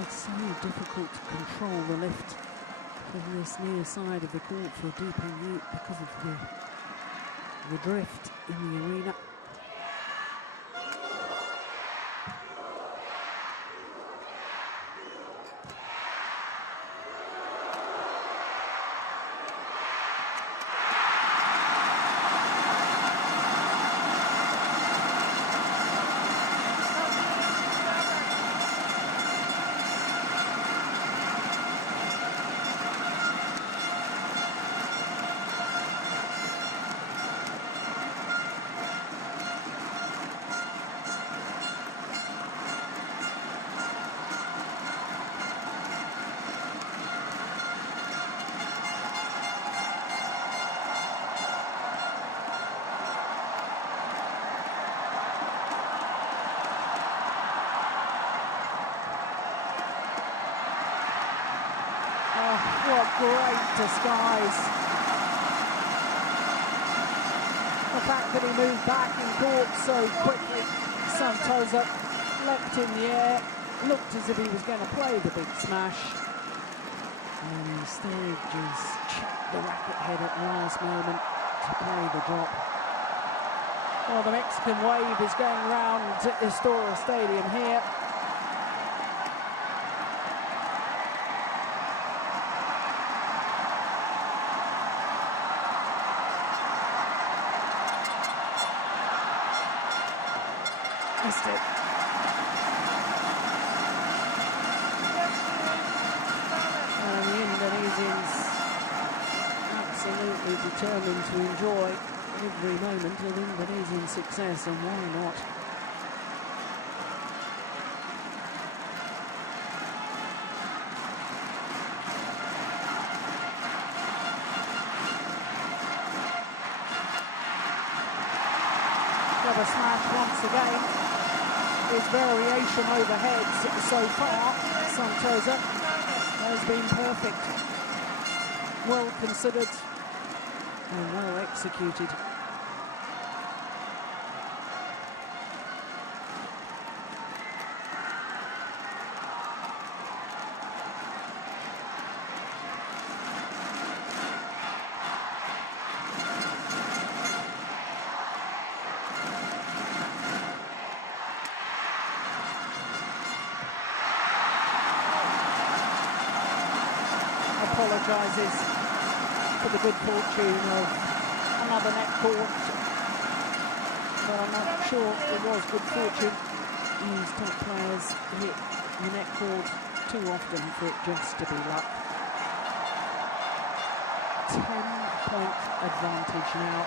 It's so difficult to control the lift from this near side of the court for Deep Ute because of the drift in the arena. What great disguise. The fact that he moved back in court so quickly. Santosa leapt in the air, looked as if he was going to play the big smash. And instead just checked the racket head at the last moment to play the drop. Well, the Mexican wave is going round Istora Stadium here. Missed it. And the Indonesians absolutely determined to enjoy every moment of Indonesian success, and why not? Clever smash once again. His variation overheads so far, Santosa, has been perfect. Well considered and well executed. Apologises for the good fortune of another net court, but I'm not sure it was good fortune. These top players hit the net court too often for it just to be luck. 10-point advantage now.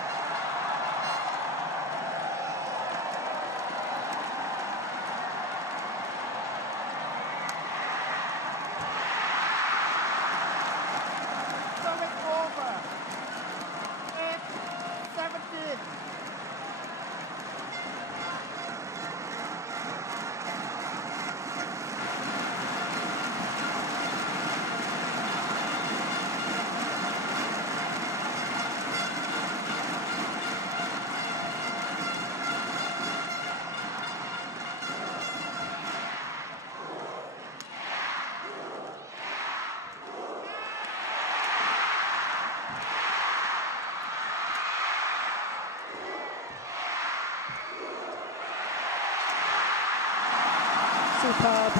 Superb.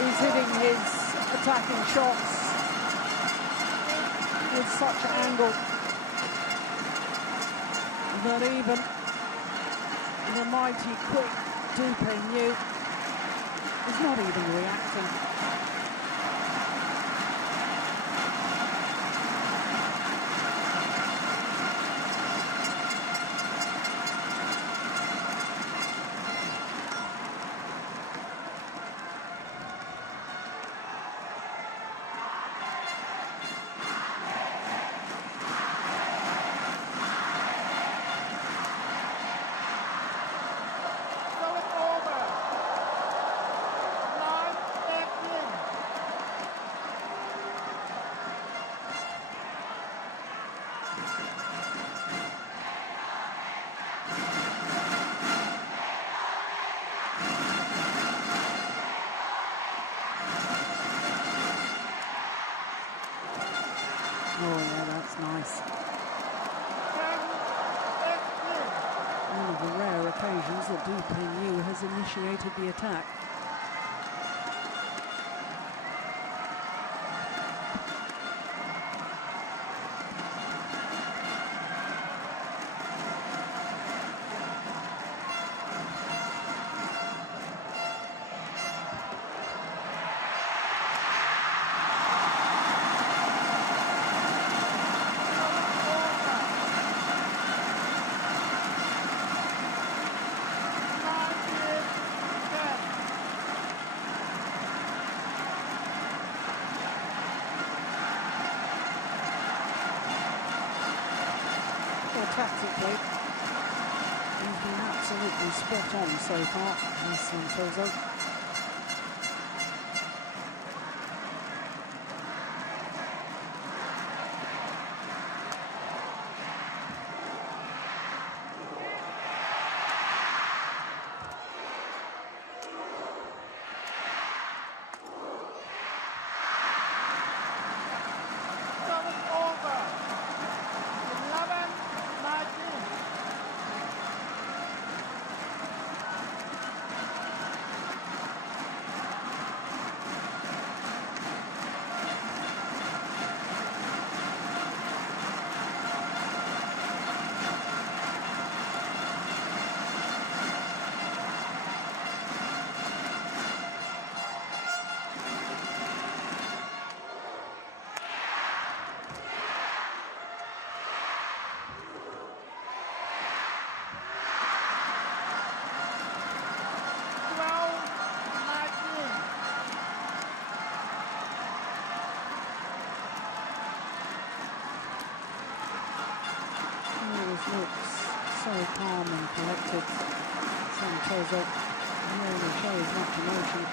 He's hitting his attacking shots with such angle that even the mighty quick Dupin Yu is not even reacting. Oh yeah, that's nice. One of the rare occasions that Dupin Yu has initiated the attack. Tactically, he's been absolutely spot on so far, this Santosa. expected. Santoso really shows much emotion.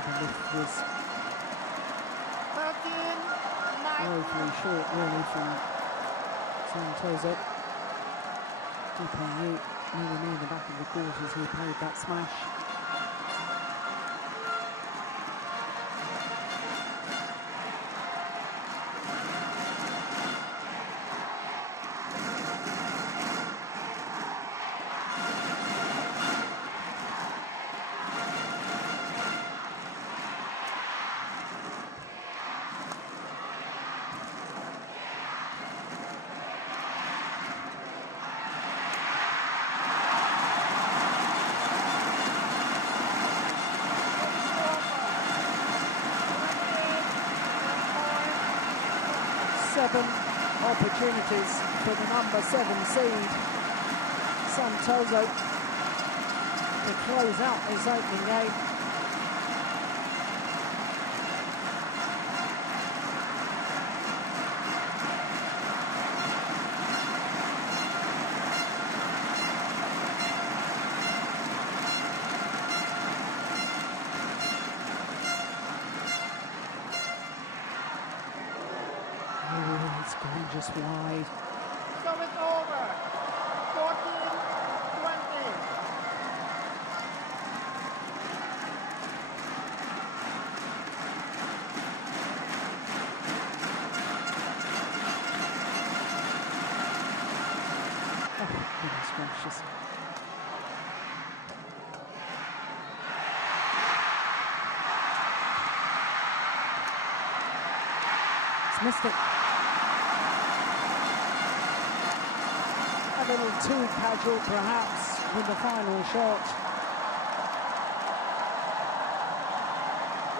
The lift was woefully short, really, from Santoso. Dupont nowhere near the back of the court as he played that smash. Seven opportunities for the number 7 seed, Santoso, to close out this opening game. It's gone just wide. So it's over. 14-20. Oh, goodness gracious. It's missed it. A little too casual, perhaps, with the final shot.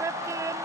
15-20.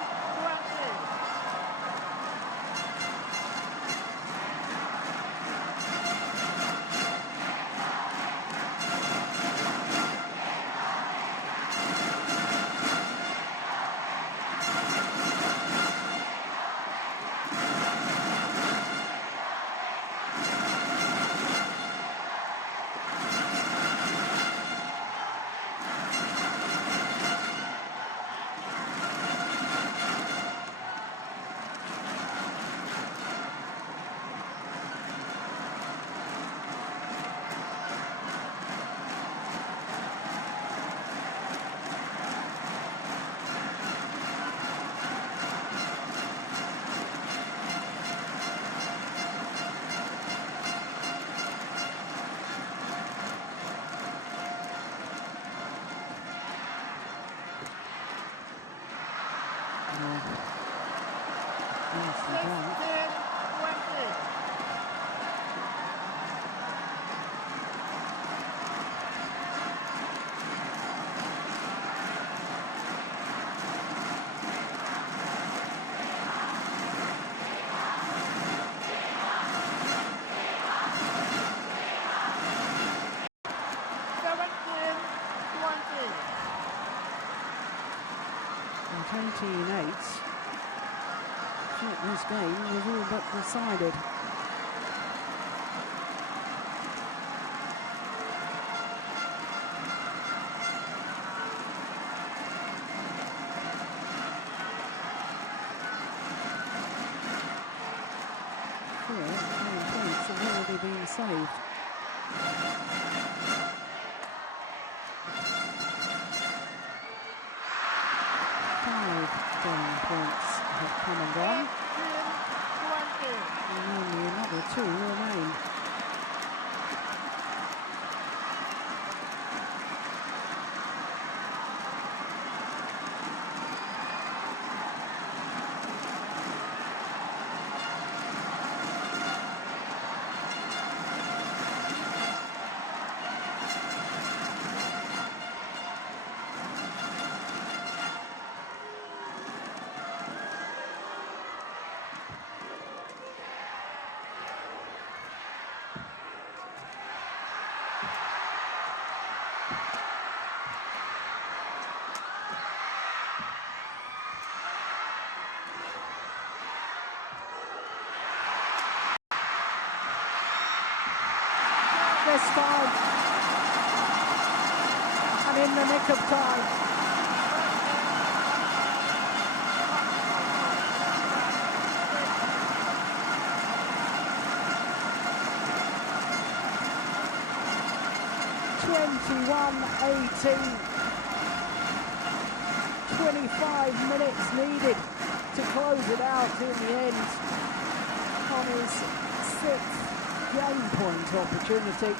Nicely done. 16-20. And 18-8. Thought this game was all but decided. Four points have already been saved. Game points have come and gone. 18-20. And only another two remain. best time. And in the nick of time. (21:18). 25 minutes needed to close it out in the end on his 6th game point opportunity.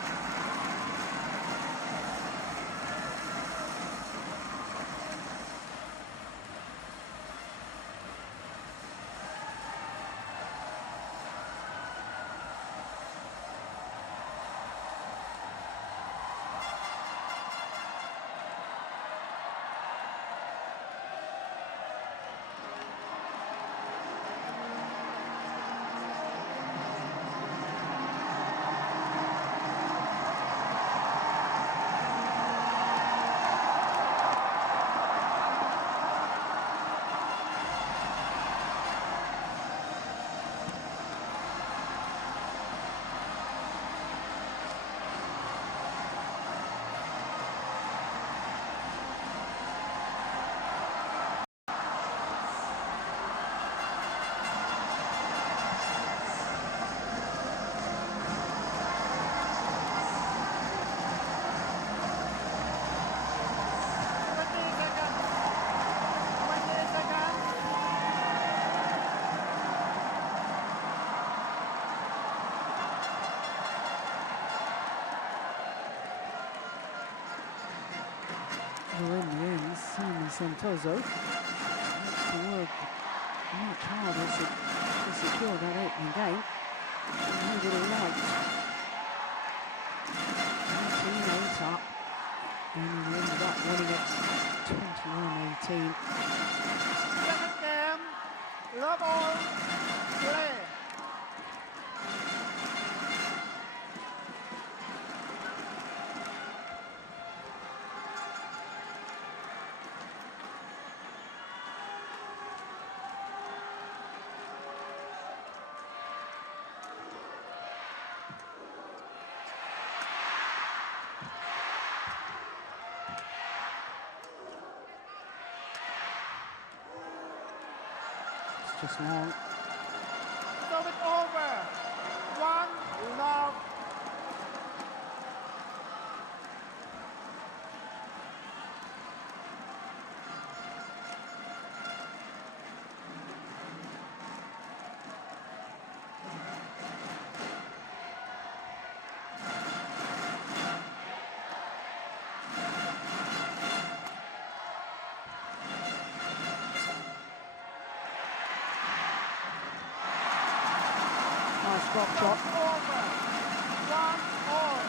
Well, in the end, Simon Santoso had to work much harder to secure that opening game than he would have liked. 19-8 up, and he ended up winning it 21-18. Second game, love all, play. Just long. So it's over. 1 love. Nice drop shot. Over. 1-1.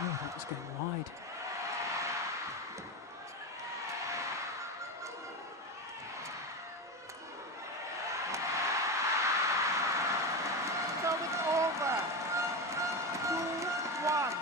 Oh, that was going wide. So it's over. 2-1.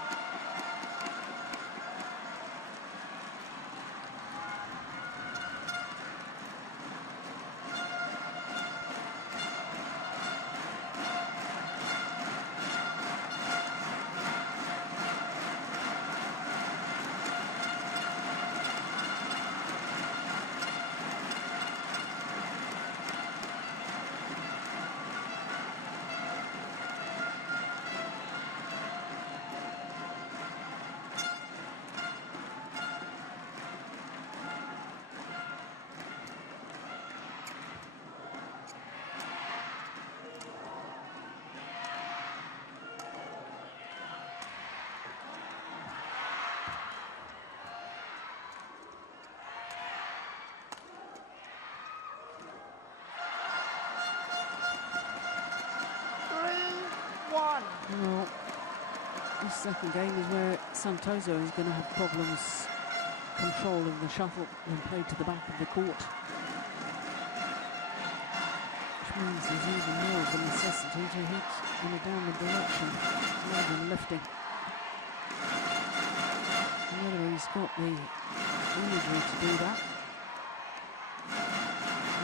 This second game is where Santoso is going to have problems controlling the shuttle when played to the back of the court. Which means there's even more of a necessity to hit in a downward direction rather than lifting. And whether he's got the imagery to do that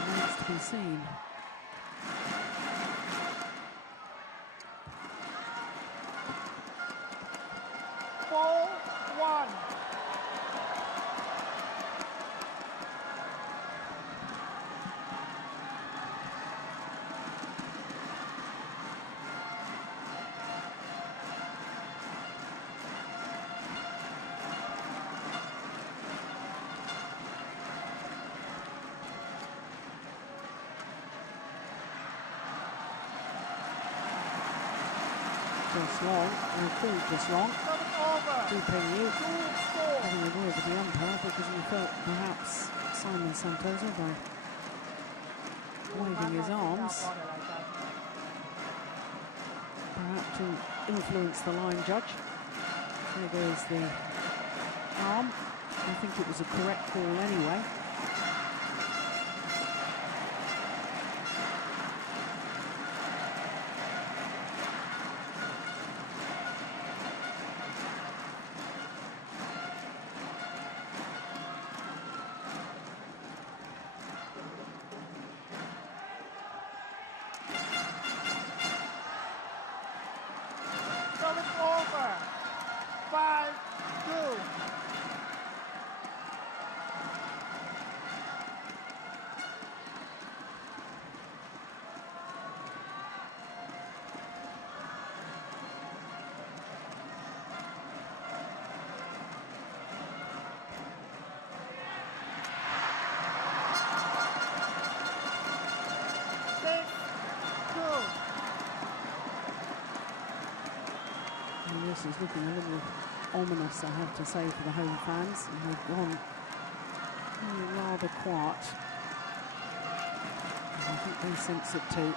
remains to be seen. Ball 1. Just long, or called just long. Keeping you having a word with the umpire because he felt perhaps Simon Santoso by waving his arms, perhaps to influence the line judge. There goes the arm. I think it was a correct call anyway. Over. 5-2. This is looking a little ominous, I have to say, for the home fans. And they've gone rather quiet. I think they sense it too.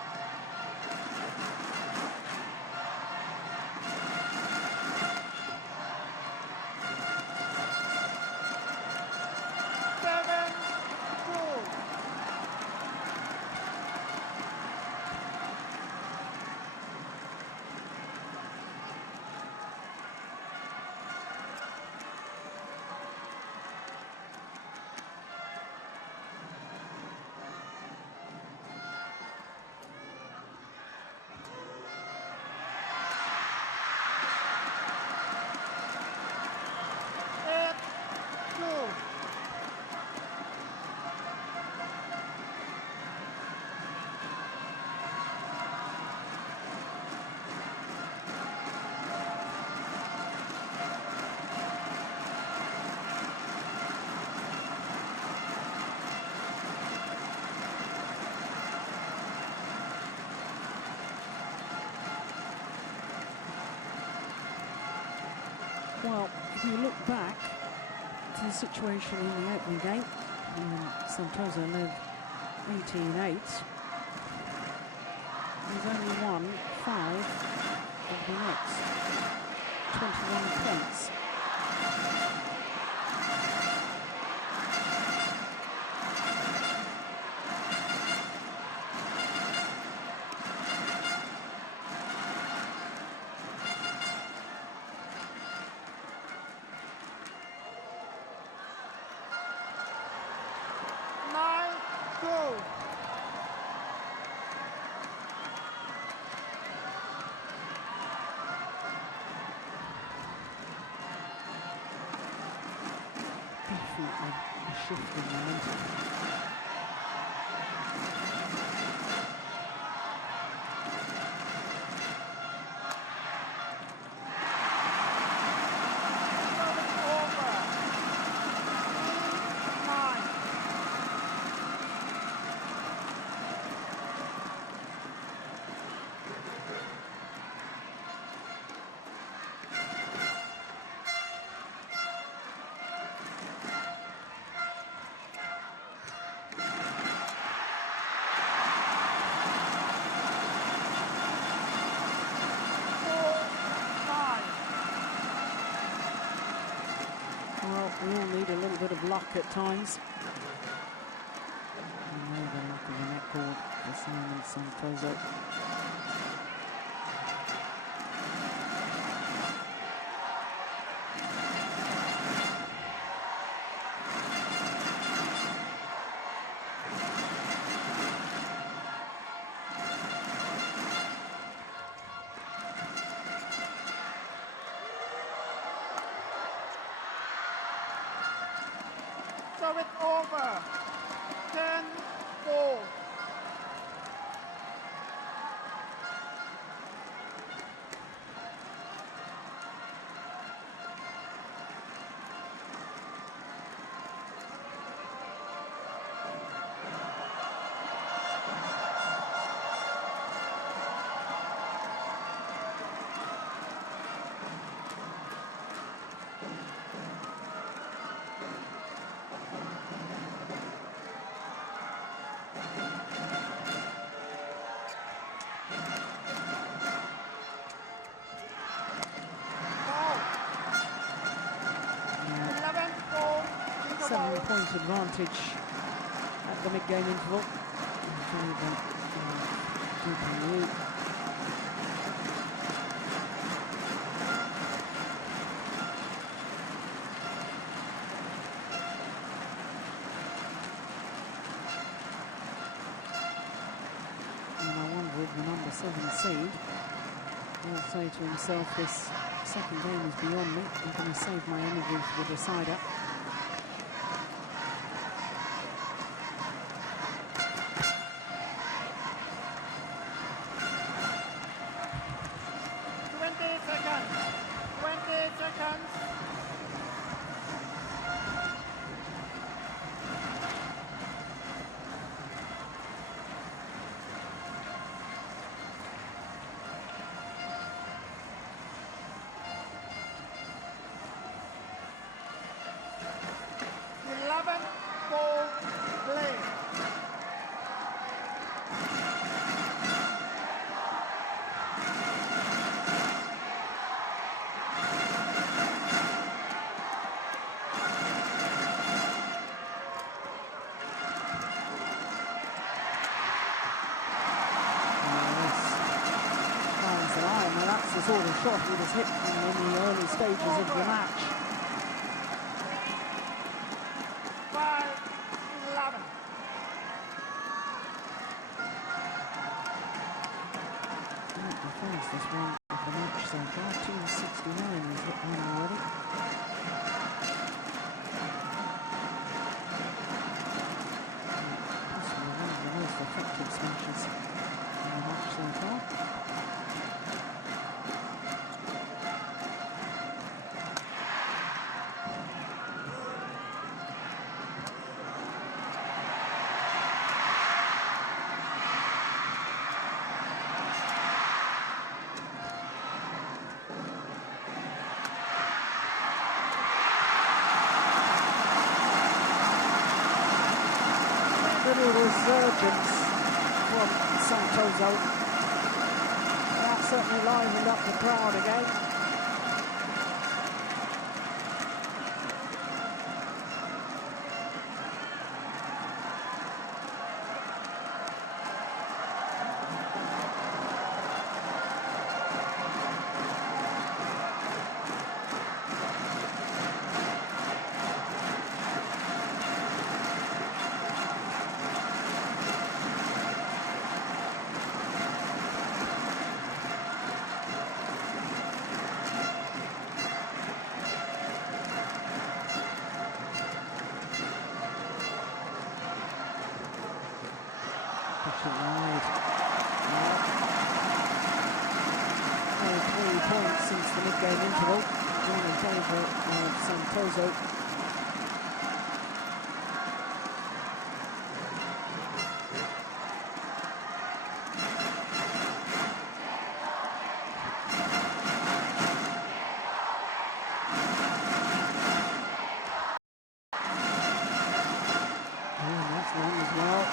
Well, if you look back to the situation in the opening game, Santoso led 18-8. He's only won 5 of the next 21 points. Definitely a shift in momentum. need a little bit of luck at times. And there the luck of the net cord for Simon Santoso. So it's over. 10-4. Seven-point advantage at the mid-game interval. And I wonder if the number 7 seed will say to himself, this second game is beyond me. I'm going to save my energy for the decider. The sort of shot he was hitting in the early stages of the match. 5-11. The fastest one of the match so far, 2:69 is hit one already. Possibly one of the most effective smashes in the match so far. Resurgence from Santoso. That certainly livened up the crowd again. Wide. 3 points since the mid-game interval, all in favour of Santoso. And that's one as well.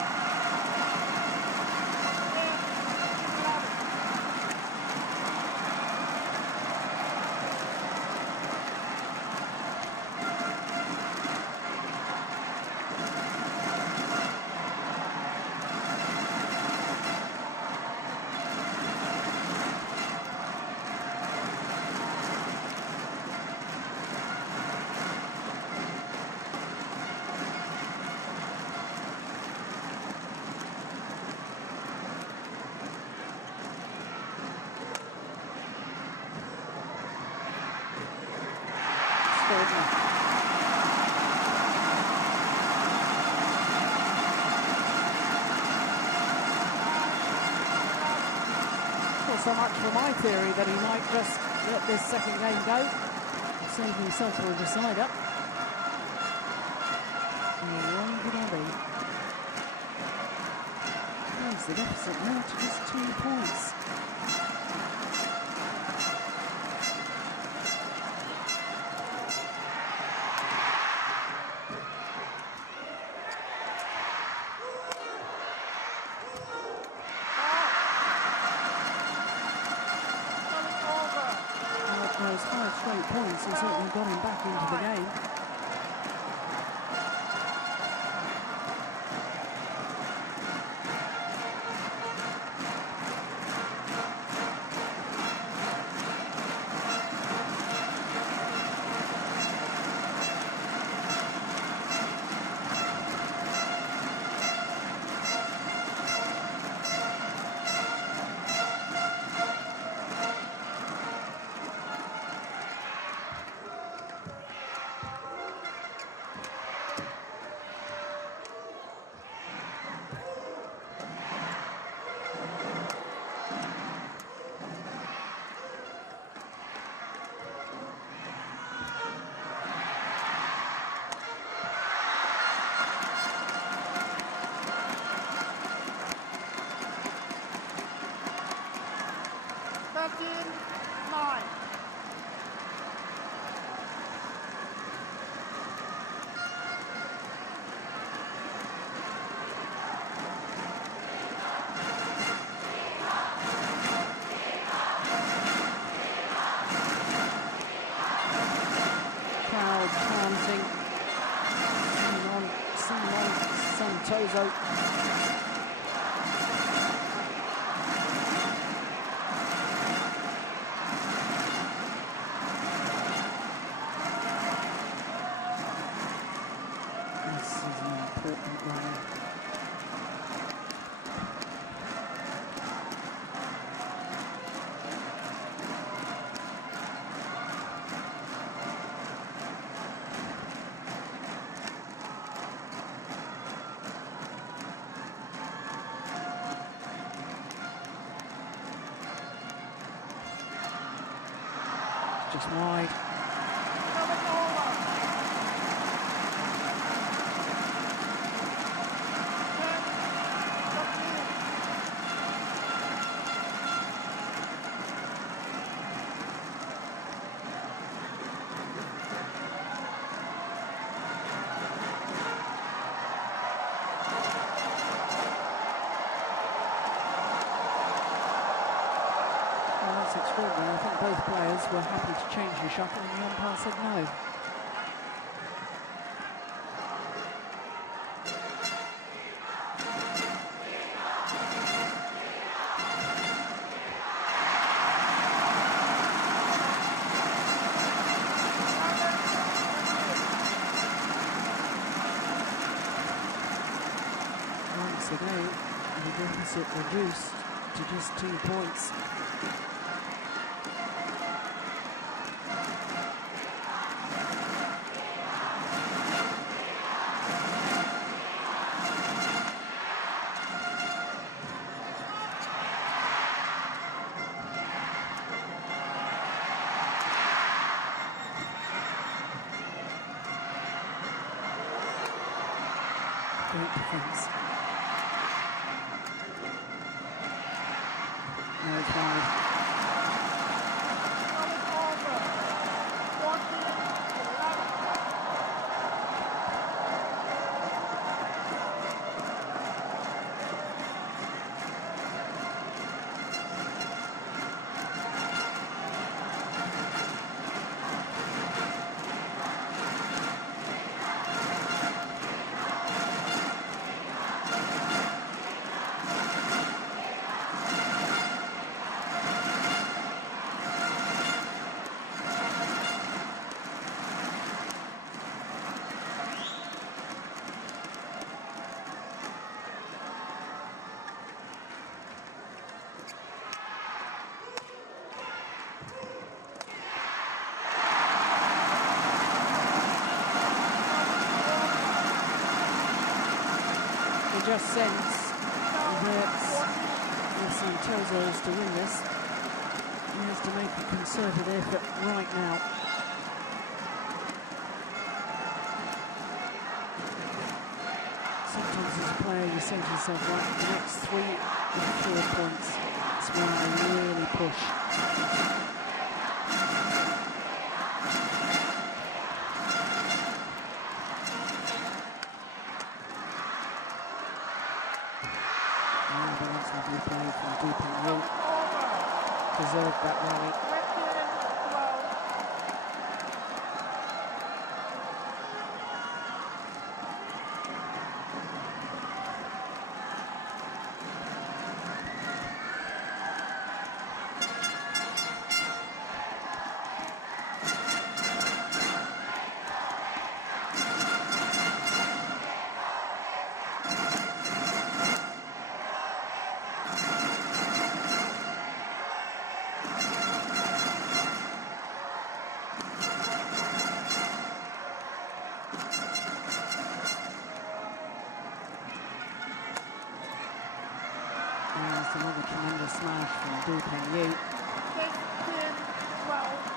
so much for my theory that he might just let this second game go. Save himself for a decider. Where would I be? There's the deficit now to just 2 points. Those 5 straight points has certainly got him back into the game. Chanting Simon Santoso. This is an important run. Just wide. Extraordinary. I think both players were happy to change the shuttle and the umpire said no. Once again, the deficit reduced to just 2 points. Great defence. No, it's wide. Just sense that Santoso is to win this. He has to make a concerted effort right now. Sometimes as a player you say to yourself, right, the next 3 or 4 points, that's where I really push. Lovely play from Djarum Indonesia. Deserved that rally. There's another tremendous smash from Djarum Indonesia. 12.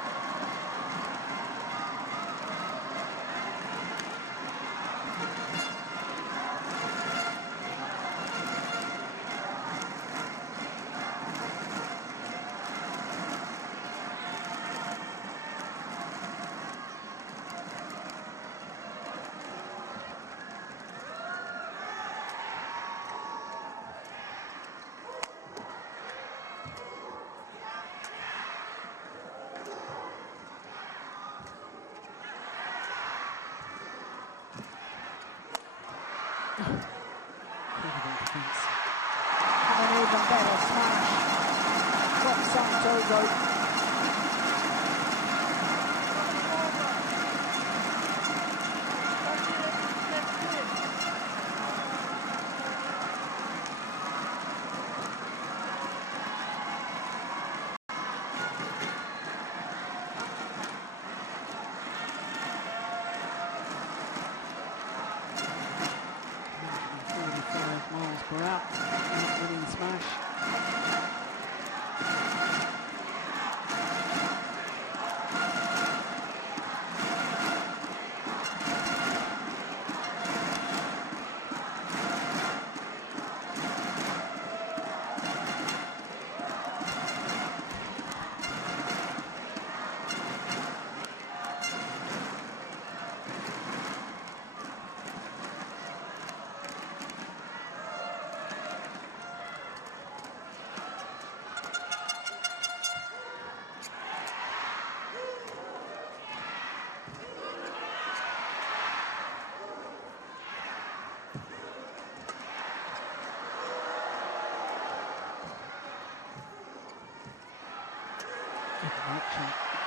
Incredible defence. And an even better smash from Santoso. Per hour, winning smash.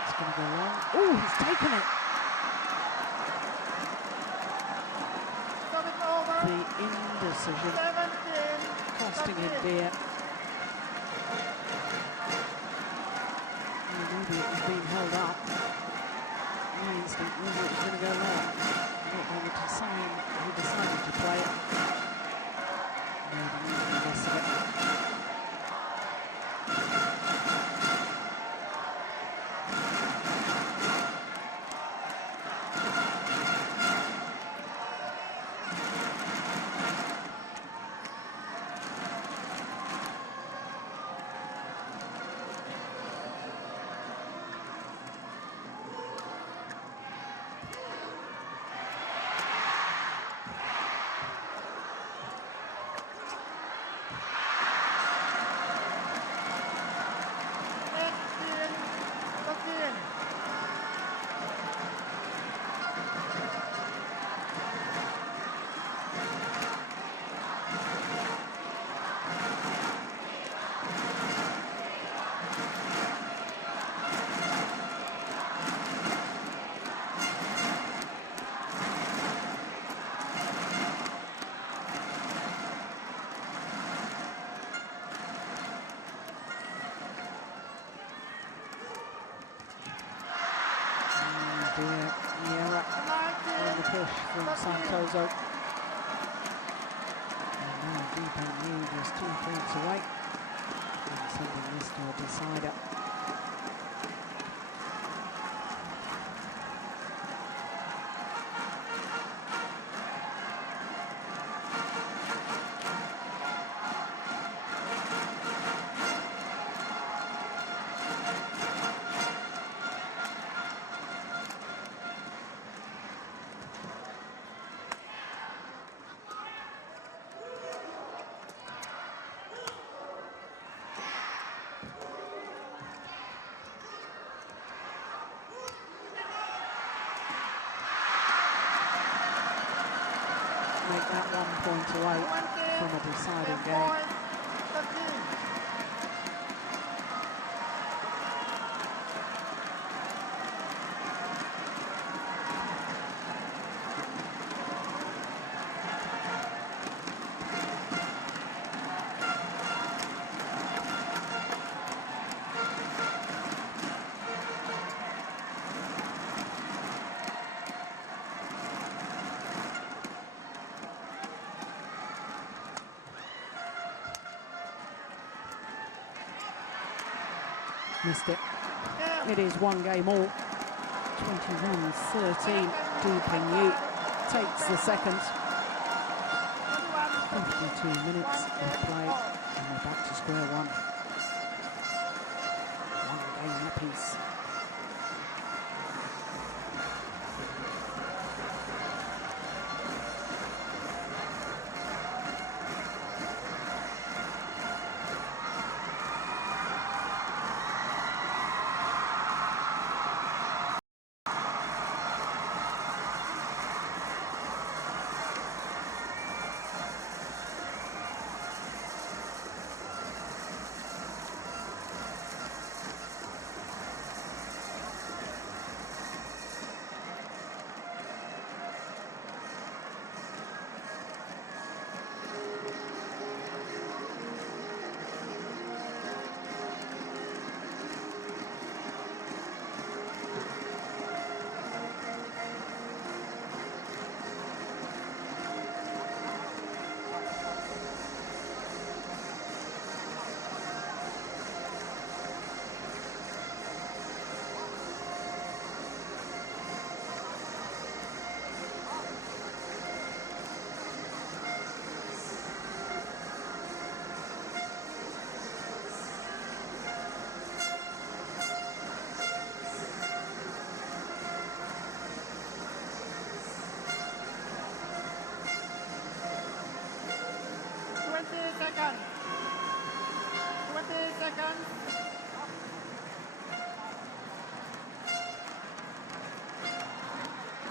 It's going to go long. Oh, he's taken it. The indecision costing him dear. Maybe it was being held up. My instinct was it was going to go long. Not going to sign. He decided to play it. Made an easy mess of it. On the push from Santoso. And now Djarum Indonesia just 2 points away. And sending this to a decider. make that 1 point away from a deciding game. Point, 13. Missed it. It is 1 game all. 21-13. Du Pengyu takes the second. 52 minutes of play, and we're back to square one. 1 game apiece.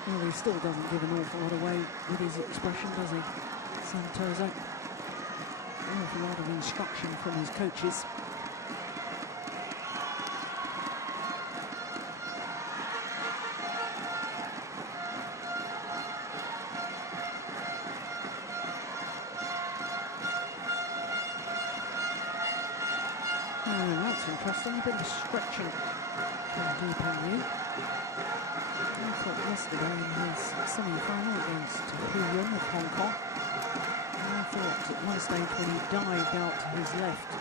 Well, he still doesn't give an awful lot away with his expression, does he, Santoso? An awful lot of instruction from his coaches. That's interesting, a bit of stretching from Du Pengyu. I thought yesterday in his semi-final against Hu Yun of Hong Kong, I thought at one stage when he dived out to his left,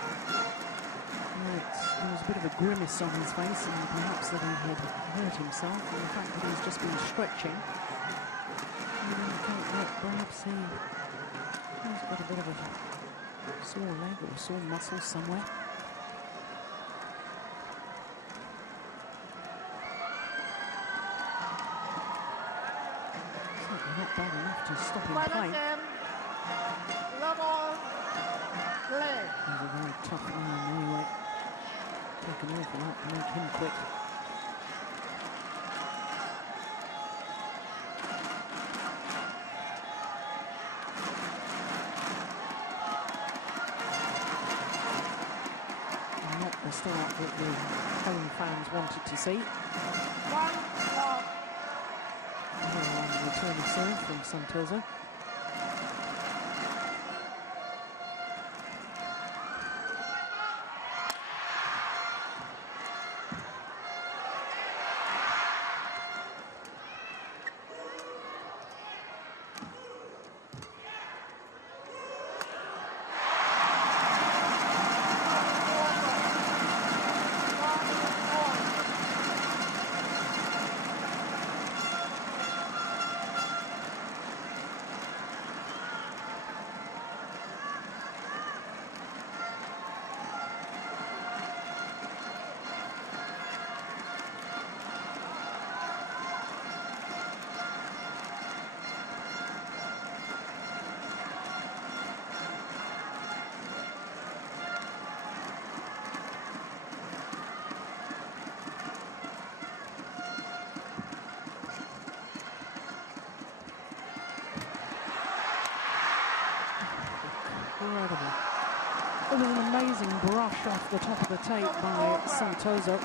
there was a bit of a grimace on his face, and perhaps that he had hurt himself, and the fact that he's just been stretching. I think that perhaps he's got a bit of a sore leg or sore muscle somewhere. Not bad enough to stop him playing. Level play. He's a very tough man anyway. Take an awful lot to make him quick. Not the start that the home fans wanted to see. Return of serve from Santoso. It was an amazing brush off the top of the tape by Santoso.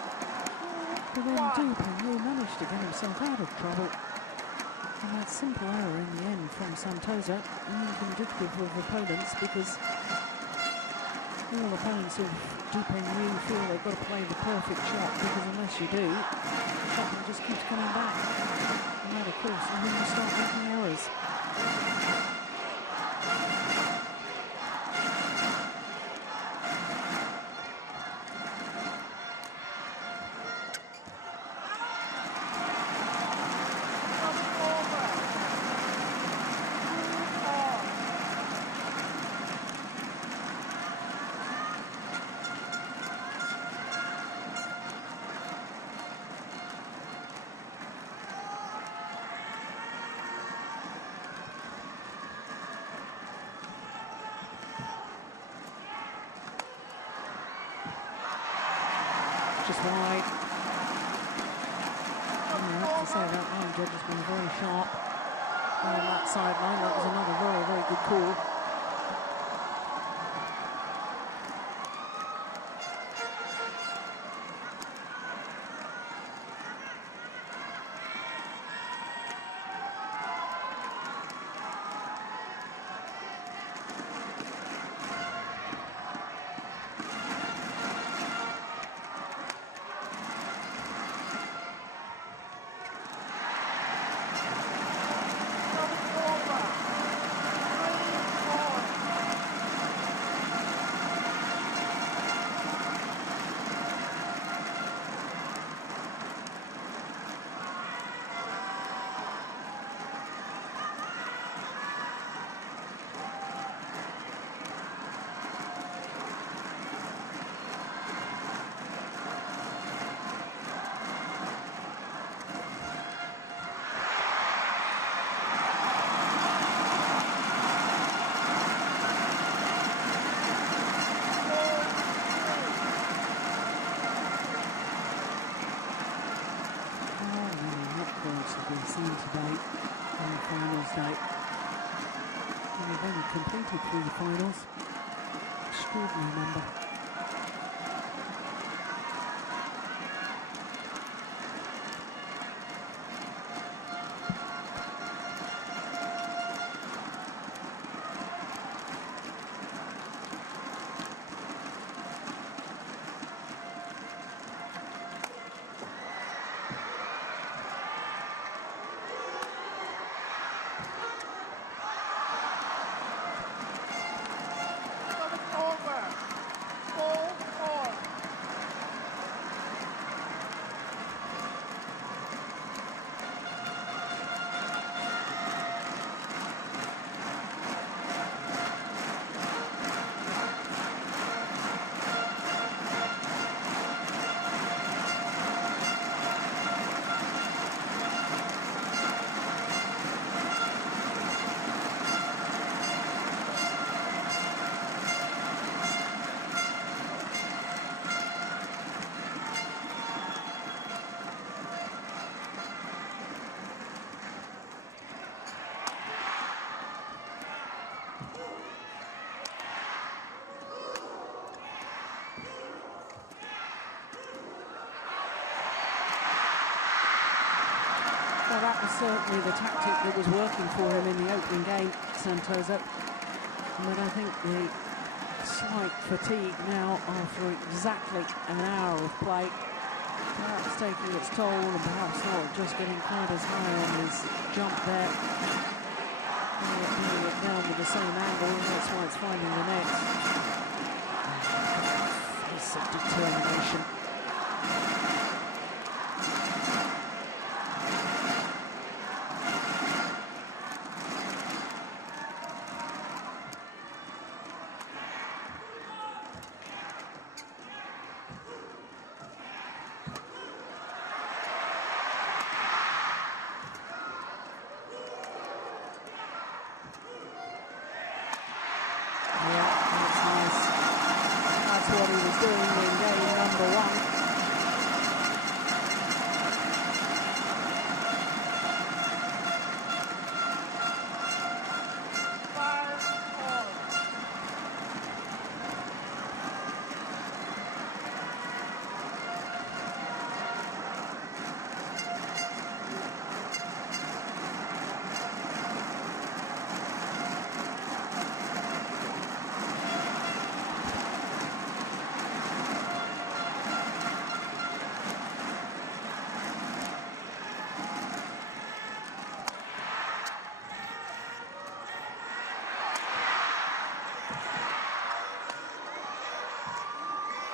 But then Dupin managed to get himself out of trouble. And that simple error in the end from Santoso isn't indicative of opponents, because all opponents of Dupin feel they've got to play the perfect shot, because unless you do, the shot just keeps coming back. And that, of course, and then you start making errors. Just wide. I have to say that line judge has been very sharp on that sideline. That was another very, very good call. Seen today on the finals day. And we've only completed 3 finals. Extraordinary number. Well, that was certainly the tactic that was working for him in the opening game, Santoso. But I think the slight fatigue now after exactly an hour of play, perhaps taking its toll, and perhaps not just getting quite as high on his jump there. Putting it down with the same angle, and that's why it's finding the net. Face of determination. That's what he was doing in game number 1.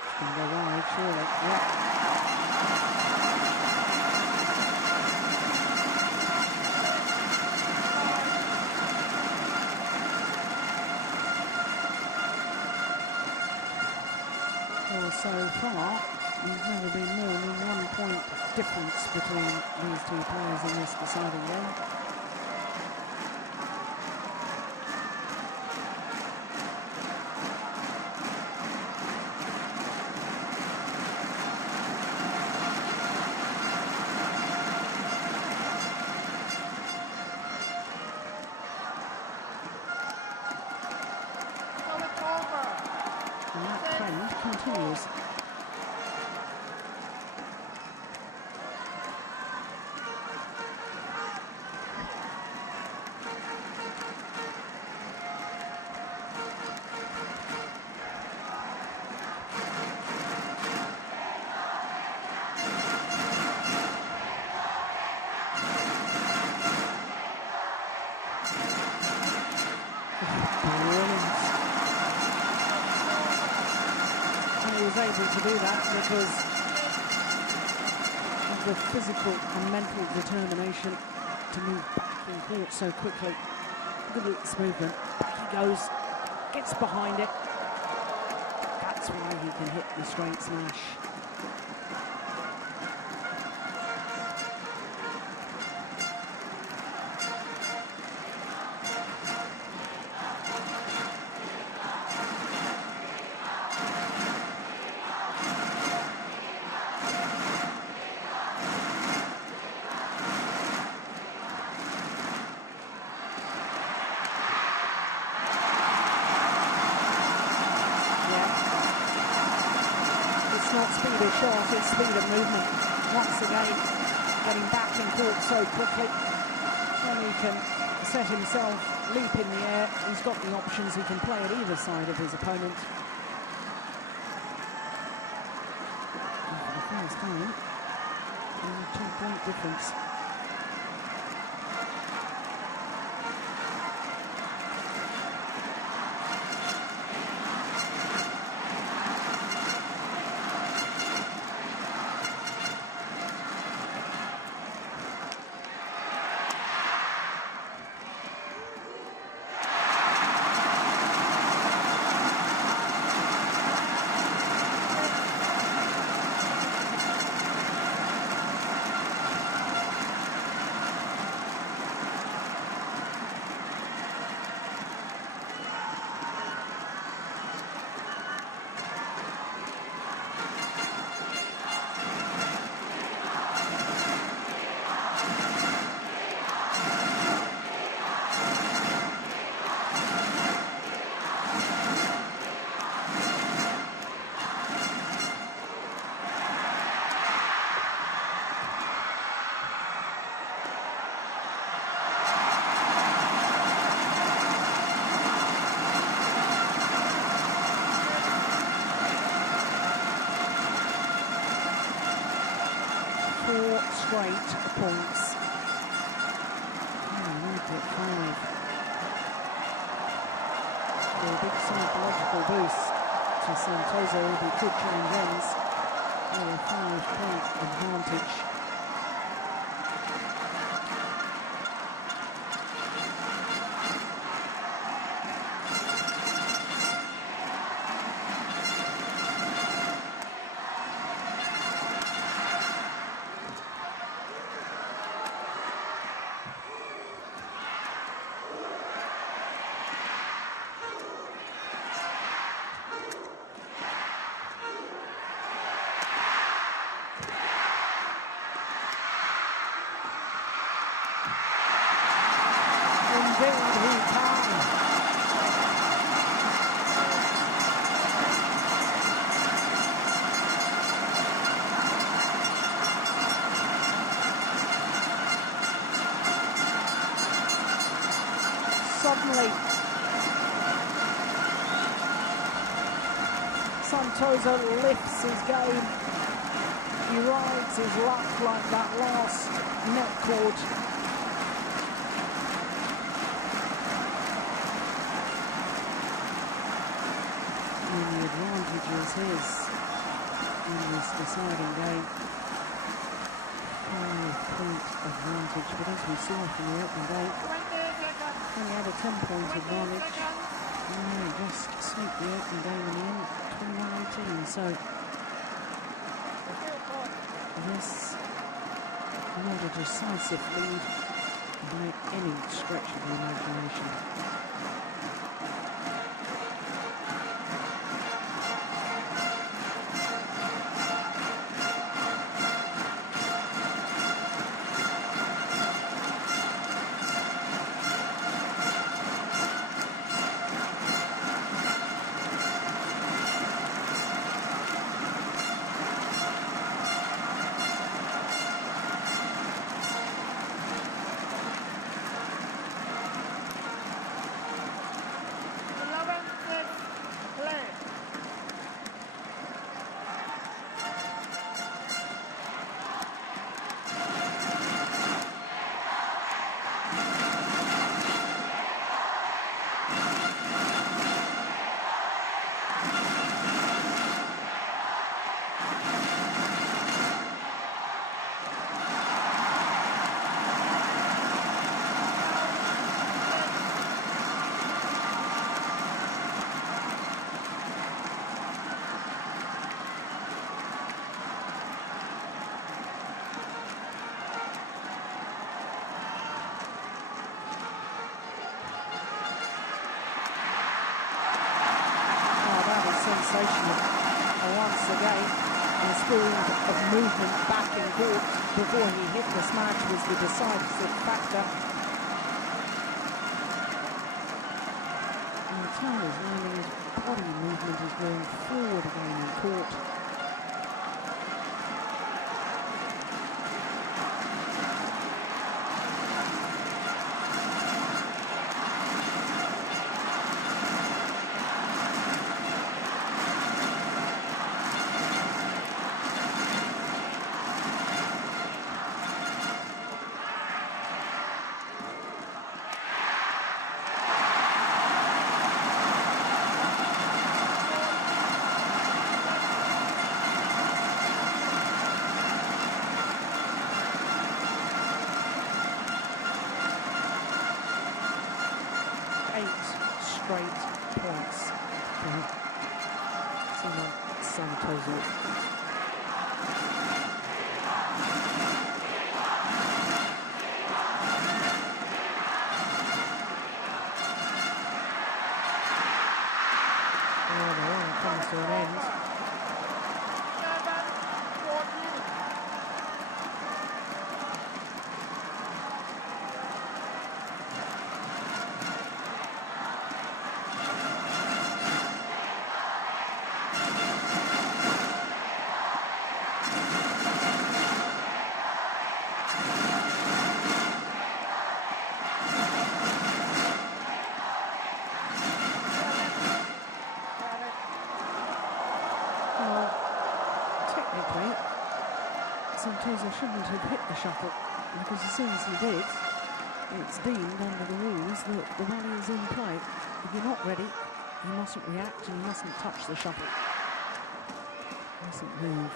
It's going to go wide, surely. Yeah. Well, so far, there's never been more than 1 point difference between these two players in this deciding game. And that trend continues. He was able to do that because of the physical and mental determination to move back in court so quickly. Look at this movement. Back he goes, gets behind it. That's why he can hit the straight smash. Not speed of shot, it's speed of movement. Once again, getting back in court so quickly. When he can set himself, leap in the air, he's got the options, he can play at either side of his opponent. And for the first time, only 2-point difference. Straight points. Moved at 5. A big psychological boost to Santoso if he could change ends. A 5-point advantage. Suddenly, Santoso lifts his game. He rides his luck like that last net cord. is his in this deciding game. 5-point advantage, but as we saw from the opening game, he had a 10-point advantage. Just sneaked the opening game in the end, 21-18. So this not a decisive lead by any stretch of the imagination. Sensational. Once again, the speed of movement back in court before he hit this match was the decisive factor. And Tyler is learning his body movement is going forward again in court. Straight points for Simon Santoso. Oh, the round comes to an end. Santoso shouldn't have hit the shuttle, because as soon as he did, it's deemed under the rules that the volley is in play. If you're not ready, you mustn't react and you mustn't touch the shuttle. You mustn't move.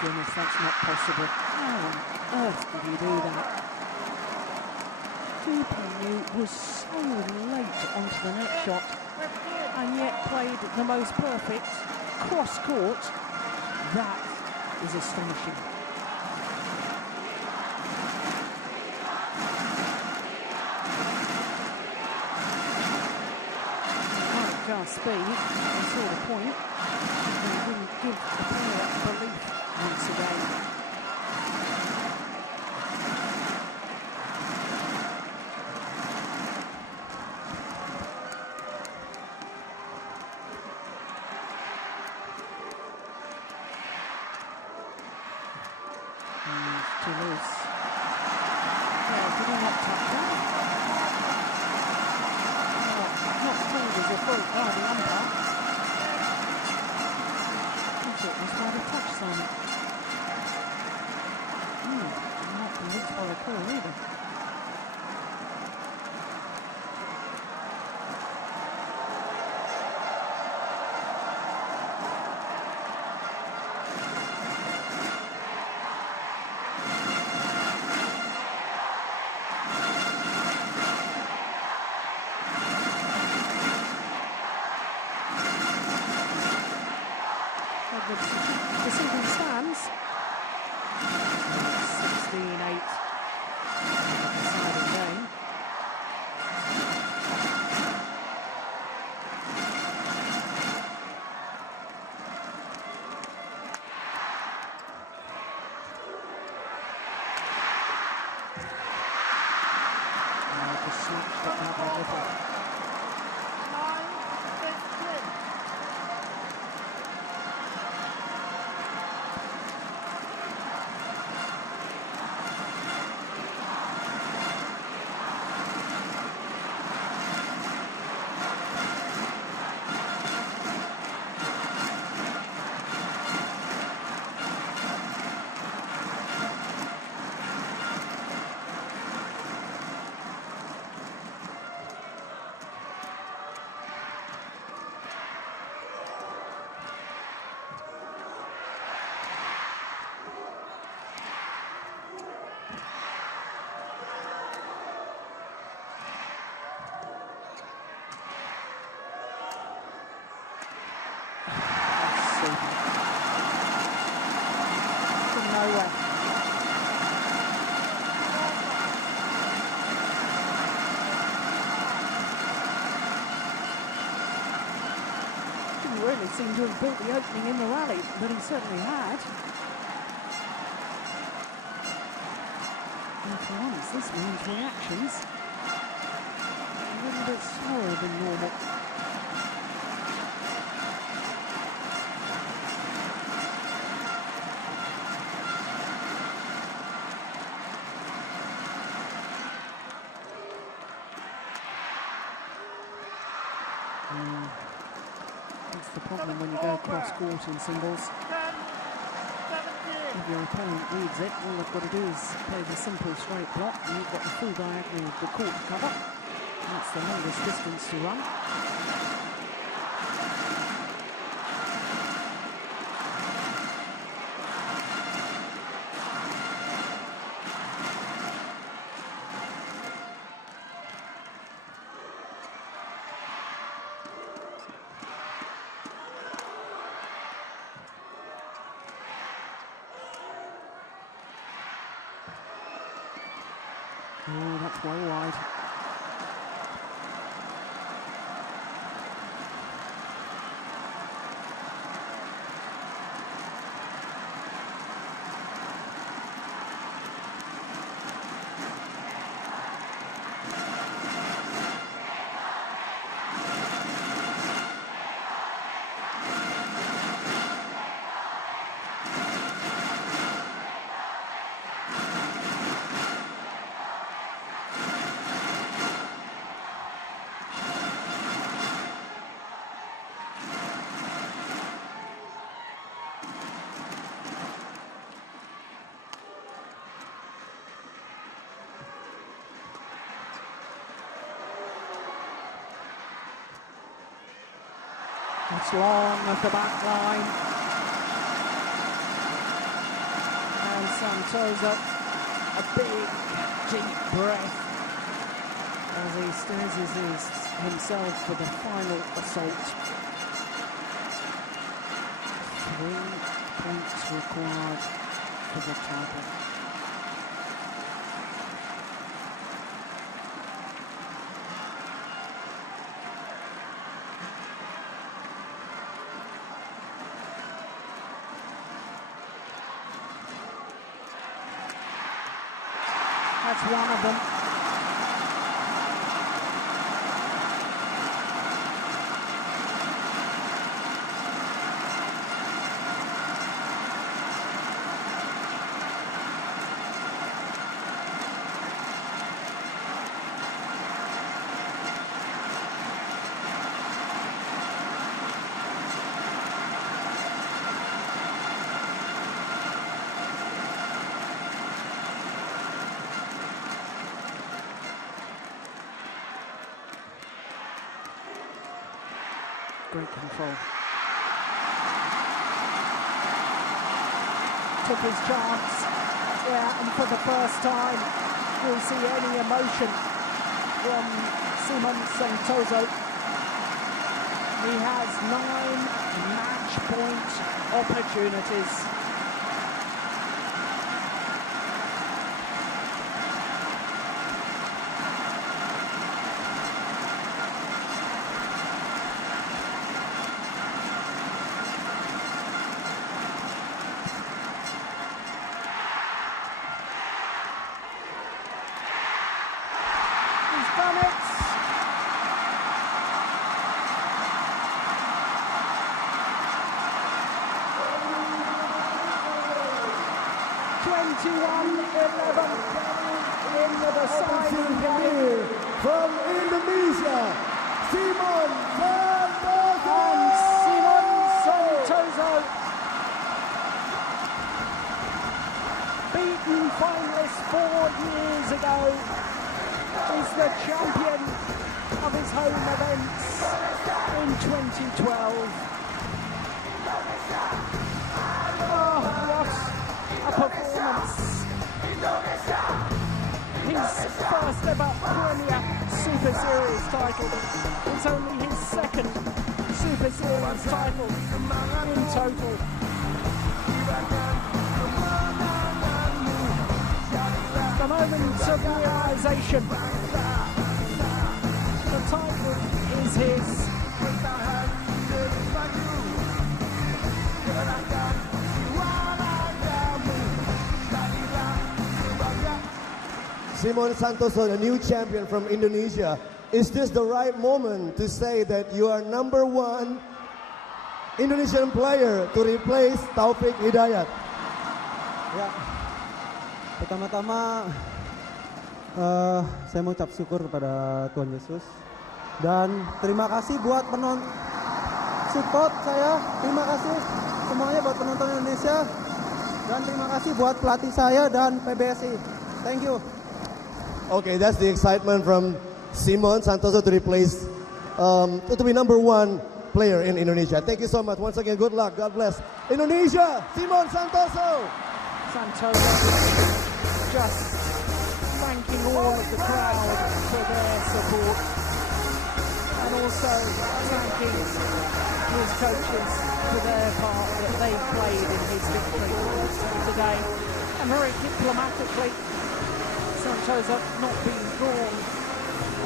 Goodness, that's not possible. How on earth did he do that? Dupuy was so late onto the net shot and yet played the most perfect cross-court. That is astonishing. Might just be the sort of point that didn't give the player belief once again. spoke by the umpire. I thought it was quite a touch, Simon. I'm not convinced by the call either. The decision stands 16-8 deciding game. Just snatched it out a little. Nowhere. Didn't really seem to have built the opening in the rally, but he certainly had. And for once, this means reactions a little bit slower than normal. That's the problem when you go cross-court in singles. If your opponent reads it, all they've got to do is play the simple straight block, and you've got the full diagonal of the court to cover. That's the longest distance to run. Oh, that's way wide. It's long at the back line. And Santosa, a big, deep breath as he steadies himself for the final assault. 3 points required for the title. That's one of them. Great control. Took his chance. Yeah, and for the first time, we'll see any emotion from Simon Santoso. He has 9 match point opportunities. He's done it. Into the signing here from Indonesia, Simon Santoso. And Simon Santoso, beaten finalist 4 years ago, is the champion of his home events in 2012. Oh, what a performance. His first ever Premier Super Series title. It's only his second Super Series title in total. The moment of realization. The title is his. Simon Santoso, the new champion from Indonesia. Is this the right moment to say that you are #1 Indonesian player to replace Taufik Hidayat? Ya, pertama-tama saya mau ucap syukur kepada Tuhan Yesus dan terima kasih buat penonton support saya. Terima kasih semuanya buat penonton Indonesia dan terima kasih buat pelatih saya dan PBSI. Thank you. Okay, that's the excitement from Simon Santoso to replace, to be #1 player in Indonesia. Thank you so much. Once again, good luck. God bless. Indonesia, Simon Santoso. Santoso just thanking all of the crowd for their support and also thanking his coaches for their part that they played in his victory today. And very diplomatically, Santoso not being drawn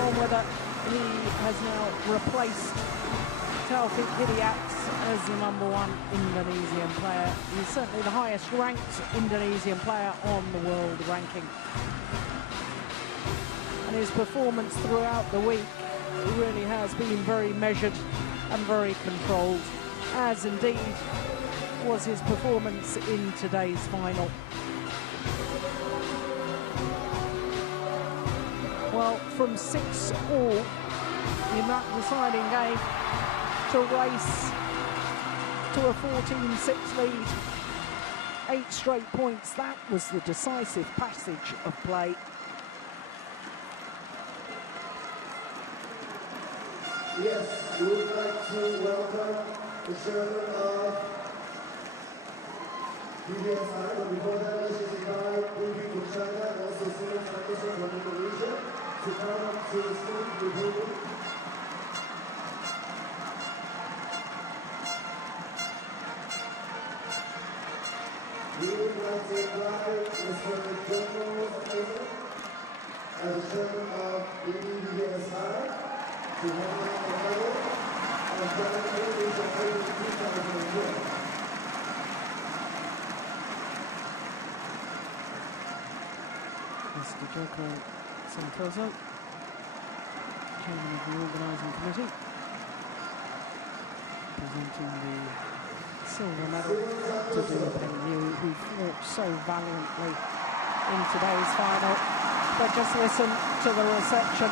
on whether he has now replaced Taufik Hidayat as the #1 Indonesian player. He's certainly the highest ranked Indonesian player on the world ranking. And his performance throughout the week really has been very measured and very controlled, as indeed was his performance in today's final. Well, from 6-all in that deciding game to race to a 14-6 lead, 8 straight points, that was the decisive passage of play. Yes, we would like to welcome the chairman of BWF, but before that, let's just invite Ruby from China and also Simon Santoso from Indonesia to come up to the stage with Ruby. We would like to invite Mr. Djarum as the chairman of BWF to hand out the medal of Badminton World Federation 2012. Mr. Djarum Santoso, chairman of the organising committee, presenting the silver medal to Djarum, who fought so valiantly in today's final. But just listen to the reception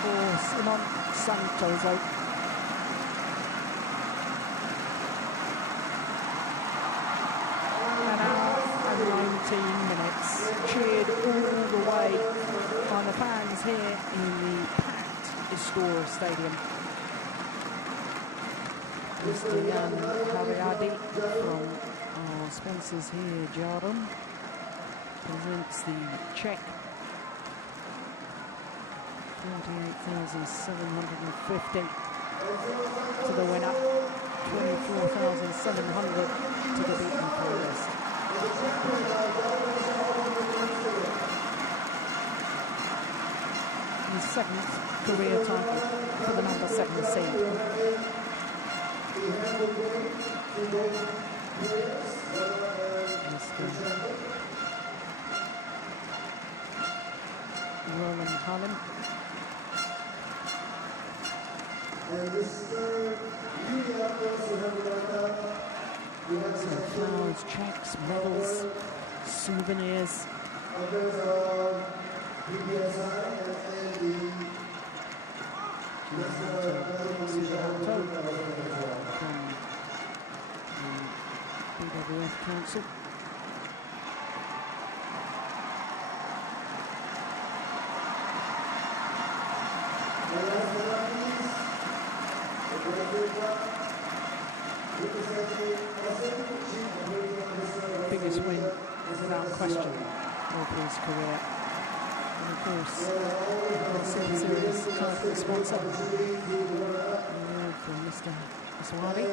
for Simon Santoso. An hour and 19 minutes, cheered all the way by the fans here in the packed Istora Stadium. Mr. Jan Haryadi from our sponsors here, Djarum, presents the check. 48,750 to the winner, 24,700 to the beaten finalist. His seventh career title for the number 7 seed. Roland Harlem. Some flowers, checks, medals, souvenirs. From the BWF Council. Biggest win, without question, of his career. And of course, the Superseries title sponsor, from Mr. Aswadi.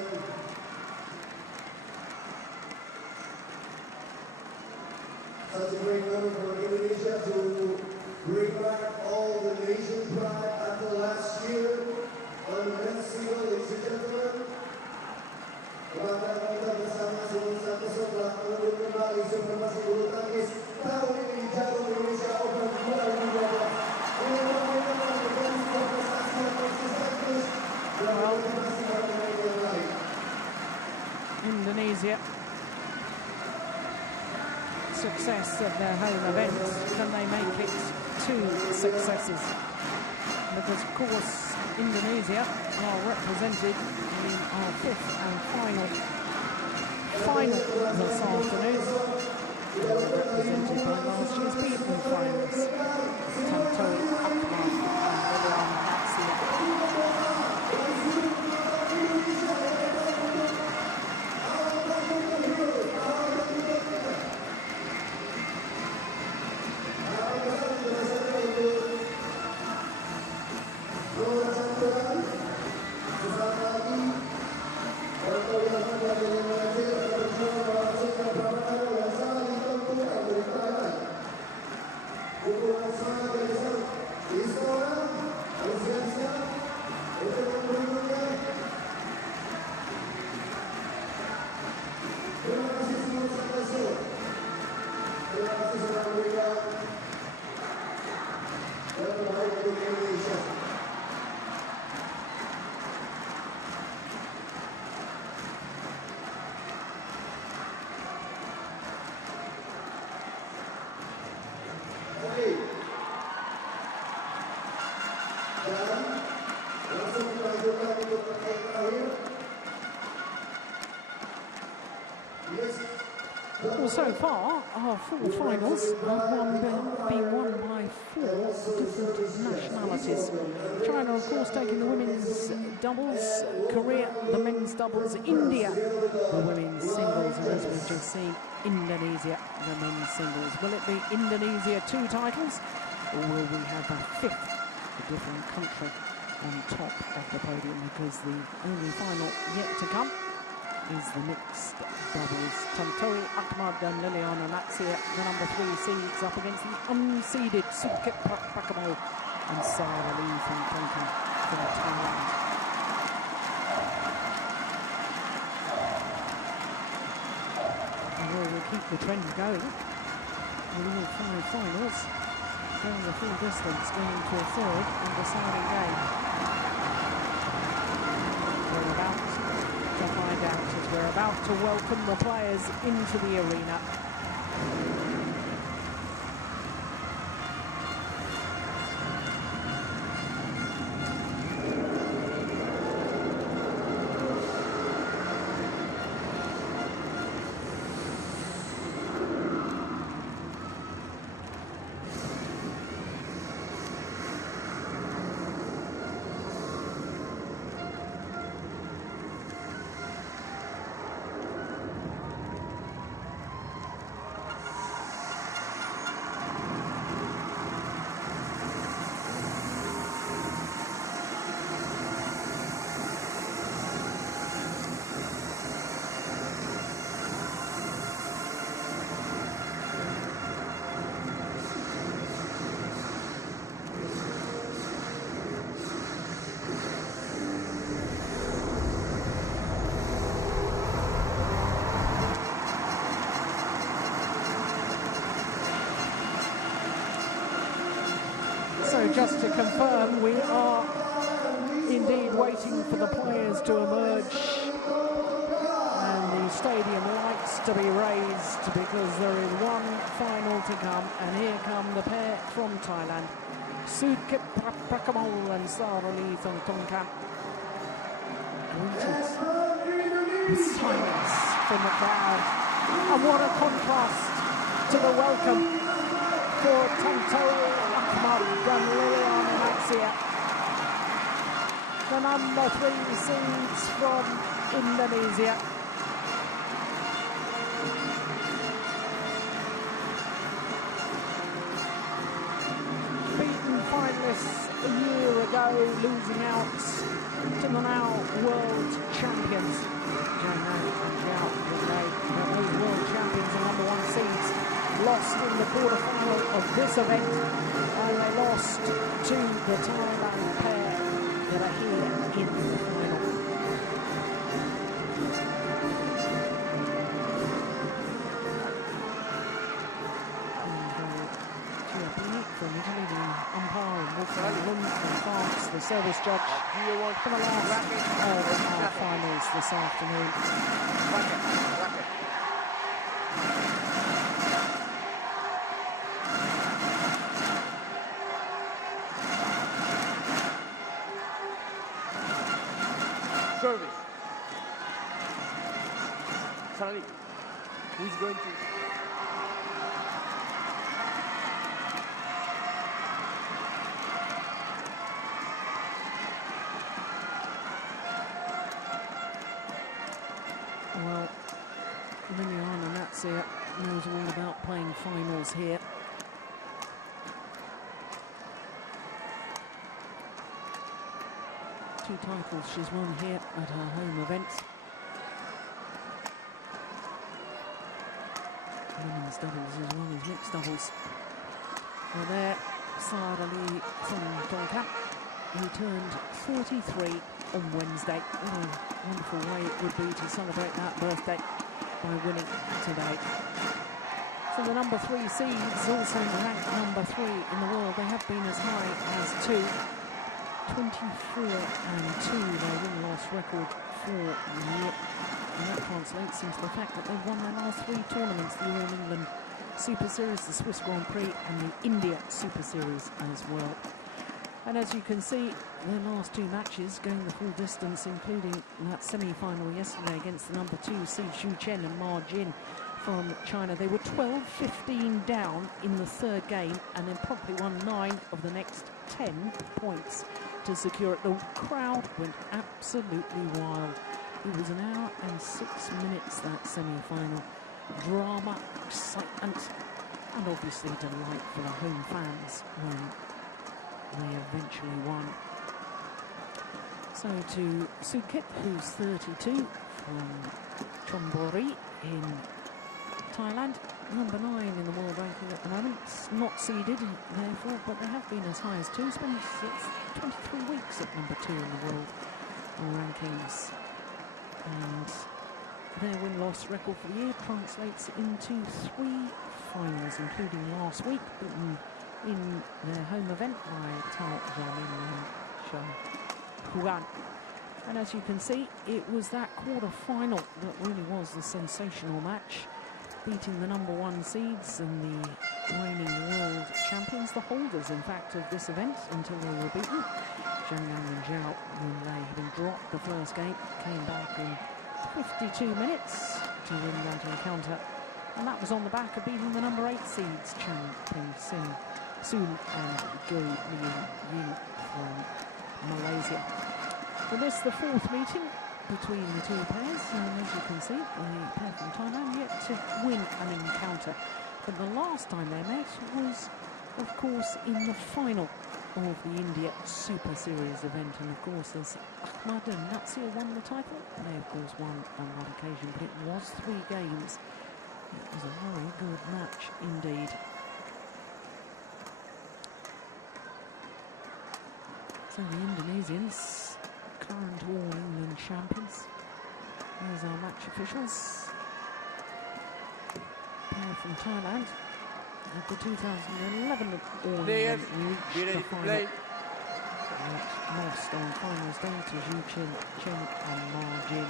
Such a great moment for Indonesia to bring back all the nation pride after last year on the men's single, ladies and gentlemen. Bangga kita bersama satu sebelah menurut kembali Superseries bulu tangkis tahun ini Djarum Indonesia Open 2012. Ini merupakan sebuah prestasi yang konsisten dan motivasi para pemain yang lain. Indonesia, success of their home events, can they make it 2 successes? Because of course Indonesia are represented in our 5th and final this afternoon. They were represented by last year's beaten finals, Tantowi Akbar and William Hatsia. Well, so far, our 4 finals have been won by 4 different nationalities. China, of course, taking the women's doubles, Korea, the men's doubles, India, the women's singles, and as we've just seen, Indonesia, the men's singles. Will it be Indonesia 2 titles, or will we have a 5th, a different country, on top of the podium? Because the only final yet to come is the mixed doubles. Tantowi Ahmad and Liliana Natsia, the number 3 seeds, up against the unseeded Sukip Prakamo and Sarah Lee from Tonkin from Thailand. And we'll keep the trend going with all 5 finals, going the full distance, going to a 3rd and deciding game. We're about to find out as we're about to welcome the players into the arena. And just to confirm, we are indeed waiting for the players to emerge and the stadium lights to be raised, because there is one final to come, and here come the pair from Thailand, Sukhit Prakamol and Sarali Thongthongkam. Greeted with silence from the crowd, and what a contrast to the welcome for Tantowi Ahmad and Liliana Maxia, the number 3 seeds from Indonesia. Beaten finalists a year ago, losing out to the now world champions. Djarum Indonesia Open, those world champions and number 1 seeds, lost in the quarterfinal of this event, and they lost to the Thailand pair that are here in the final. From Italy, the umpire, and Wolfgang Lund from France, the service judge for the last of our finals this afternoon. Service. Sally, who is going to... Well, Liliana Natsir knows all about playing finals here. Two titles she's won here at her home events. Women's doubles as well as mixed doubles. Well, there, Sarali Thongthongkam, who turned 33 on Wednesday. What a wonderful way it would be to celebrate that birthday by winning today. So the number 3 seeds, also ranked number 3 in the world, they have been as high as 24-2, their win-loss record for the year. And that translates into the fact that they've won their last 3 tournaments, the All England Super Series, the Swiss Grand Prix, and the India Super Series as well. And as you can see, their last 2 matches going the full distance, including that semi-final yesterday against the number 2 seed Xu Chen and Ma Jin from China. They were 12-15 down in the 3rd game, and then promptly won 9 of the next 10 points to secure it. The crowd went absolutely wild. It was an hour and 6 minutes, that semi-final. Drama, excitement, and obviously delight for the home fans when they eventually won. So to Sukhit, who's 32, from Chonburi in Thailand, number 9 in the world ranking at the moment, not seeded therefore, but they have been as high as 2, spent 23 weeks at number 2 in the world rankings. And their win-loss record for the year translates into 3 finals, including last week, beaten in their home event by Tao Jiamin and Huan. And as you can see, it was that quarter-final that really was the sensational match, beating the number 1 seeds and the reigning world champions, the holders, in fact, of this event, until they were beaten. Zhang Yang and Zhao, when they having dropped the first game, came back in 52 minutes to win that encounter. And that was on the back of beating the number 8 seeds, Chan Peng Sin Soon and Go Lian Ying from Malaysia. So this is the 4th meeting between the 2 pairs, and as you can see, the pair from Thailand yet to win an encounter. But the last time they met was, of course, in the final of the India Super Series event, and of course, as Ahmad and Natsir won the title, they of course won on that occasion, but it was 3 games. It was a very good match indeed. So the Indonesians, current All England champions. There's our match officials. Pair from Thailand, at the 2011 Players, tournament be reached ready the to final. play. But lost on finals day to Zhu Chen and Ma Jin.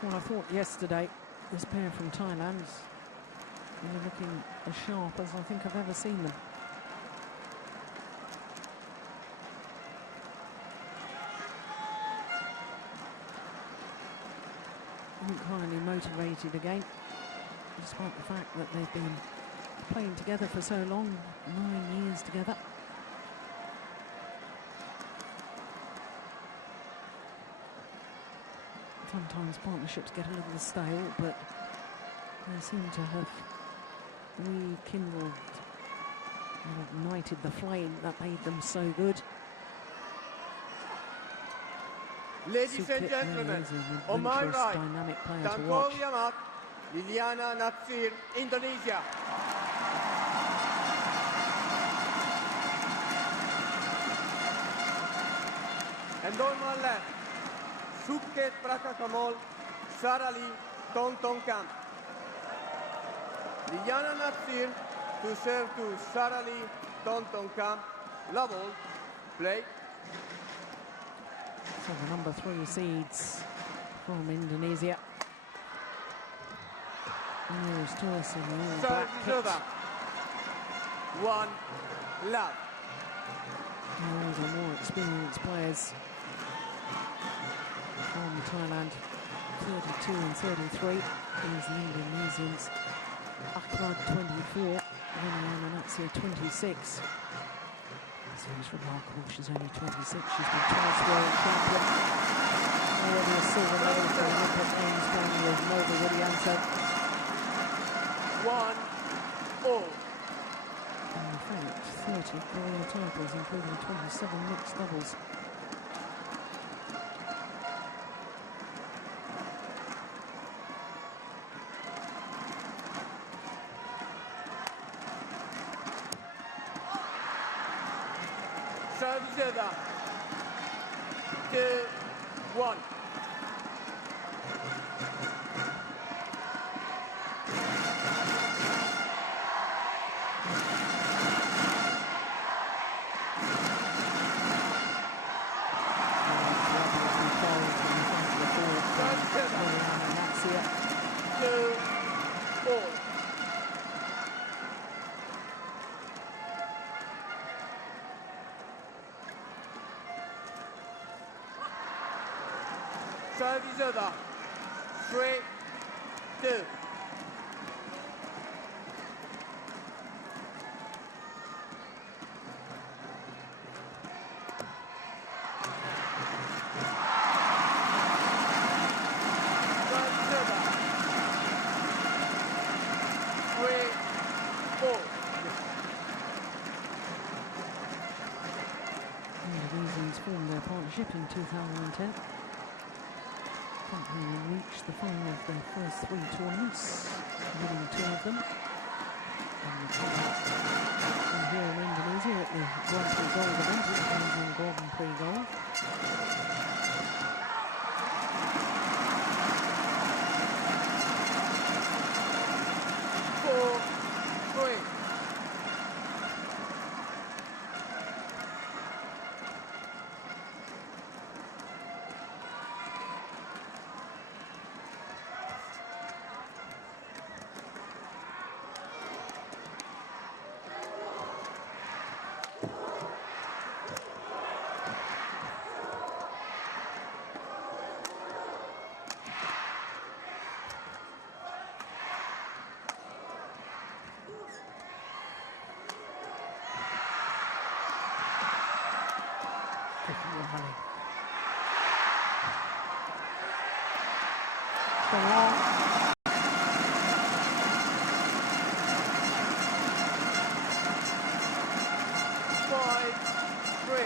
Well, I thought yesterday this pair from Thailand were looking as sharp as I think I've ever seen them. Look highly motivated again, despite the fact that they've been playing together for so long, 9 years together. Sometimes partnerships get a little stale, but they seem to have rekindled and ignited the flame that made them so good. Ladies and gentlemen, on my right, dynamic player to Tanto watch. Yamat, Liliana Natsir, Indonesia. And on my left, Suket Prakakamol, Sarali, Tonton Camp. Liliana Natsir to serve to Sarali, Tonton Camp. Level, play. So the number 3 seeds from Indonesia. Nearest to us in the all black Service kit. over. 1 love. All the more experienced players from Thailand, 32 and 33. Here's the Indonesians. Akbar 24, Liliana Natsir 26. This is remarkable, she's only 26. She's been twice world champion. Already a silver medal for Olympic Games playing with Nova Widianto. 1-all. In fact, 30 career titles, including 27 mixed doubles. Service over. 2-1. Service over. 3-2. Indonesians formed their partnership in 2010. Company reached the final of their first 3 tournaments, winning 2 of them. And here in Indonesia at the Grand Prix Gold event, which is in Grand Prix Gold. 5-3.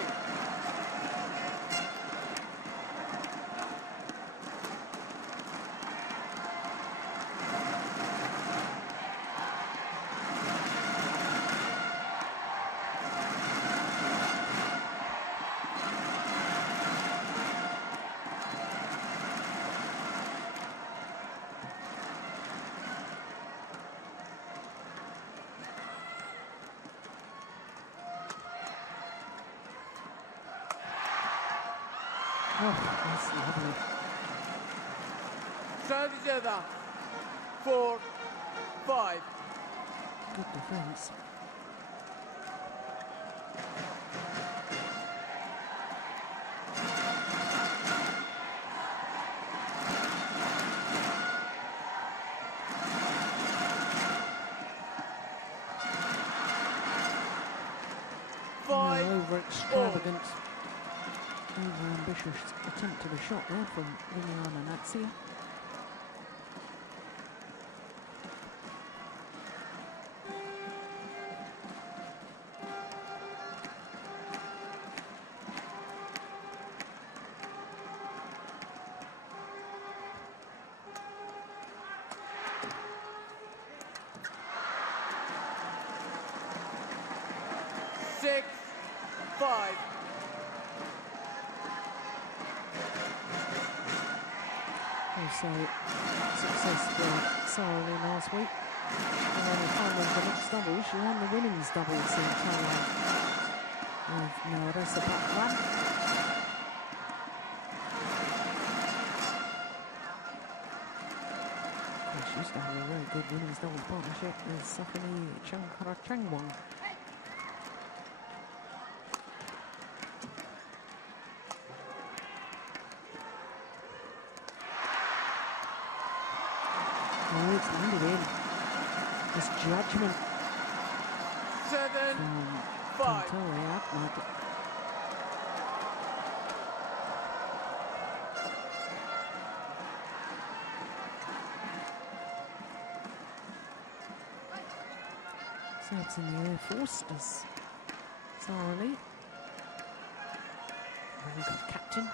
Oh, that's lovely. Serve is over. 4-5. Good defence. Over extravagant, over ambitious attempt at a shot there from Liliana Natsia. So success for Sarah Lee last week. And then finally the mixed doubles, she won the women's doubles in Thailand with Narasa Patwan. She used to have a very good women's doubles partnership with Safini Changkarachangwang. Oh, it's landed in. This judgment. 7-5. Serves in the Air Force as Sarah Lee. Very good captain.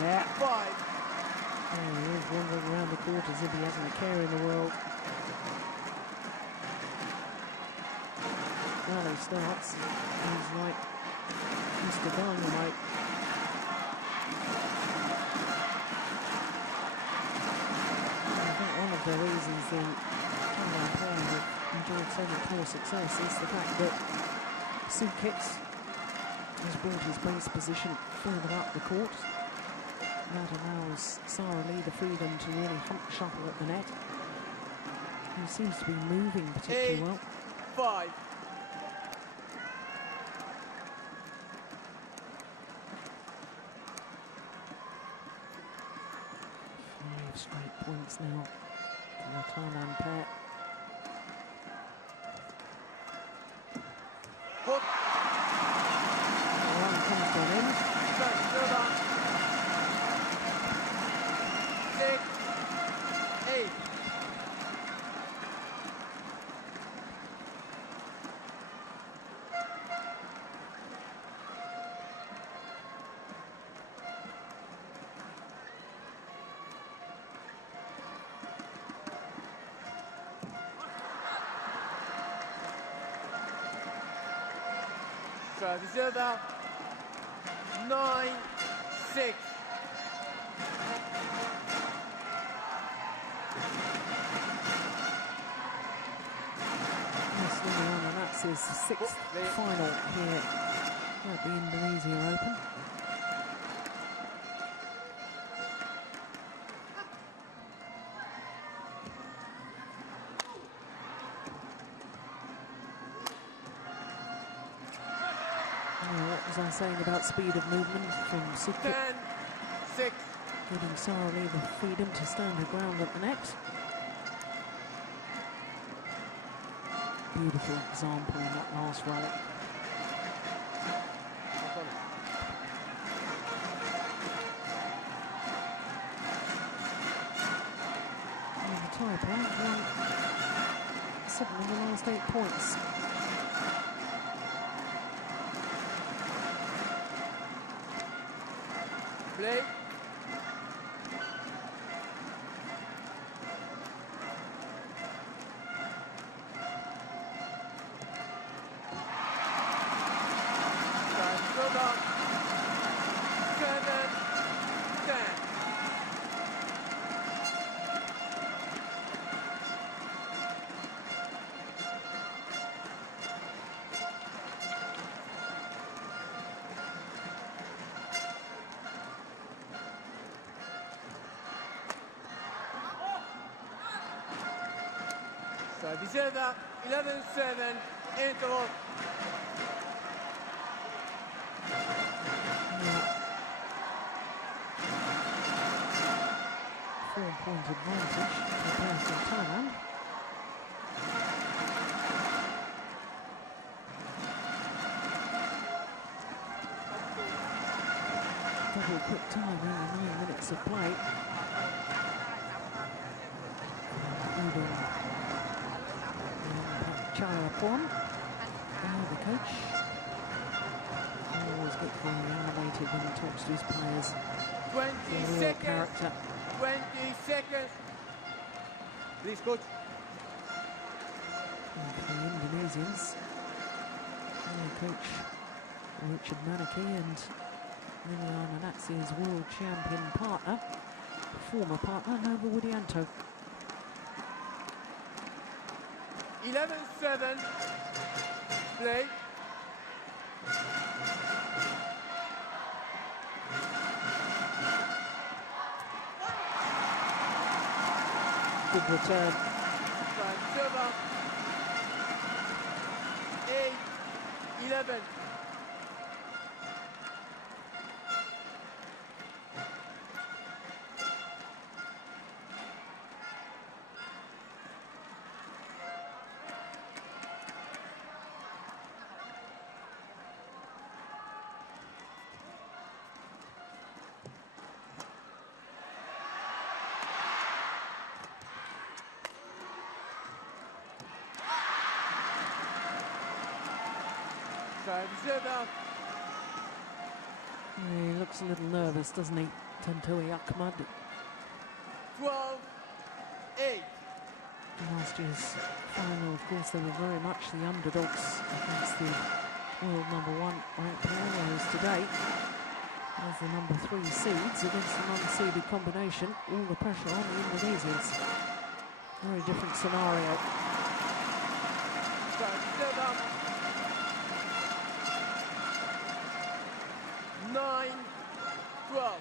Yeah. 5. Oh, he's wandering around the court as if he hasn't a care in the world. Well, he starts. He's like Mr. Dynamite. I think one of the reasons the Thailand player have enjoyed so much more success is the fact that Sukits has brought his base position further up the court. That allows Sarah Lee the freedom to really hunt shuttle at the net. He seems to be moving particularly well. 5. 5 straight points now for the Thailand pair. One comes to an end. 6-8. Service over. 9-6. And that's his 6th final here at the Indonesia Open. What was I saying about speed of movement from Sukit? 10-6. giving Sara Lee the freedom to stand her ground at the net. Beautiful example in that last rally. And the tie-break won 7 of the last 8 points. Play. Go down. 7-10. Riserva 11-7 interval. Four-point advantage compared to Thailand. Double quick time in the 9 minutes of play. Djarum, the coach, always gets very animated when he talks to his players. 20 seconds. Character. 20 seconds. Please, coach. And for the Indonesians, coach Richard Manaki and Liliana Natsi's world champion partner, former partner Nova Widianto. 11-7. Play. Good return. 8-11. He looks a little nervous, doesn't he, Tantowi Ahmad? 12-8. Last year's final, of course, they were very much the underdogs against the world #1 ranked players today. As the #3 seeds against the non-seeded combination, all the pressure on the Indonesians. Very different scenario. 9-12.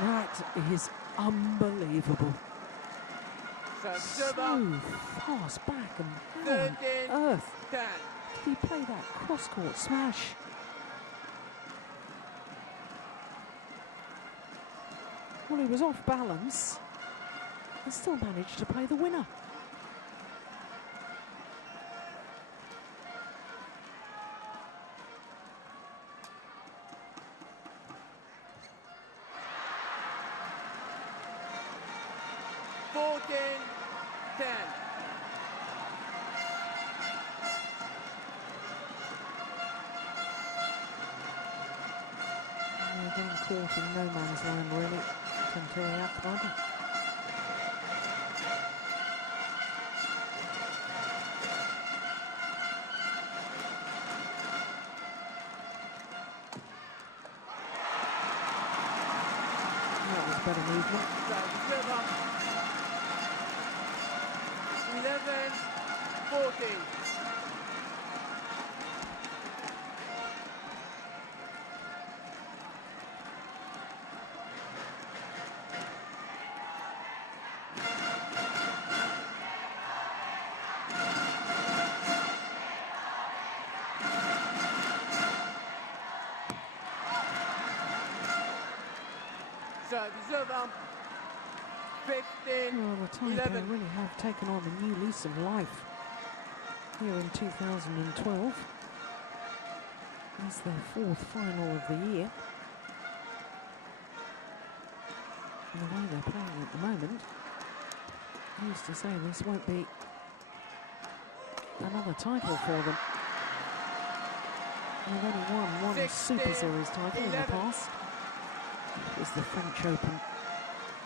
That is unbelievable. So fast back and how on earth did he play that cross-court smash? Well, he was off balance and still managed to play the winner. They're getting caught in no man's land, really, until the upside. That was better movement. 11-14. Well, the Taipei really have taken on a new lease of life here in 2012. It's their fourth final of the year. And the way they're playing at the moment, I used to say this won't be another title for them. They've only won one Super Series title in the past. It was the French Open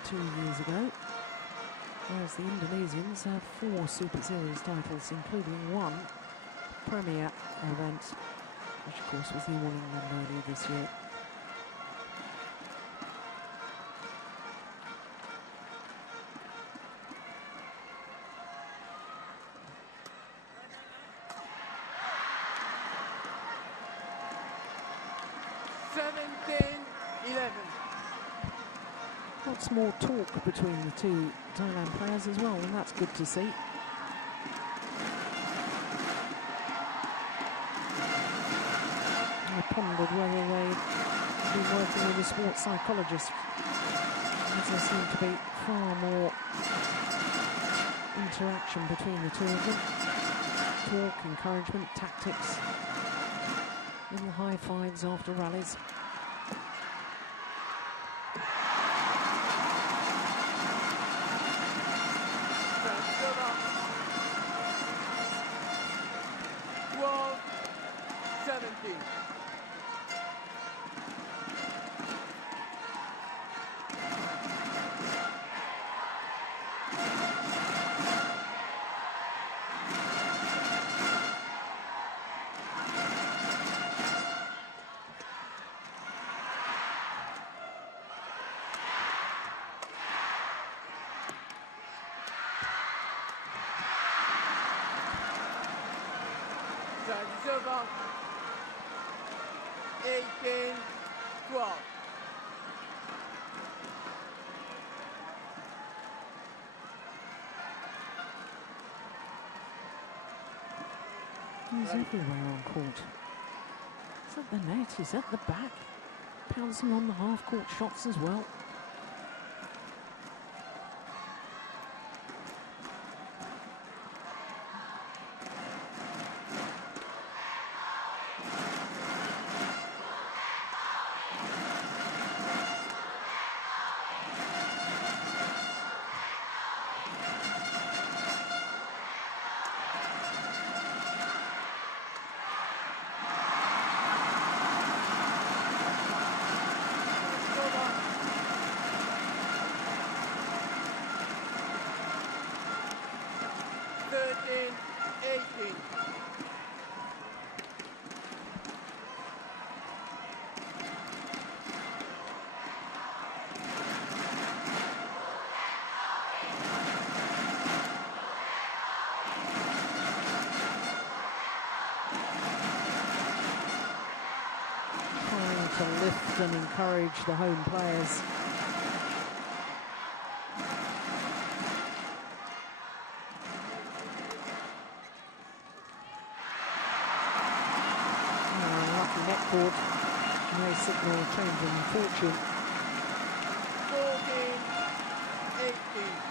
2 years ago, whereas the Indonesians have 4 Super Series titles, including one Premier event, which of course was the All England earlier this year. Lots more talk between the two Thailand players as well, and that's good to see. I pondered whether they'd be working with a sports psychologist, as there seemed to be far more interaction between the two of them. Talk, encouragement, tactics, little high fives after rallies. Serve 18-12. He's everywhere on court. He's at the net, he's at the back, pouncing on the half-court shots as well. To lift and encourage the home players. Lucky net court may signal change in fortune. 14-18.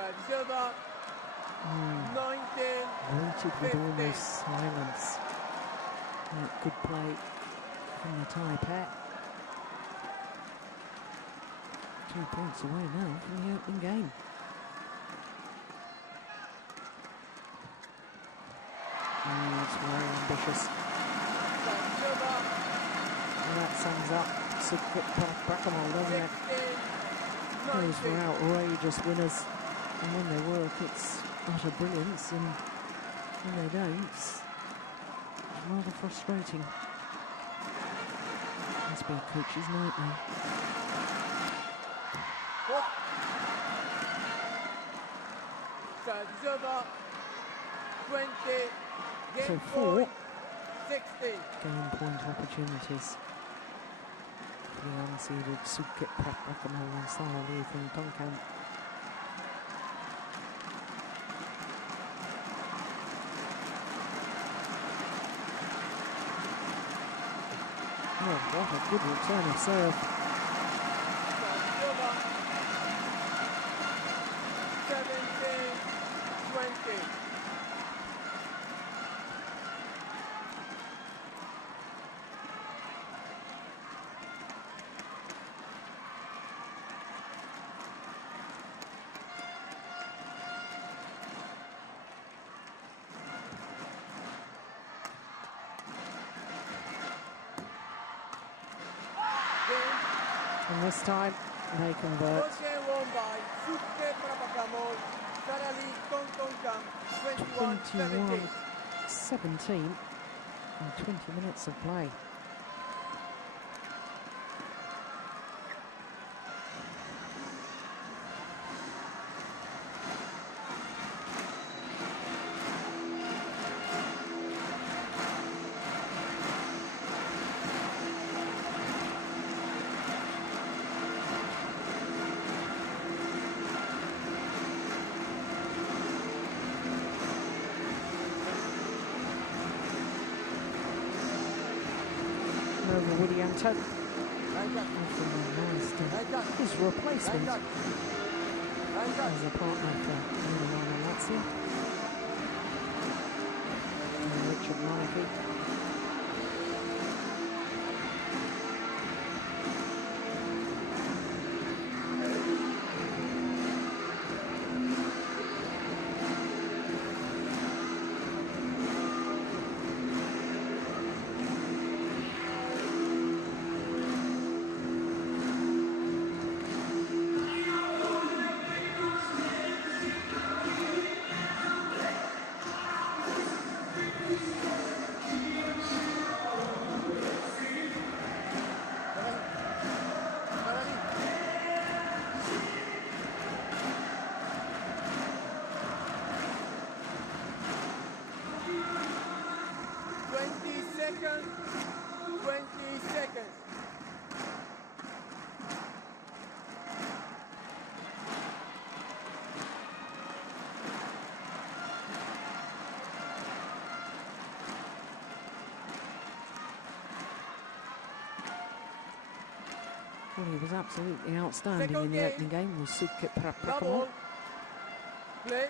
Service over. 19. Waited with almost silence. Good play from the Thai pair. 2 points away now from the opening game. That's very ambitious. And that sums up Sukrit Brakamol, doesn't it? Those were outrageous winners. And when they work, it's utter brilliance. And when they don't, it's rather frustrating. Must be a coach's nightmare. Service over. 20. So Game 4 point. 60. game point opportunities for the unseeded Sukrit Brakamol and Sarali from Tongkang. Oh, what a good return of serve. 17-20. And this time they convert. First game won by Sukrit Brakamol, Sarali Tongkang, 21-17. 21-17 in 20 minutes of play. Widianto his replacement as a partner for Milano Lazio. Richard Maliki. Well, he was absolutely outstanding in the opening game, was Sukrit Brakamol. Play.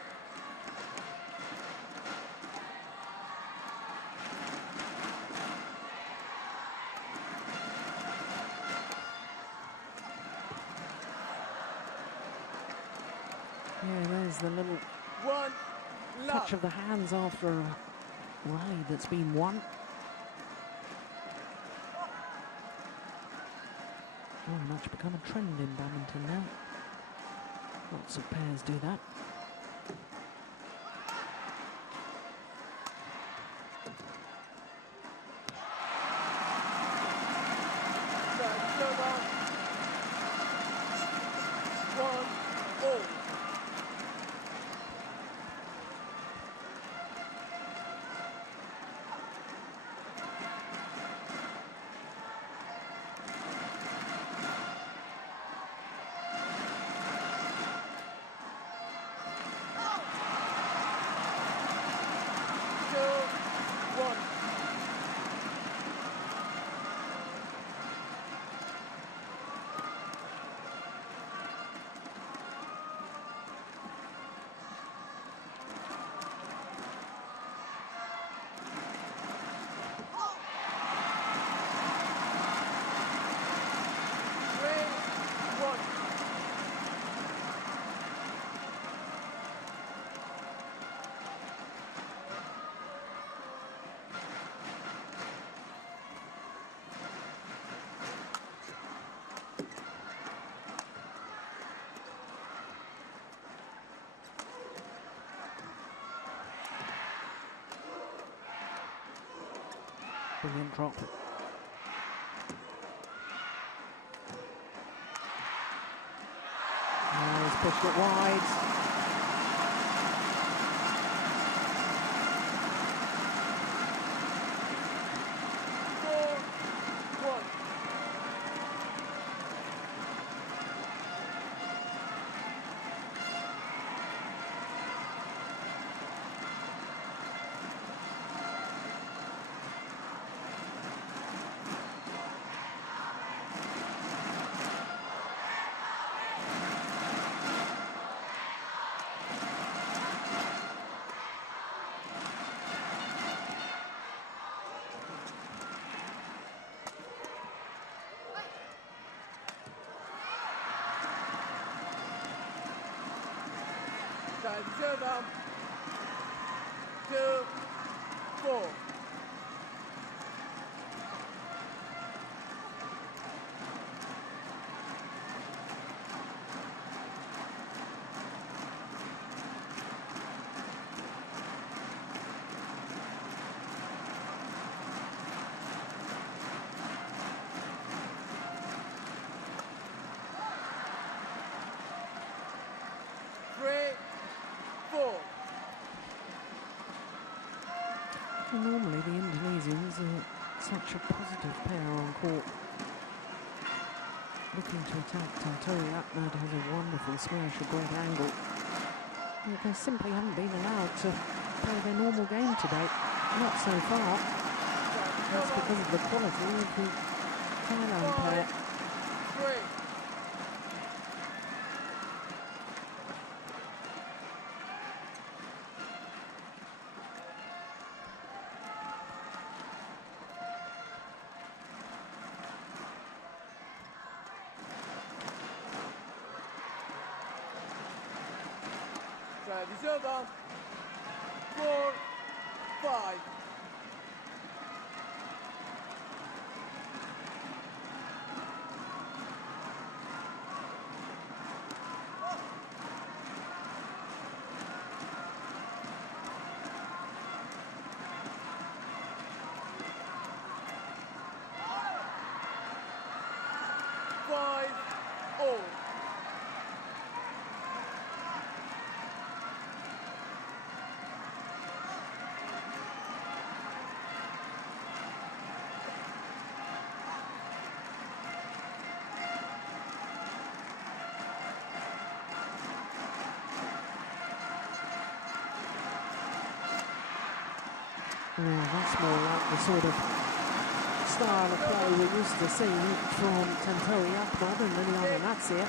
Yeah, there's the little touch of the hands after a rally that's been won. Very much become a trend in badminton now. Lots of pairs do that. Brilliant drop. Now he's pushed it wide. Serve up. 2-4. Normally the Indonesians are such a positive pair on court. Looking to attack, Tantowi Ahmad has a wonderful smash, a great angle. But they simply haven't been allowed to play their normal game today. Not so far. That's because of the quality of the Thailand pair. Reserve on 4-5. Yeah, that's more like the sort of style of play we're used to seeing from Tantowi Ahmad and Liliana Natsir.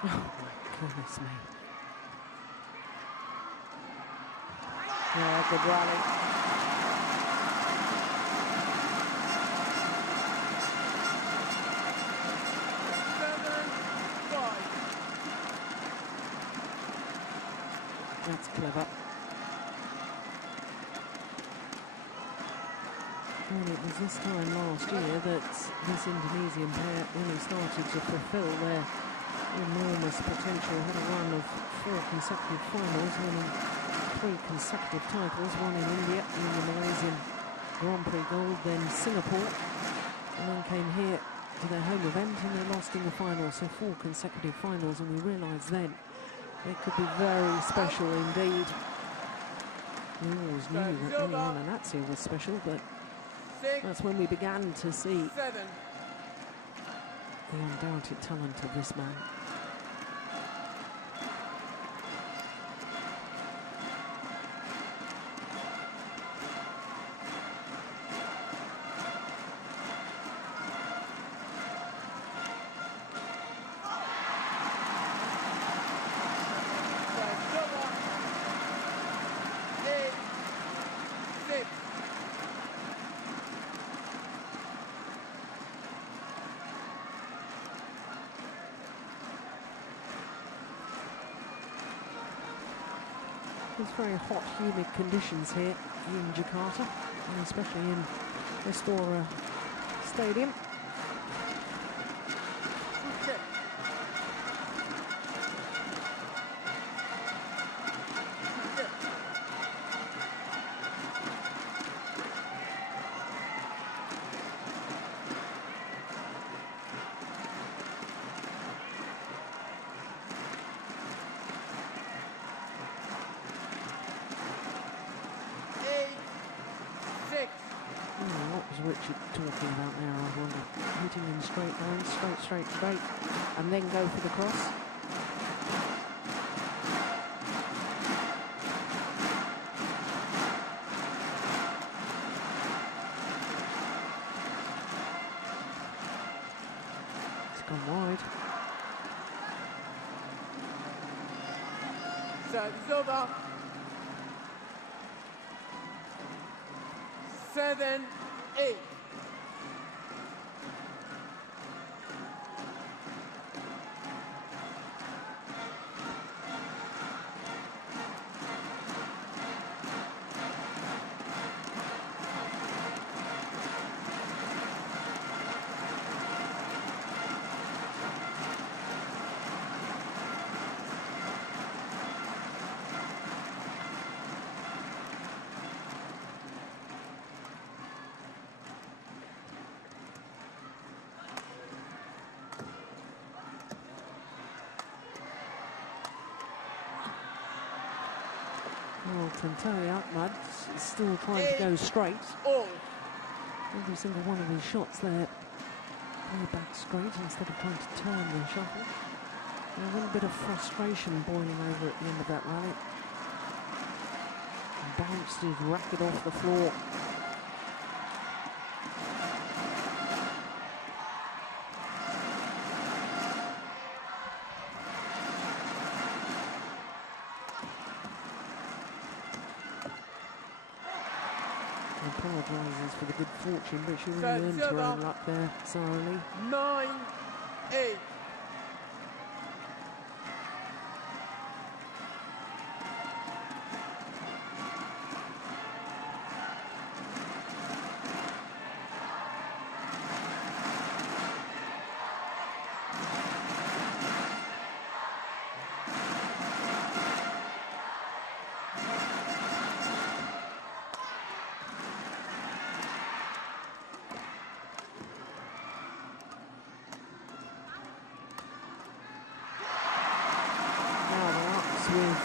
Oh my goodness me. Yeah, good rally. That's clever. And it was this time last year that this Indonesian pair really started to fulfill their enormous potential. Had a run of 4 consecutive finals, winning 3 consecutive titles, one in India, in the Malaysian Grand Prix Gold, then Singapore, and then came here to their home event and they lost in the final, so 4 consecutive finals, and we realised then it could be very special indeed. We always knew that Liliana Natsir was special, but that's when we began to see the undoubted talent of this man. It's very hot, humid conditions here in Jakarta, and especially in Istora Stadium. What was Richard talking about there, I wonder? Hitting in straight lines, straight, and then go for the cross. It's gone wide. Service over. 7-8. Well, Tantari Ahmad is still trying to go straight. Every single one of his shots there, play back straight instead of trying to turn the shuttle. And a little bit of frustration boiling over at the end of that rally. And bounced his racket off the floor. Apologises for the good fortune, but she really earned her own luck there, Sarah Lee. 9-8. With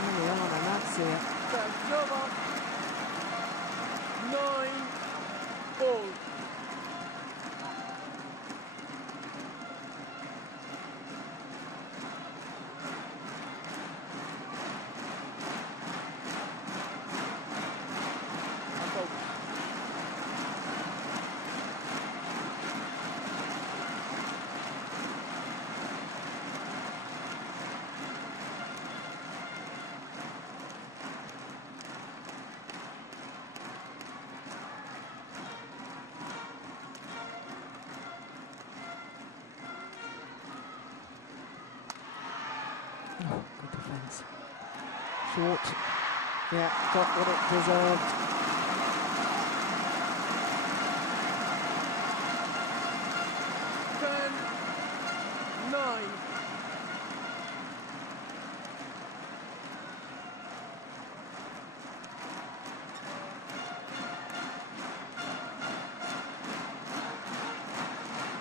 Liliana Nazia. That's over. 9-all. Oh, good defence. Short. Yeah, got what it deserved.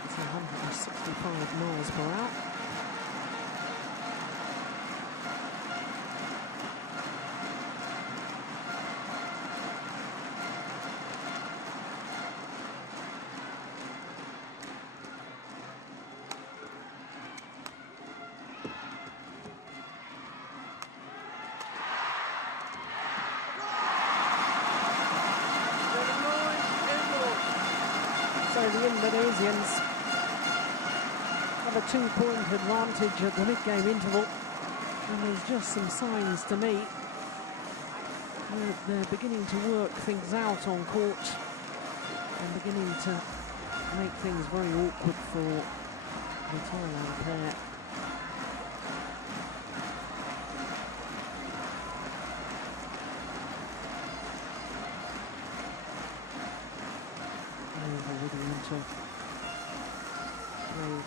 It's 165 miles per hour. So the Indonesians have a 2-point advantage at the mid-game interval, and there's just some signs to me that they're beginning to work things out on court and beginning to make things very awkward for the Thailand pair. played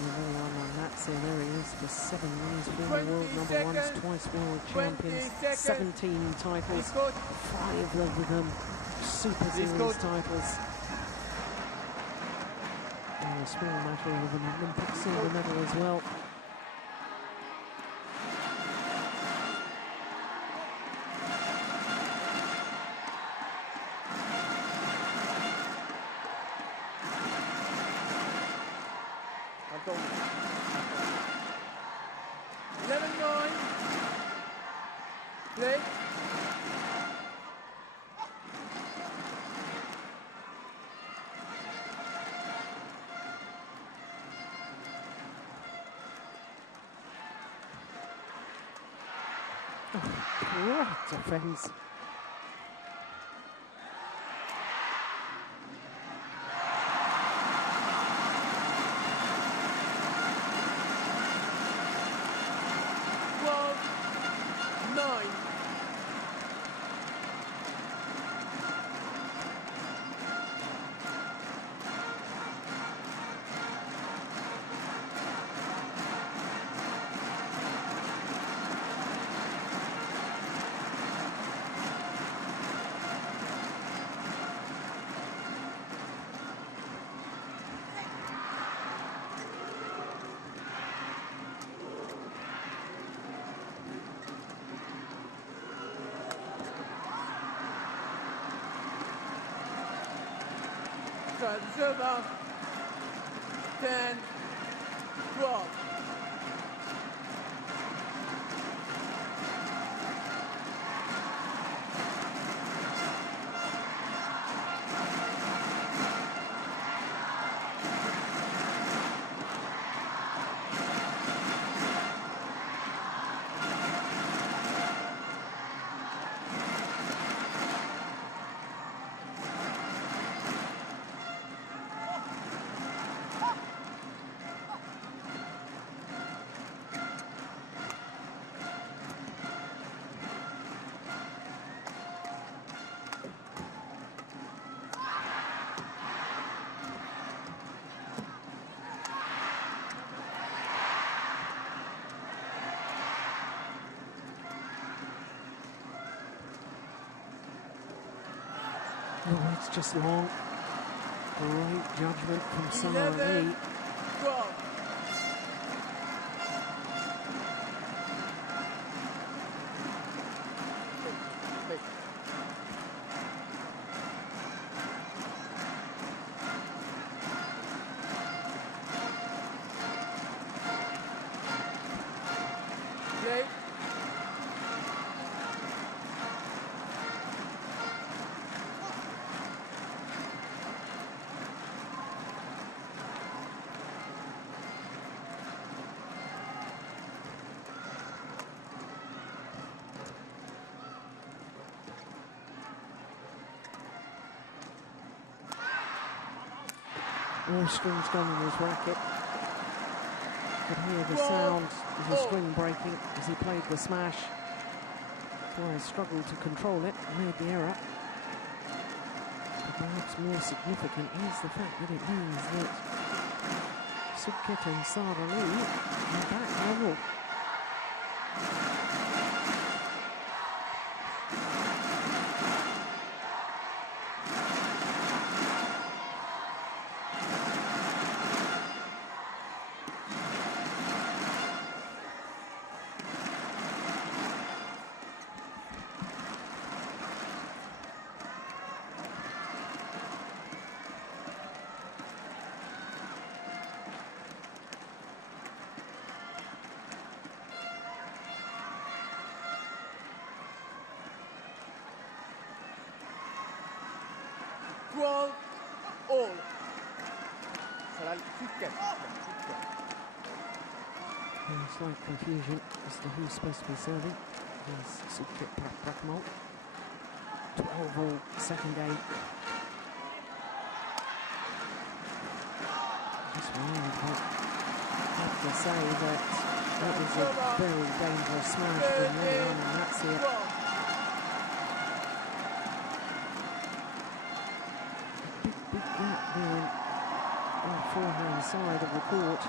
with anyone on that. So there he is for 7 years, former world number ones, twice world champions, 17 titles, 5 of them Super Series titles. And a small matter of an Olympic silver medal as well. Great defence. Server 10, 12. Oh, it's just long. Great judgment from Sarah Lee. 12. All strings gone in his racket. Could hear the sound of the string breaking as he played the smash. That's why I struggled to control it, made the error. But perhaps more significant is the fact that it means that Sukit and Sarah Lee are back level. All. Sarà il Sukket. Slight confusion as to who's supposed to be serving. There's Sukit Prakmal. 12-all second game. Just really have to say that was a very dangerous smash from Leon, and that's it. big gap there on the forehand side of the court.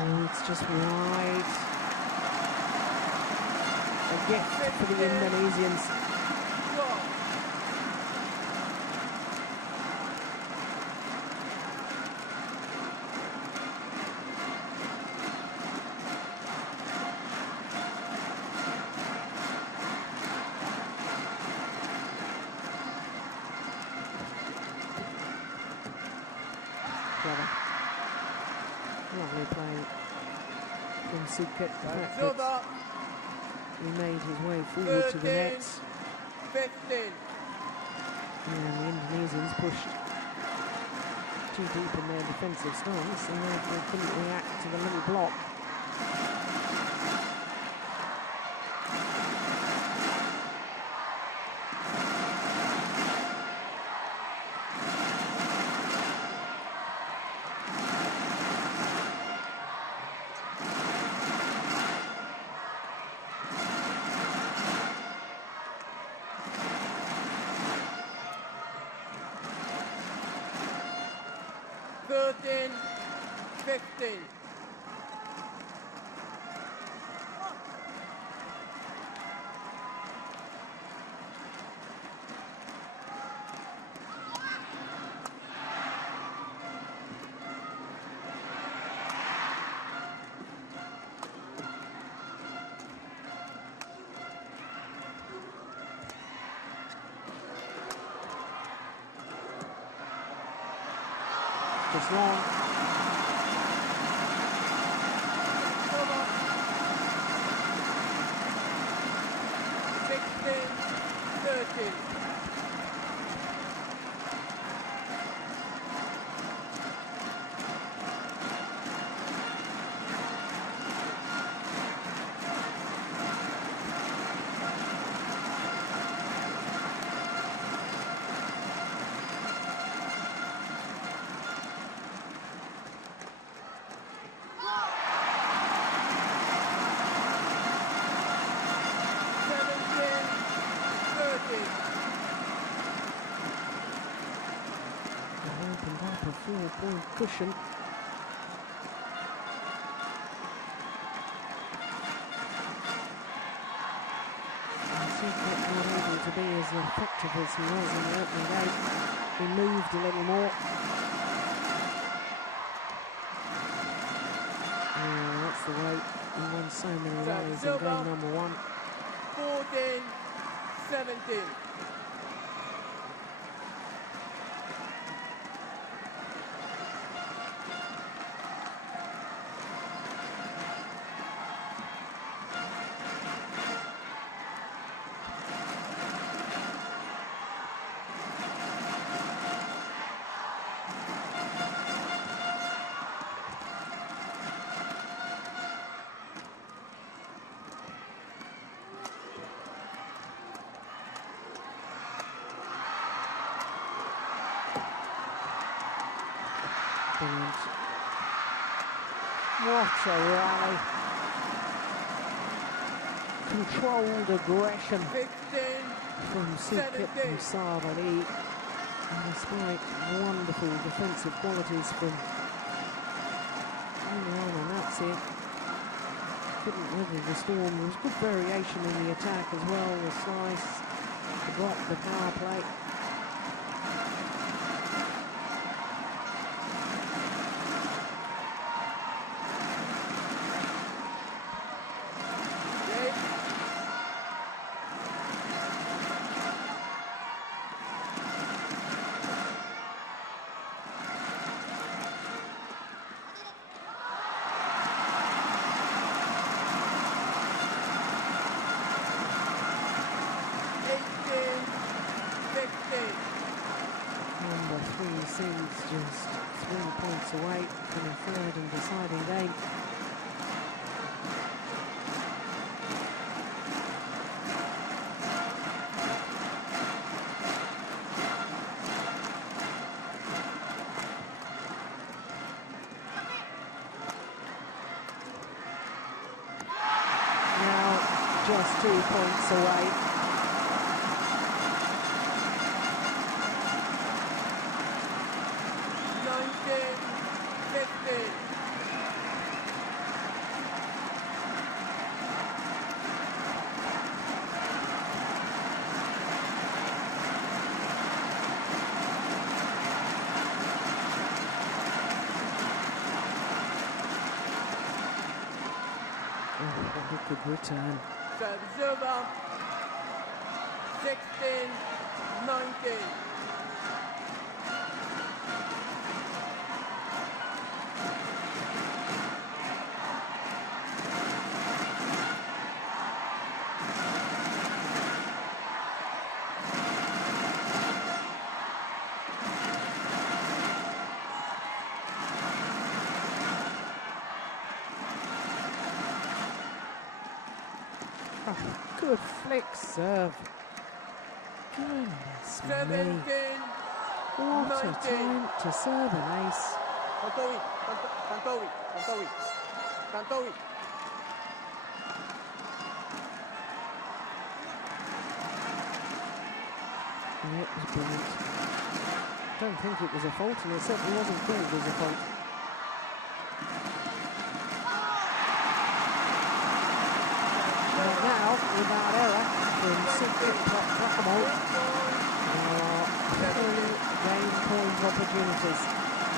Oh, it's just wide. A gift for the Indonesians. Clever. Lovely play from Suket. He made his way forward to the nets. 15. And the Indonesians pushed too deep in their defensive stance and therefore couldn't react to the little block. Just long. 16-13. Opened up a 4-point cushion. Suket not able to be as effective as he was in the opening game. He moved a little more. Yeah, that's the way he won so many rallies in game number 1. 14-17. Brilliant. What a rally. Controlled aggression from Suket Musavali. And despite wonderful defensive qualities from and that's it. Couldn't weather the storm. There was good variation in the attack as well. The slice, the block, the power play. seems just 3 points away from a third and deciding game. Now just 2 points away. What a good return. Service over. 16-19. Good flick serve. Goodness me. What a time to serve an ace. Tantowi. Yeah, it was brilliant. Don't think it was a fault, and it certainly wasn't called as a fault. But now, without error, from Sikkim Plakamol, there are 3 game point opportunities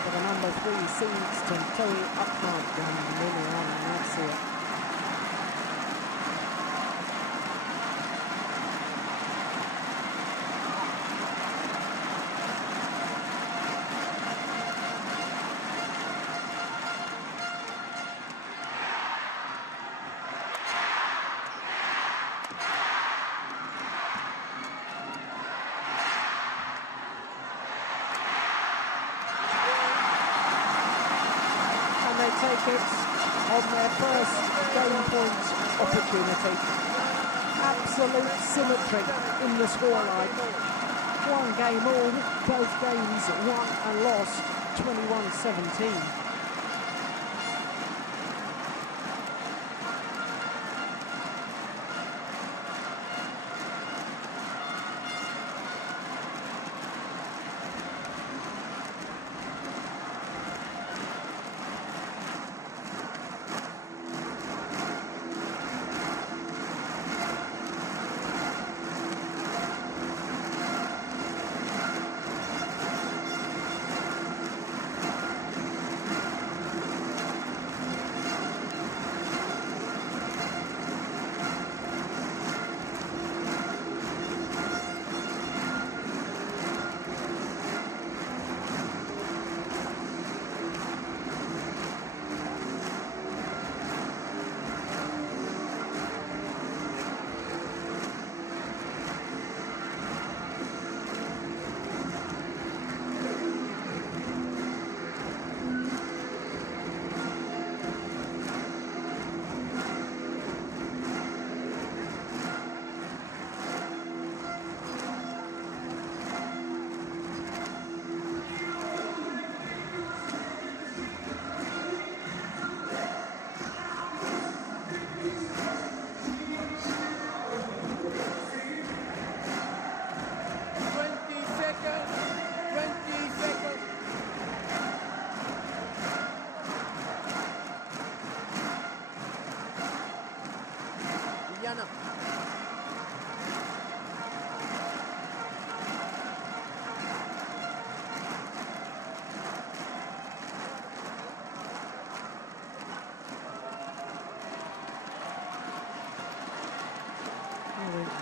for the number 3 seeds, Tantowi Ahmad and Lilian Nasir. They take it on their first game point opportunity. Absolute symmetry in the scoreline. 1 game all, both games won and lost, 21-17.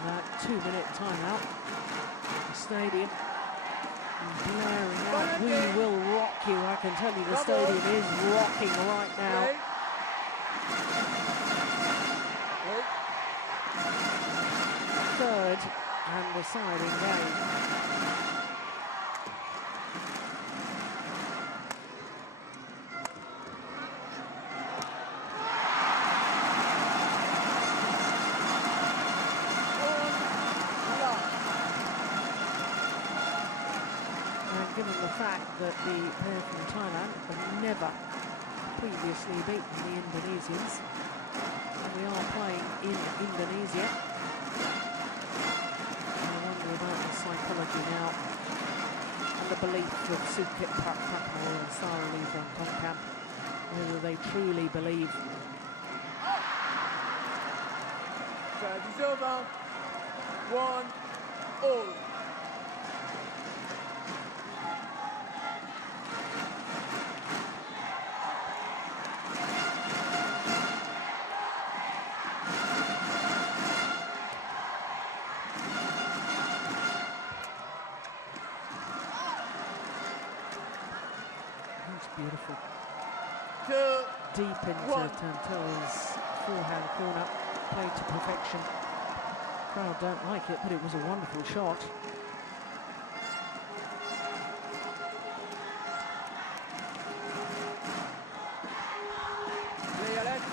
That 2-minute timeout. The stadium blaring out, "We will rock you." I can tell you the stadium is rocking right now. Third and deciding game. given the fact that the pair from Thailand have never previously beaten the Indonesians. And we are playing in Indonesia. And I wonder about the psychology now and the belief of Sukit Prapanul and Sara Lee from Tongkam, whether they truly believe. Service over. 1-all. That's beautiful. 2, Deep into 1. Tantel's forehand corner, played to perfection. Crowd don't like it, but it was a wonderful shot. Play left.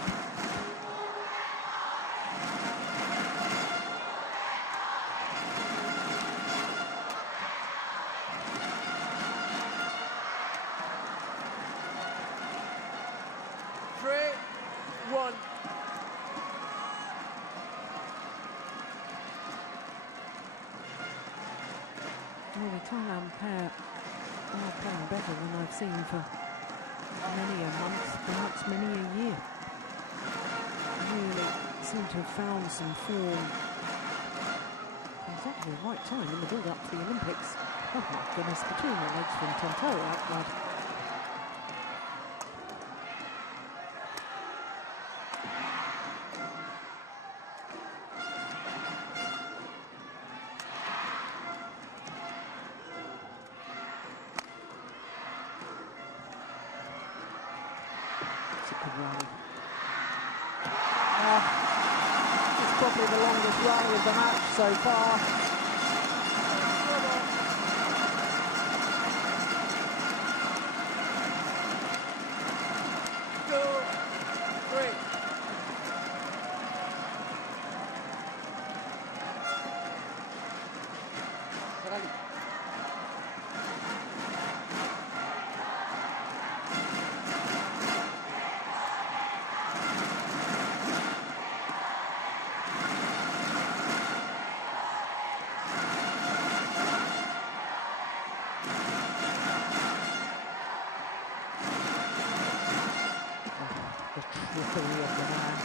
Three, 1. Well, the Thailand pair are playing better than I've seen for many a month, perhaps many a year. Really seem to have found some form. Exactly the right time in the build-up to the Olympics. Oh my goodness, between the legs from Tantel outside. It's probably the longest rally of the match so far. 2, 3. Sekali. The trickery of the man.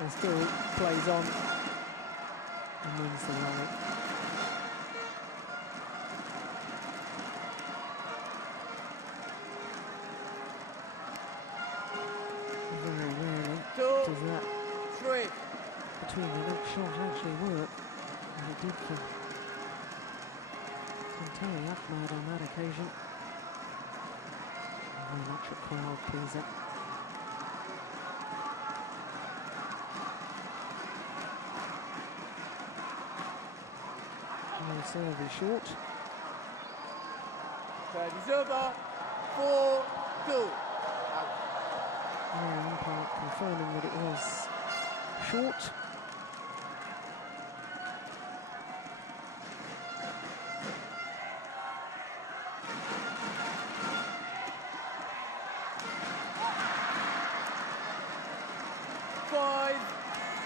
And still plays on and wins the rally. Very rarely 2, does that 3. between the leg shot actually work. And it did for Tantel Ahmad on that occasion. Very much a crowd pleaser. No service short. Service over. 4-2. The umpire confirming that it was short.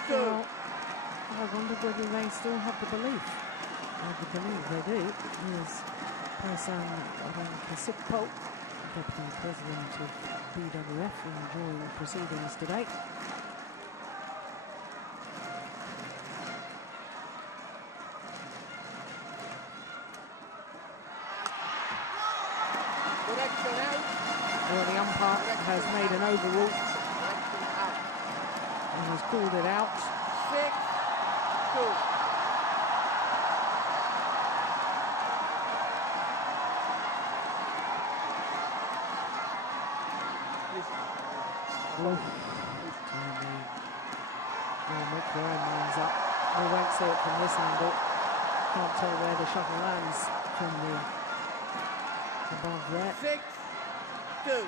Well, I wonder whether they still have the belief. I believe they do. Here's Prasan Rangkasukpo, Deputy President of BWF, enjoying the proceedings today. Well, the umpire has made an overrule and has called it out. 6-2. We'll make their own minds up. We won't see it from this angle. Can't tell where the shuttle lands from the above there. 6-2.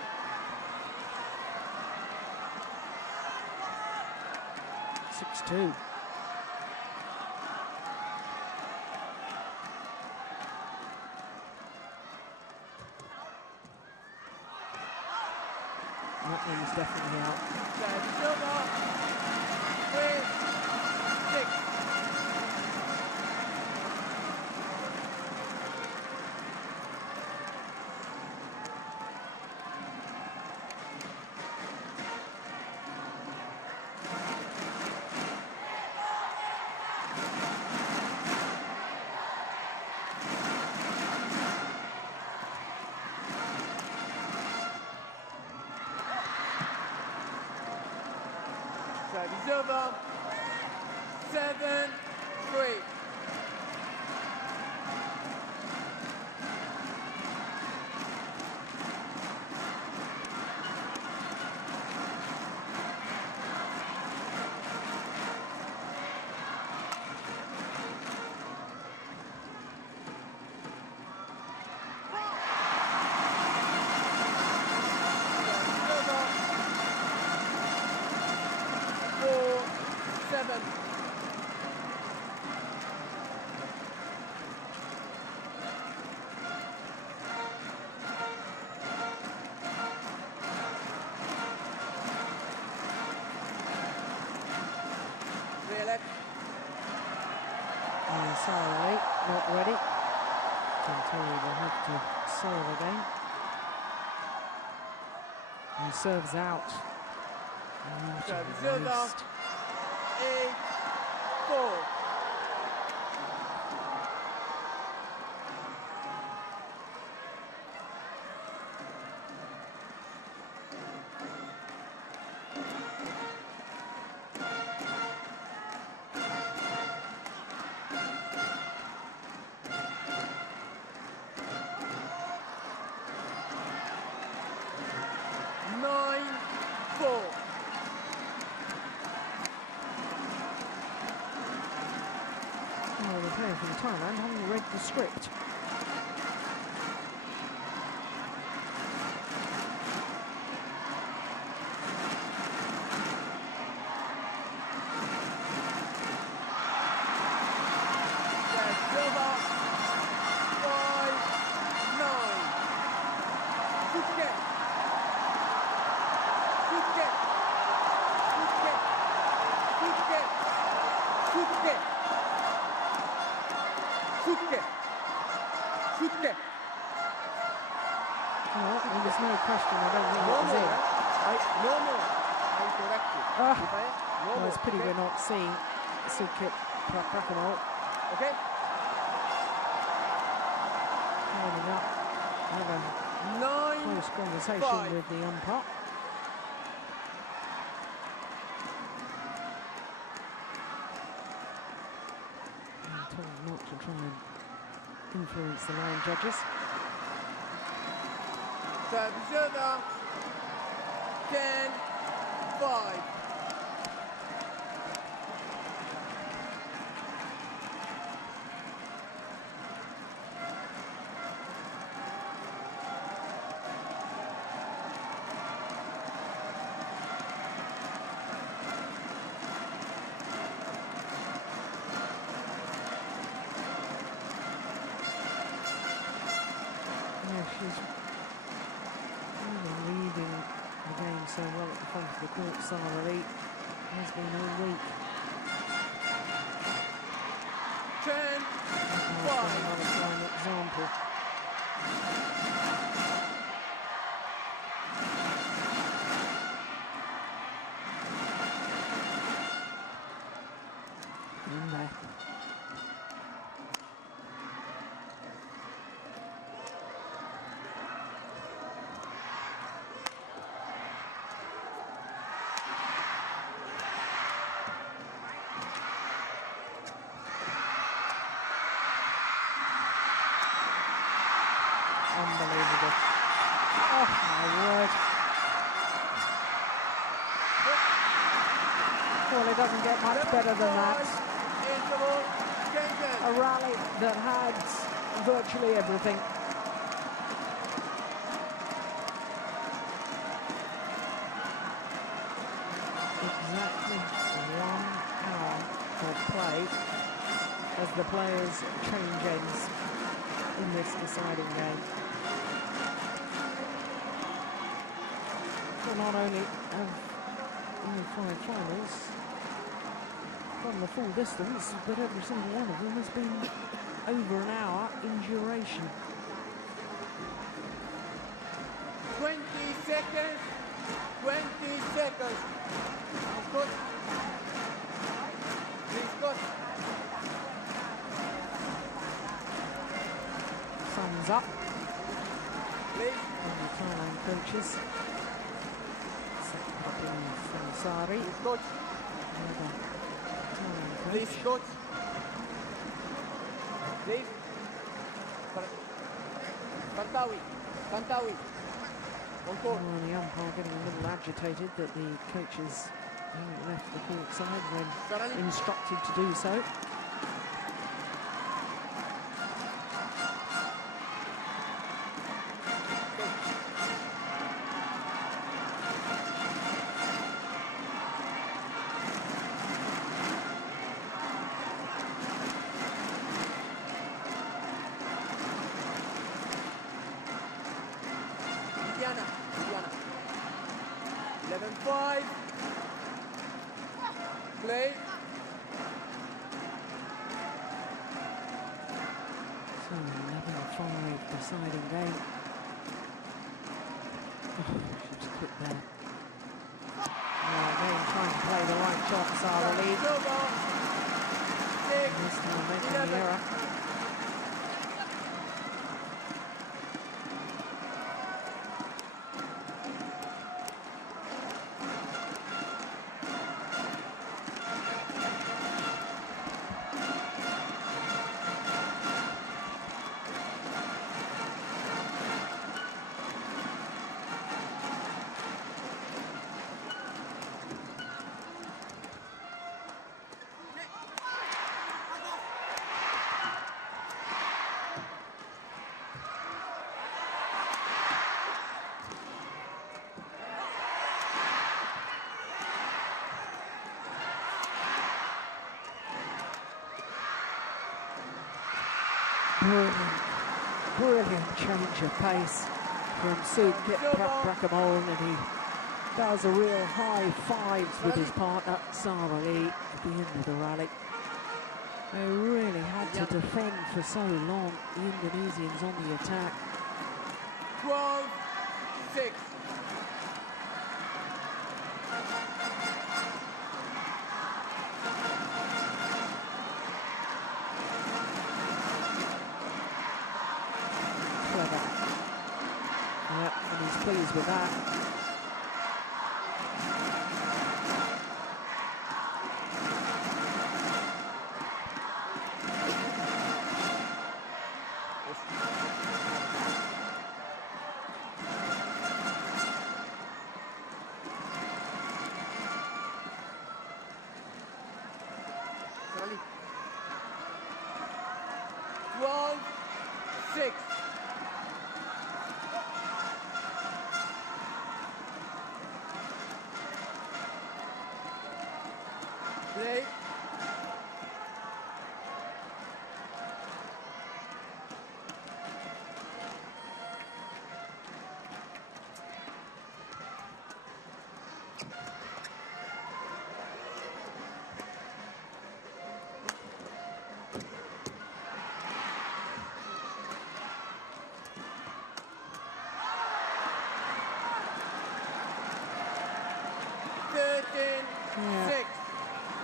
6-2. That one's definitely out. Silver. 3-6. Service over. 7-3. Sorry, not ready. Gentili will have to serve again. He serves out. Service over. 8-4. Well, the player from Thailand haven't read the script. Well, there's no question, I don't think it was in. No more. I correct you. Well, it's a pity we're not seeing Sukit Prakamol. Okay. Lining up, have a close conversation with the umpire. I'm told not to try and influence the line judges. Service over. 10-5. She's really leading the game so well at the front of the court. Sara Lee has been all week. 10-5. Another fine example. In there. Unbelievable. Oh my word. Well, it doesn't get much better than that. A rally that had virtually everything. Exactly 1 hour of play as the players change ends in this deciding game. not only have only 5 finals from the full distance, but every single one of them has been over an hour in duration. 20 seconds. 20 seconds. Good. Please, good. Thumbs up. Please. From the Thailand coaches. Second up in Fansari. Coach. Please, coach. Please. Kantawi. Kantawi. Oh, the umpire getting a little agitated that the coaches haven't left the court side when instructed to do so. Diana. 11-5. Play. So 11-5 deciding game. Oh, she was quick there. Again trying to play the right shot, Sara Lee. This time making the error. Brilliant change of pace from Sukip Brakamol, and he does a real high fives with his partner Sara Lee at the end of the rally. They really had to defend for so long, the Indonesians on the attack. 12-6. And he's pleased with that. Sorry. 12-6. Play.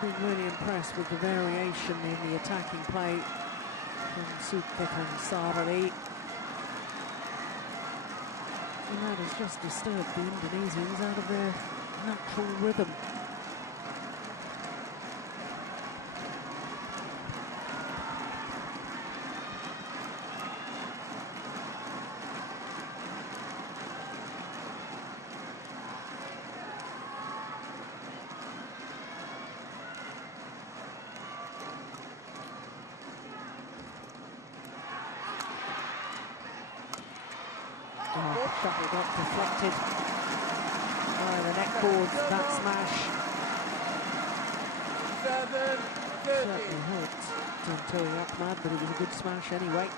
Been really impressed with the variation in the attacking play from Sukip and Sara Lee. And that has just disturbed the Indonesians out of their natural rhythm. Shuttle got deflected by the neck boards, that smash. 7-30. Certainly helped Tantowi Ahmad, but it was a good smash anyway.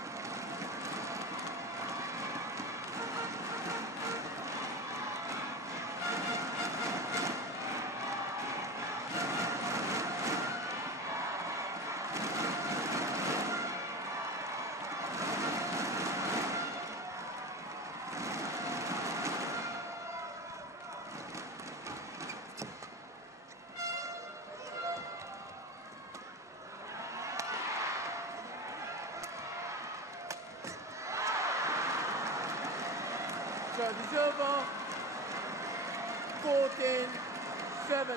Service over. 14-7.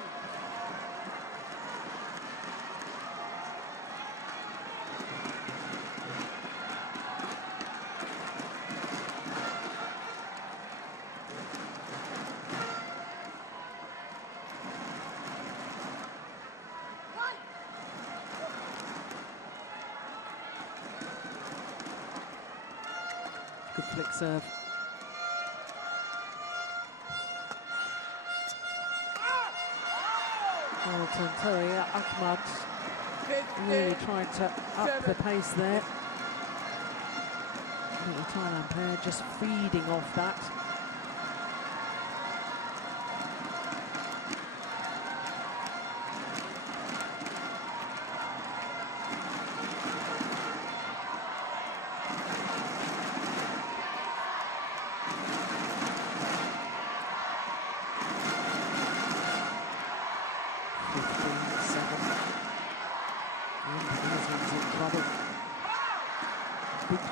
Good flick serve. Oh, Tantowi Ahmad really trying to up the pace there. Little Thailand player just feeding off that.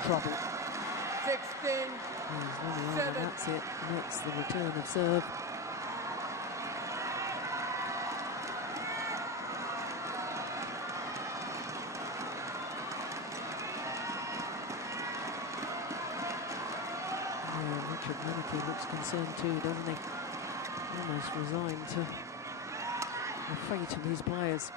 Trouble. 16-7. That's it. That's the return of serve. Yeah, Richard Meneke looks concerned too, doesn't he? Almost resigned to the fate of his players.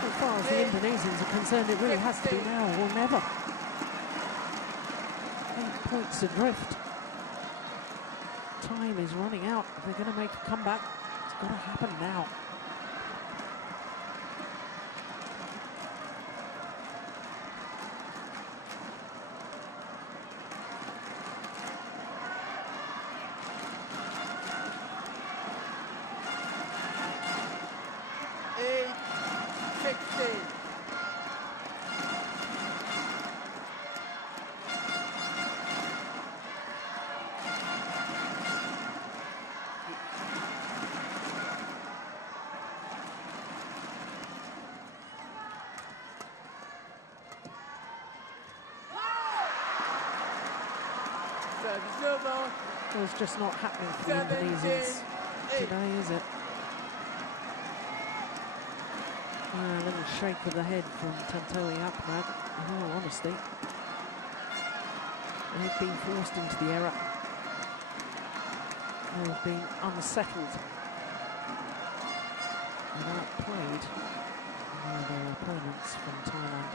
As far as the Indonesians are concerned, it really has to be now or never. 8 points adrift. Time is running out. If they're going to make a comeback, it's got to happen now. Well, it's just not happening for the Indonesians today, is it? A little shake of the head from Tantowi Ahmad, in all honesty. They've been forced into the error. They've been unsettled and outplayed by their opponents from Thailand.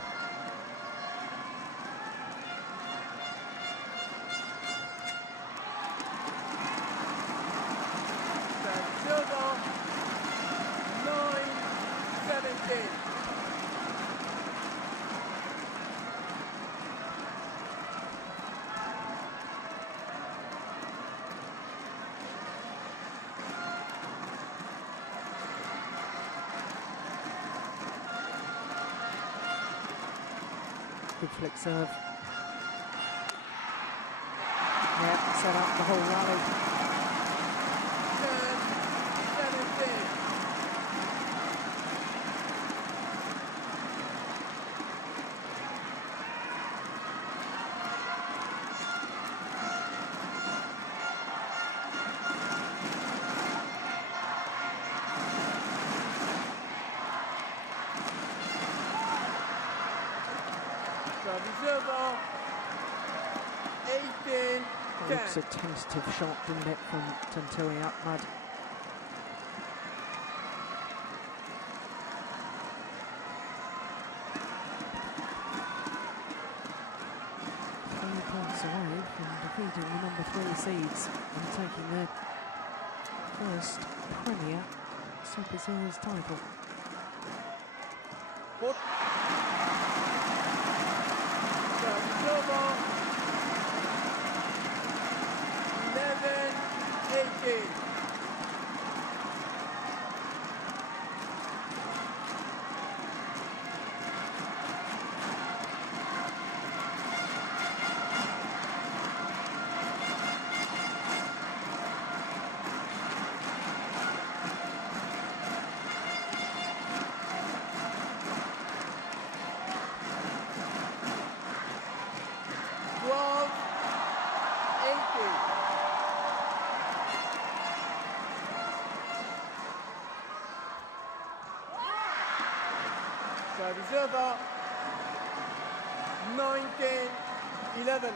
Good flick serve. Yeah, set up the whole rally. 17. Reserve 18-10. Looks a tentative shot, didn't it, from Tantowi Ahmad. Points away from defeating the number 3 seeds and taking their first Premier Superseries title. Silver 11-18. Service over. 19-11.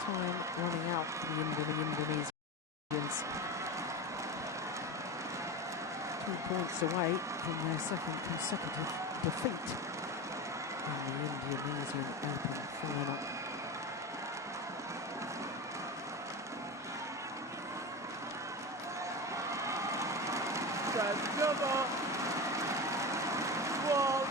Time running out for the Indonesians. 2 points away from their second consecutive defeat in the Indonesian Open final. Service over. 12-19.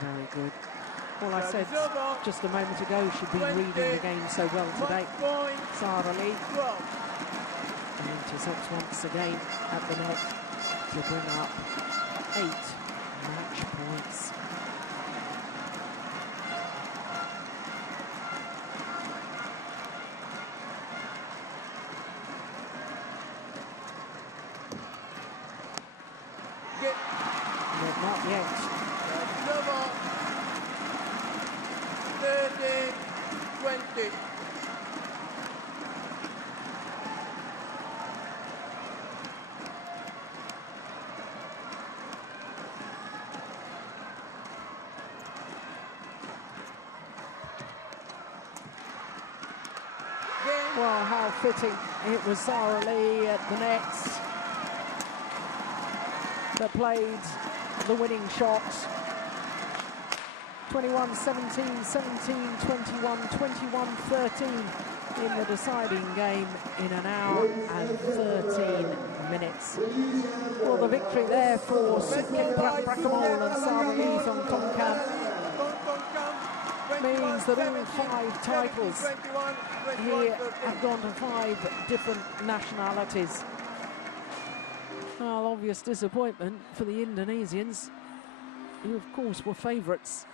Very good. Well, I said just a moment ago she'd been reading the game so well today. Sara Lee intercepts once again at the net to bring up 8 match points. But not yet. 30-20. Well, how fitting. It was Sara Lee at the nets that played the winning shot. 21-17, 17-21, 21-13 in the deciding game in an hour and 13 minutes. Well, the victory there for Sukhit Prakamol and Sara Lee from Tongkam means that all 5 titles here have gone to 5 different nationalities. Well, obvious disappointment for the Indonesians, who of course were favourites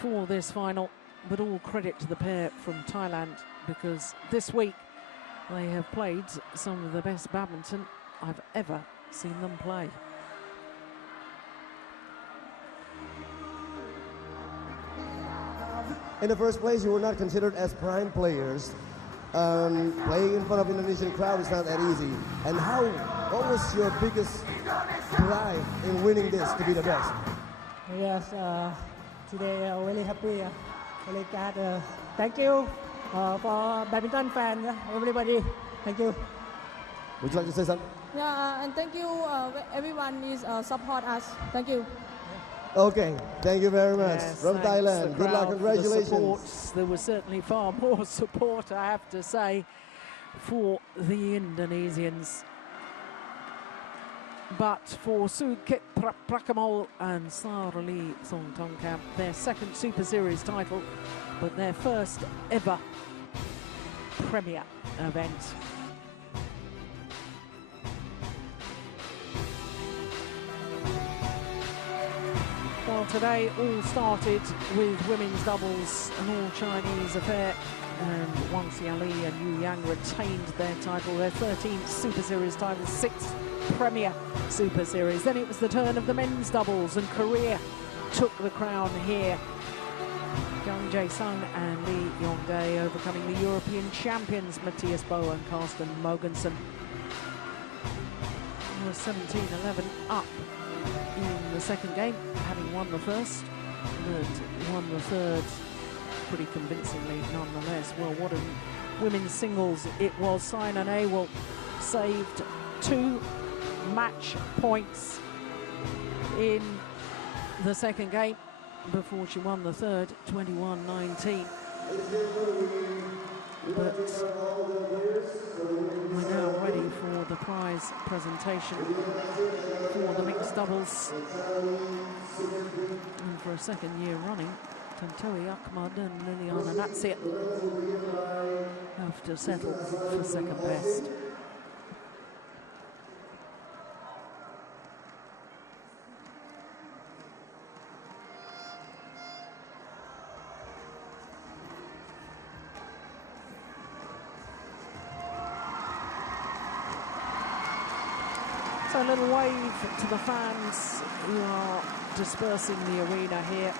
for this final, but all credit to the pair from Thailand, because this week they have played some of the best badminton I've ever seen them play. In the first place, you were not considered as prime players. Playing in front of Indonesian crowd is not that easy. And what was your biggest drive in winning this to be the best? Yes, today really happy, really glad. Thank you for badminton fans, everybody. Thank you. Would you like to say something? Yeah, and thank you everyone is support us. Thank you. Okay, thank you very much. Yes, from Thailand. Good luck, congratulations. There was certainly far more support, I have to say, for the Indonesians. But for Sukhit Prakamol and Sara Lee Thongtongkamp, their second Super Series title, but their first ever Premier event. Well, today all started with women's doubles, an all-Chinese affair, and Wang Xiali and Yu Yang retained their title, their 13th Super Series title, 6th Premier Super Series. Then it was the turn of the men's doubles, and Korea took the crown here. Jung Jae-sung and Lee Yong-dae overcoming the European champions Matthias Boe and Carsten Mogensen. It was 17-11 up in the second game, having won the first, but won the third pretty convincingly nonetheless. Well, what a women's singles it was. Saina Nehwal saved 2 match points in the second game before she won the third, 21-19. But we're now ready for the prize presentation for the mixed doubles. And for a second year running, Tantowi Ahmad and Liliana Natsir have to settle for second best. So a little wave to the fans who are dispersing the arena here.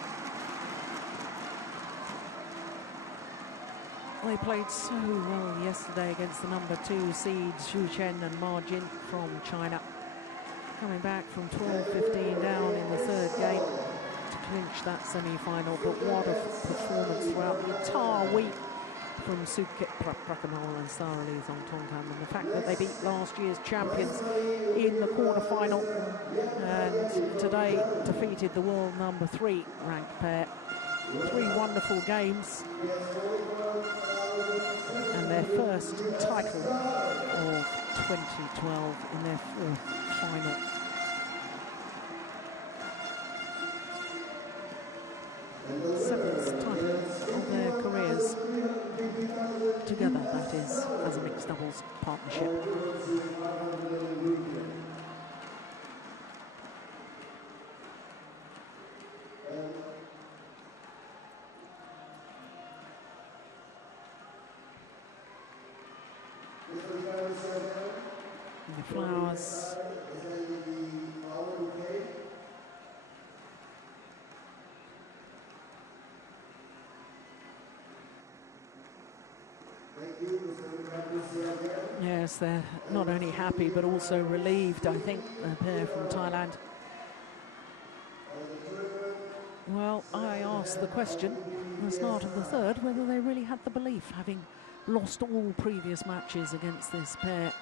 They played so well yesterday against the #2 seeds Xu Chen and Ma Jin from China. Coming back from 12-15 down in the third game to clinch that semi-final. But what a performance throughout the entire week from Sukhit Prakamal and Sarali Thongthongkham, and the fact that they beat last year's champions in the quarter-final and today defeated the world #3 ranked pair. 3 wonderful games and their first title of 2012 in their 4th final. Seventh title of their careers together, that is, as a mixed doubles partnership. And the flowers. Yes, they're not only happy but also relieved, I think, the pair from Thailand. Well, I asked the question at the start of the third whether they really had the belief, having lost all previous matches against this pair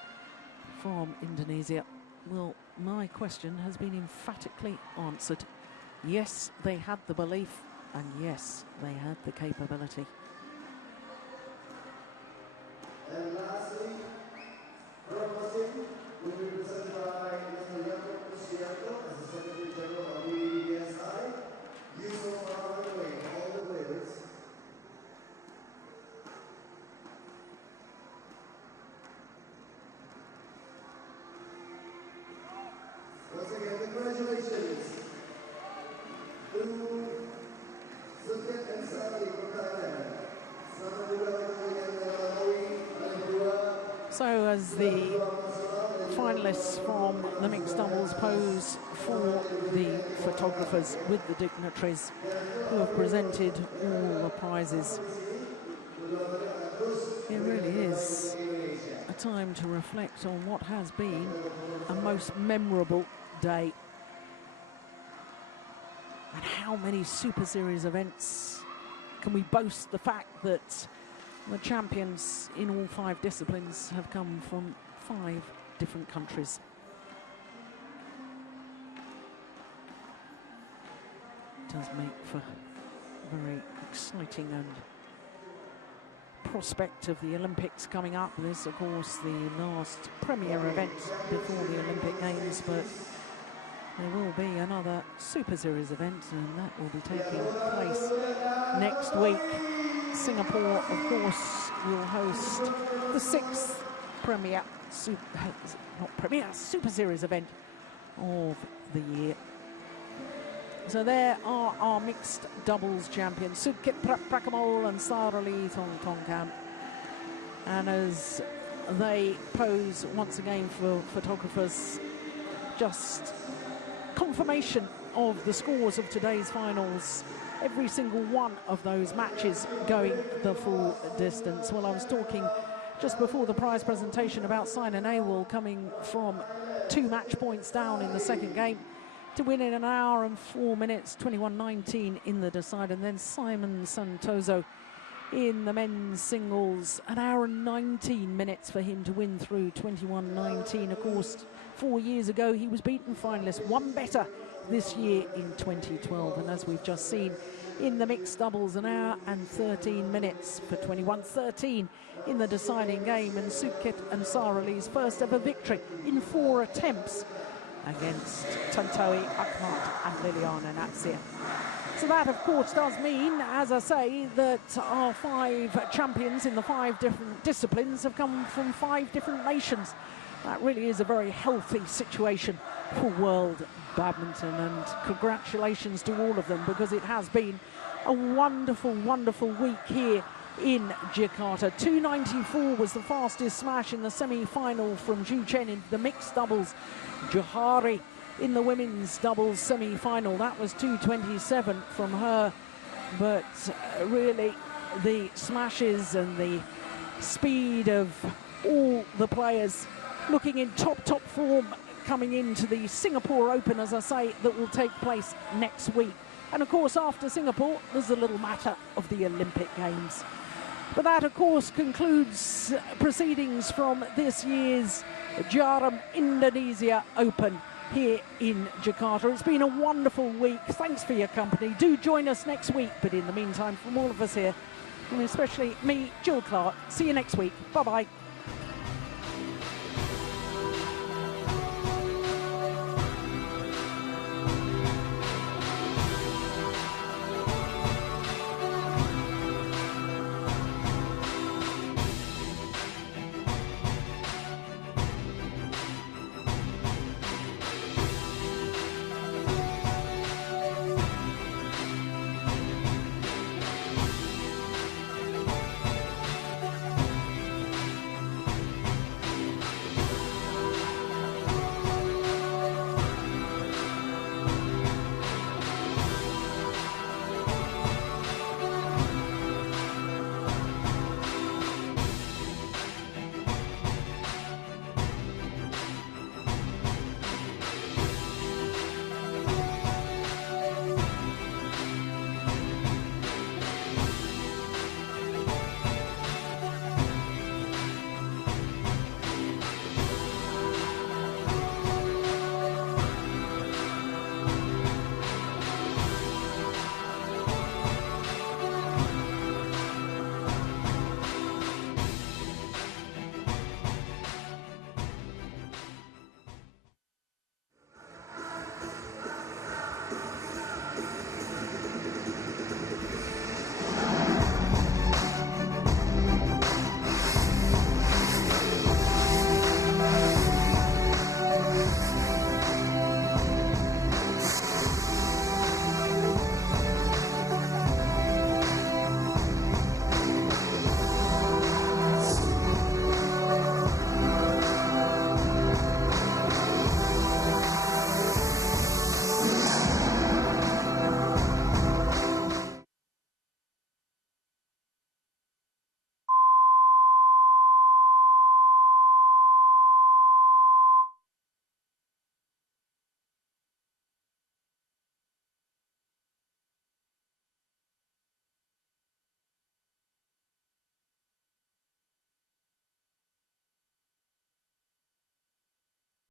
from Indonesia. Well, my question has been emphatically answered. Yes, they had the belief, and yes, they had the capability. And lastly, from OSIM will be presented by Mr. Djarum Indonesia Open as the Secretary General of BWF. You so far on the way, all the players. Once again, congratulations to Sukhit and Sari from Thailand. So as the finalists from the mixed doubles pose for the photographers with the dignitaries who have presented all the prizes, it really is a time to reflect on what has been a most memorable day. And how many Super Series events can we boast the fact that the champions in all 5 disciplines have come from 5 different countries. It does make for a very exciting and prospect of the Olympics coming up. This, of course, the last premier event before the Olympic Games, but there will be another Super Series event, and that will be taking place next week. Singapore, of course, will host the 6th Super Series event of the year. So there are our mixed doubles champions, Sukhit Prakamal and Sarali Thongthongkham. And as they pose once again for photographers, just confirmation of the scores of today's finals. Every single one of those matches going the full distance. Well, I was talking just before the prize presentation about Saina Nehwal coming from 2 match points down in the second game to win in 1 hour and 4 minutes, 21:19 in the decide. And then Simon Santoso in the men's singles, 1 hour and 19 minutes for him to win through 21:19. Of course, 4 years ago, he was beaten finalist, one better this year in 2012. And as we've just seen in the mixed doubles, 1 hour and 13 minutes for 21:13 in the deciding game. And Sukhit and Sarali's first ever victory in 4 attempts against Tantowi, Ahmad and Liliana Natsir. So that, of course, does mean, as I say, that our 5 champions in the 5 different disciplines have come from 5 different nations. That really is a very healthy situation for world badminton, and congratulations to all of them, because it has been a wonderful, wonderful week here in Jakarta. 294 was the fastest smash in the semi-final from Zhu Chen in the mixed doubles. Johari in the women's doubles semi-final. That was 227 from her. But really, the smashes and the speed of all the players looking in top form coming into the Singapore Open, as I say, that will take place next week. And of course, after Singapore, there's the little matter of the Olympic Games. But that, of course, concludes proceedings from this year's Djarum Indonesia Open here in Jakarta. It's been a wonderful week. Thanks for your company. Do join us next week. But in the meantime, from all of us here, and especially me, Jill Clark, see you next week. Bye-bye.